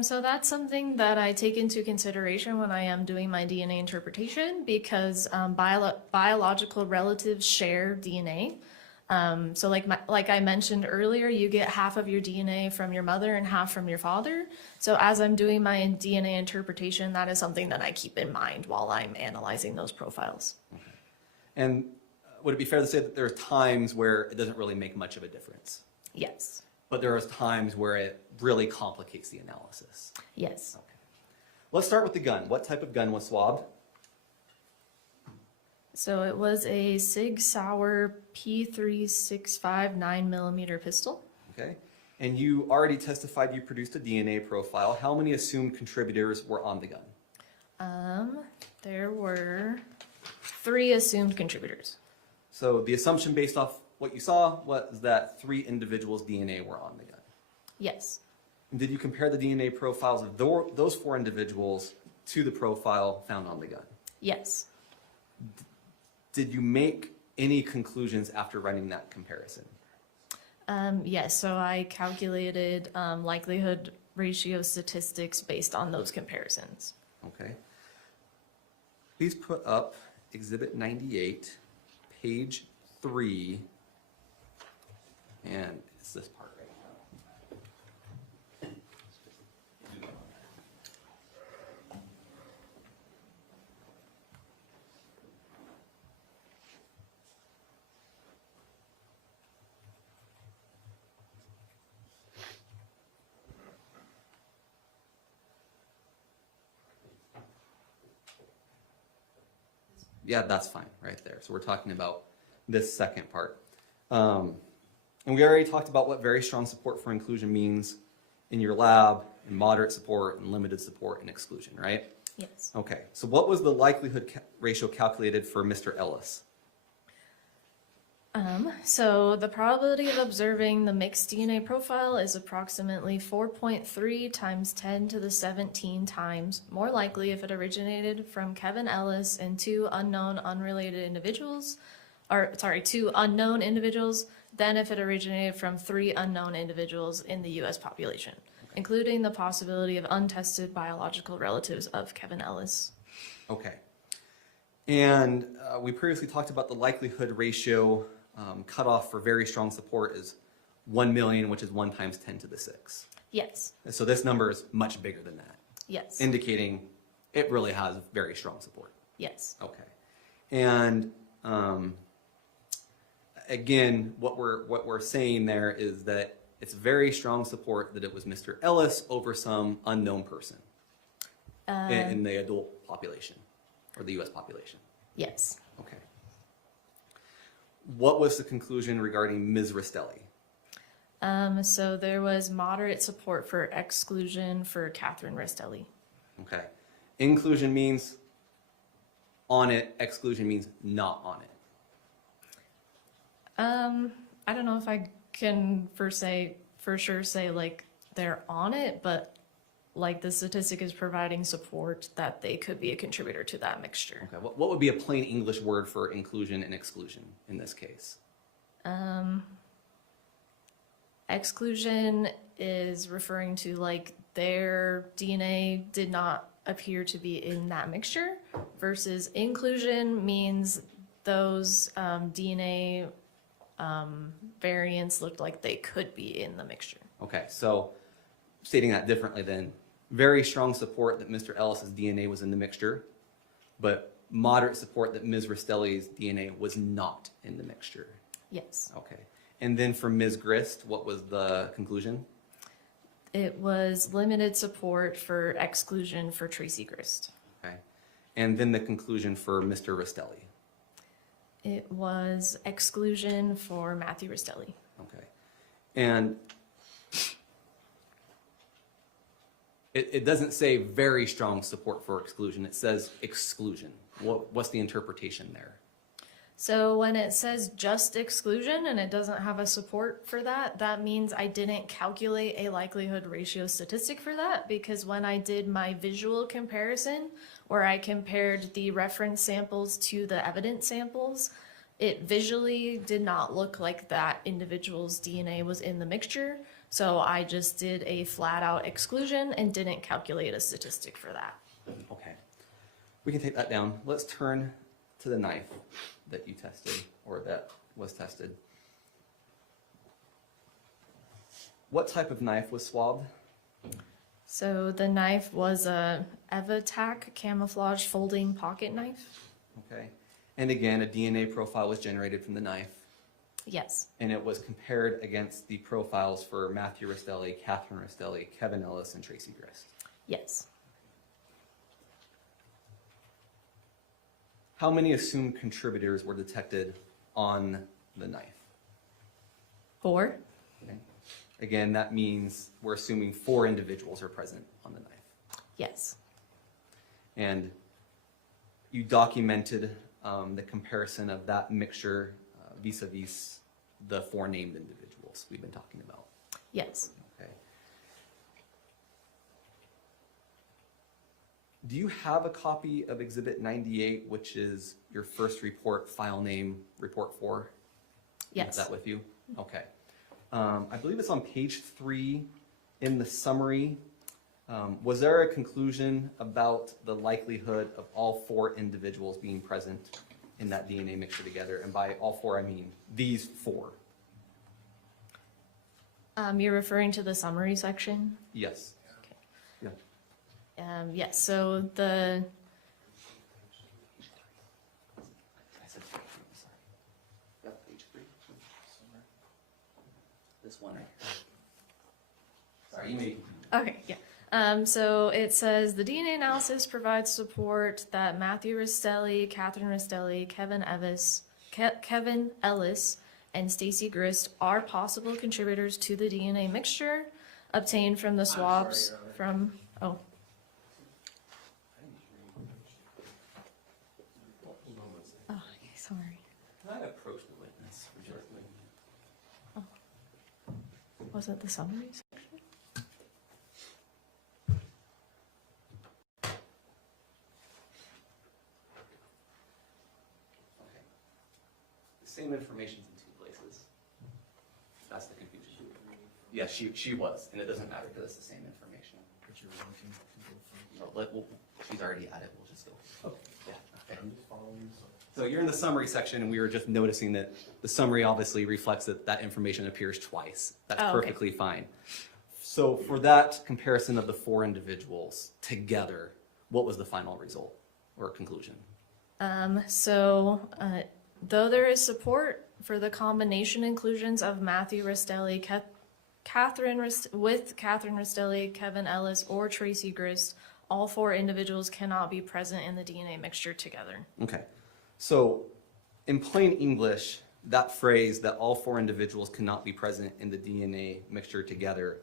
So that's something that I take into consideration when I am doing my DNA interpretation because biological relatives share DNA. So like I mentioned earlier, you get half of your DNA from your mother and half from your father. So as I'm doing my DNA interpretation, that is something that I keep in mind while I'm analyzing those profiles. Okay. And would it be fair to say that there are times where it doesn't really make much of a difference? Yes. But there are times where it really complicates the analysis? Yes. Okay. Let's start with the gun. What type of gun was swabbed? So it was a Sig Sauer P365 9mm pistol. Okay. And you already testified you produced a DNA profile. How many assumed contributors were on the gun? There were 3 assumed contributors. So the assumption based off what you saw was that 3 individuals' DNA were on the gun. Yes. And did you compare the DNA profiles of those 4 individuals to the profile found on the gun? Yes. Did you make any conclusions after running that comparison? Yes, so I calculated likelihood ratio statistics based on those comparisons. Okay. Please put up Exhibit 98, page 3, and it's this part right now. Yeah, that's fine, right there. So we're talking about this second part. And we already talked about what very strong support for inclusion means in your lab, and moderate support, and limited support, and exclusion, right? Yes. Okay, so what was the likelihood ratio calculated for Mr. Ellis? So the probability of observing the mixed DNA profile is approximately 4.3 times 10 to the 17 times more likely if it originated from Kevin Ellis and two unknown individuals than if it originated from 3 unknown individuals in the U.S. population, including the possibility of untested biological relatives of Kevin Ellis. Okay. And we previously talked about the likelihood ratio cutoff for very strong support is 1 million, which is 1 times 10 to the 6. Yes. So this number is much bigger than that. Yes. Indicating it really has very strong support. Yes. Okay. And again, what we're saying there is that it's very strong support that it was Mr. Ellis over some unknown person in the adult population or the U.S. population. Yes. Okay. What was the conclusion regarding Ms. Restelli? So there was moderate support for exclusion for Kathryn Restelli. Okay. Inclusion means on it, exclusion means not on it. I don't know if I can for sure say like they're on it, but like the statistic is providing support that they could be a contributor to that mixture. Okay. What would be a plain English word for inclusion and exclusion in this case? Exclusion is referring to like their DNA did not appear to be in that mixture, versus inclusion means those DNA variants looked like they could be in the mixture. Okay, so stating that differently then, very strong support that Mr. Ellis's DNA was in the mixture, but moderate support that Ms. Restelli's DNA was not in the mixture. Yes. Okay. And then for Ms. Grist, what was the conclusion? It was limited support for exclusion for Tracey Grist. Okay. And then the conclusion for Mr. Restelli. It was exclusion for Matthew Restelli. Okay. And it doesn't say very strong support for exclusion. It says exclusion. What's the interpretation there? So when it says just exclusion and it doesn't have a support for that, that means I didn't calculate a likelihood ratio statistic for that, because when I did my visual comparison, where I compared the reference samples to the evidence samples, it visually did not look like that individual's DNA was in the mixture. So I just did a flat out exclusion and didn't calculate a statistic for that. Okay. We can take that down. Let's turn to the knife that you tested, or that was tested. What type of knife was swabbed? So the knife was a EvaTac camouflage folding pocket knife. Okay. And again, a DNA profile was generated from the knife. Yes. And it was compared against the profiles for Matthew Restelli, Kathryn Restelli, Kevin Ellis, and Tracey Grist. Yes. How many assumed contributors were detected on the knife? 4. Okay. Again, that means we're assuming 4 individuals are present on the knife. Yes. And you documented the comparison of that mixture vis-a-vis the 4 named individuals we've been talking about. Yes. Okay. Do you have a copy of Exhibit 98, which is your first report, file name, report 4? Yes. Is that with you? Okay. I believe it's on page 3 in the summary. Was there a conclusion about the likelihood of all 4 individuals being present in that DNA mixture together? And by all 4, I mean these 4. You're referring to the summary section? Yes. Yeah. Yes, so the This one right here. Sorry, you may. okay, yeah. So it says the DNA analysis provides support that Matthew Restelli, Kathryn Restelli, Kevin Ellis, and Stacey Grist are possible contributors to the DNA mixture obtained from the swabs from. Oh. Oh, okay, sorry. Can I approach the witness shortly? Oh. Was it the summary section? Same information's in 2 places. That's the confusion. Yeah, she was, and it doesn't matter because it's the same information. She's already at it. We'll just go. Okay. Yeah. Okay. So you're in the summary section, and we were just noticing that the summary obviously reflects that that information appears twice. That's perfectly fine. So for that comparison of the 4 individuals together, what was the final result or conclusion? Though there is support for the combination inclusions of Matthew Restelli, Kathryn Restelli, Kevin Ellis, or Tracey Grist, all 4 individuals cannot be present in the DNA mixture together. Okay. So in plain English, that phrase that all 4 individuals cannot be present in the DNA mixture together,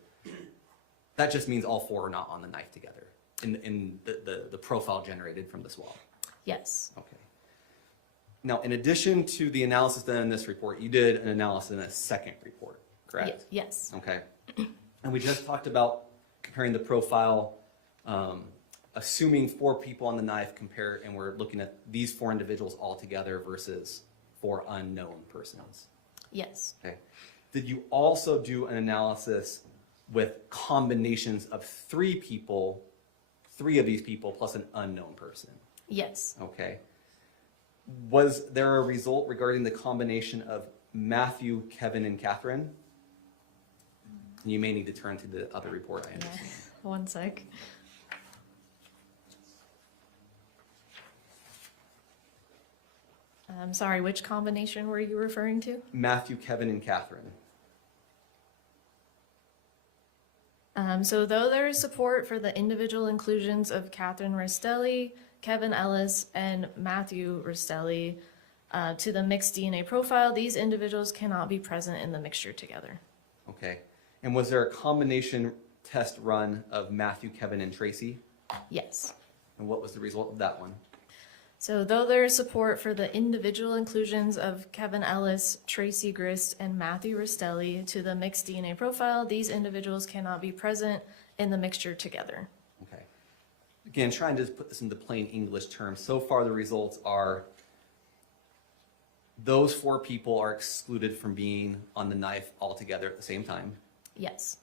that just means all 4 are not on the knife together in the profile generated from the swab. Yes. Okay. Now, in addition to the analysis done in this report, you did an analysis in a second report, correct? Yes. Okay. And we just talked about comparing the profile, assuming 4 people on the knife and we're looking at these 4 individuals all together versus 4 unknown persons. Yes. Okay. Did you also do an analysis with combinations of 3 people, 3 of these people plus an unknown person? Yes. Okay. Was there a result regarding the combination of Matthew, Kevin, and Kathryn? You may need to turn to the other report, I understand. Yeah. One sec. I'm sorry, which combination were you referring to? Matthew, Kevin, and Kathryn. So though there is support for the individual inclusions of Kathryn Restelli, Kevin Ellis, and Matthew Restelli to the mixed DNA profile, these individuals cannot be present in the mixture together. Okay. And was there a combination test run of Matthew, Kevin, and Tracey? Yes. And what was the result of that one? So though there is support for the individual inclusions of Kevin Ellis, Tracey Grist, and Matthew Restelli to the mixed DNA profile, these individuals cannot be present in the mixture together. Okay. Again, trying to put this into plain English terms. So far the results are those 4 people are excluded from being on the knife all together at the same time. Yes.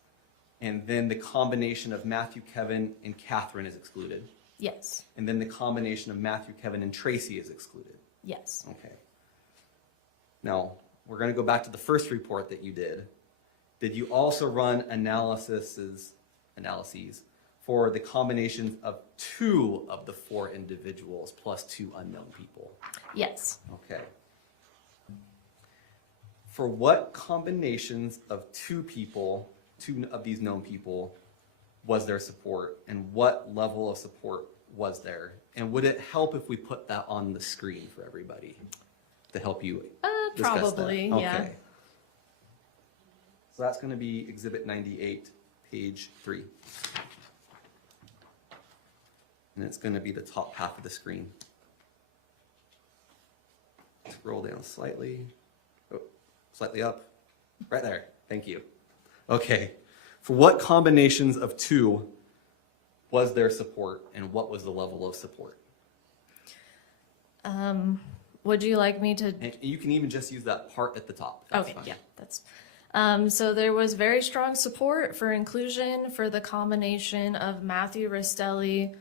And then the combination of Matthew, Kevin, and Kathryn is excluded. Yes. And then the combination of Matthew, Kevin, and Tracey is excluded. Yes. Okay. Now, we're going to go back to the first report that you did. Did you also run analyses for the combinations of 2 of the 4 individuals plus 2 unknown people? Yes. Okay. For what combinations of 2 people, 2 of these known people, was there support, and what level of support was there? And would it help if we put that on the screen for everybody to help you discuss probably, that? yeah. Okay. So that's going to be Exhibit 98, page 3. And it's going to be the top half of the screen. Scroll down slightly. Oh, slightly up. Right there. Thank you. Okay. For what combinations of 2 was there support, and what was the level of support? Would you like me to? And you can even just use that part at the top. Okay, yeah, that's. So there was very strong support for inclusion for the combination of Matthew Restelli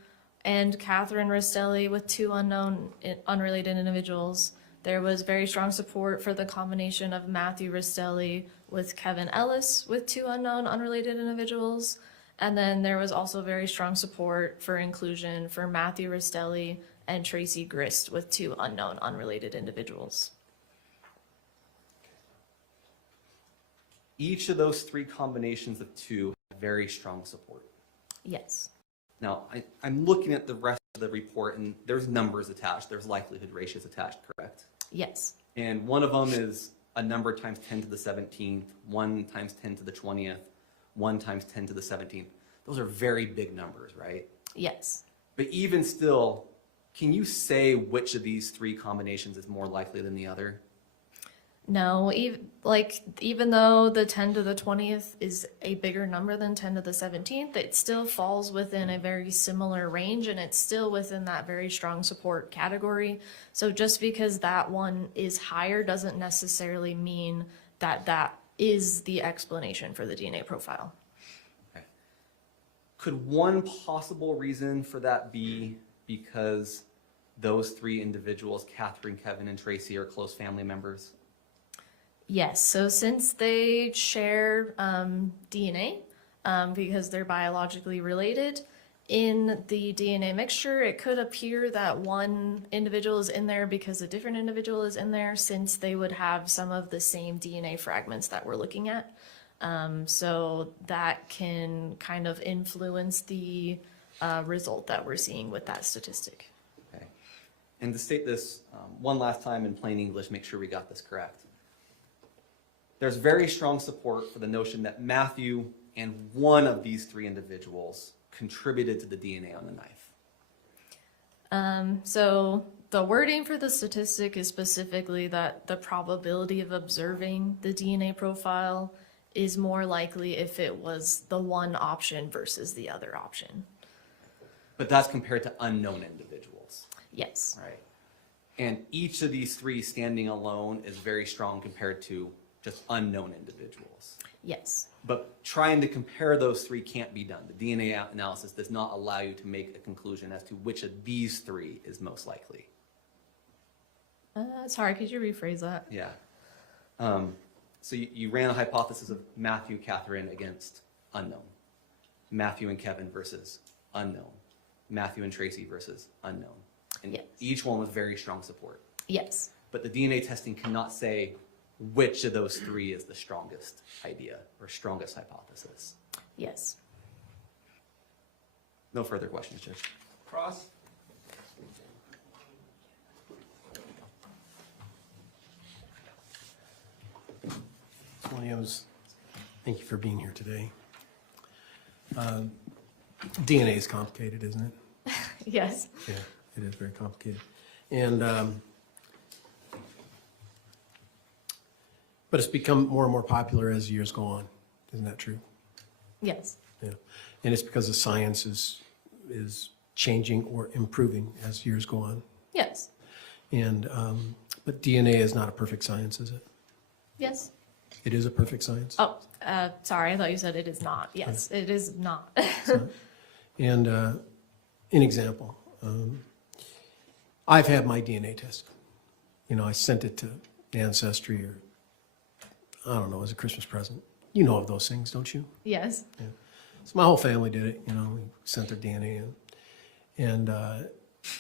and Kathryn Restelli with two unrelated individuals. There was very strong support for the combination of Matthew Restelli with Kevin Ellis with two unknown unrelated individuals. And then there was also very strong support for inclusion for Matthew Restelli and Tracey Grist with two unknown unrelated individuals. Each of those three combinations of two have very strong support. Yes. Now, I'm looking at the rest of the report, and there's numbers attached. There's likelihood ratios attached, correct? Yes. And one of them is a number times 10 to the 17th, 1 times 10 to the 20th, 1 times 10 to the 17th. Those are very big numbers, right? Yes. But even still, can you say which of these three combinations is more likely than the other? No, even though the 10 to the 20th is a bigger number than 10 to the 17th, it still falls within a very similar range, and it's still within that very strong support category. So just because that one is higher doesn't necessarily mean that that is the explanation for the DNA profile. Okay. Could one possible reason for that be because those three individuals, Kathryn, Kevin, and Tracey, are close family members? Yes, so since they share DNA, because they're biologically related, in the DNA mixture, it could appear that one individual is in there because a different individual is in there, since they would have some of the same DNA fragments that we're looking at. So that can kind of influence the result that we're seeing with that statistic. Okay. And to state this one last time in plain English, make sure we got this correct. There's very strong support for the notion that Matthew and one of these three individuals contributed to the DNA on the knife. So the wording for the statistic is specifically that the probability of observing the DNA profile is more likely if it was the one option versus the other option. But that's compared to unknown individuals. Yes. Right. And each of these three standing alone is very strong compared to just unknown individuals. Yes. But trying to compare those three can't be done. The DNA analysis does not allow you to make a conclusion as to which of these three is most likely. Sorry, could you rephrase that? Yeah. So you ran a hypothesis of Matthew, Kathryn against unknown. Matthew and Kevin versus unknown. Matthew and Tracey versus unknown. And yes. Each one with very strong support. Yes. But the DNA testing cannot say which of those three is the strongest idea or strongest hypothesis. Yes. No further questions, Judge. Cross. Williams, thank you for being here today. DNA is complicated, isn't it? Yes. Yeah, it is very complicated. And but it's become more and more popular as years go on. Isn't that true? Yes. Yeah. And it's because the science is changing or improving as years go on. Yes. And but DNA is not a perfect science, is it? Yes. It is a perfect science. Oh, sorry. I thought you said it is not. Yes, it is not. And an example, I've had my DNA test. You know, I sent it to Ancestry or, I don't know, as a Christmas present. You know of those things, don't you? Yes. Yeah. So my whole family did it, you know, we sent their DNA in. And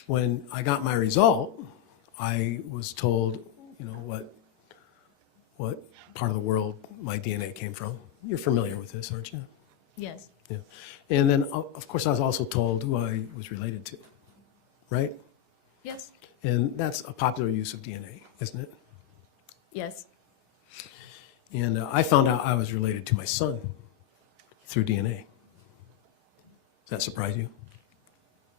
when I got my result, I was told, you know, what part of the world my DNA came from. You're familiar with this, aren't you? Yes. Yeah. And then, of course, I was also told who I was related to, right? Yes. And that's a popular use of DNA, isn't it? Yes. And I found out I was related to my son through DNA. Does that surprise you?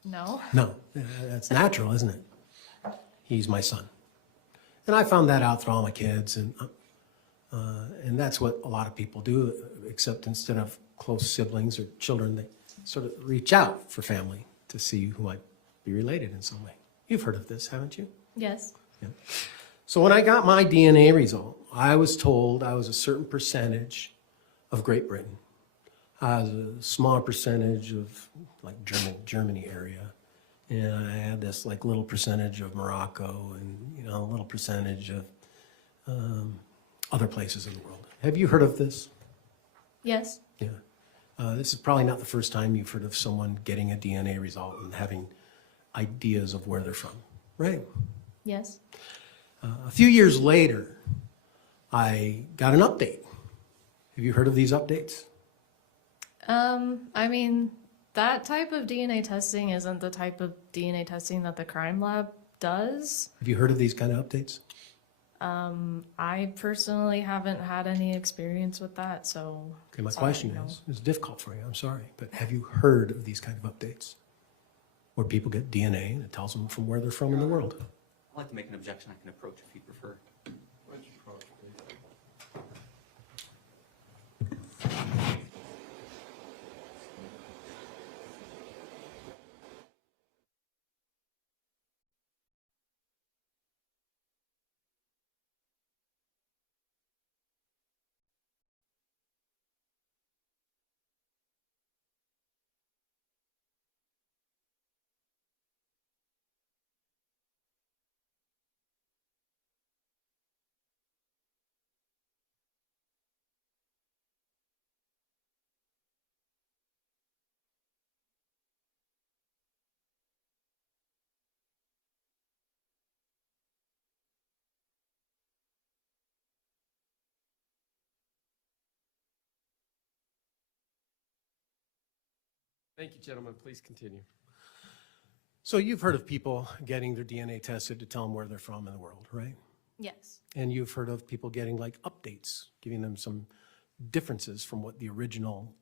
No. No, that's natural, isn't it? He's my son. And I found that out through all my kids, and that's what a lot of people do, except instead of close siblings or children, they sort of reach out for family to see who might be related in some way. You've heard of this, haven't you? Yes. Yeah. So when I got my DNA result, I was told I was a certain percentage of Great Britain. I was a smaller percentage of like Germany area. And I had this like little percentage of Morocco and, you know, a little percentage of other places in the world. Have you heard of this? Yes. Yeah. This is probably not the first time you've heard of someone getting a DNA result and having ideas of where they're from, right? Yes. A few years later, I got an update. Have you heard of these updates? I mean, that type of DNA testing isn't the type of DNA testing that the crime lab does. Have you heard of these kind of updates? I personally haven't had any experience with that, so. Okay, my sorry, question no. is, it's difficult for you, I'm sorry, but have you heard of these kind of updates? Where people get DNA and it tells them from where they're from in the world? I'd like to make an objection I can approach if you prefer. Thank you, gentlemen. Please continue. So you've heard of people getting their DNA tested to tell them where they're from in the world, right? Yes. And you've heard of people getting like updates, giving them some differences from what the original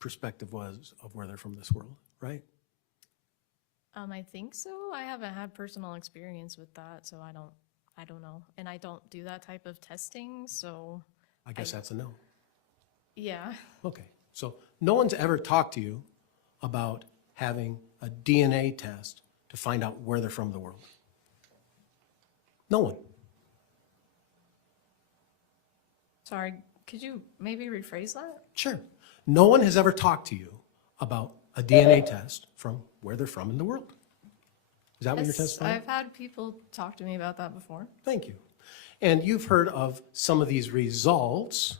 perspective was of where they're from this world, right? I think so. I haven't had personal experience with that, so I don't know. And I don't do that type of testing, so. I guess that's a no. Yeah. Okay, so no one's ever talked to you about having a DNA test to find out where they're from in the world? No one. Sorry, could you maybe rephrase that? Sure. No one has ever talked to you about a DNA test from where they're from in the world. Is that what you're testifying? I've had people talk to me about that before. Thank you. And you've heard of some of these results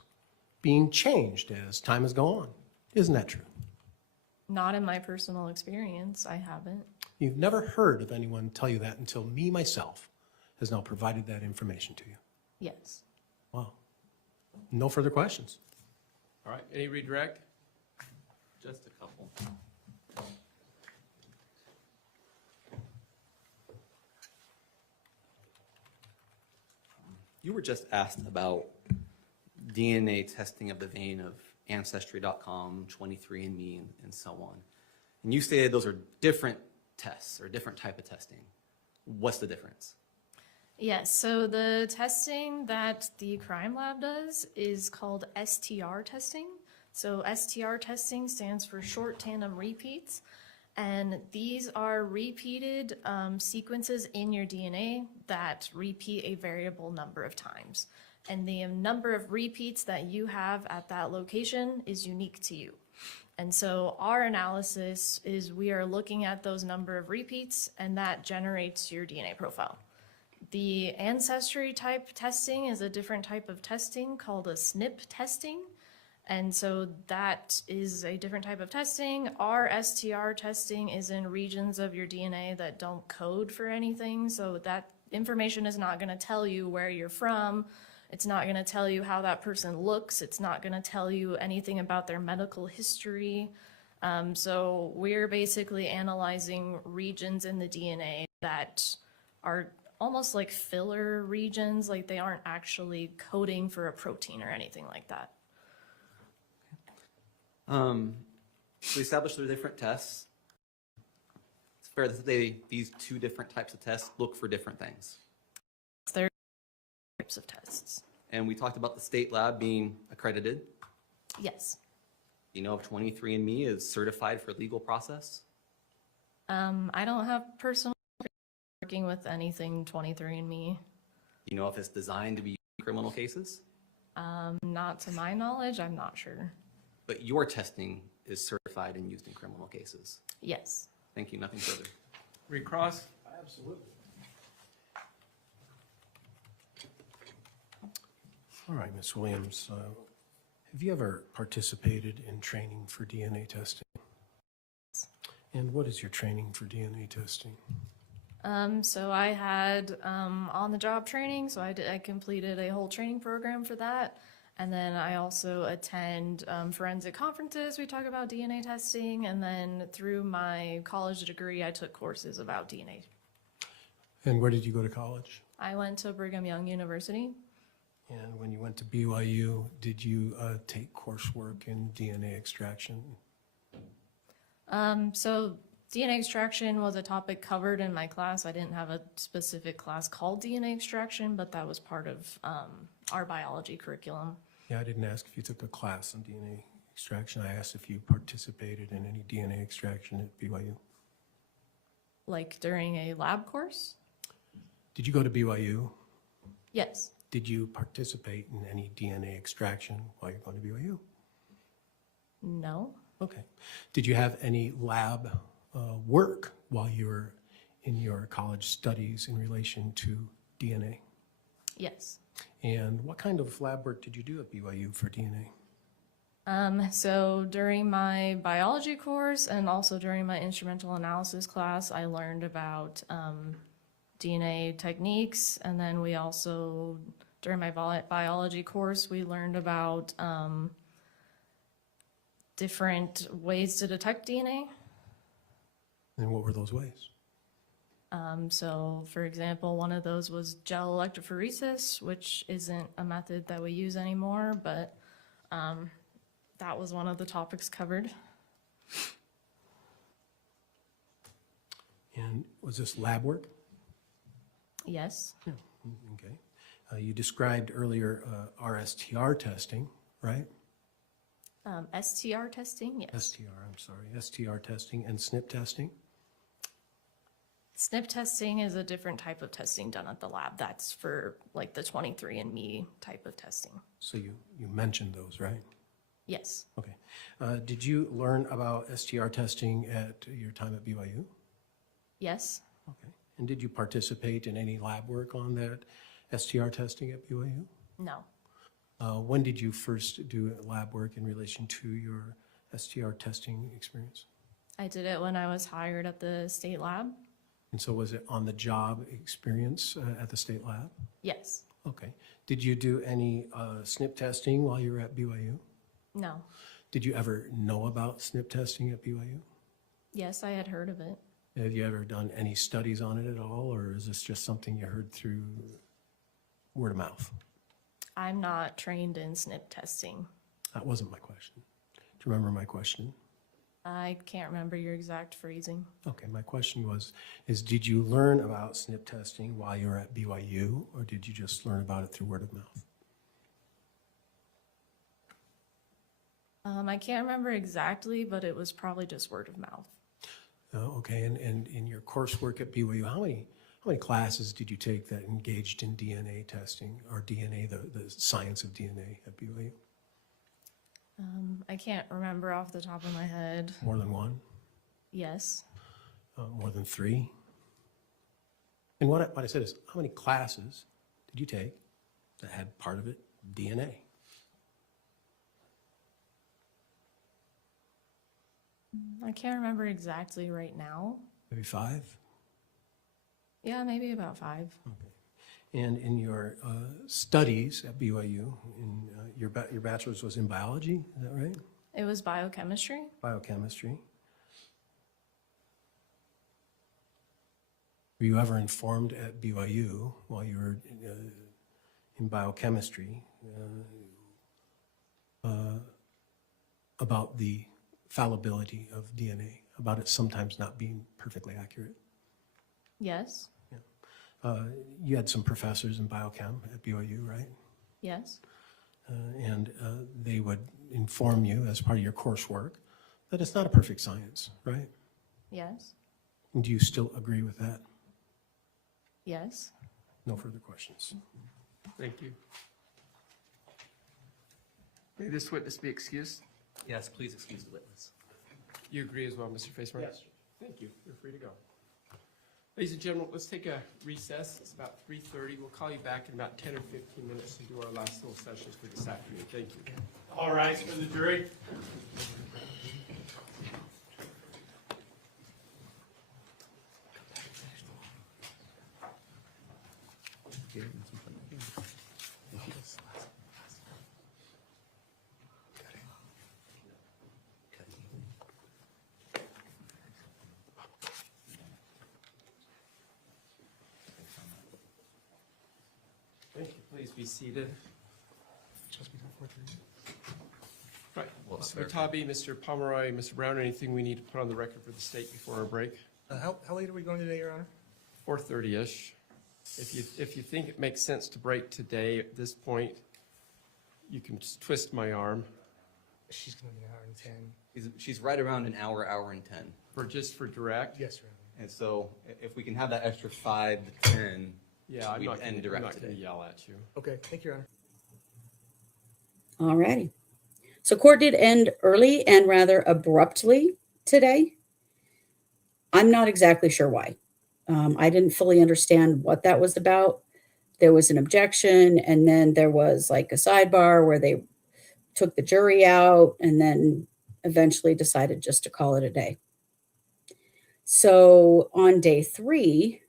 being changed as time has gone on. Isn't that true? Not in my personal experience, I haven't. You've never heard of anyone tell you that until me, myself, has now provided that information to you. Yes. Wow. No further questions. All right, any redirect? Just a couple. You were just asked about DNA testing of the vein of Ancestry.com, 23andMe, and so on. And you stated those are different tests or different type of testing. What's the difference? Yes, so the testing that the crime lab does is called STR testing. So STR testing stands for short tandem repeats. And these are repeated sequences in your DNA that repeat a variable number of times. And the number of repeats that you have at that location is unique to you. And so our analysis is we are looking at those number of repeats, and that generates your DNA profile. The ancestry type testing is a different type of testing called a SNP testing. And so that is a different type of testing. Our STR testing is in regions of your DNA that don't code for anything. So that information is not going to tell you where you're from. It's not going to tell you how that person looks. It's not going to tell you anything about their medical history. So we're basically analyzing regions in the DNA that are almost like filler regions, like they aren't actually coding for a protein or anything like that. So we established there are different tests. It's fair to say these two different types of tests look for different things. There are types of tests. And we talked about the state lab being accredited. Yes. You know if 23andMe is certified for legal process? I don't have personal working with anything 23andMe. Do you know if it's designed to be used in criminal cases? Not to my knowledge, I'm not sure. But your testing is certified and used in criminal cases. Yes. Thank you. Nothing further. Recross? Absolutely. All right, Ms. Williams, have you ever participated in training for DNA testing? And what is your training for DNA testing? So I had on-the-job training, so I completed a whole training program for that. And then I also attend forensic conferences. We talk about DNA testing. And then through my college degree, I took courses about DNA. And where did you go to college? I went to Brigham Young University. And when you went to BYU, did you take coursework in DNA extraction? So DNA extraction was a topic covered in my class. I didn't have a specific class called DNA extraction, but that was part of our biology curriculum. Yeah, I didn't ask if you took a class on DNA extraction. I asked if you participated in any DNA extraction at BYU. Like during a lab course? Did you go to BYU? Yes. Did you participate in any DNA extraction while you're going to BYU? No. Okay. Did you have any lab work while you were in your college studies in relation to DNA? Yes. And what kind of lab work did you do at BYU for DNA? So during my biology course and also during my instrumental analysis class, I learned about DNA techniques. And then we also, during my biology course, we learned about different ways to detect DNA. And what were those ways? So for example, one of those was gel electrophoresis, which isn't a method that we use anymore, but that was one of the topics covered. And was this lab work? Yes. Yeah. Okay. You described earlier RSTR testing, right? STR testing, yes. STR, I'm sorry. STR testing and SNP testing? SNP testing is a different type of testing done at the lab. That's for like the 23andMe type of testing. So you mentioned those, right? Yes. Okay. Did you learn about STR testing at your time at BYU? Yes. Okay. And did you participate in any lab work on that STR testing at BYU? No. When did you first do lab work in relation to your STR testing experience? I did it when I was hired at the state lab. And so was it on the job experience at the state lab? Yes. Okay. Did you do any SNP testing while you were at BYU? No. Did you ever know about SNP testing at BYU? Yes, I had heard of it. Have you ever done any studies on it at all, or is this just something you heard through word of mouth? I'm not trained in SNP testing. That wasn't my question. Do you remember my question? I can't remember your exact phrasing. Okay, my question is did you learn about SNP testing while you were at BYU, or did you just learn about it through word of mouth? I can't remember exactly, but it was probably just word of mouth. Okay, and in your coursework at BYU, how many classes did you take that engaged in DNA testing, or DNA, the science of DNA at BYU? I can't remember off the top of my head. More than one? Yes. More than three? And what I said is, how many classes did you take that had part of it DNA? I can't remember exactly right now. Maybe 5? Yeah, maybe about 5. Okay. And in your studies at BYU, your bachelor's was in biology, is that right? It was biochemistry. Biochemistry. Were you ever informed at BYU while you were in biochemistry about the fallibility of DNA, about it sometimes not being perfectly accurate? Yes. You had some professors in biochem at BYU, right? Yes. And they would inform you as part of your coursework that it's not a perfect science, right? Yes. And do you still agree with that? Yes. No further questions. Thank you. May this witness be excused? Yes, please excuse the witness. You agree as well, Mr. Facemark? Yes. Thank you. You're free to go. Ladies and gentlemen, let's take a recess. It's about 3:30. We'll call you back in about 10 or 15 minutes to do our last little sessions for this afternoon. Thank you. All rise for the jury. Thank you. Please be seated. Right. Mr. Watabe, Mr. Pomeroy, Mr. Brown, anything we need to put on the record for the state before our break? How late are we going today, Your Honor? 4:30-ish. If you think it makes sense to break today at this point, you can just twist my arm. She's going to be an hour and 10. She's right around an hour, hour and 10. For direct? Yes, Your Honor. And so if we can have that extra 5 to 10, Yeah, I'm we'd not end going direct to today. yell at you. Okay, thank you, Your Honor. All righty. So court did end early and rather abruptly today. I'm not exactly sure why. I didn't fully understand what that was about. There was an objection, and then there was like a sidebar where they took the jury out and then eventually decided just to call it a day. So on day 3,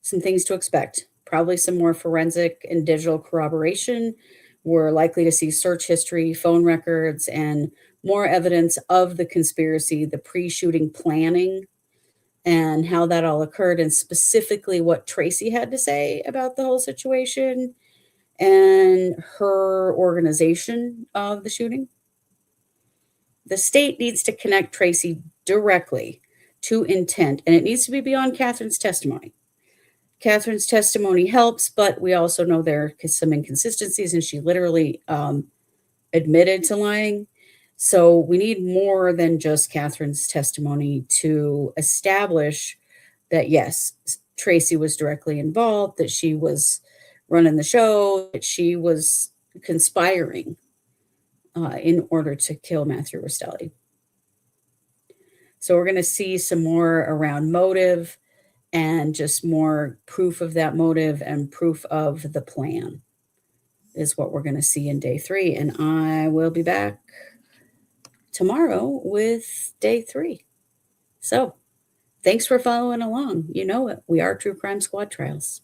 some things to expect. Probably some more forensic and digital corroboration. We're likely to see search history, phone records, and more evidence of the conspiracy, the pre-shooting planning, and how that all occurred, and specifically what Tracy had to say about the whole situation and her organization of the shooting. The state needs to connect Tracy directly to intent, and it needs to be beyond Kathryn's testimony. Kathryn's testimony helps, but we also know there are some inconsistencies, and she literally admitted to lying. So we need more than just Kathryn's testimony to establish that, yes, Tracy was directly involved, that she was running the show, that she was conspiring in order to kill Matthew Restelli. So we're going to see some more around motive and just more proof of that motive and proof of the plan is what we're going to see in day 3. And I will be back tomorrow with day 3. So thanks for following along. You know it. We are True Crime Squad Trials.